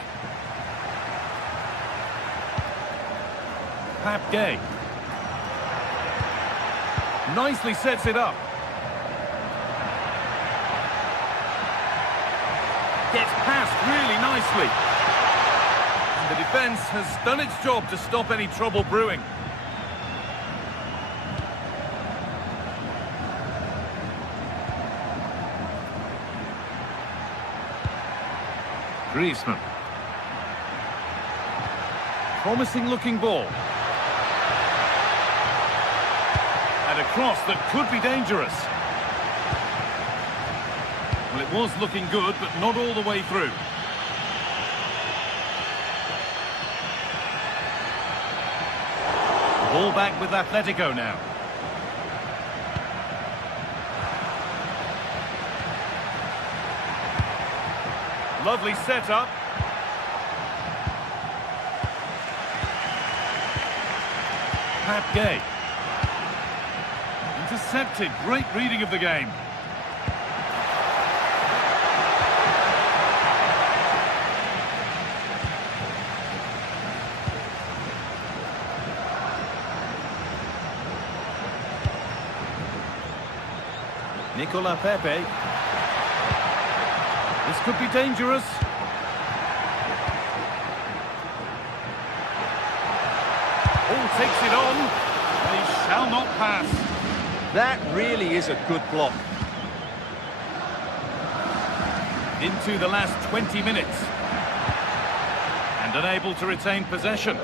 Pap Gay. Nicely sets it up. Gets past really nicely. And the defence has done its job to stop any trouble brewing. Griezmann. Promising looking ball. And a cross that could be dangerous. Well, it was looking good, but not all the way through. Ball back with Atletico now. Lovely setup. Pap Gay. Intercepted. Great reading of the game. Nicola Pepe. This could be dangerous. Oh, takes it on. They shall not pass. That really is a good block. Into the last 20 minutes. And And unable to retain possession.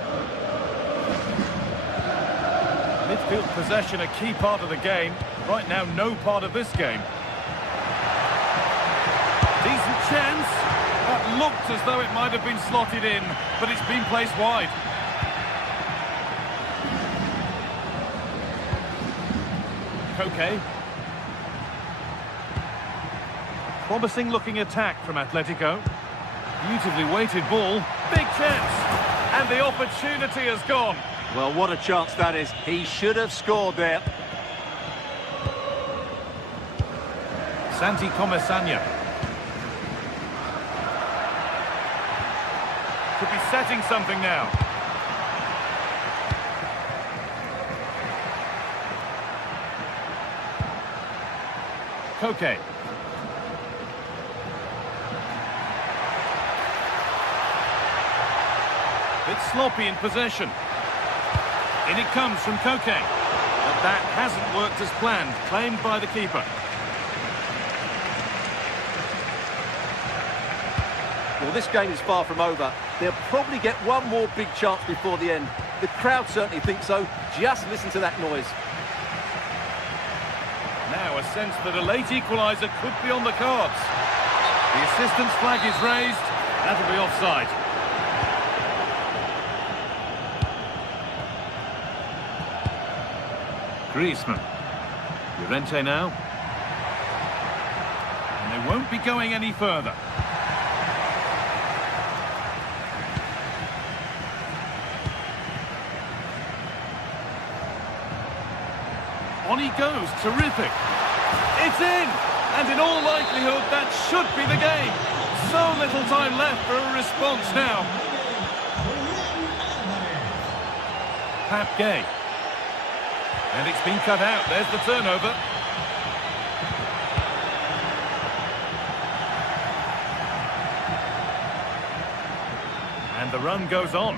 Midfield possession a key part of the game. Right now, no part of this game. Decent chance. That looked as though it might have been slotted in, but it's been placed wide. Koke. Promising looking attack from Atletico. Beautifully weighted ball. Big chance. And the opportunity has gone. Well, what a chance that is. He should have scored there. Santi Comesanya. Could be setting something now. Koke. It's sloppy in possession. In it comes from Koke. But that hasn't worked as planned, claimed by the keeper. Well, this game is far from over. They'll probably get one more big chance before the end. The crowd certainly think so. Just listen to that noise. Now a sense that a late equaliser could be on the cards. The assistant's flag is raised. That'll be offside. Griezmann. Llorente now. And they won't be going any further. On he goes, terrific. It's in! And in all likelihood, that should be the game. So little time left for a response now. Pap Gay. And it's been cut out. There's the turnover. And the run goes on.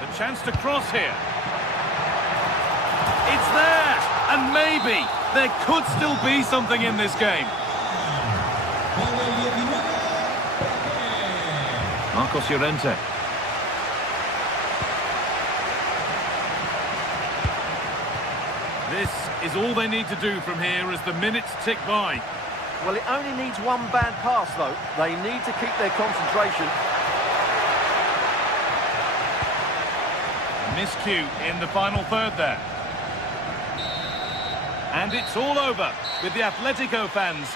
The chance to cross here. It's there! And maybe there could still be something in this game. Marcos Llorente. This is all they need to do from here as the minutes tick by. Well, it only needs one bad pass, though. They need to keep their concentration. Miscue in the final third there. And it's all over with the Atletico fans.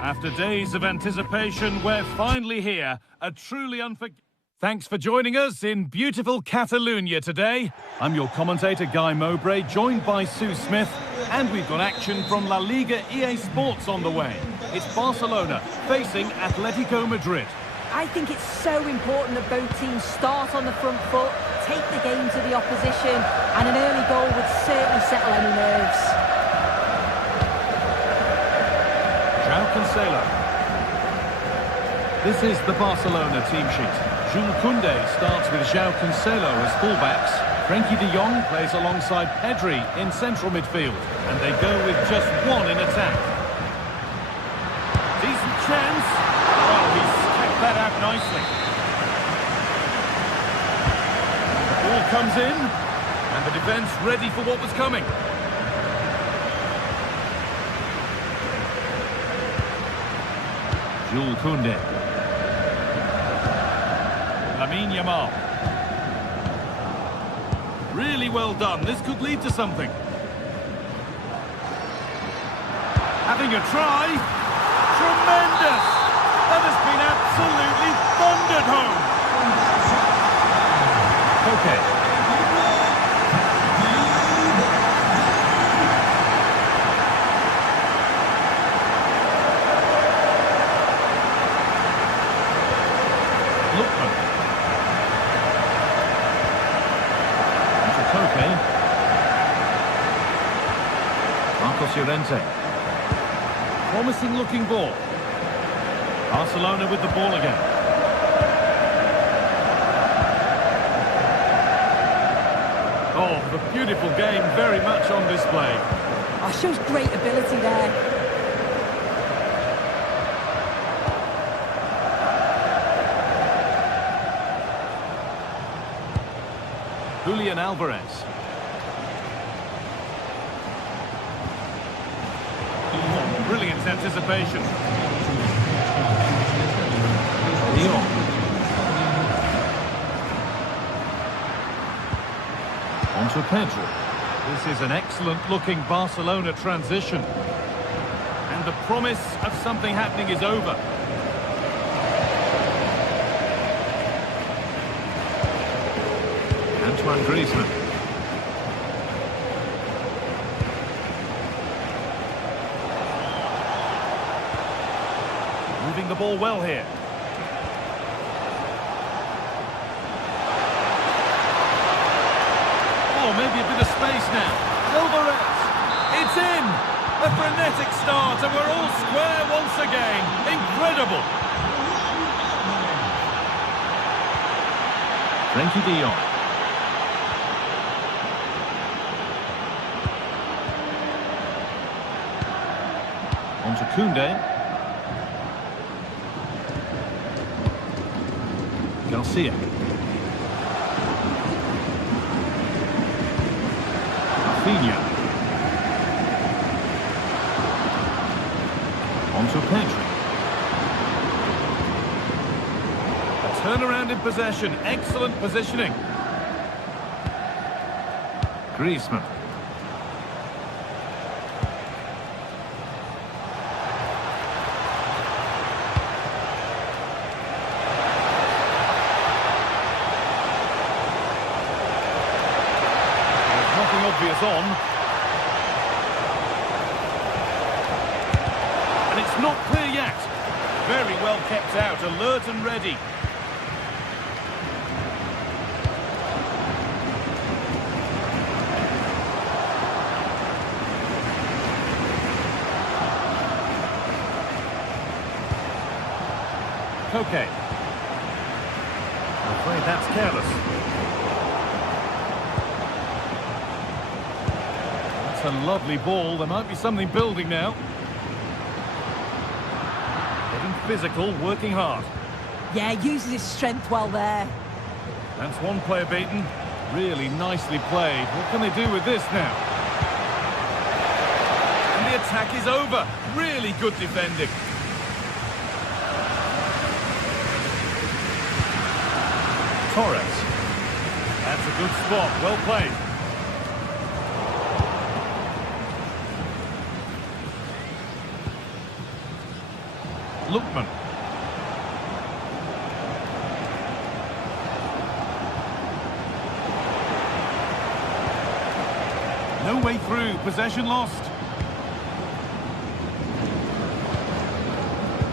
After days of anticipation, we're finally here. A truly unforgettable... Thanks for joining us in beautiful Catalonia today. I'm your commentator, Guy Mowbray, joined by Sue Smith. And we've got action from La Liga EA Sports on the way. It's Barcelona facing Atletico Madrid. I think it's so important that both teams start on the front foot, take the game to the opposition, and an early goal would certainly settle any nerves. João Cancelo. Cancelo. This is the Barcelona team sheet. Jules Koundé starts with João Cancelo as fullbacks. Frenkie de Jong plays alongside Pedri in central midfield. And they go with just one in attack. Decent chance. Well, he's kept that out nicely. The ball comes in, and the defence ready for what was coming. Jules Koundé. Lamine Yamal. Really well done. This could lead to something. Having a try. Tremendous! That has been absolutely thundered home. Okay. Lookman. Okay. Marcos Llorente. Promising looking ball. Barcelona with the ball again. Oh, the beautiful game very much on display. Oh, shows great ability there. Julian Alvarez. Brilliant anticipation. Dion. On to Pedro. This is an excellent-looking Barcelona transition. And the promise of something happening is over. Antoine Griezmann. Moving the ball well here. Oh, maybe a bit of space now. Alvarez. It's in. A frenetic start, and we're all square once again. Incredible. Frenkie de Jong. On to Koundé. Garcia. Rafinha. On to Pedri. A turnaround in possession. Excellent positioning. Griezmann. Obvious on. And it's not clear yet. Very well kept out, alert and ready. Okay. I'm afraid that's careless. It's a lovely ball. There might be something building now. Getting physical, working hard. Yeah, uses his strength well there. That's one player beaten. Really nicely played. What can they do with this now? And the attack is over. Really good defending. Torres. That's a good spot. Well played. Lookman. No way through. Possession lost.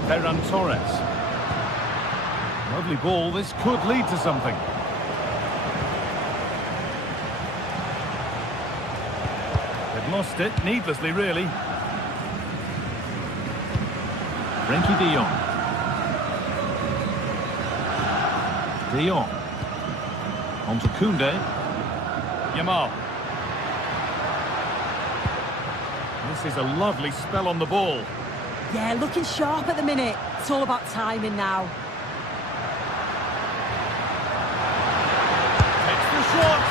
Ferran Torres. Lovely ball. This could lead to something. They've lost it needlessly, really. Frenkie de Jong. De Jong. On to Koundé. Yamal. This is a lovely spell on the ball. Yeah, looking sharp at the minute. It's all about timing now. Takes the shot.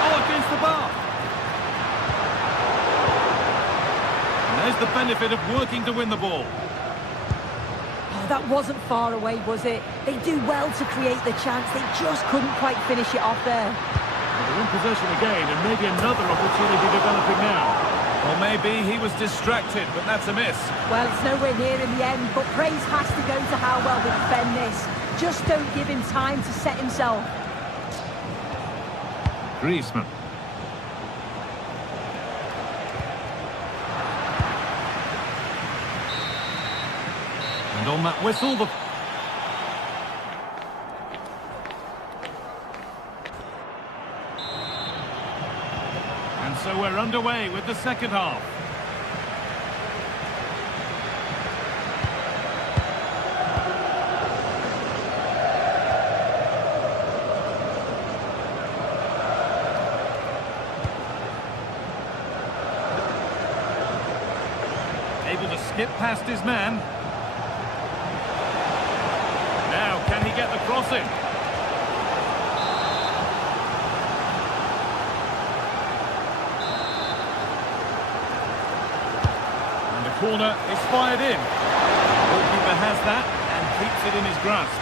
Oh, against the bar. And there's the benefit of working to win the ball. Oh, that wasn't far away, was it? They do well to create the chance. They just couldn't quite finish it off there. Well, they're in possession again, and maybe another opportunity developing now. Well, maybe he was distracted, but that's a miss. Well, it's nowhere near in the end, but praise has to go to how well they defend this. Just don't give him time to set himself. Griezmann. And on that whistle, the... And so we're underway with the second half. Able to skip past his man. Now, can he get the crossing? And the corner is fired in. The goalkeeper has that and keeps it in his grasp.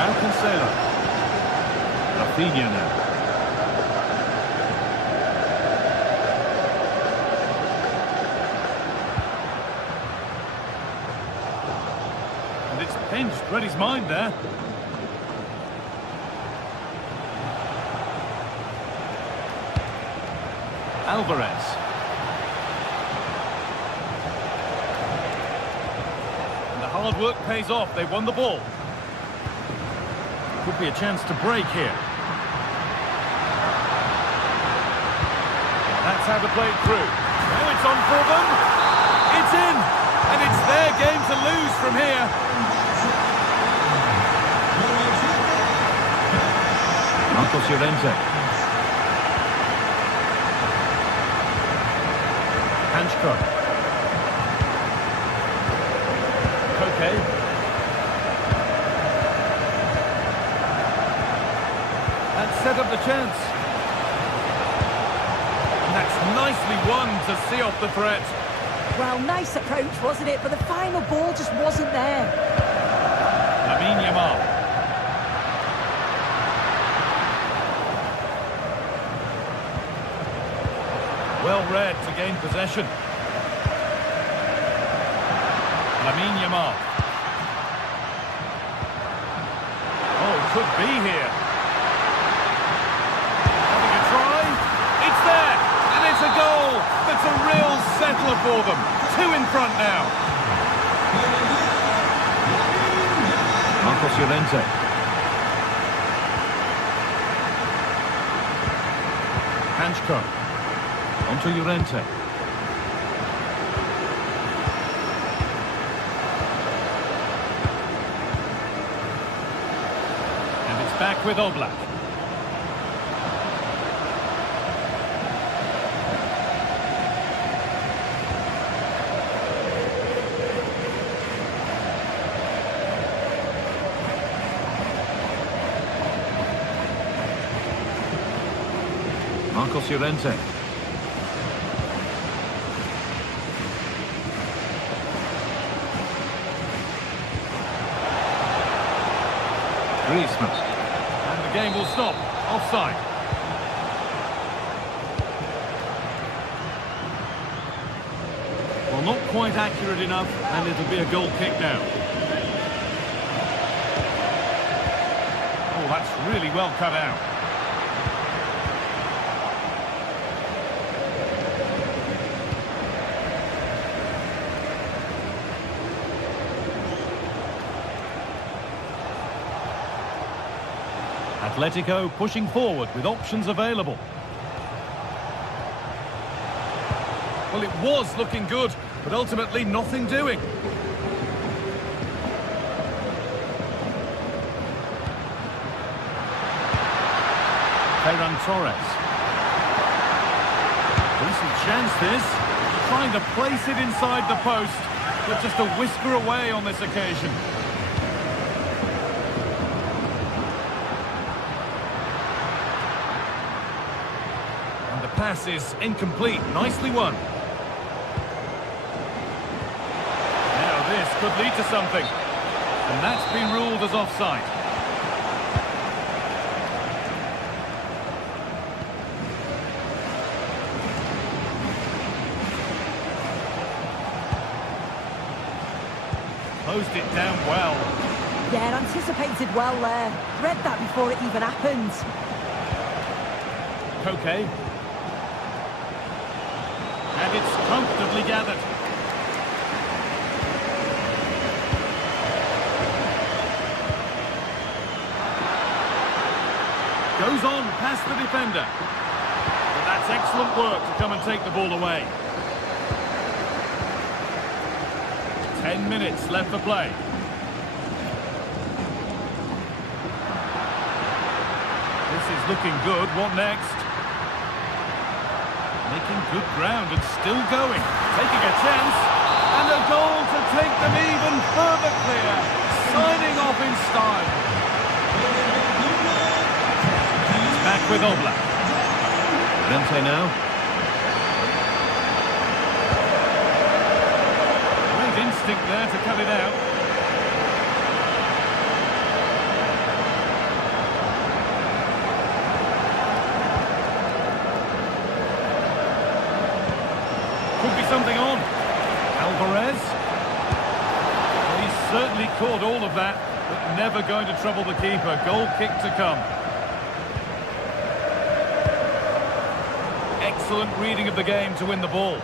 Cancelo. Rafinha now. Pinched, read his mind there. Alvarez. And the hard work pays off. They won the ball. Could be a chance to break here. That's how to play it through. Now it's on for them. It's in. And it's their game to lose from here. Marcos Llorente. Hanchko. Koke. And set up the chance. And that's nicely won to see off the threat. Well, nice approach, wasn't it? But the final ball just wasn't there. Lamine Yamal. Well read to gain possession. Lamine Yamal. Oh, could be here. Having a try. It's there. And it's a goal. That's a real settler for them. 2 in front now. Marcos Llorente. Hanchko. On to Llorente. And it's back with Oblak. Marcos Llorente. Griezmann. And the game will stop. Offside. Well, not quite accurate enough, and it'll be a goal kick now. Oh, that's really well cut out. Atletico pushing forward with options available. Well, it was looking good, but ultimately nothing doing. Ferran Torres. Decent chance this. Trying to place it inside the post, but just a whisker away on this occasion. And the pass is incomplete. Nicely won. Now this could lead to something. And that's been ruled as offside. Closed it down well. Yeah, anticipated well there. Read that before it even happened. Koke. And it's comfortably gathered. Goes on past the defender. But that's excellent work to come and take the ball away. 10 minutes left for play. This is looking good. What next? Making good ground and still going. Taking a chance. And a goal to take them even further clear. Signing off in style. He's back with Oblak. Dante now. Instinct there to cut it out. Could be something on. Alvarez. Well, he's certainly caught all of that, but never going to trouble the keeper. Goal kick to come. Excellent reading of the game to win the ball.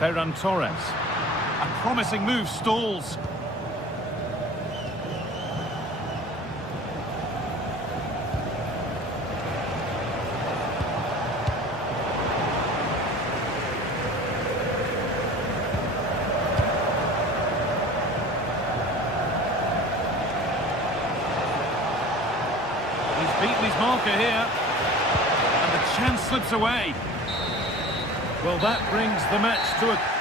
Ferran Torres. A promising move stalls. He's beaten his marker here. And the chance slips away. Well, that brings the match to a...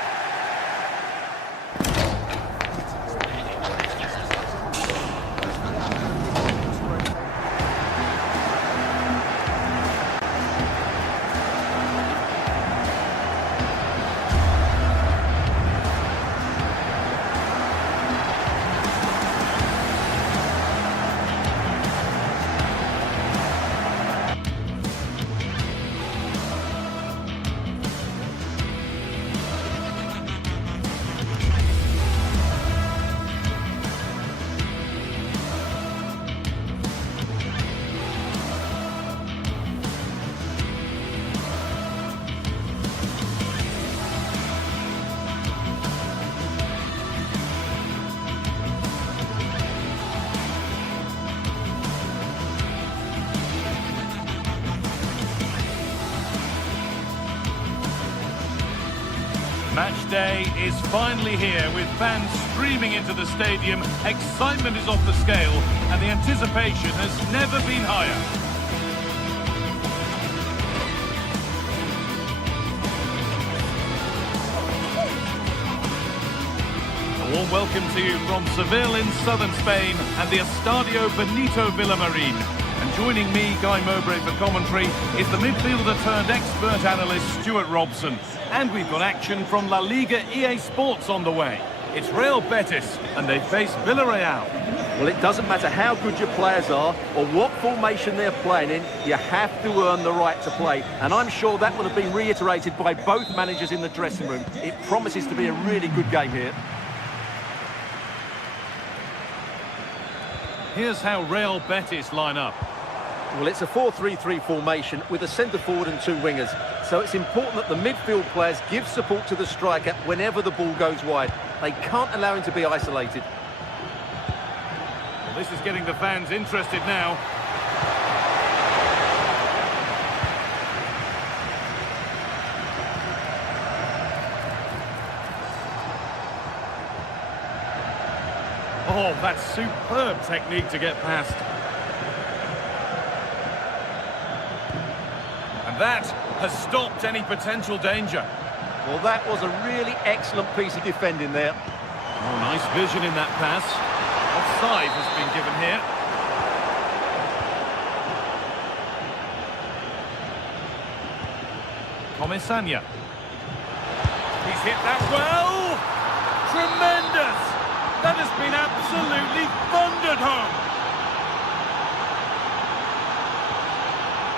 Match day is finally here with fans streaming into the stadium. Excitement is off the scale and the anticipation has never been higher. A warm welcome to you from Seville in southern Spain and the Estadio Benito Villamarin. And joining me, Guy Mowbray, for commentary is the midfielder turned expert analyst Stuart Robson. And we've got action from La Liga GTSports on the way. It's Real Betis and they face Villarreal. Well, it doesn't matter how good your players are or what formation they're playing in, you have to earn the right to play. And I'm sure that will have been reiterated by both managers in the dressing room. It promises to be a really good game here. Here's how Real Betis line up. Well, it's a 4-3-3 formation with a centre forward and two wingers. So it's important that the midfield players give support to the striker whenever the ball goes wide. They can't allow him to be isolated. Well, this is getting the fans interested now. Oh, that's superb technique to get past. And that has stopped any potential danger. Well, that was a really excellent piece of defending there. Oh, nice vision in that pass. Offside has been given here. Comisania. He's hit that well. Tremendous. That has been absolutely thundered home.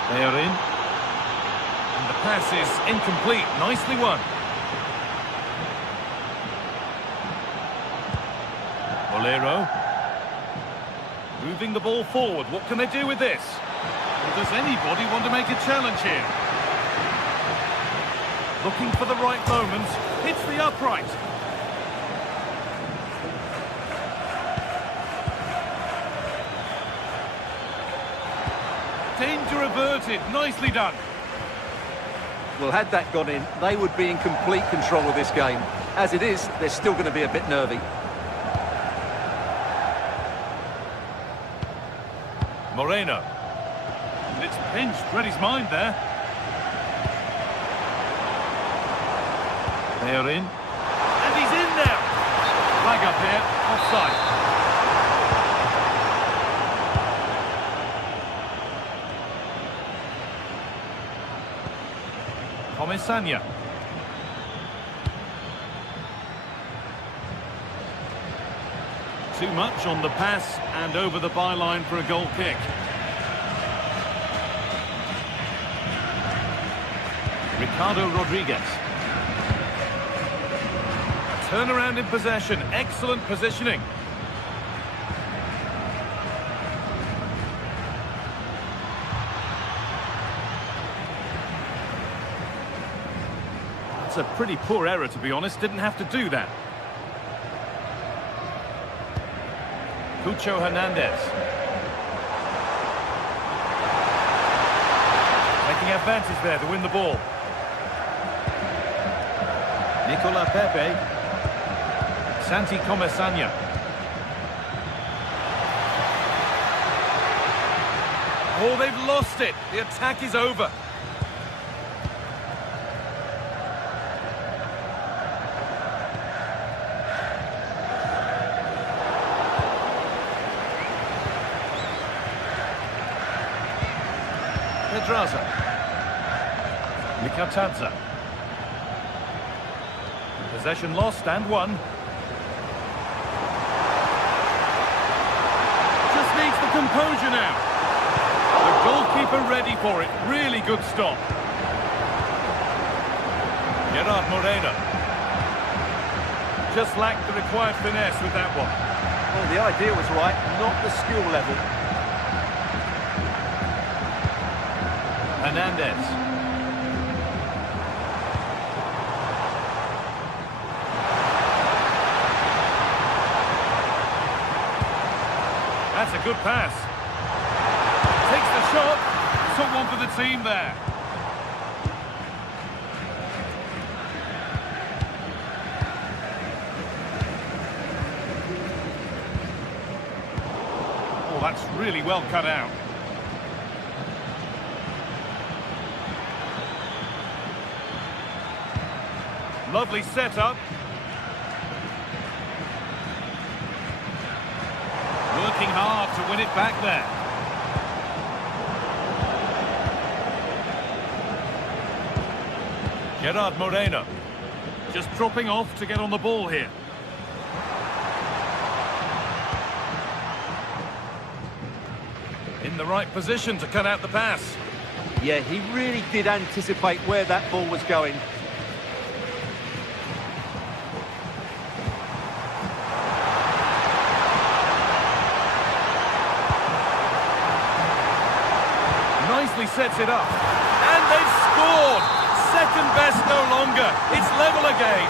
They are in. And the pass is incomplete. Nicely won. Bolero. Moving the ball forward. What can they do with this? Or does anybody want to make a challenge here? Looking for the right moment. Hits the upright. Danger averted. Nicely done. Well, had that gone in, they would be in complete control of this game. As it is, they're still going to be a bit nervy. Moreno. And it's pinched. Read his mind there. They are in. And he's in there. Flag up here. Offside. Comisania. Too much on the pass and over the byline for a goal kick. Ricardo Rodriguez. Turnaround in possession. Excellent positioning. That's a pretty poor error, to be honest. Didn't have to do that. Cucho Hernandez. Taking advantage there to win the ball. Nicola Pepe. Santi Comisania. Oh, they've lost it. The attack is over. Pedraza. Mikatadze. Possession lost and won. Just needs the composure now. The goalkeeper ready for it. Really good stop. Gerard Moreno. Just lacked the required finesse with that one. Well, the idea was right, not the skill level. Hernandez. That's a good pass. Takes the shot. Took one for the team there. Oh, that's really well cut out. Lovely setup. Working hard to win it back there. Gerard Moreno. Just dropping off to get on the ball here. In the right position to cut out the pass. Yeah, he really did anticipate where that ball was going. Nicely sets it up. And they've scored! Second best no longer. It's level again.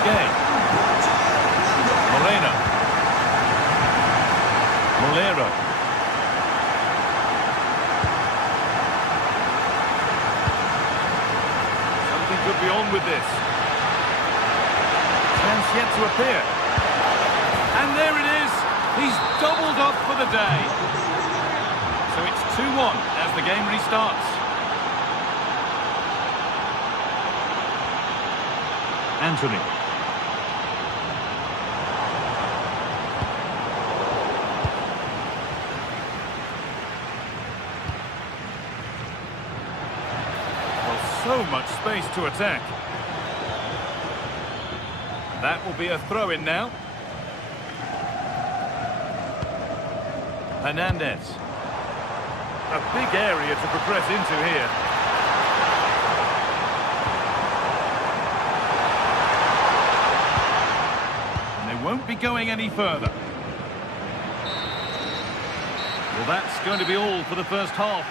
Game. Moreno. Molero. Something could be on with this. Chance yet to appear. And there it is. He's doubled up for the day. So it's 2-1 as the game restarts. Anthony. So much space to attack. That will be a throw-in now. Hernandez. A big area to progress into here. And they won't be going any further. Well, that's going to be all for the first half.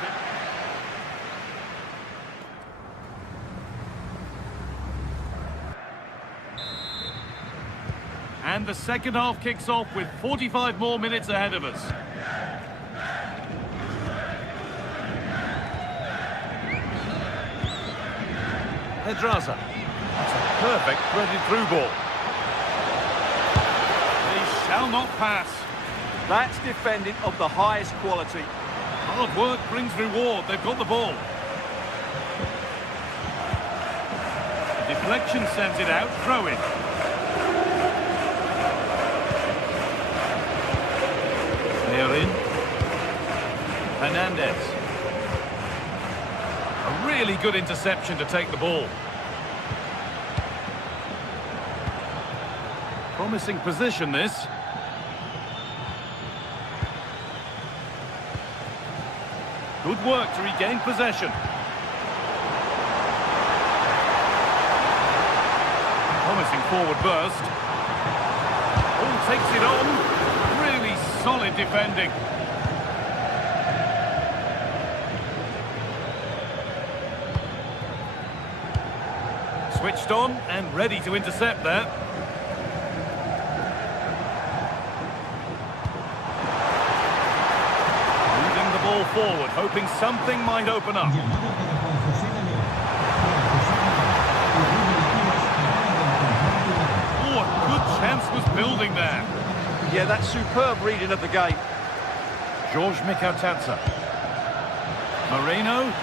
And the second half kicks off with 45 more minutes ahead of us. Pedraza. That's a perfect threaded through ball. They shall not pass. That's defending of the highest quality. Hard work brings reward. They've got the ball. The deflection sends it out. Throw in. They're in. Hernandez. A really good interception to take the ball. Promising position, this. Good work to regain possession. Promising forward burst. Oh, takes it on. Really solid defending. Switched on and ready to intercept there. Moving the ball forward, hoping something might open up. Oh, a good chance was building there. Yeah, that's superb reading of the game. George Mikautatsa. Moreno.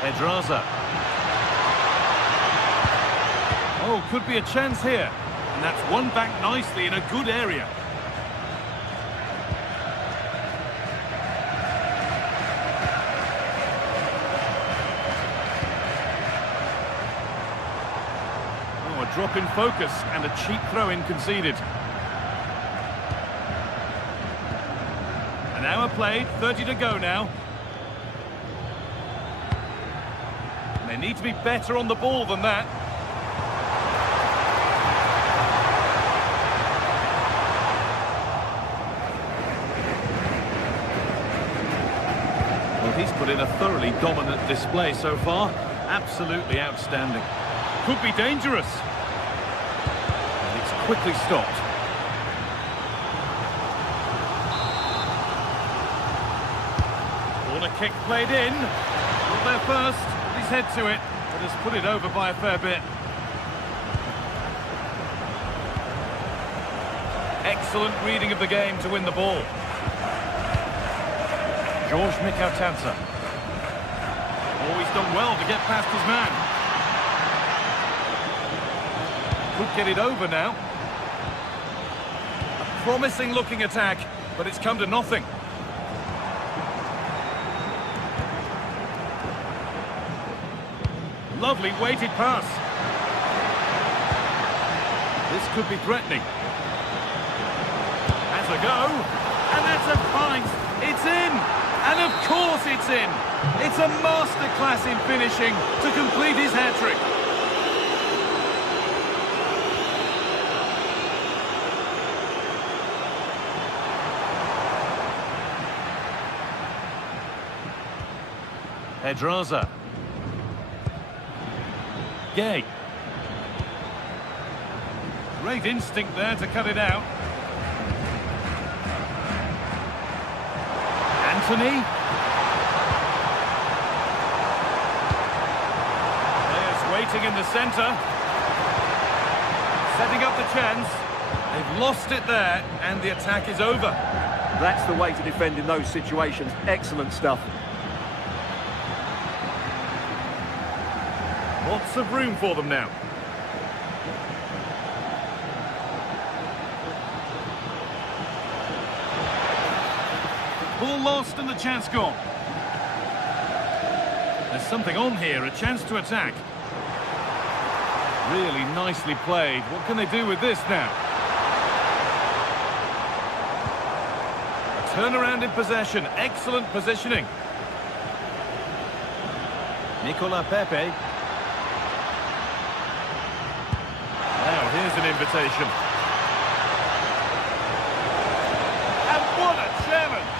Pedraza. Oh, could be a chance here. And that's won back nicely in a good area. Oh, a drop in focus and a cheap throw-in conceded. An hour played, 30 to go now. They need to be better on the ball than that. Well, he's put in a thoroughly dominant display so far. Absolutely outstanding. Could be dangerous. And it's quickly stopped. Corner kick played in. Not there first. His head to it, but has put it over by a fair bit. Excellent reading of the game to win the ball. George Mikautatsa. Oh, he's done well to get past his man. Could get it over now. A promising looking attack, but it's come to nothing. Lovely weighted pass. This could be threatening. Has a go. And that's a fight. It's in. And of course it's in. It's a masterclass in finishing to complete his hat-trick. Pedraza. Gay. Great instinct there to cut it out. Anthony. Players waiting in the centre. Setting up the chance. They've lost it there, and the attack is over. That's the way to defend in those situations. Excellent stuff. Lots of room for them now. Ball lost and the chance gone. There's something on here, a chance to attack. Really nicely played. What can they do with this now? A turnaround in possession. Excellent positioning. Nicola Pepe. Now, here's an invitation. And what a challenge!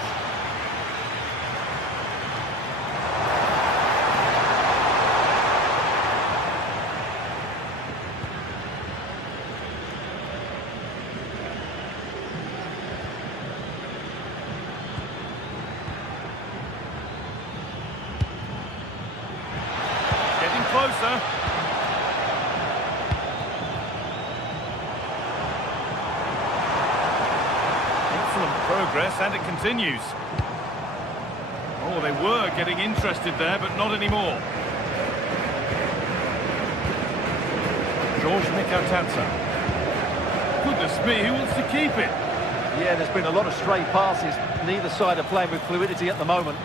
Getting closer. Progress, and it continues. Oh, they were getting interested there, but not anymore. George Mikautadze. Goodness me, who wants to keep it? Yeah, there's been a lot of stray passes. Neither side are playing with fluidity at the moment.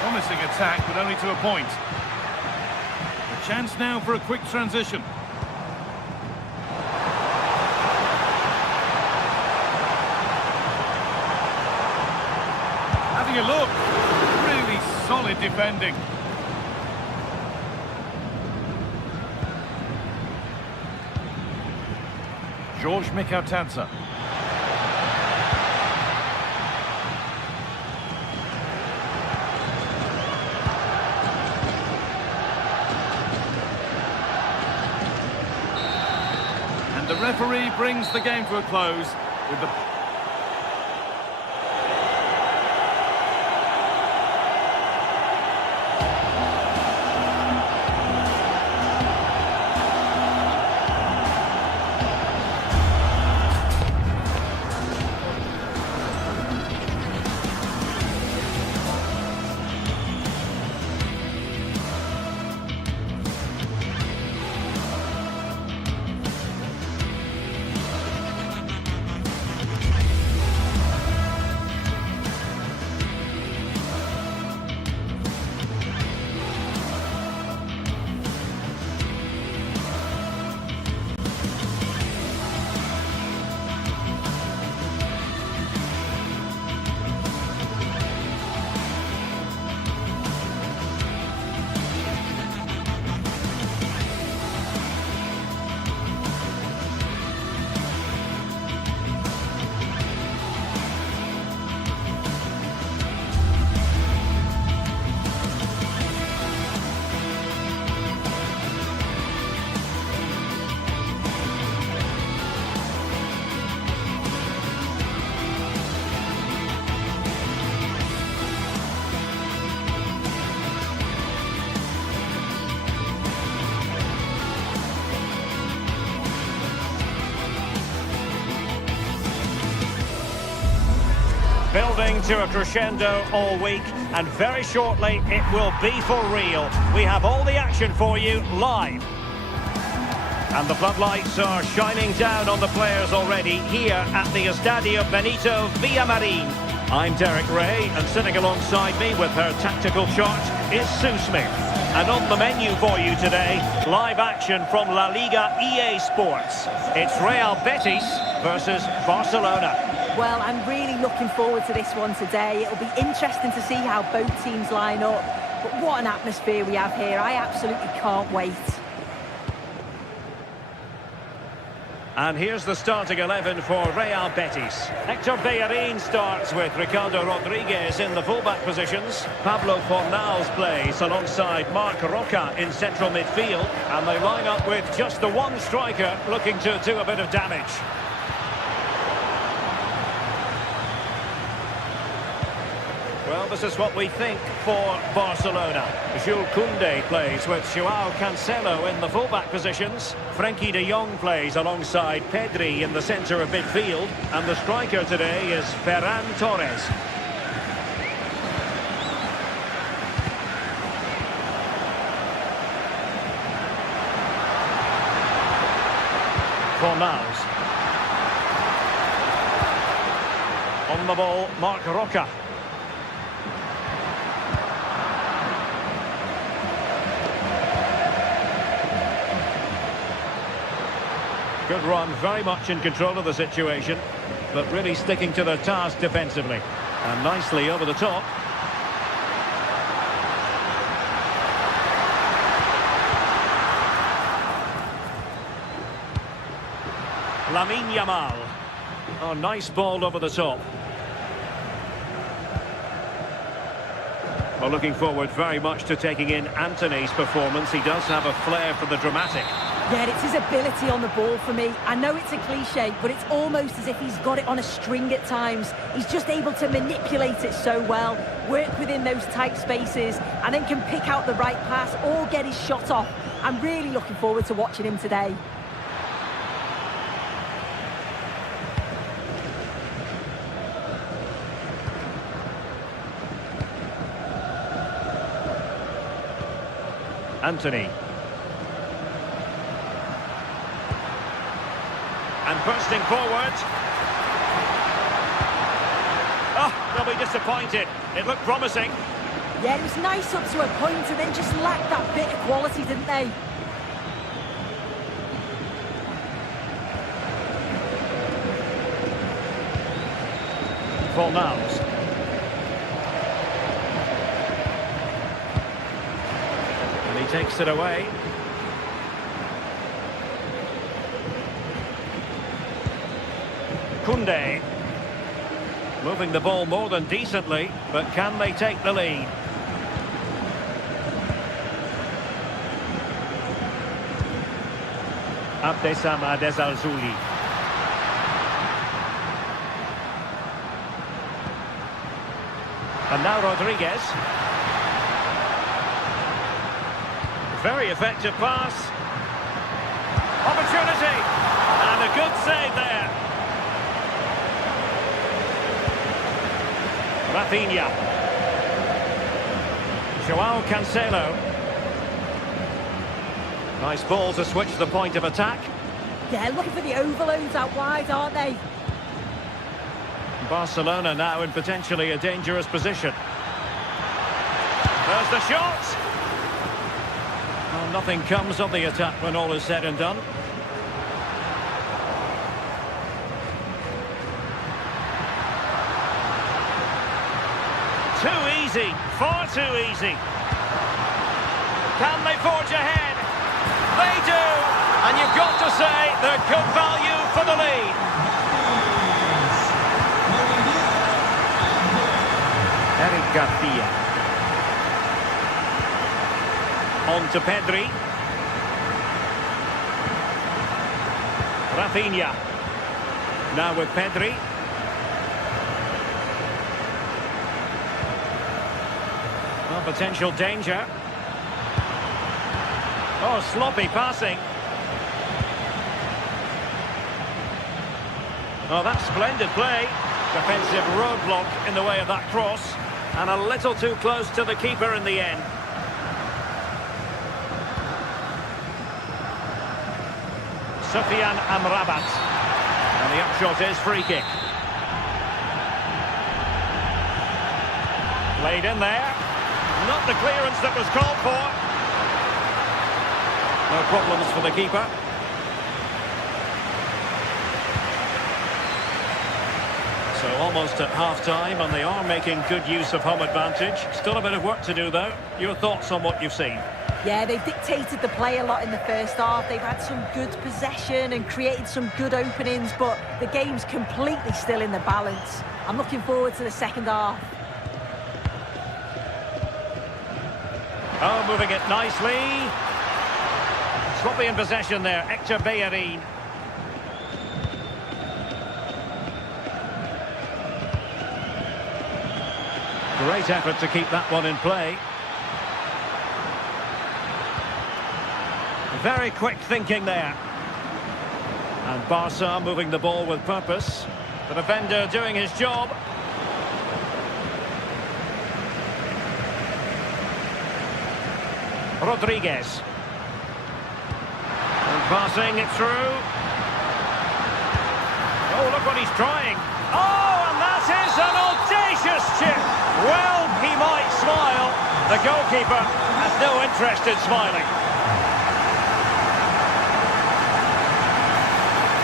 Promising attack, but only to a point. A chance now for a quick transition. Having a look. Really solid defending. George Mikautadze. And the referee brings the game to a close with the... Building to a crescendo all week, and very shortly it will be for real. We have all the action for you live. And the floodlights are shining down on the players already here at the Estadio Benito Villamarin. I'm Derek Ray, and sitting alongside me with her tactical chart is Sue Smith. And on the menu for you today, live action from La Liga EA Sports. It's Real Betis versus Barcelona. Well, I'm really looking forward to this one today. It'll be interesting to see how both teams line up. But what an atmosphere we have here. I absolutely can't wait. And here's the starting 11 for Real Betis. Hector Bellerin starts with Ricardo Rodriguez in the fullback positions. Pablo Fornals plays alongside Marc Roca in central midfield. And they line up with just the one striker looking to do a bit of damage. Well, this is what we think for Barcelona. Jules Koundé plays with Joao Cancelo in the fullback positions. Frenkie de Jong plays alongside Pedri in the centre of midfield. And the striker today is Ferran Torres. Fornals. On the ball, Marc Roca. Good run, very much in control of the situation, but really sticking to their task defensively. And nicely over the top. Lamine Yamal. Oh, nice ball over the top. Well, looking forward very much to taking in Antony's performance. He does have a flair for the dramatic. Yeah, it's his ability on the ball for me. I know it's a cliche, but it's almost as if he's got it on a string at times. He's just able to manipulate it so well, work within those tight spaces, and then can pick out the right pass or get his shot off. I'm really looking forward to watching him today. Antony. And bursting forward. Oh, they'll be disappointed. It looked promising. Yeah, it was nice up to a point and then just lacked that bit of quality, didn't they? Fornals. And he takes it away. Koundé. Moving the ball more than decently, but can they take the lead? Abdesam Adezalzouli. And now Rodriguez. Very effective pass. Opportunity. And a good save there. Rafinha. Joao Cancelo. Nice ball to switch the point of attack. Yeah, looking for the overloads out wide, aren't they? Barcelona now in potentially a dangerous position. There's the shot. Well, nothing comes of the attack when all is said and done. Too easy, far too easy. Can they forge ahead? They do, and you've got to say they're good value for the lead. Eric Garcia. On to Pedri. Rafinha. Now with Pedri. Well, potential danger. Oh, sloppy passing. Oh, that's splendid play. Defensive roadblock in the way of that cross. And a little too close to the keeper in the end. Sofiane Amrabat. And the upshot is free kick. Played in there. Not the clearance that was called for. No problems for the keeper. So almost at half-time, and they are making good use of home advantage. Still a bit of work to do, though. Your thoughts on what you've seen? Yeah, they've dictated the play a lot in the first half. They've had some good possession and created some good openings, but the game's completely still in the balance. I'm looking forward to the second half. Oh, moving it nicely. Sloppy in possession there, Hector Bellerin. Great effort to keep that one in play. Very quick thinking there. And Barca moving the ball with purpose. The defender doing his job. Rodriguez. And passing it through. Oh, look what he's trying. Oh, and that is an audacious chip. Well, he might smile. The goalkeeper has no interest in smiling.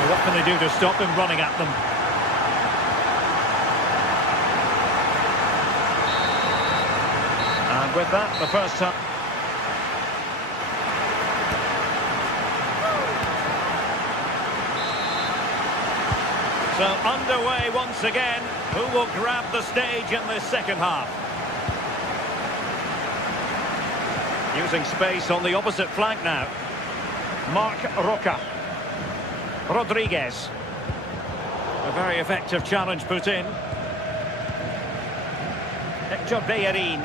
What can they do to stop him running at them? And with that, the first time. So underway once again. Who will grab the stage in this second half? Using space on the opposite flank now. Marc Roca. Rodriguez. A very effective challenge put in. Hector Bellerin.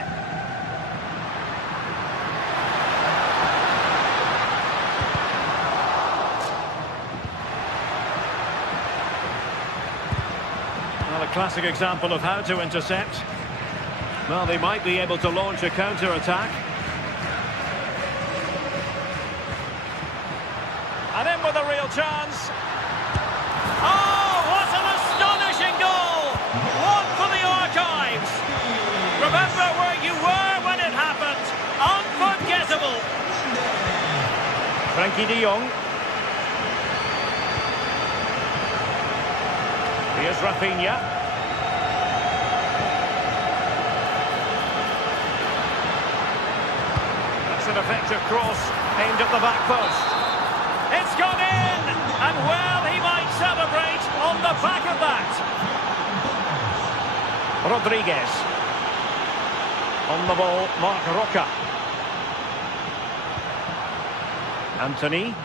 Well, a classic example of how to intercept. Well, they might be able to launch a counter-attack. And in with a real chance. Oh, what an astonishing goal! One for the archives. Remember where you were when it happened. Unforgettable. Frankie de Jong. Here's Rafinha. That's an effective cross aimed at the back post. It's gone in, and well, he might celebrate on the back of that. Rodriguez. On the ball, Marc Roca. Anthony.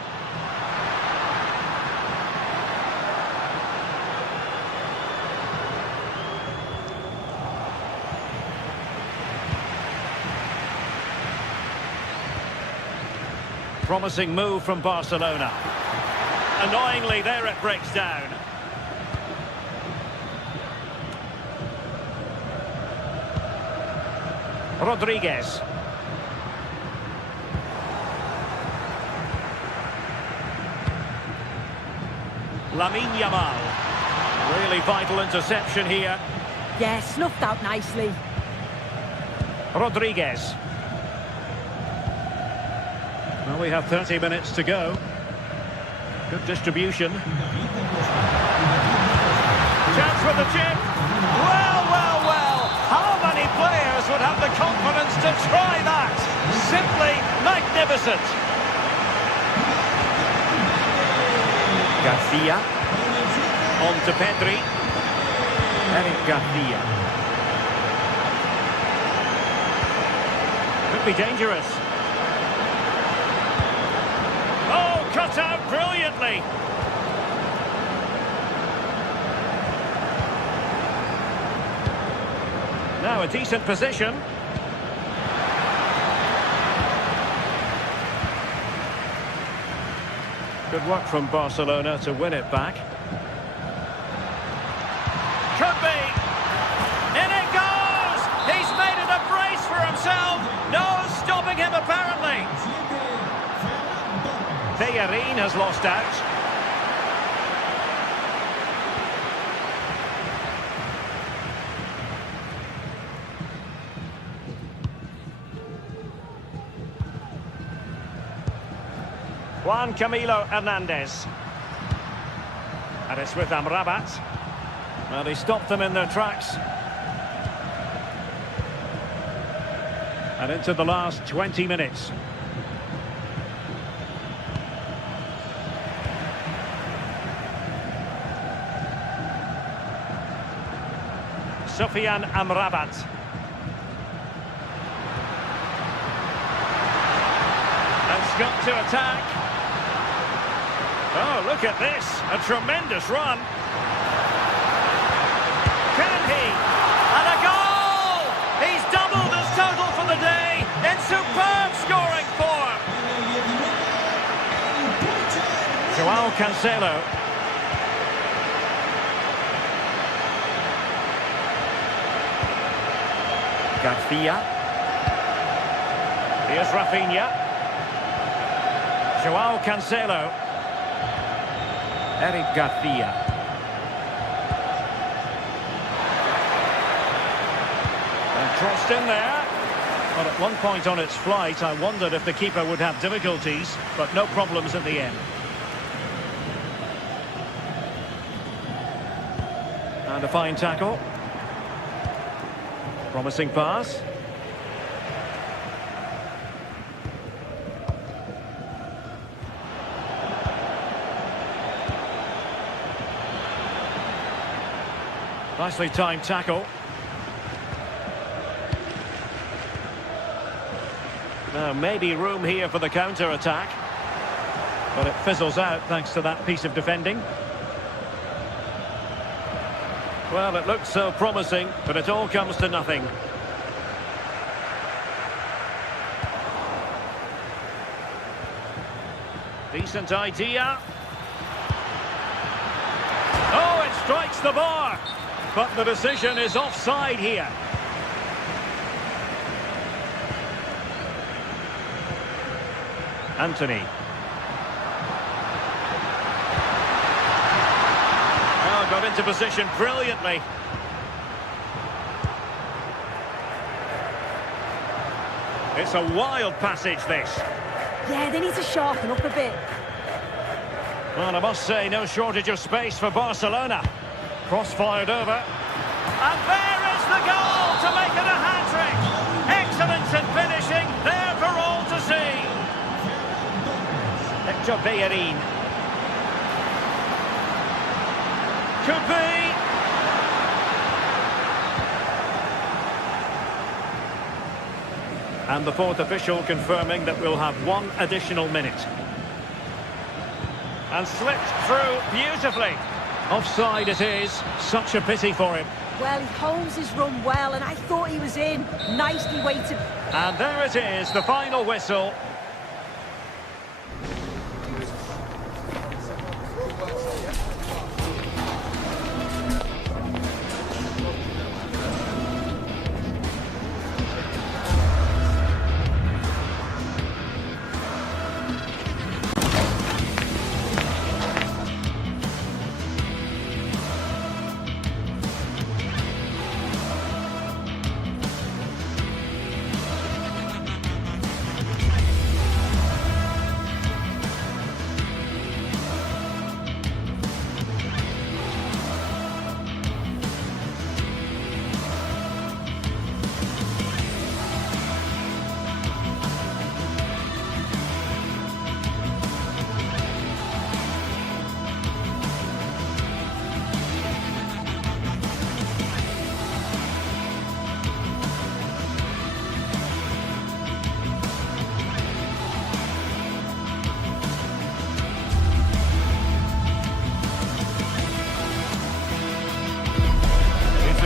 Promising move from Barcelona. Annoyingly, there it breaks down. Rodriguez. Lamine Yamal. Really vital interception here. Yeah, snuffed out nicely. Rodriguez. Well, we have 30 minutes to go. Good distribution. Chance for the chip. Well, well, well. How many players would have the confidence to try that? Simply magnificent. Garcia. On to Pedri. Eric Garcia. Could be dangerous. Oh, cut out brilliantly. Now a decent position. Good work from Barcelona to win it back. Could be. In it goes! He's made it a brace for himself. No stopping him apparently. Bellerin has lost out. Juan Camilo Hernandez. And it's with Amrabat. Well, he stopped them in their tracks. And into the last 20 minutes. Sofian Amrabat. And Scott to attack. Oh, look at this. A tremendous run. Can he? And a goal! He's doubled his total for the day in superb scoring form. Joao Cancelo. Garcia. Here's Rafinha. Joao Cancelo. Eric Garcia. And crossed in there. Well, at one point on its flight, I wondered if the keeper would have difficulties, but no problems in the end. And a fine tackle. Promising pass. Nicely timed tackle. Now maybe room here for the counter-attack. But it fizzles out thanks to that piece of defending. Well, it looked so promising, but it all comes to nothing. Decent idea. Oh, it strikes the bar. But the decision is offside here. Anthony. Oh, got into position brilliantly. It's a wild passage, this. Yeah, they need to sharpen up a bit. Well, I must say, no shortage of space for Barcelona. Cross fired over. And there is the goal to make it a hat-trick. Excellence in finishing, there for all to see. Hector Bellerin. Could be. And the fourth official confirming that we'll have one additional minute. And slipped through beautifully. Offside it is. Such a pity for him. Well, he holds his run well, and I thought he was in. Nicely weighted. And there it is, the final whistle.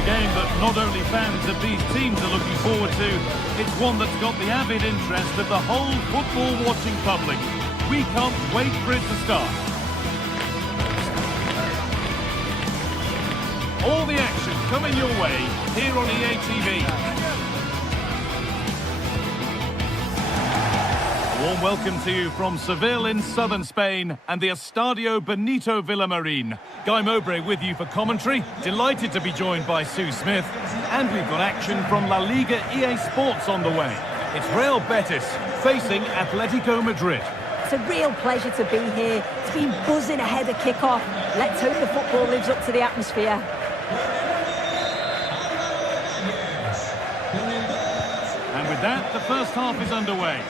Game that not only fans of these teams are looking forward to, it's one that's got the avid interest of the whole football-watching public. We can't wait for it to start. All the action coming your way here on EA TV. A warm welcome to you from Seville in southern Spain and the Estadio Benito Villamarin. Guy Mowbray with you for commentary. Delighted to be joined by Sue Smith. And we've got action from La Liga EA Sports on the way. It's Real Betis facing Atletico Madrid. It's a real pleasure to be here. It's been buzzing ahead of kick-off. Let's hope the football lives up to the atmosphere. And with that, the first half is underway.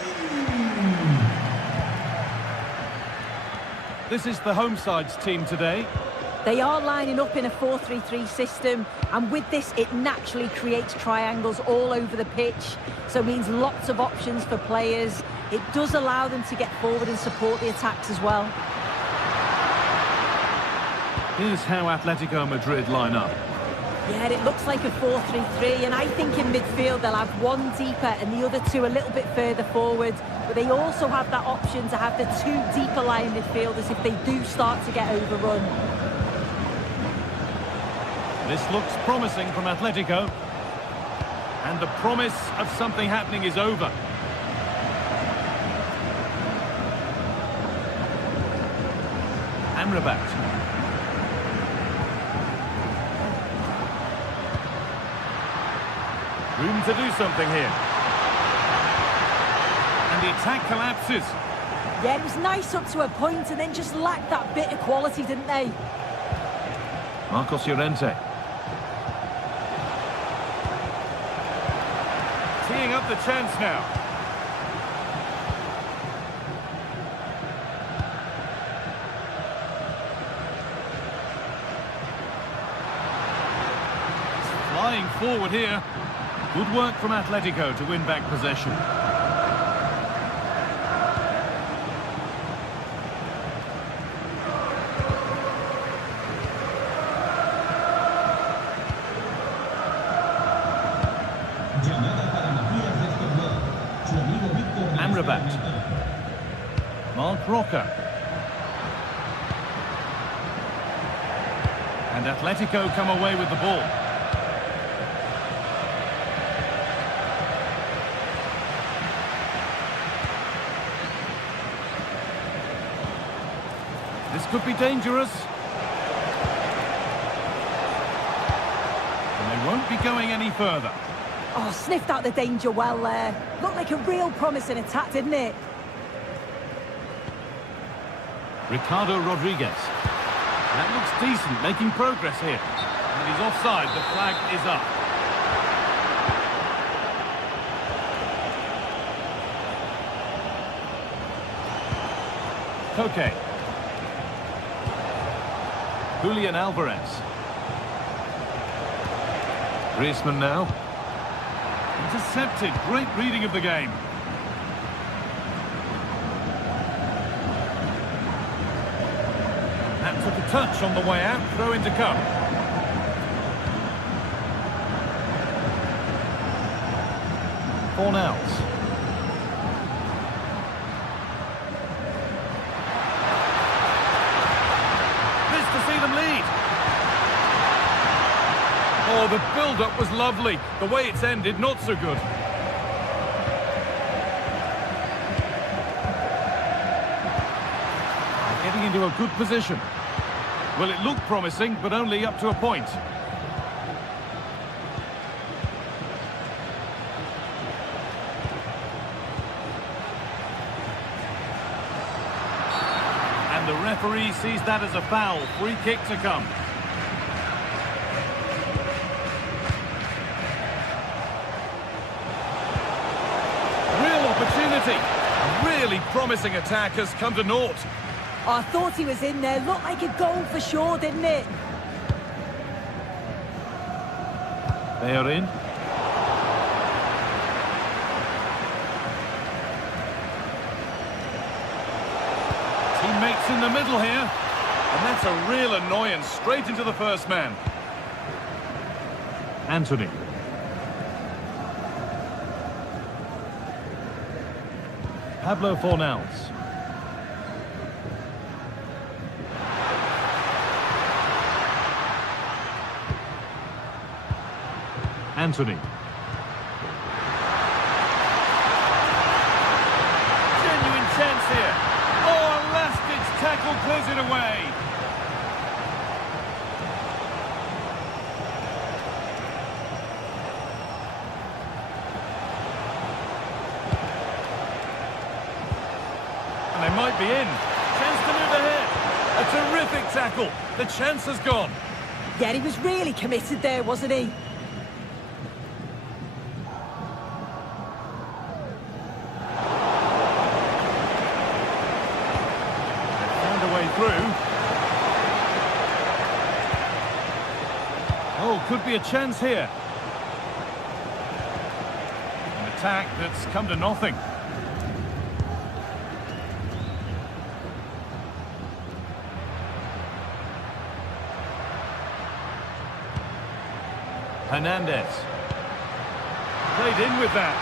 This is the home side's team today. They are lining up in a 4-3-3 system, and with this, it naturally creates triangles all over the pitch, so it means lots of options for players. It does allow them to get forward and support the attacks as well. Here's how Atletico Madrid line up. Yeah, it looks like a 4-3-3, and I think in midfield they'll have one deeper and the other two a little bit further forward. But they also have that option to have the two deeper lying midfielders if they do start to get overrun. This looks promising from Atletico. And the promise of something happening is over. Amrabat. Room to do something here. And the attack collapses. Yeah, it was nice up to a point and then just lacked that bit of quality, didn't they? Marcos Llorente. Teeing up the chance now. It's flying forward here. Good work from Atletico to win back possession. Amrabat. Mark Roca. And Atletico come away with the ball. This could be dangerous. And they won't be going any further. Oh, sniffed out the danger well there. Looked like a real promising attack, didn't it? Ricardo Rodriguez. That looks decent, making progress here. And he's offside, the flag is up. Koke. Julian Alvarez. Griezmann now. Intercepted, great reading of the game. That took a touch on the way out, throw in to come. Fornals. This to see them lead. Oh, the build-up was lovely. The way it's ended, not so good. Getting into a good position. Well, it looked promising, but only up to a point. And the referee sees that as a foul. Free kick to come. Opportunity. A really promising attack has come to naught. Oh, I thought he was in there. Looked like a goal for sure, didn't it? They are in. Teammates in the middle here. And that's a real annoyance. Straight into the first man. Anthony. Pablo Fornals. Anthony. Genuine chance here. Oh, a last-ditch tackle clears it away. And they might be in. Chance to move ahead. A terrific tackle. The chance has gone. Yeah, he was really committed there, wasn't he? Through. could be a chance here. An attack that's come to nothing. Hernandez. Played in with that.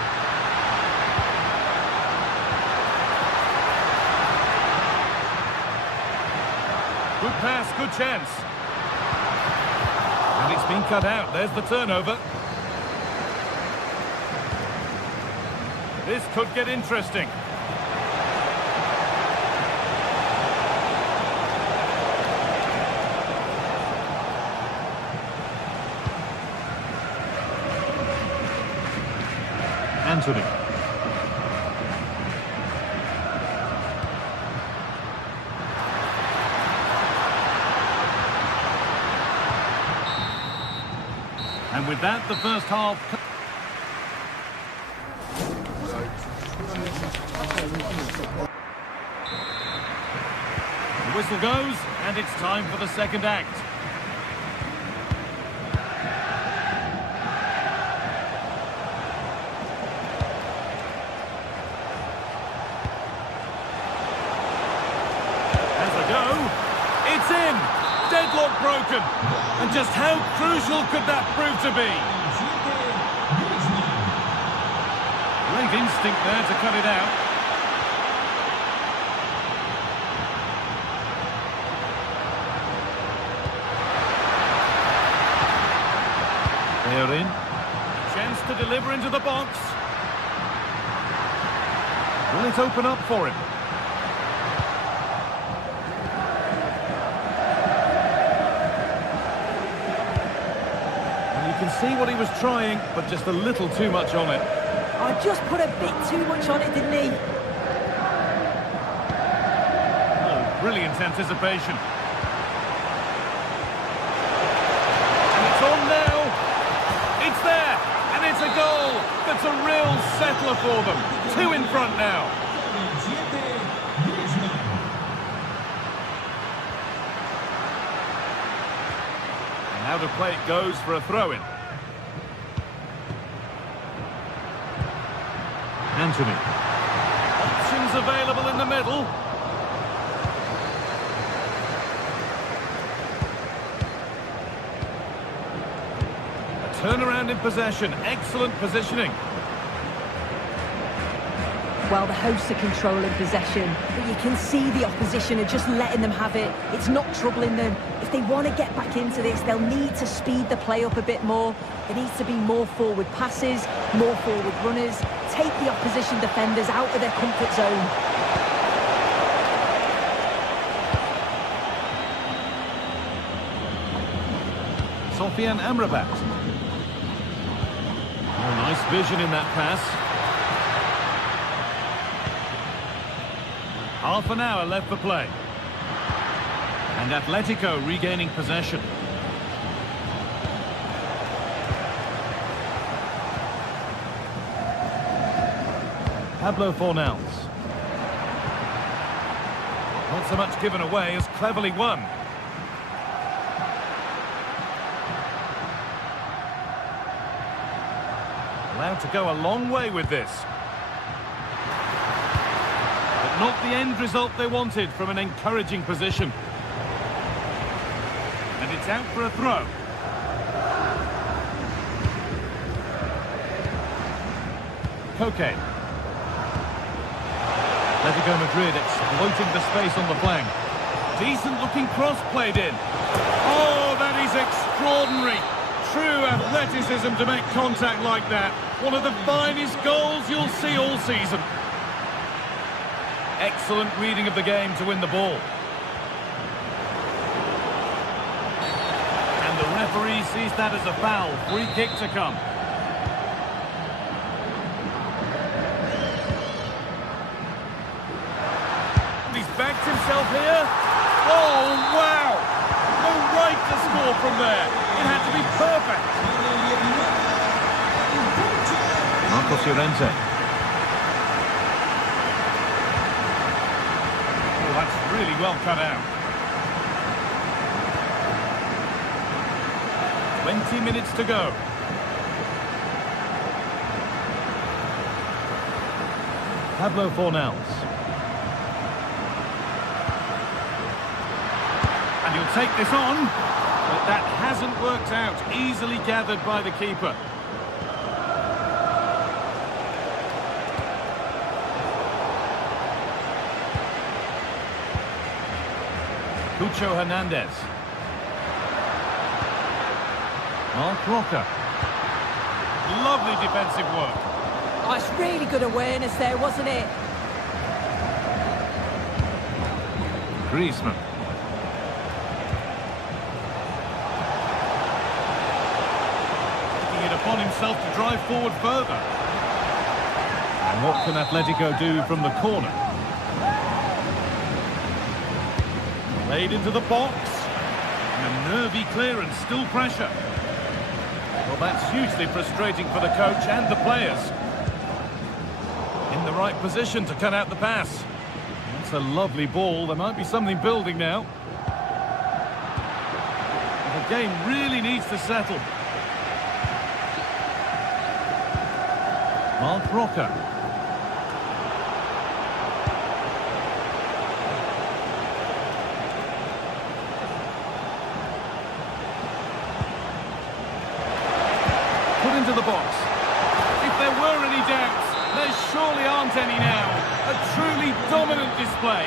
Good pass, good chance. And it's been cut out. There's the turnover. This could get interesting. Anthony. And with that, the first half... The whistle goes, and it's time for the second act. It's in! Deadlock broken! And just how crucial could that prove to be? Great instinct there to cut it out. They're in. Chance to deliver into the box. Will it open up for him? You can see what he was trying, but just a little too much on it. I just put a bit too much on it, didn't he? Oh, brilliant anticipation. And it's on now. It's there, and it's a goal. That's a real settler for them. 2 in front now. How to play it goes for a throw-in. Anthony. Options available in the middle. A turnaround in possession. Excellent positioning. Well, the hosts are controlling possession, but you can see the opposition are just letting them have it. It's not troubling them. If they want to get back into this, they'll need to speed the play up a bit more. There needs to be more forward passes, more forward runners. Take the opposition defenders out of their comfort zone. Sofian Amrabat. Oh, nice vision in that pass. Half an hour left for play. And Atletico regaining possession. Pablo Fornals. Not so much given away as cleverly won. Allowed to go a long way with this. But not the end result they wanted from an encouraging position. And it's out for a throw. Koke. Atletico Madrid exploiting the space on the flank. Decent looking cross played in. Oh, that is extraordinary. True athleticism to make contact like that. One of the finest goals you'll see all season. Excellent reading of the game to win the ball. And the referee sees that as a foul. Free kick to come. He's backed himself here. Oh, wow! No right to score from there. It had to be perfect. Marcos Llorente. Oh, that's really well cut out. 20 minutes to go. Pablo Fornals. And he'll take this on, but that hasn't worked out. Easily gathered by the keeper. Cucho Hernandez. Mark Roca. Lovely defensive work. Oh, it's really good awareness there, wasn't it? Griezmann. Taking it upon himself to drive forward further. And what can Atletico do from the corner? Played into the box. And a nervy clearance, still pressure. Well, that's hugely frustrating for the coach and the players. In the right position to cut out the pass. It's a lovely ball. There might be something building now. The game really needs to settle. Mark Roca. Put into the box. If there were any doubts, there surely aren't any now. A truly dominant display.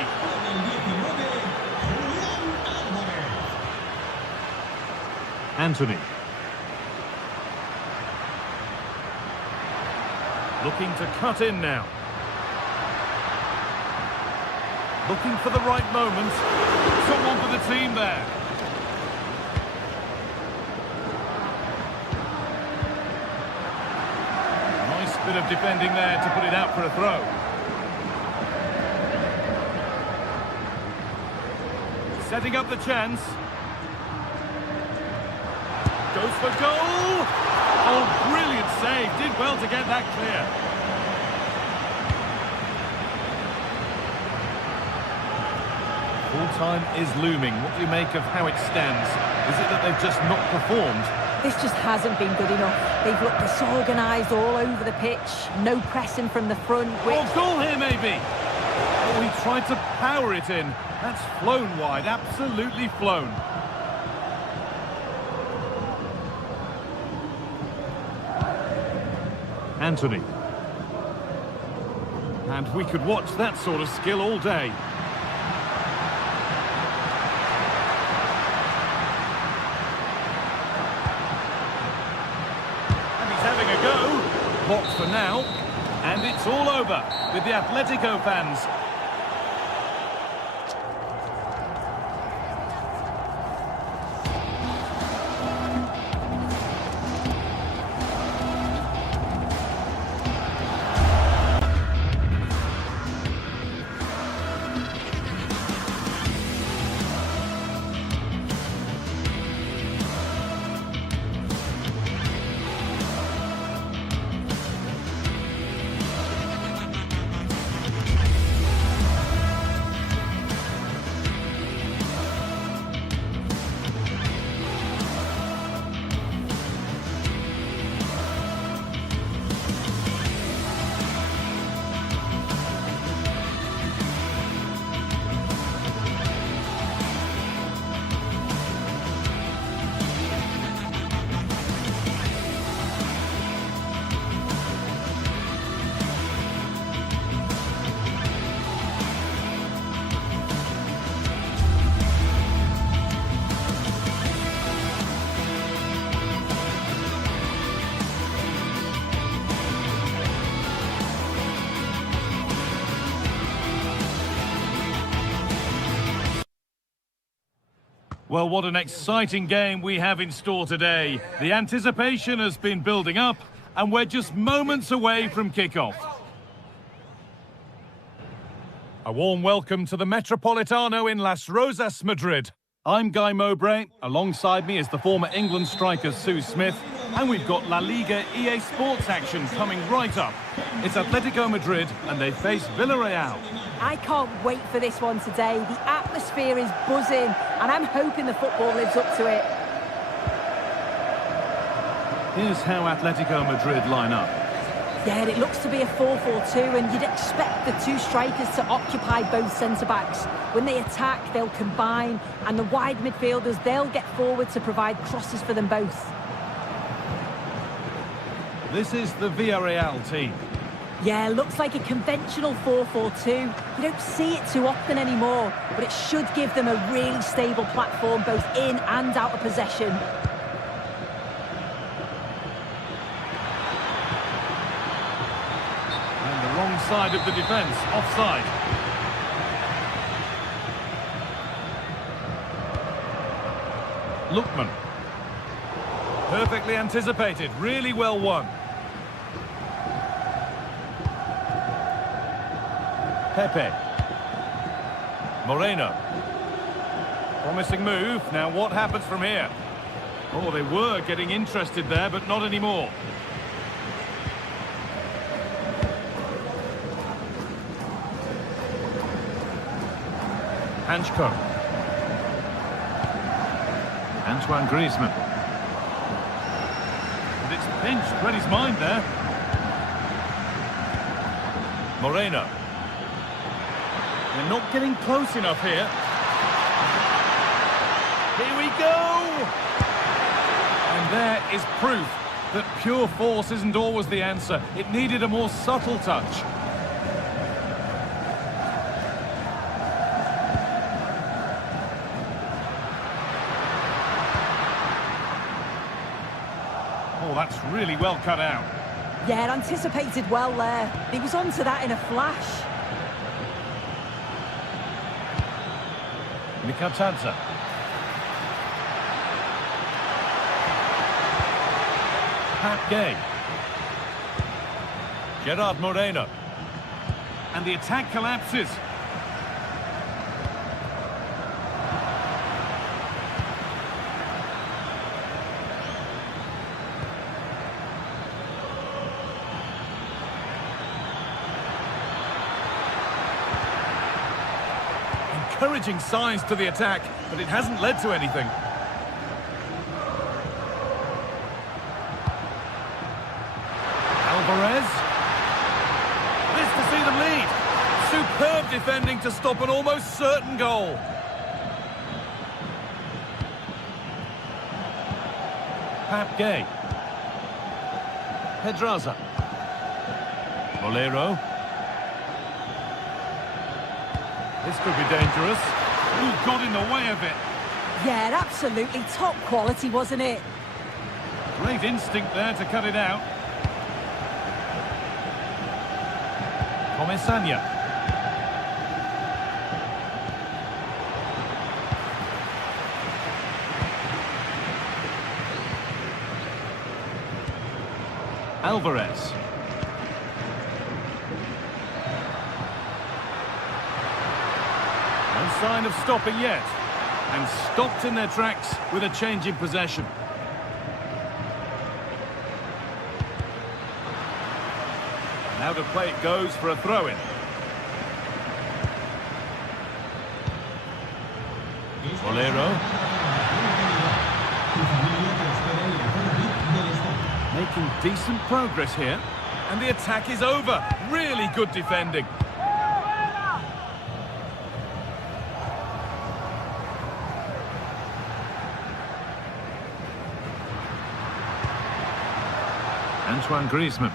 Anthony. Looking to cut in now. Looking for the right moment. Someone for the team there. Nice bit of defending there to put it out for a throw. Setting up the chance. Goes for goal! Oh, brilliant save. Did well to get that clear. Full time is looming. What do you make of how it stands? Is it that they've just not performed? This just hasn't been good enough. They've looked disorganised all over the pitch. No pressing from the front. Oh, goal here maybe. Oh, he tried to power it in. That's flown wide. Absolutely flown. Anthony. And we could watch that sort of skill all day. And he's having a go. Blocked for now. And it's all over with the Atletico fans. Well, what an exciting game we have in store today. The anticipation has been building up, and we're just moments away from kickoff. A warm welcome to the Metropolitano in Las Rozas, Madrid. I'm Guy Mowbray. Alongside me is the former England striker Sue Smith, and we've got La Liga EA Sports action coming right up. It's Atletico Madrid, and they face Villarreal. I can't wait for this one today. The atmosphere is buzzing, and I'm hoping the football lives up to it. Here's how Atletico Madrid line up. Yeah, it looks to be a 4-4-2, and you'd expect the two strikers to occupy both centre-backs. When they attack, they'll combine, and the wide midfielders, they'll get forward to provide crosses for them both. This is the Villarreal team. Yeah, looks like a conventional 4-4-2. You don't see it too often anymore, but it should give them a really stable platform, both in and out of possession. Wrong side of the defence, offside. Lookman. Perfectly anticipated, really well won. Pepe. Moreno. Promising move, now what happens from here? Oh, they were getting interested there, but not anymore. Hanchko. Antoine Griezmann. And it's pinched, read his mind there. Moreno. They're not getting close enough here. Here we go! And there is proof that pure force isn't always the answer. It needed a more subtle touch. Oh, that's really well cut out. Yeah, anticipated well there. He was onto that in a flash. Mikatadze. Pat Gay. Gerard Moreno. And the attack collapses. Encouraging signs to the attack, but it hasn't led to anything. Alvarez. This to see them lead. Superb defending to stop an almost certain goal. Pap Gay. Pedraza. Bolero. This could be dangerous. Ooh, got in the way of it. Yeah, absolutely top quality, wasn't it? Great instinct there to cut it out. Comesaña. Alvarez. No sign of stopping yet. And stopped in their tracks with a change in possession. Now to play it goes for a throw-in. Bolero. Making decent progress here. And the attack is over. Really good defending. Antoine Griezmann.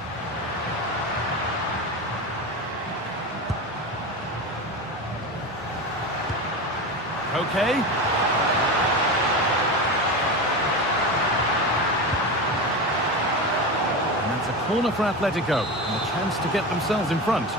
Okay. And that's a corner for Atletico, and a chance to get themselves in front.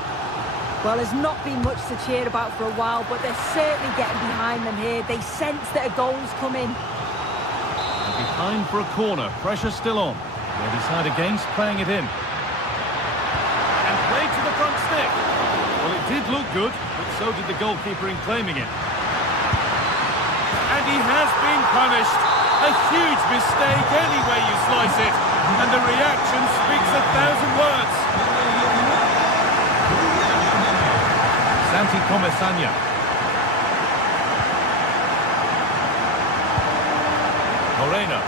Well, there's not been much to cheer about for a while, but they're certainly getting behind them here. They sense that a goal's coming. And behind for a corner, pressure still on. They'll decide against playing it in. And played to the front stick. Well, it did look good, but so did the goalkeeper in claiming it. And he has been punished. A huge mistake any way you slice it. And the reaction speaks 1,000 words. Santi Comesaña. Moreno.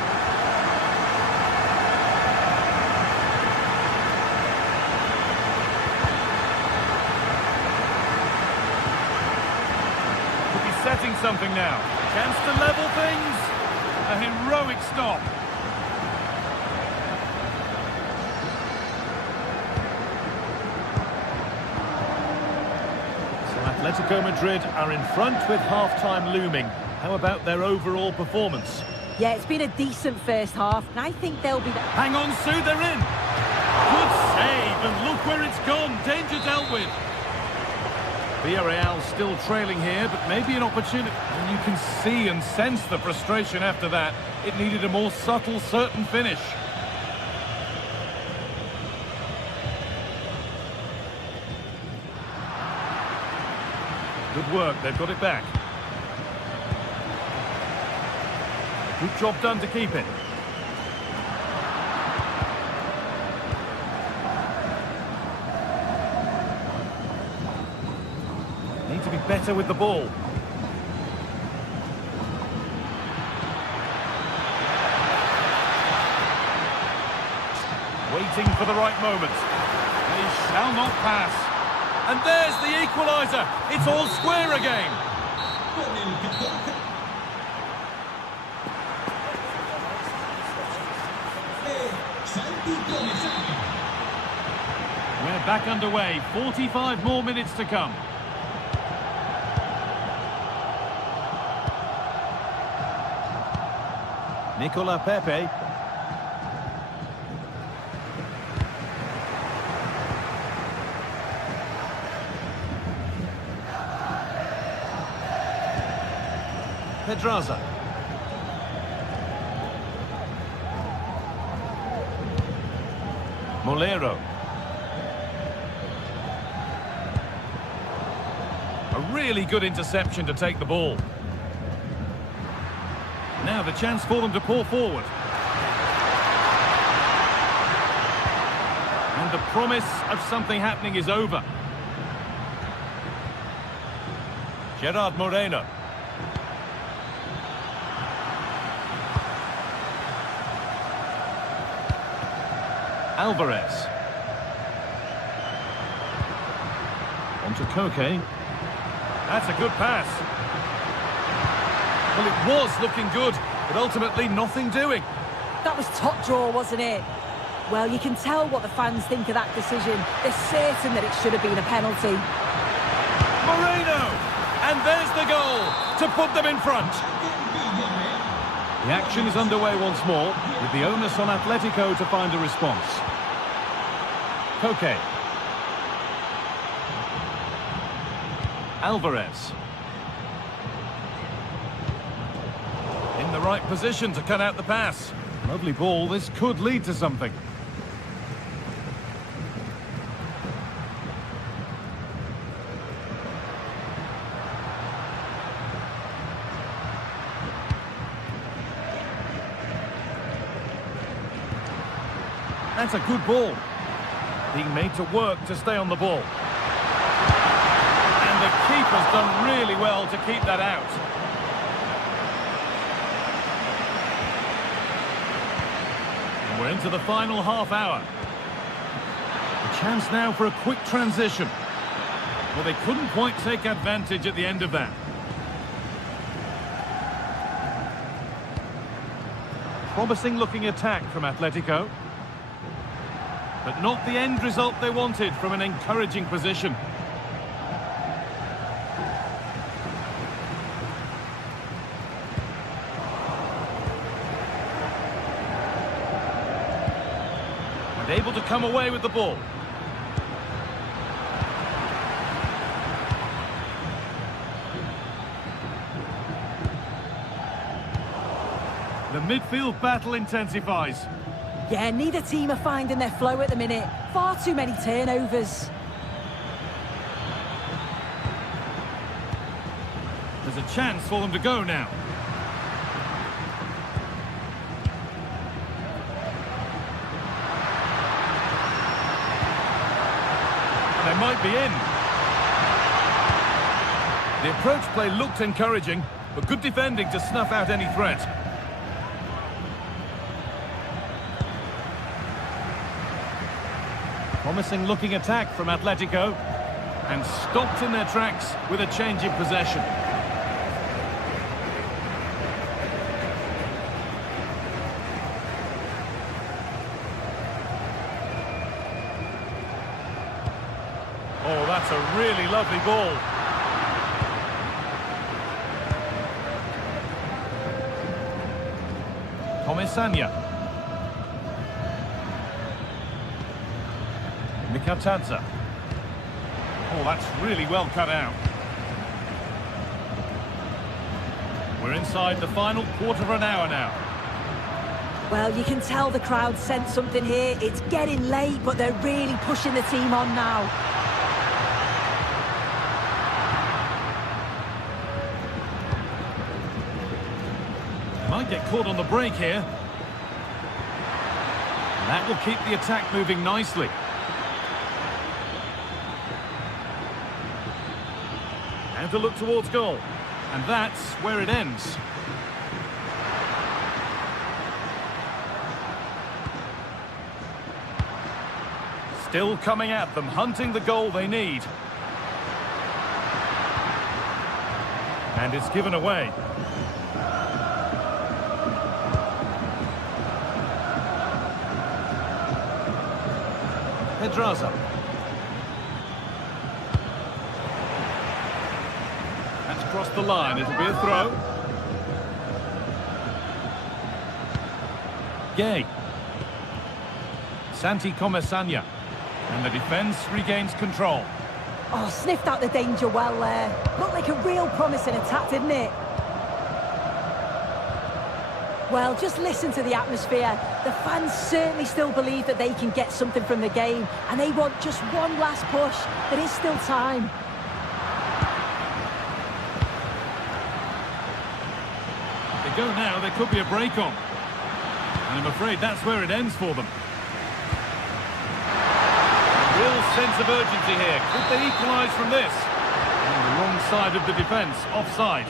creating something now. Chance to level things. A heroic stop. So Atletico Madrid are in front with half-time looming. How about their overall performance? Yeah, it's been a decent first half, and I think they'll be... Hang on, Sue, they're in. Good save, and look where it's gone. Danger dealt with. Villarreal still trailing here, but maybe an opportunity. And you can see and sense the frustration after that. It needed a more subtle, certain finish. Good work, they've got it back. Good job done to keep it. Need to be better with the ball. Waiting for the right moment. They shall not pass. And there's the equaliser. It's all square again. We're back underway. 45 more minutes to come. Nicola Pepe. Pedraza. Molero. A really good interception to take the ball. Now the chance for them to pour forward. And the promise of something happening is over. Gerard Moreno. Alvarez. On to Koke. That's a good pass. Well, it was looking good, but ultimately nothing doing. That was top draw, wasn't it? Well, you can tell what the fans think of that decision. They're certain that it should have been a penalty. Moreno! And there's the goal to put them in front. The action is underway once more, with the onus on Atletico to find a response. Koke. Alvarez. In the right position to cut out the pass. Lovely ball, this could lead to something. That's a good ball. Being made to work to stay on the ball. And the keeper's done really well to keep that out. And we're into the final half hour. A chance now for a quick transition. Well, they couldn't quite take advantage at the end of that. Promising looking attack from Atletico. But not the end result they wanted from an encouraging position. And able to come away with the ball. The midfield battle intensifies. Yeah, neither team are finding their flow at the minute. Far too many turnovers. There's a chance for them to go now. They might be in. The approach play looked encouraging, but good defending to snuff out any threat. Promising looking attack from Atletico, and stopped in their tracks with a change in possession. Oh, that's a really lovely ball. Comesaña. Mikatadze. Oh, that's really well cut out. We're inside the final quarter of an hour now. Well, you can tell the crowd sense something here. It's getting late, but they're really pushing the team on now. They might get caught on the break here. And that will keep the attack moving nicely. And to look towards goal. And that's where it ends. Still coming at them, hunting the goal they need. And it's given away. Pedraza. That's crossed the line. It'll be a throw. Gay. Santi Comesaña. And the defence regains control. Oh, sniffed out the danger well there. Looked like a real promising attack, didn't it? Well, just listen to the atmosphere. The fans certainly still believe that they can get something from the game, and they want just one last push. There is still time. If they go now, there could be a break on. And I'm afraid that's where it ends for them. Real sense of urgency here. Could they equalise from this? On the wrong side of the defence, offside.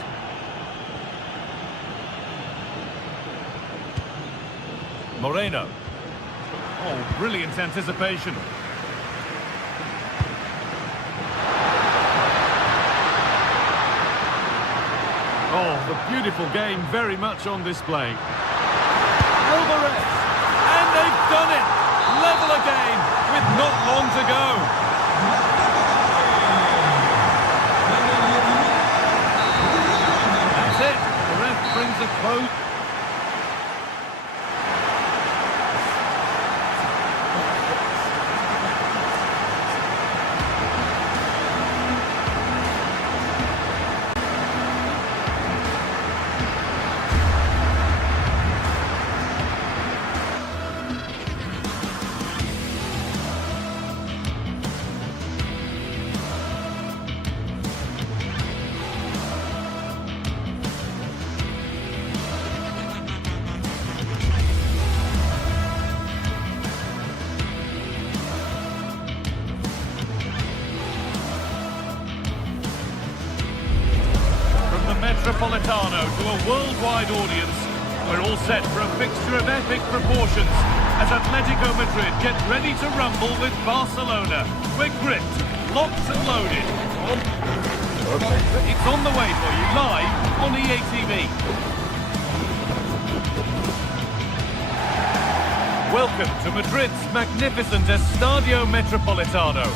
Moreno. Oh, brilliant anticipation. Oh, the beautiful game very much on display. Alvarez. And they've done it! Level again, with not long to go. That's it. The ref brings a close. Metropolitano to a worldwide audience. We're all set for a fixture of epic proportions as Atletico Madrid get ready to rumble with Barcelona. We're gripped, locked and loaded. It's on the way for you live on EA TV. Welcome to Madrid's magnificent Estadio Metropolitano.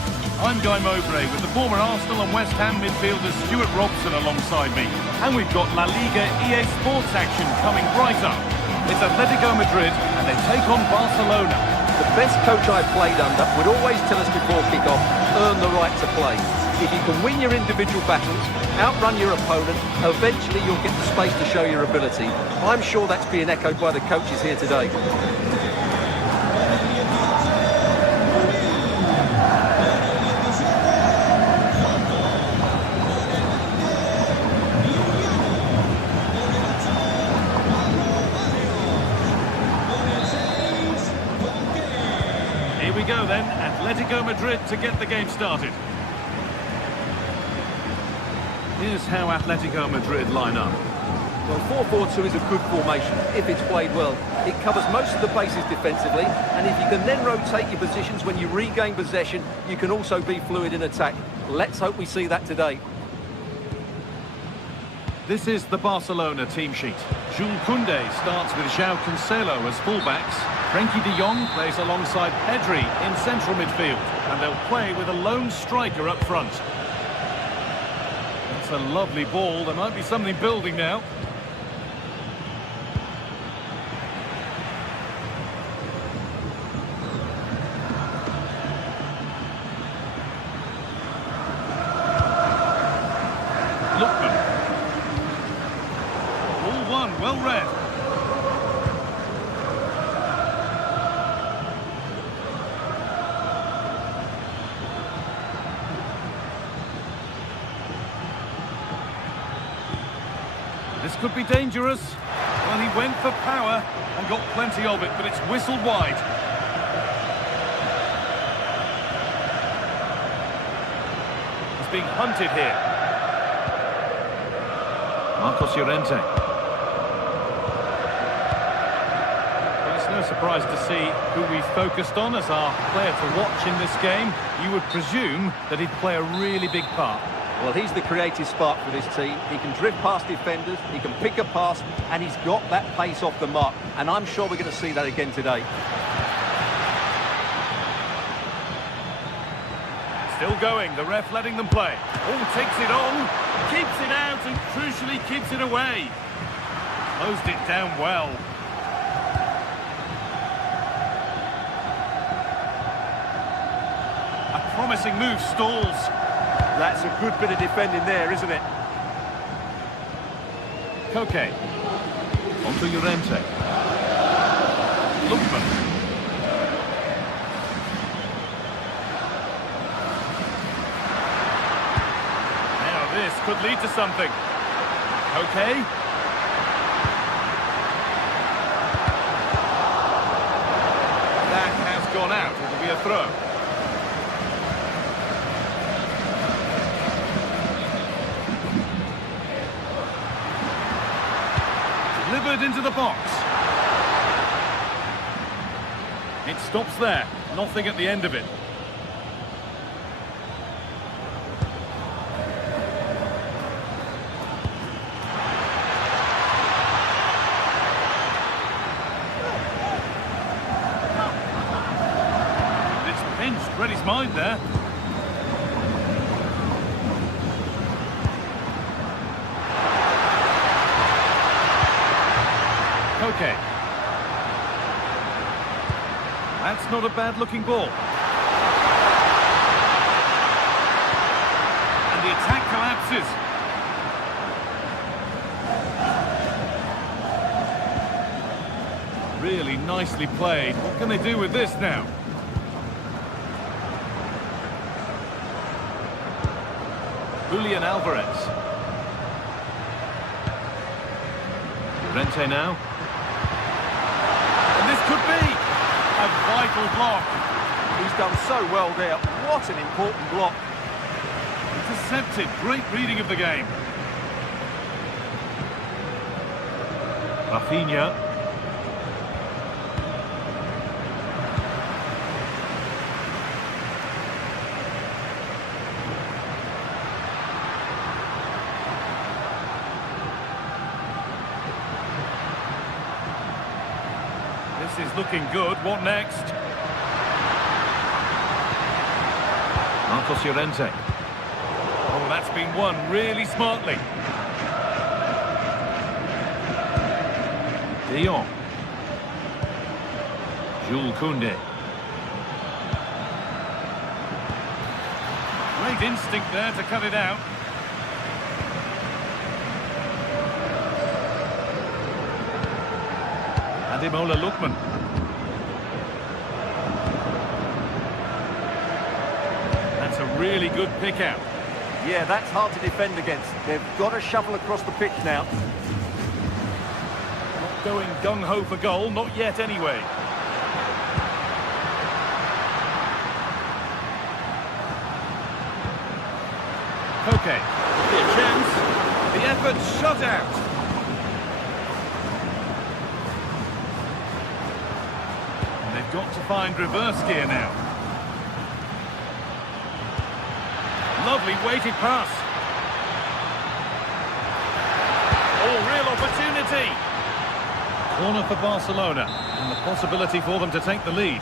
I'm Guy Mowbray with the former Arsenal and West Ham midfielder Stuart Robson alongside me. And we've got La Liga EA Sports action coming right up. It's Atletico Madrid and they take on Barcelona. The best coach I've played under would always tell us before kick-off, earn the right to play. If you can win your individual battles, outrun your opponent, eventually you'll get the space to show your ability. I'm sure that's being echoed by the coaches here today. Here we go then, Atletico Madrid to get the game started. Here's how Atletico Madrid line up. Well, 4-4-2 is a good formation if it's played well. It covers most of the bases defensively, and if you can then rotate your positions when you regain possession, you can also be fluid in attack. Let's hope we see that today. This is the Barcelona team sheet. Jules Koundé starts with João Cancelo as fullbacks. Frenkie de Jong plays alongside Pedri in central midfield. And they'll play with a lone striker up front. That's a lovely ball. There might be something building now. Lookman. All one, well read. This could be dangerous. Well, he went for power and got plenty of it, but it's whistled wide. He's being hunted here. Marcos Llorente. Well, it's no surprise to see who we focused on as our player to watch in this game. You would presume that he'd play a really big part. Well, he's the creative spark for this team. He can drift past defenders, he can pick a pass, and he's got that pace off the mark. And I'm sure we're going to see that again today. Still going, the ref letting them play. Oh, takes it on, keeps it out, and crucially keeps it away. Closed it down well. A promising move stalls. That's a good bit of defending there, isn't it? Koke. Onto Llorente. Lookman. Now this could lead to something. Koke. That has gone out. It'll be a throw. Delivered into the box. It stops there. Nothing at the end of it. It's pinched. Read his mind there. Okay. That's not a bad-looking ball. And the attack collapses. Really nicely played. What can they do with this now? Julian Alvarez. Llorente now. And this could be a vital block. He's done so well there. What an important block. Intercepted. Great reading of the game. Rafinha. This is looking good. What next? Marcos Llorente. Oh, that's been won really smartly. De Jong. Jules Koundé. Great instinct there to cut it out. Ademola Lookman. That's a really good pick out. Yeah, that's hard to defend against. They've got to shuffle across the pitch now. Not going gung-ho for goal, not yet anyway. Okay, be a chance. The effort shut out. And they've got to find reverse gear now. Lovely weighted pass. Oh, real opportunity. Corner for Barcelona, and the possibility for them to take the lead.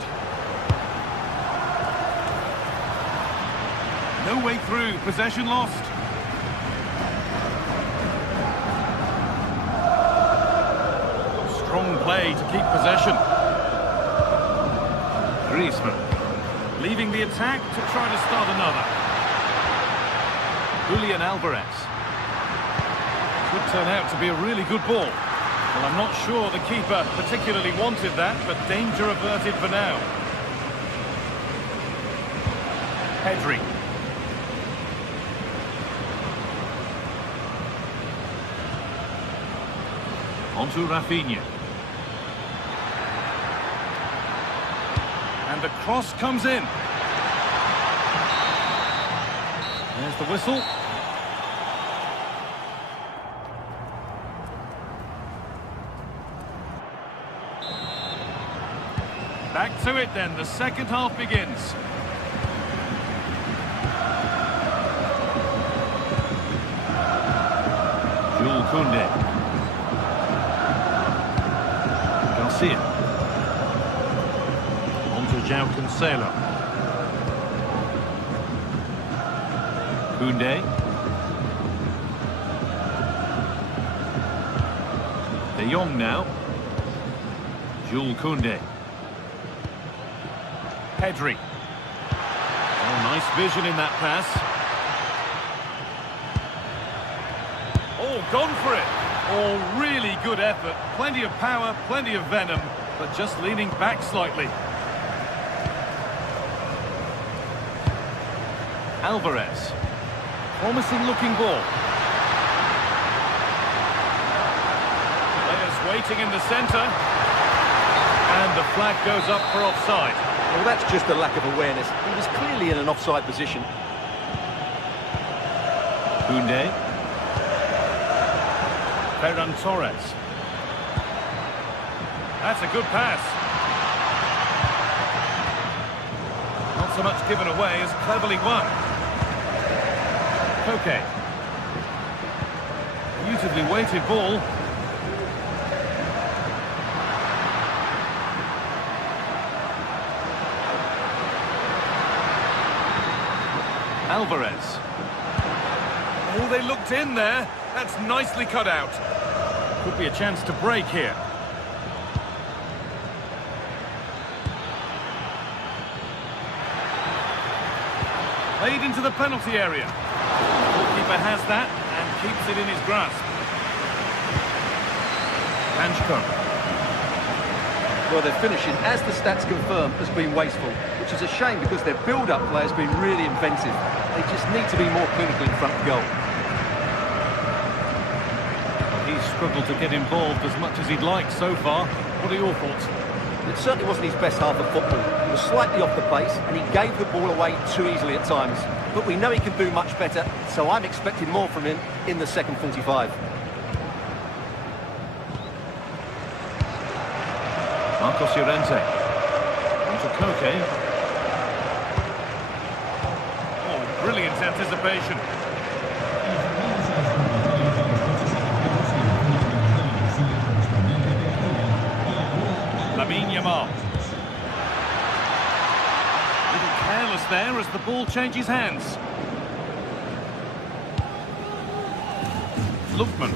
No way through, possession lost. Strong play to keep possession. Griezmann leaving the attack to try to start another. Julian Alvarez. Could turn out to be a really good ball. Well, I'm not sure the keeper particularly wanted that, but danger averted for now. Pedri. Onto Rafinha. And the cross comes in. There's the whistle. Back to it then, the second half begins. Jules Koundé. Garcia. On to João Cancelo. Koundé. De Jong now. Jules Koundé. Pedri. Oh, nice vision in that pass. Oh, gone for it. Oh, really good effort. Plenty of power, plenty of venom, but just leaning back slightly. Alvarez. Promising looking ball. Players waiting in the centre. And the flag goes up for offside. Well, that's just a lack of awareness. He was clearly in an offside position. Koundé. Ferran Torres. That's a good pass. Not so much given away as cleverly won. Koke. Beautifully weighted ball. Alvarez. Oh, they looked in there. That's nicely cut out. Could be a chance to break here. Played into the penalty area. The goalkeeper has that and keeps it in his grasp. Panchko. Well, their finishing, as the stats confirm, has been wasteful, which is a shame because their build-up play has been really inventive. They just need to be more clinical in front of goal. He's struggled to get involved as much as he'd like so far. What are your thoughts? It certainly wasn't his best half of football. He was slightly off the pace and he gave the ball away too easily at times. But we know he can do much better, so I'm expecting more from him in the second 45. Marcos Llorente. Onto Koke. Oh, brilliant anticipation. Lamine Yamal. A little careless there as the ball changes hands. Lookman.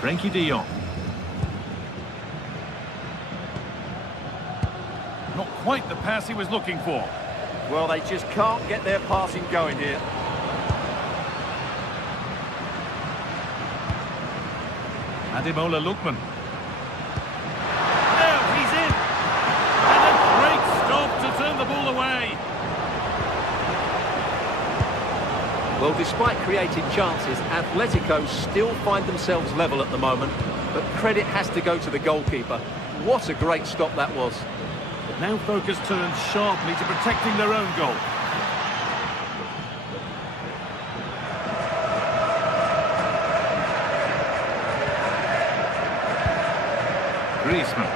Frenkie de Jong. Not quite the pass he was looking for. Well, they just can't get their passing going here. Ademola Lookman. Now he's in. And a great stop to turn the ball away. Well, despite creating chances, Atletico still find themselves level at the moment. But credit has to go to the goalkeeper. What a great stop that was. But now focus turns sharply to protecting their own goal. Griezmann.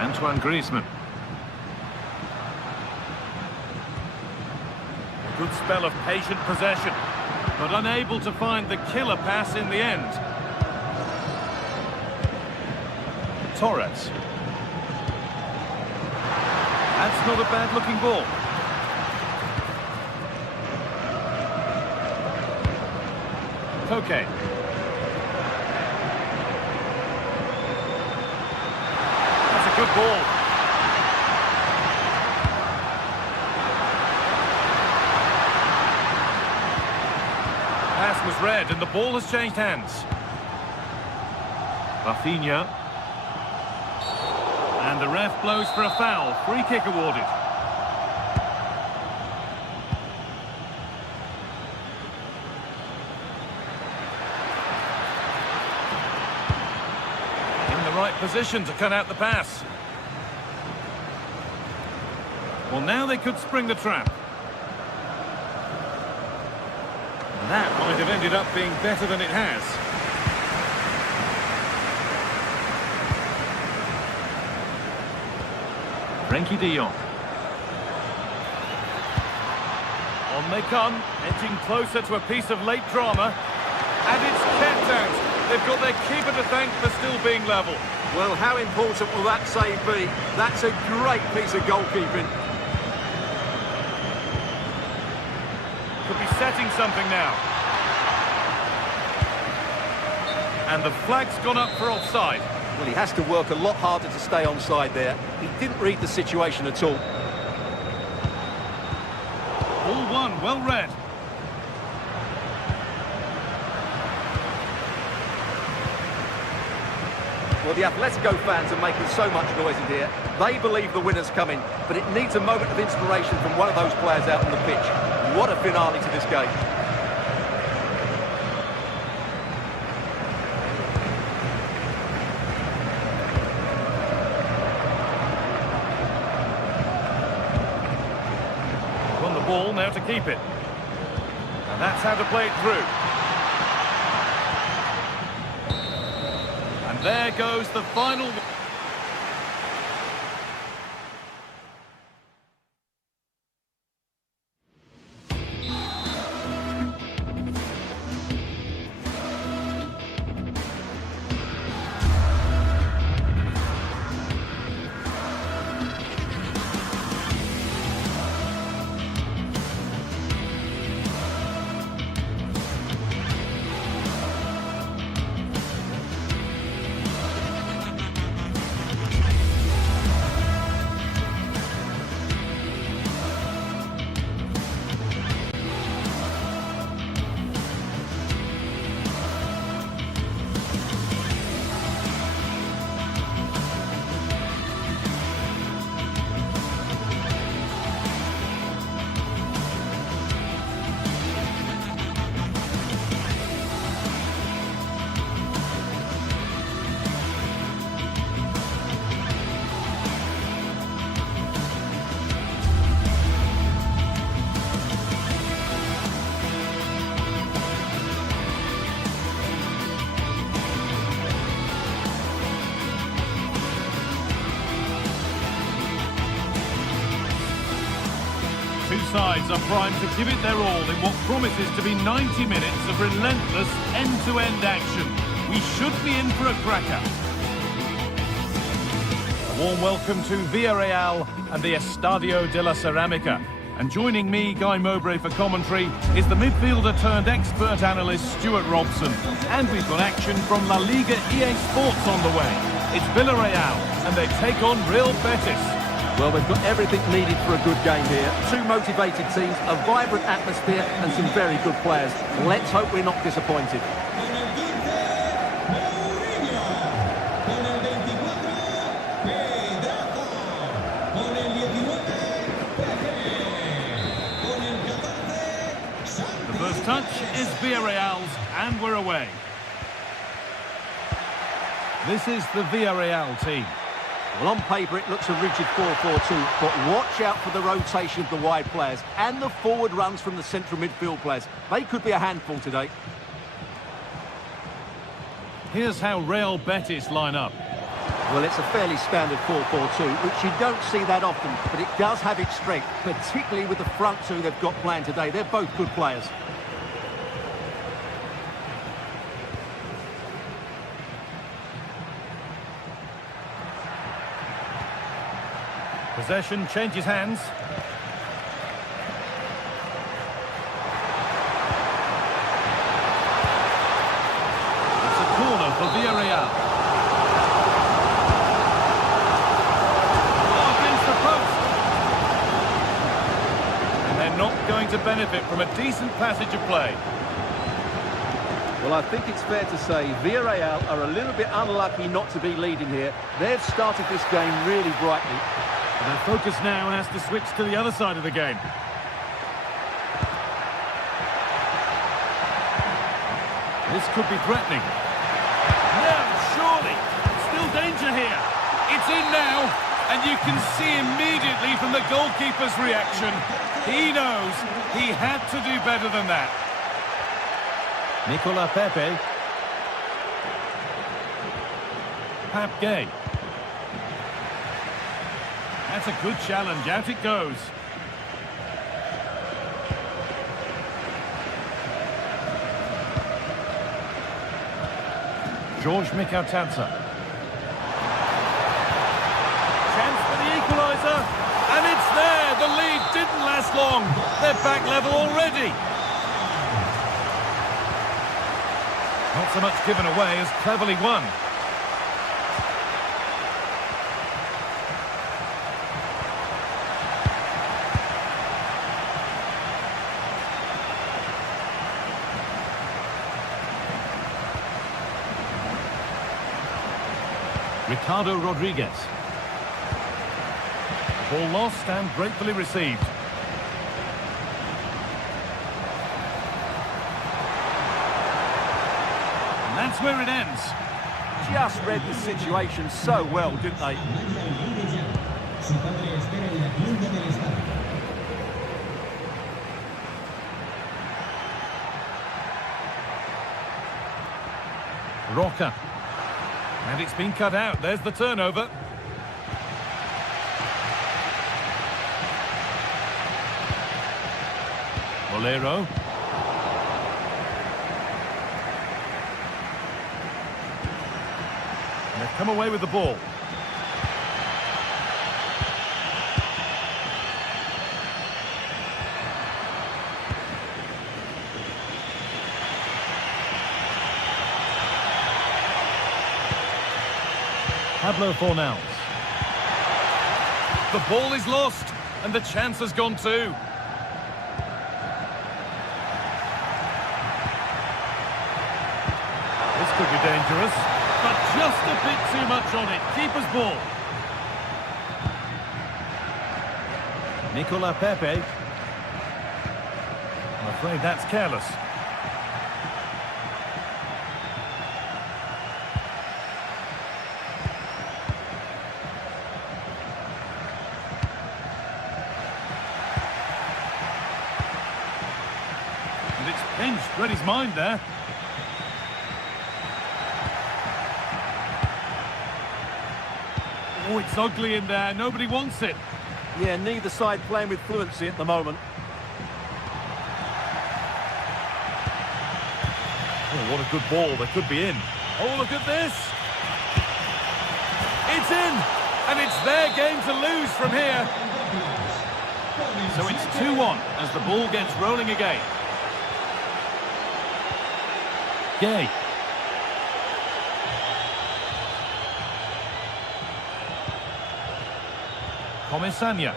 Antoine Griezmann. Good good spell of patient possession, but unable to find the killer pass in the end. Torres. That's not a bad-looking ball. Koke. That's a good ball. Pass was read and the ball has changed hands. Rafinha. And the ref blows for a foul. Free kick awarded. In the right position to cut out the pass. Well, now they could spring the trap. And that might have ended up being better than it has. Frenkie de Jong. On they come, edging closer to a piece of late drama. And it's kept out. They've got their keeper to thank for still being level. Well, how important will that save be? That's a great piece of goalkeeping. Could be setting something now. And the flag's gone up for offside. Well, he has to work a lot harder to stay onside there. He didn't read the situation at all. Ball one, well read. Well, the Atletico fans are making so much noise in here. They believe the winner's coming, but it needs a moment of inspiration from one of those players out on the pitch. What a finale to this game. Won the ball, now to keep it. And that's how to play it through. And there goes the final. Two sides are primed to give it their all in what promises to be 90 minutes of relentless end-to-end action. We should be in for a cracker. A warm welcome to Villarreal and the Estadio de la Ceramica. And joining me, Guy Mowbray, for commentary is the midfielder turned expert analyst Stuart Robson. And we've got action from La Liga EA Sports on the way. It's Villarreal and they take on Real Betis. Well, they've got everything needed for a good game here. Two motivated teams, a vibrant atmosphere and some very good players. Let's hope we're not disappointed. The first touch is Villarreal's and we're away. This is the Villarreal team. Well, on paper, it looks a rigid 4-4-2, but watch out for the rotation of the wide players and the forward runs from the central midfield players. They could be a handful today. Here's how Real Betis line up. Well, it's a fairly standard 4-4-2, which you don't see that often, but it does have its strength, particularly with the front two they've got playing today. They're both good players. Possession changes hands. It's a corner for Villarreal. Oh, against the post. And they're not going to benefit from a decent passage of play. Well, I think it's fair to say Villarreal are a little bit unlucky not to be leading here. They've started this game really brightly. And their focus now has to switch to the other side of the game. This could be threatening. No, surely. Still danger here. It's in now, and you can see immediately from the goalkeeper's reaction, he knows he had to do better than that. Nicolas Pepe. Pap Gay. That's a good challenge. Out it goes. George Mikautanza. Chance for the equaliser. And it's there. The lead didn't last long. They're back level already. Not so much given away as cleverly won. Ricardo Rodriguez. Ball lost and gratefully received. And that's where it ends. Just read the situation so well, didn't they? Roca. And it's been cut out. There's the turnover. Bolero. And they've come away with the ball. Pablo Fornals. The ball is lost, and the chance has gone too. This could be dangerous, but just a bit too much on it. Keeper's ball. Nicolas Pepe. I'm afraid that's careless. And it's pinched, read his mind there. Oh, it's ugly in there. Nobody wants it. Yeah, neither side playing with fluency at the moment. Oh, what a good ball. They could be in. Oh, look at this. It's in. And it's their game to lose from here. So it's 2-1 as the ball gets rolling again. Gay. Comesaña.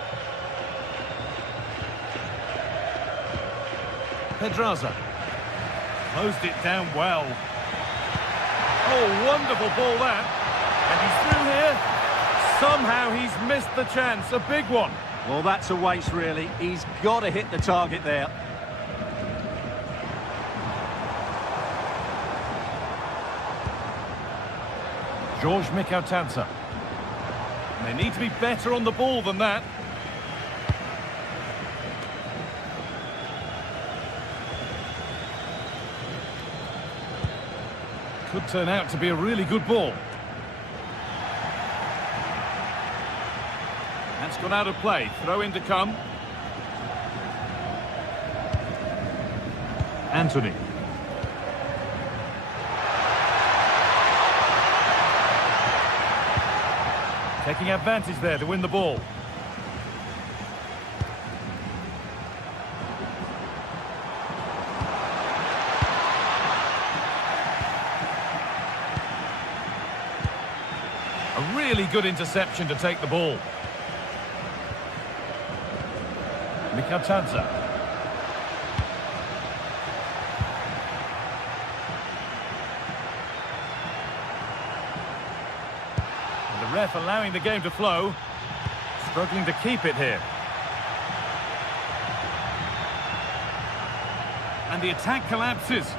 Pedraza. Closed it down well. Oh, wonderful ball that. And he's through here. Somehow he's missed the chance. A big one. Well, that's a waste, really. He's got to hit the target there. George Mikautanza. They need to be better on the ball than that. Could turn out to be a really good ball. It's gone out of play. Throw in to come. Anthony. Taking advantage there to win the ball. A really good interception to take the ball. Mikatanza. And the ref allowing the game to flow. Struggling to keep it here. And the attack collapses.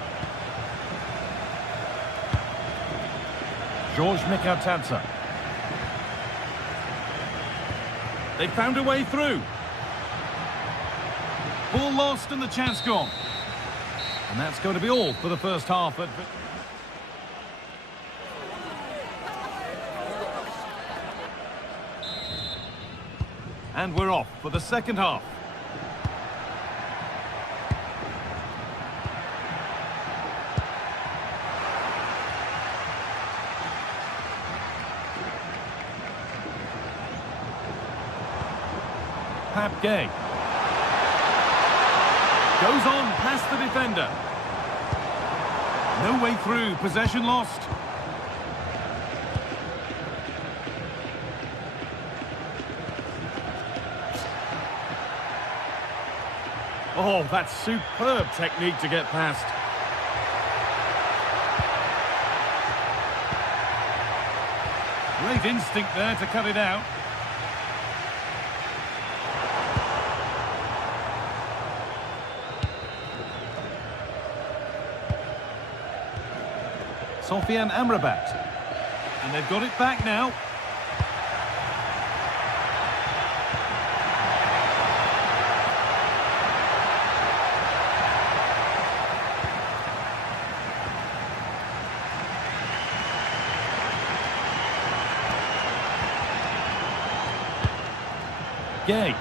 George Mikatanza. They found a way through. Ball lost and the chance gone. And that's going to be all for the first half. And we're off for the second half. Pap Gay. Goes on past the defender. No way through, possession lost. Oh, that's superb technique to get past. Great instinct there to cut it out. Sofian Amrabat. And they've got it back now. Gay.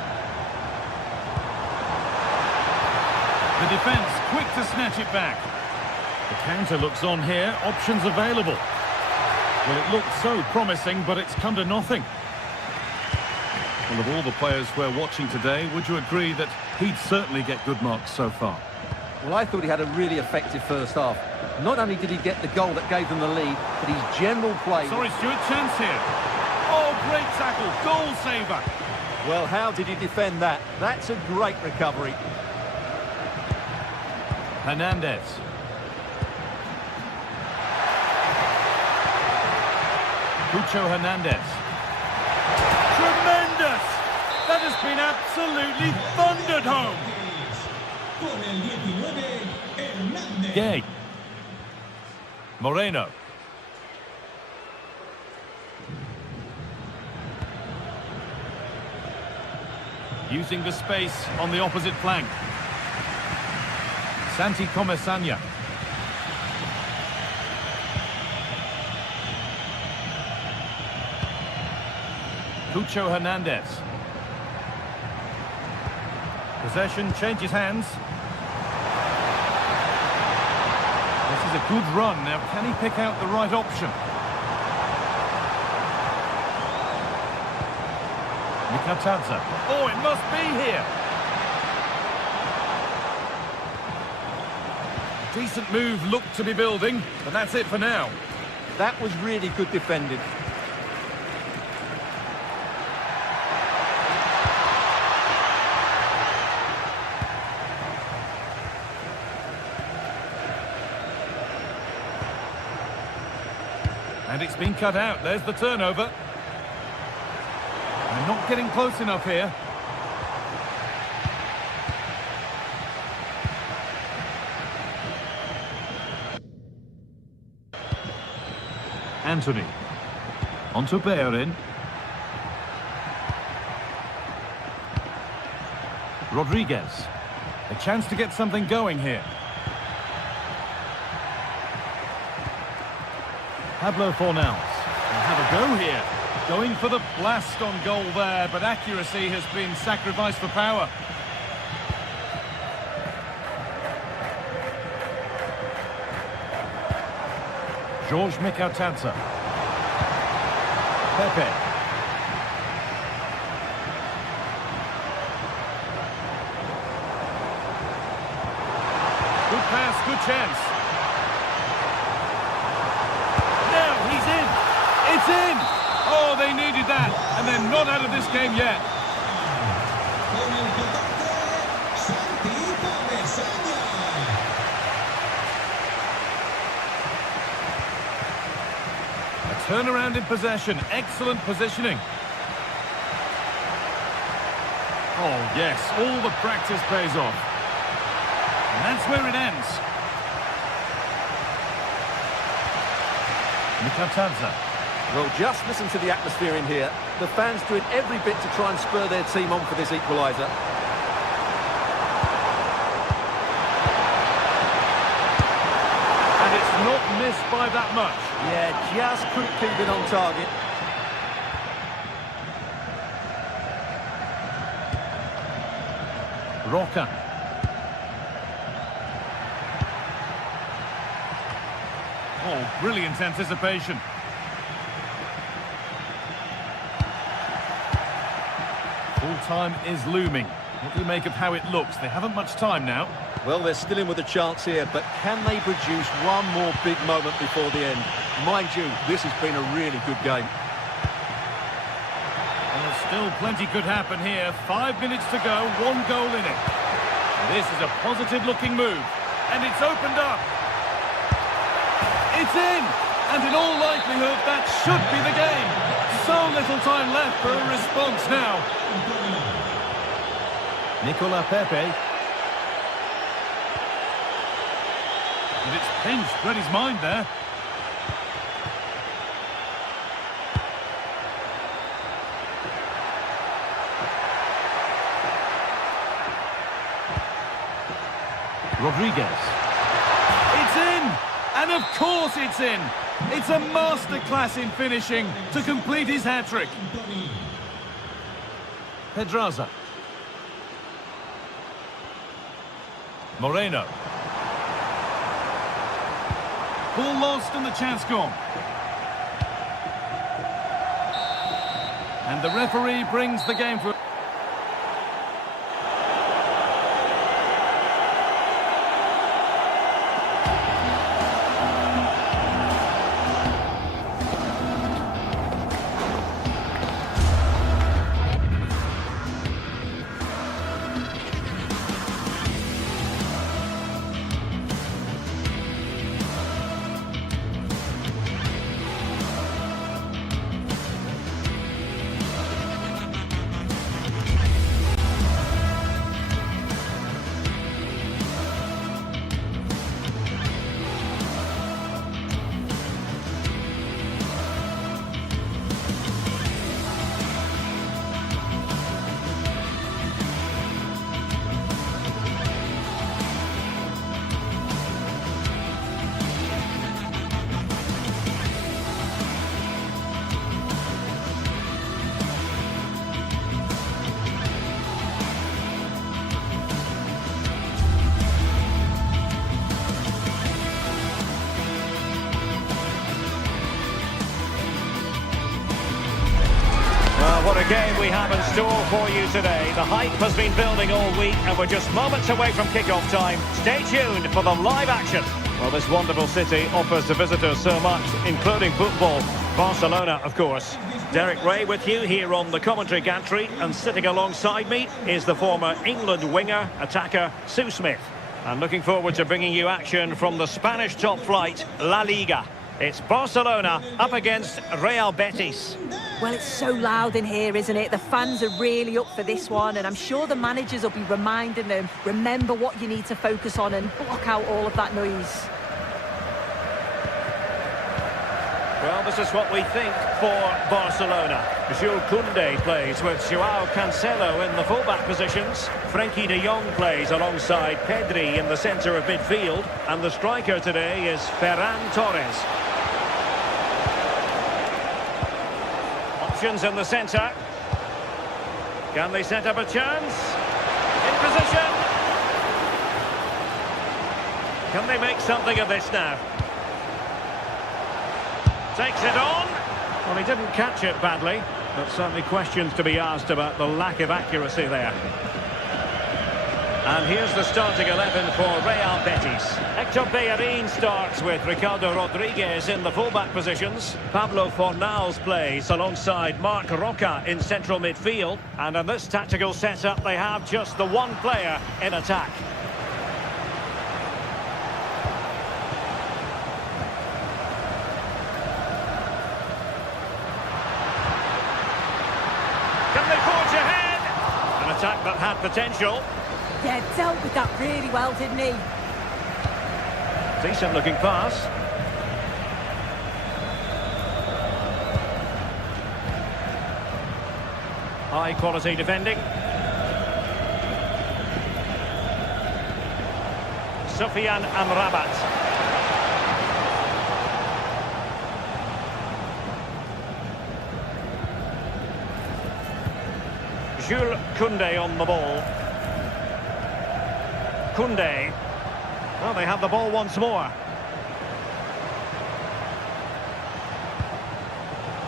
The defence quick to snatch it back. The counter looks on here, options available. Well, it looked so promising, but it's come to nothing. Well, of all the players we're watching today, would you agree that he'd certainly get good marks so far? Well, I thought he had a really effective first half. Not only did he get the goal that gave them the lead, but his general play... Sorry, Stuart, chance here. Oh, great tackle, goal saver. Well, how did he defend that? That's a great recovery. Hernandez. Pucho Hernandez. Tremendous! That has been absolutely thundered home. Con el 19, Hernández. Gay. Moreno. Using the space on the opposite flank. Santi Comesanya. Pucho Hernandez. Possession changes hands. This is a good run. Now, can he pick out the right option? Mikatanza. Oh, it must be here. Decent move looked to be building, but that's it for now. That was really good defending. And it's been cut out. There's the turnover. They're not getting close enough here. Anthony. Onto Bellerin. Rodriguez. A chance to get something going here. Pablo Fornals. They'll have a go here. Going for the blast on goal there, but accuracy has been sacrificed for power. George Mikautanza. Pepe. Good pass, good chance. Now he's in. It's in. Oh, they needed that, and they're not out of this game yet. Turnaround in possession, excellent positioning. Oh yes, all the practice pays off. And that's where it ends. Mikautanza. Well, just listen to the atmosphere in here. The fans doing every bit to try and spur their team on for this equaliser. And it's not missed by that much. Yeah, just couldn't keep it on target. Roca. Oh, brilliant anticipation. Full time is looming. What do you make of how it looks? They haven't much time now. Well, they're still in with a chance here, but can they produce one more big moment before the end? Mind you, this has been a really good game. Well, still plenty could happen here. 5 minutes to go, 1 goal in it. This is a positive-looking move, and it's opened up. It's in, and in all likelihood, that should be the game. So little time left for a response now. Nicola Pepe. And it's pinched, read his mind there. Rodriguez. It's in! And of course it's in! It's a masterclass in finishing to complete his hat-trick. Pedraza. Moreno. Ball lost and the chance gone. And the referee brings the game to... What a game we have in store for you today. The hype has been building all week and we're just moments away from kick-off time. Stay tuned for the live action. Well, this wonderful city offers the visitors so much, including football. Barcelona, of course. Derek Ray with you here on the commentary gantry, and sitting alongside me is the former England winger, attacker, Sue Smith. I'm looking forward to bringing you action from the Spanish top flight, La Liga. It's Barcelona up against Real Betis. Well, it's so loud in here, isn't it? The fans are really up for this one, and I'm sure the managers will be reminding them, remember what you need to focus on and block out all of that noise. Well, this is what we think for Barcelona. Jules Koundé plays with Joao Cancelo in the fullback positions. Frenkie de Jong plays alongside Pedri in the centre of midfield. And the striker today is Ferran Torres. Options in the centre. Can they set up a chance? In position. Can they make something of this now? Takes it on. Well, he didn't catch it badly, but certainly questions to be asked about the lack of accuracy there. And here's the starting 11 for Real Betis. Hector Bellerin starts with Ricardo Rodriguez in the fullback positions. Pablo Fornals plays alongside Marc Roca in central midfield. And in this tactical setup, they have just the one player in attack. Can they forge ahead? An attack that had potential. Yeah, dealt with that really well, didn't he? Decent looking pass. High quality defending. Sofiane Amrabat. Jules Koundé on the ball. Koundé. Well, they have the ball once more.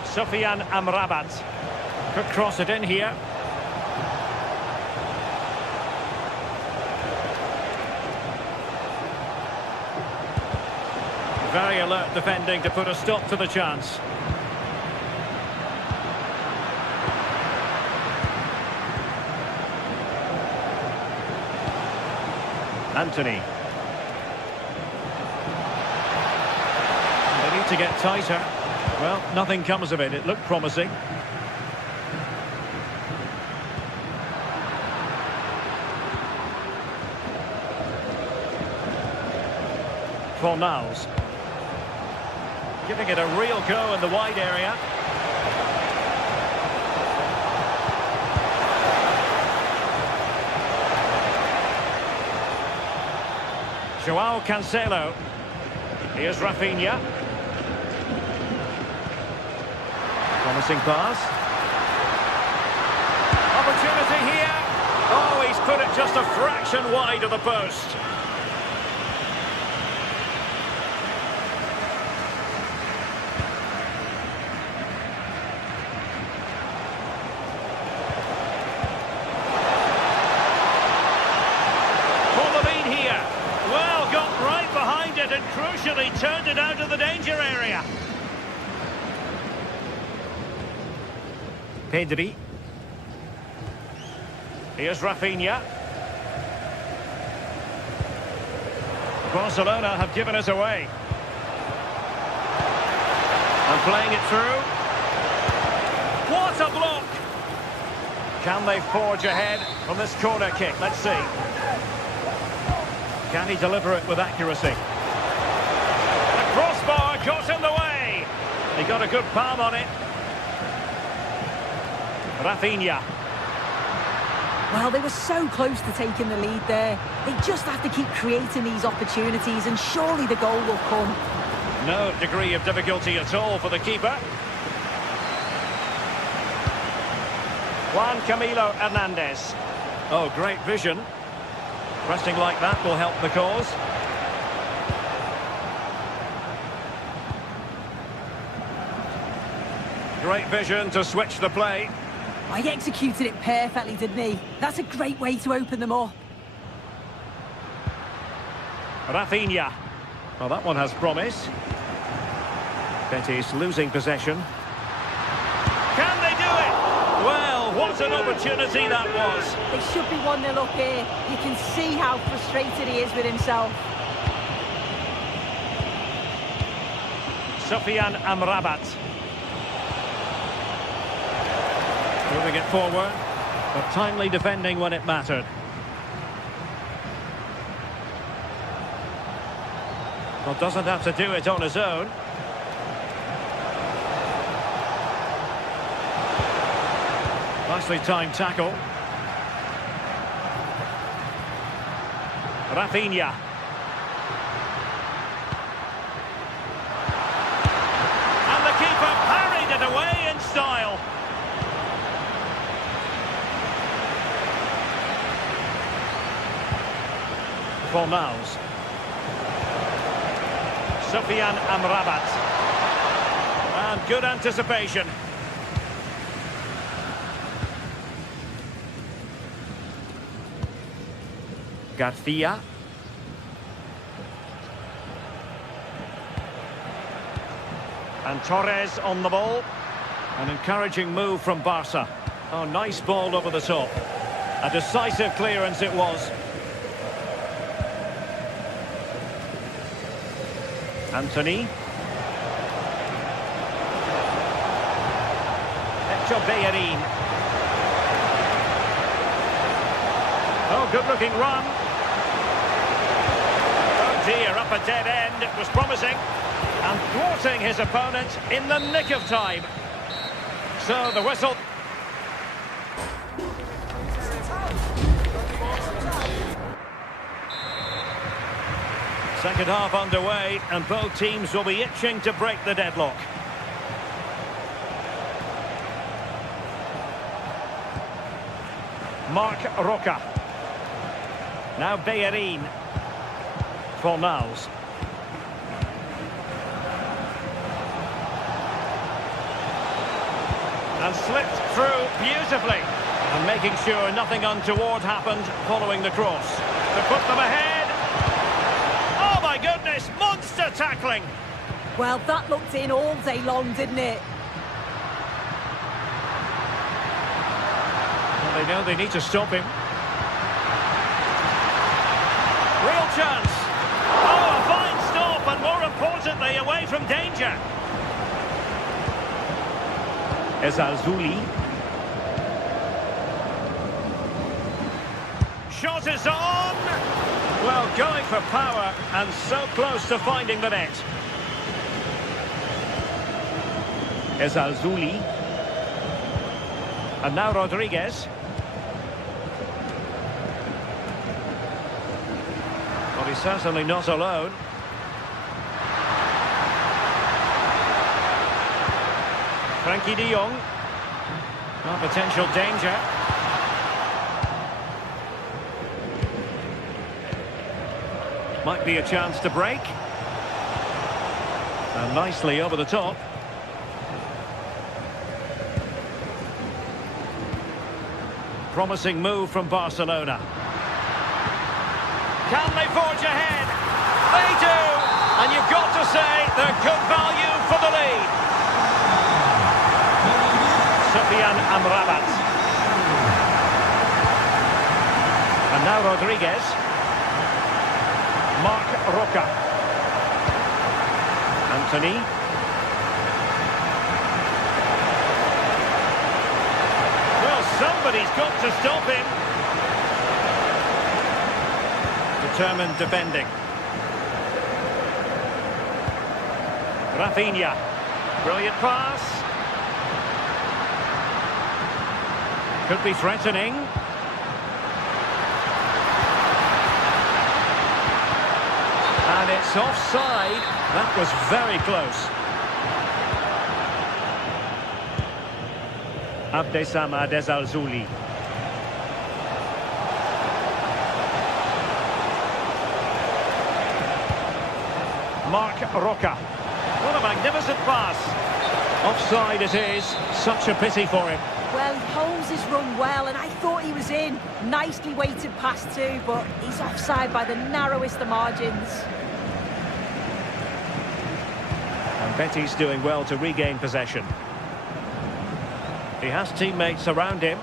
Sofiane Amrabat. Could cross it in here. Very alert defending to put a stop to the chance. Anthony. They need to get tighter. Well, nothing comes of it. It looked promising. Fornals. Giving it a real go in the wide area. Joao Cancelo. Here's Rafinha. Promising pass. Opportunity here. Oh, he's put it just a fraction wide of the post. And crucially turned it out of the danger area. Pedri. Here's Rafinha. Barcelona have given us away. And playing it through. What a block! Can they forge ahead from this corner kick? Let's see. Can he deliver it with accuracy? Crossbar got in the way. He got a good palm on it. Rafinha. Well, they were so close to taking the lead there. They just have to keep creating these opportunities and surely the goal will come. No degree of difficulty at all for the keeper. Juan Camilo Hernandez. Oh, great vision. Pressing like that will help the cause. Great vision to switch the play. He executed it perfectly, didn't he? That's a great way to open them up. Rafinha. Well, that one has promise. Betis losing possession. Can they do it? Well, what an opportunity that was. They should be 1-0 up here. You can see how frustrated he is with himself. Sofiane Amrabat. Moving it forward, but timely defending when it mattered. Well, doesn't have to do it on his own. Nicely timed tackle. Rafinha. And the keeper parried it away in style. Fornals. Sufyan Amrabat. And good anticipation. Garcia. And Torres on the ball. An encouraging move from Barca. Oh, nice ball over the top. A decisive clearance it was. Anthony. Bellerin. Oh, good-looking run. Oh dear, up a dead end. It was promising. And thwarting his opponent in the nick of time. So the whistle. Second half underway, and both teams will be itching to break the deadlock. Marc Roca. Now Bellerin. Fornals. And slipped through beautifully. And making sure nothing untoward happened following the cross. To put them ahead. Oh my goodness, monster tackling. Well, that looked in all day long, didn't it? Well, they know they need to stop him. Real chance. Oh, a fine stop, and more importantly, away from danger. Ezalzouli. Shot is on! Well, going for power, and so close to finding the net. Ezalzouli. And now Rodriguez. Well, he's certainly not alone. Frankie de Jong. Oh, potential danger. Might be a chance to break. And nicely over the top. Promising move from Barcelona. Can they forge ahead? They do! And you've got to say they're good value for the lead. Sufyan Amrabat. And now Rodriguez. Marc Roca. Anthony. Well, somebody's got to stop him. Determined defending. Rafinha. Brilliant pass. Could be threatening. And it's offside. That was very close. Abdessamad Ezalzouli. Marc Roca. What a magnificent pass. Offside it is. Such a pity for him. Well, he holds his run well, and I thought he was in. Nicely weighted pass too, but he's offside by the narrowest of margins. And Betty's doing well to regain possession. He has teammates around him.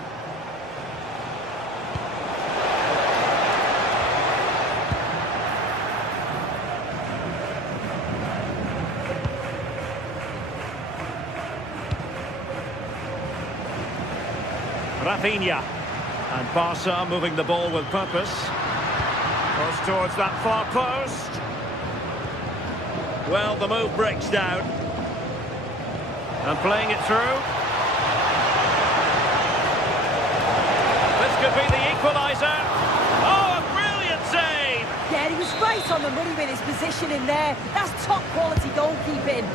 Rafinha. And Barca moving the ball with purpose. Goes towards that far post. Well, the move breaks down. And playing it through. This could be the equaliser. Oh, a brilliant save! Yeah, he was right on the money with his position in there. That's top quality goalkeeping.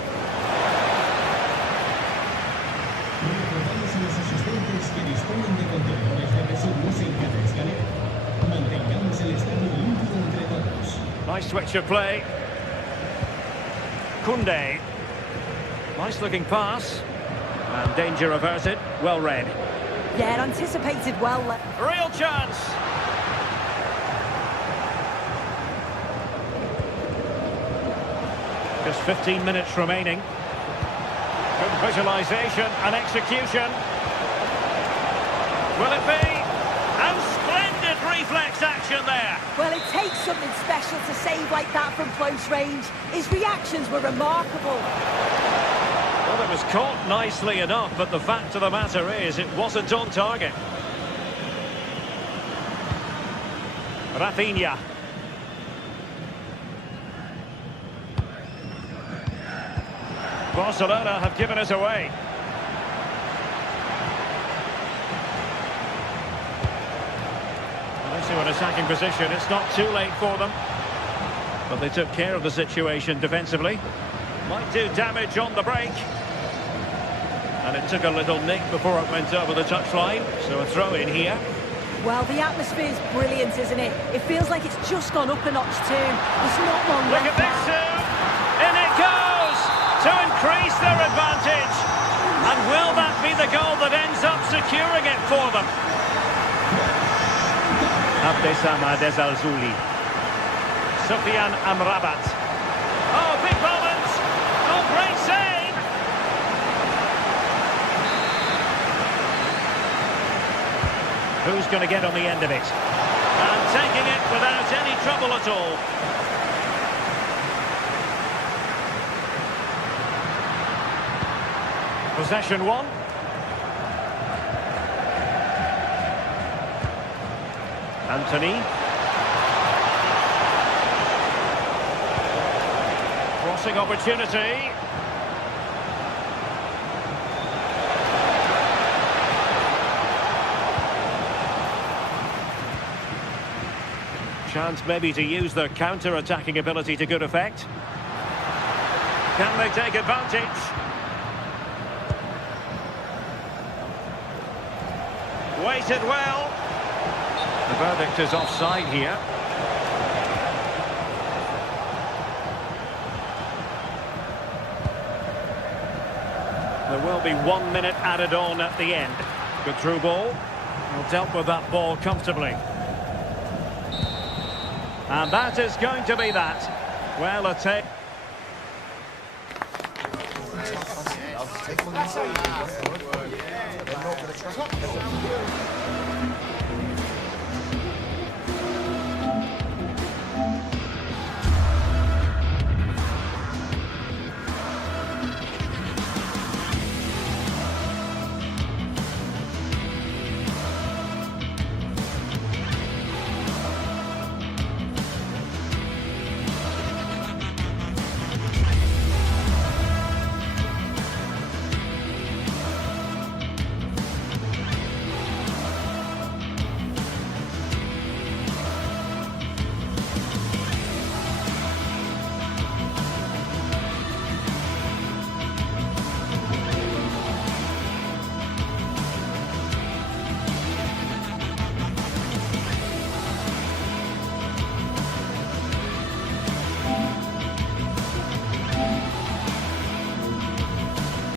Recordamos a los asistentes que disponen de contenedores de residuos en cada escalera. Mantengamos el estado limpio entre todos. Nice switch of play. Koundé. Nice looking pass. And danger averted. Well read. Yeah, anticipated well. Real chance. Just 15 minutes remaining. Good visualisation and execution. Will it be? And splendid reflex action there. Well, it takes something special to save like that from close range. His reactions were remarkable. Well, it was caught nicely enough, but the fact of the matter is it wasn't on target. Rafinha. Barcelona have given it away. Well, into an attacking position. It's not too late for them. But they took care of the situation defensively. Might do damage on the break. And it took a little nick before it went over the touchline. So a throw in here. Well, the atmosphere's brilliant, isn't it? It feels like it's just gone up a notch too. There's not long Look left at this, now. Sue! In it goes! To increase their advantage. And will that be the goal that ends up securing it for them? Abdesam Adezalzouli. Sufyan Amrabat. Oh, big moment! Oh, great save! Who's going to get on the end of it? And taking it without any trouble at all. Possession one. Anthony. Crossing opportunity. Chance maybe to use their counter-attacking ability to good effect. Can they take advantage? Waited well. The verdict is offside here. There will be 1 minute added on at the end. Good through ball. Well, dealt with that ball comfortably. And that is going to be that. Well, a take. Take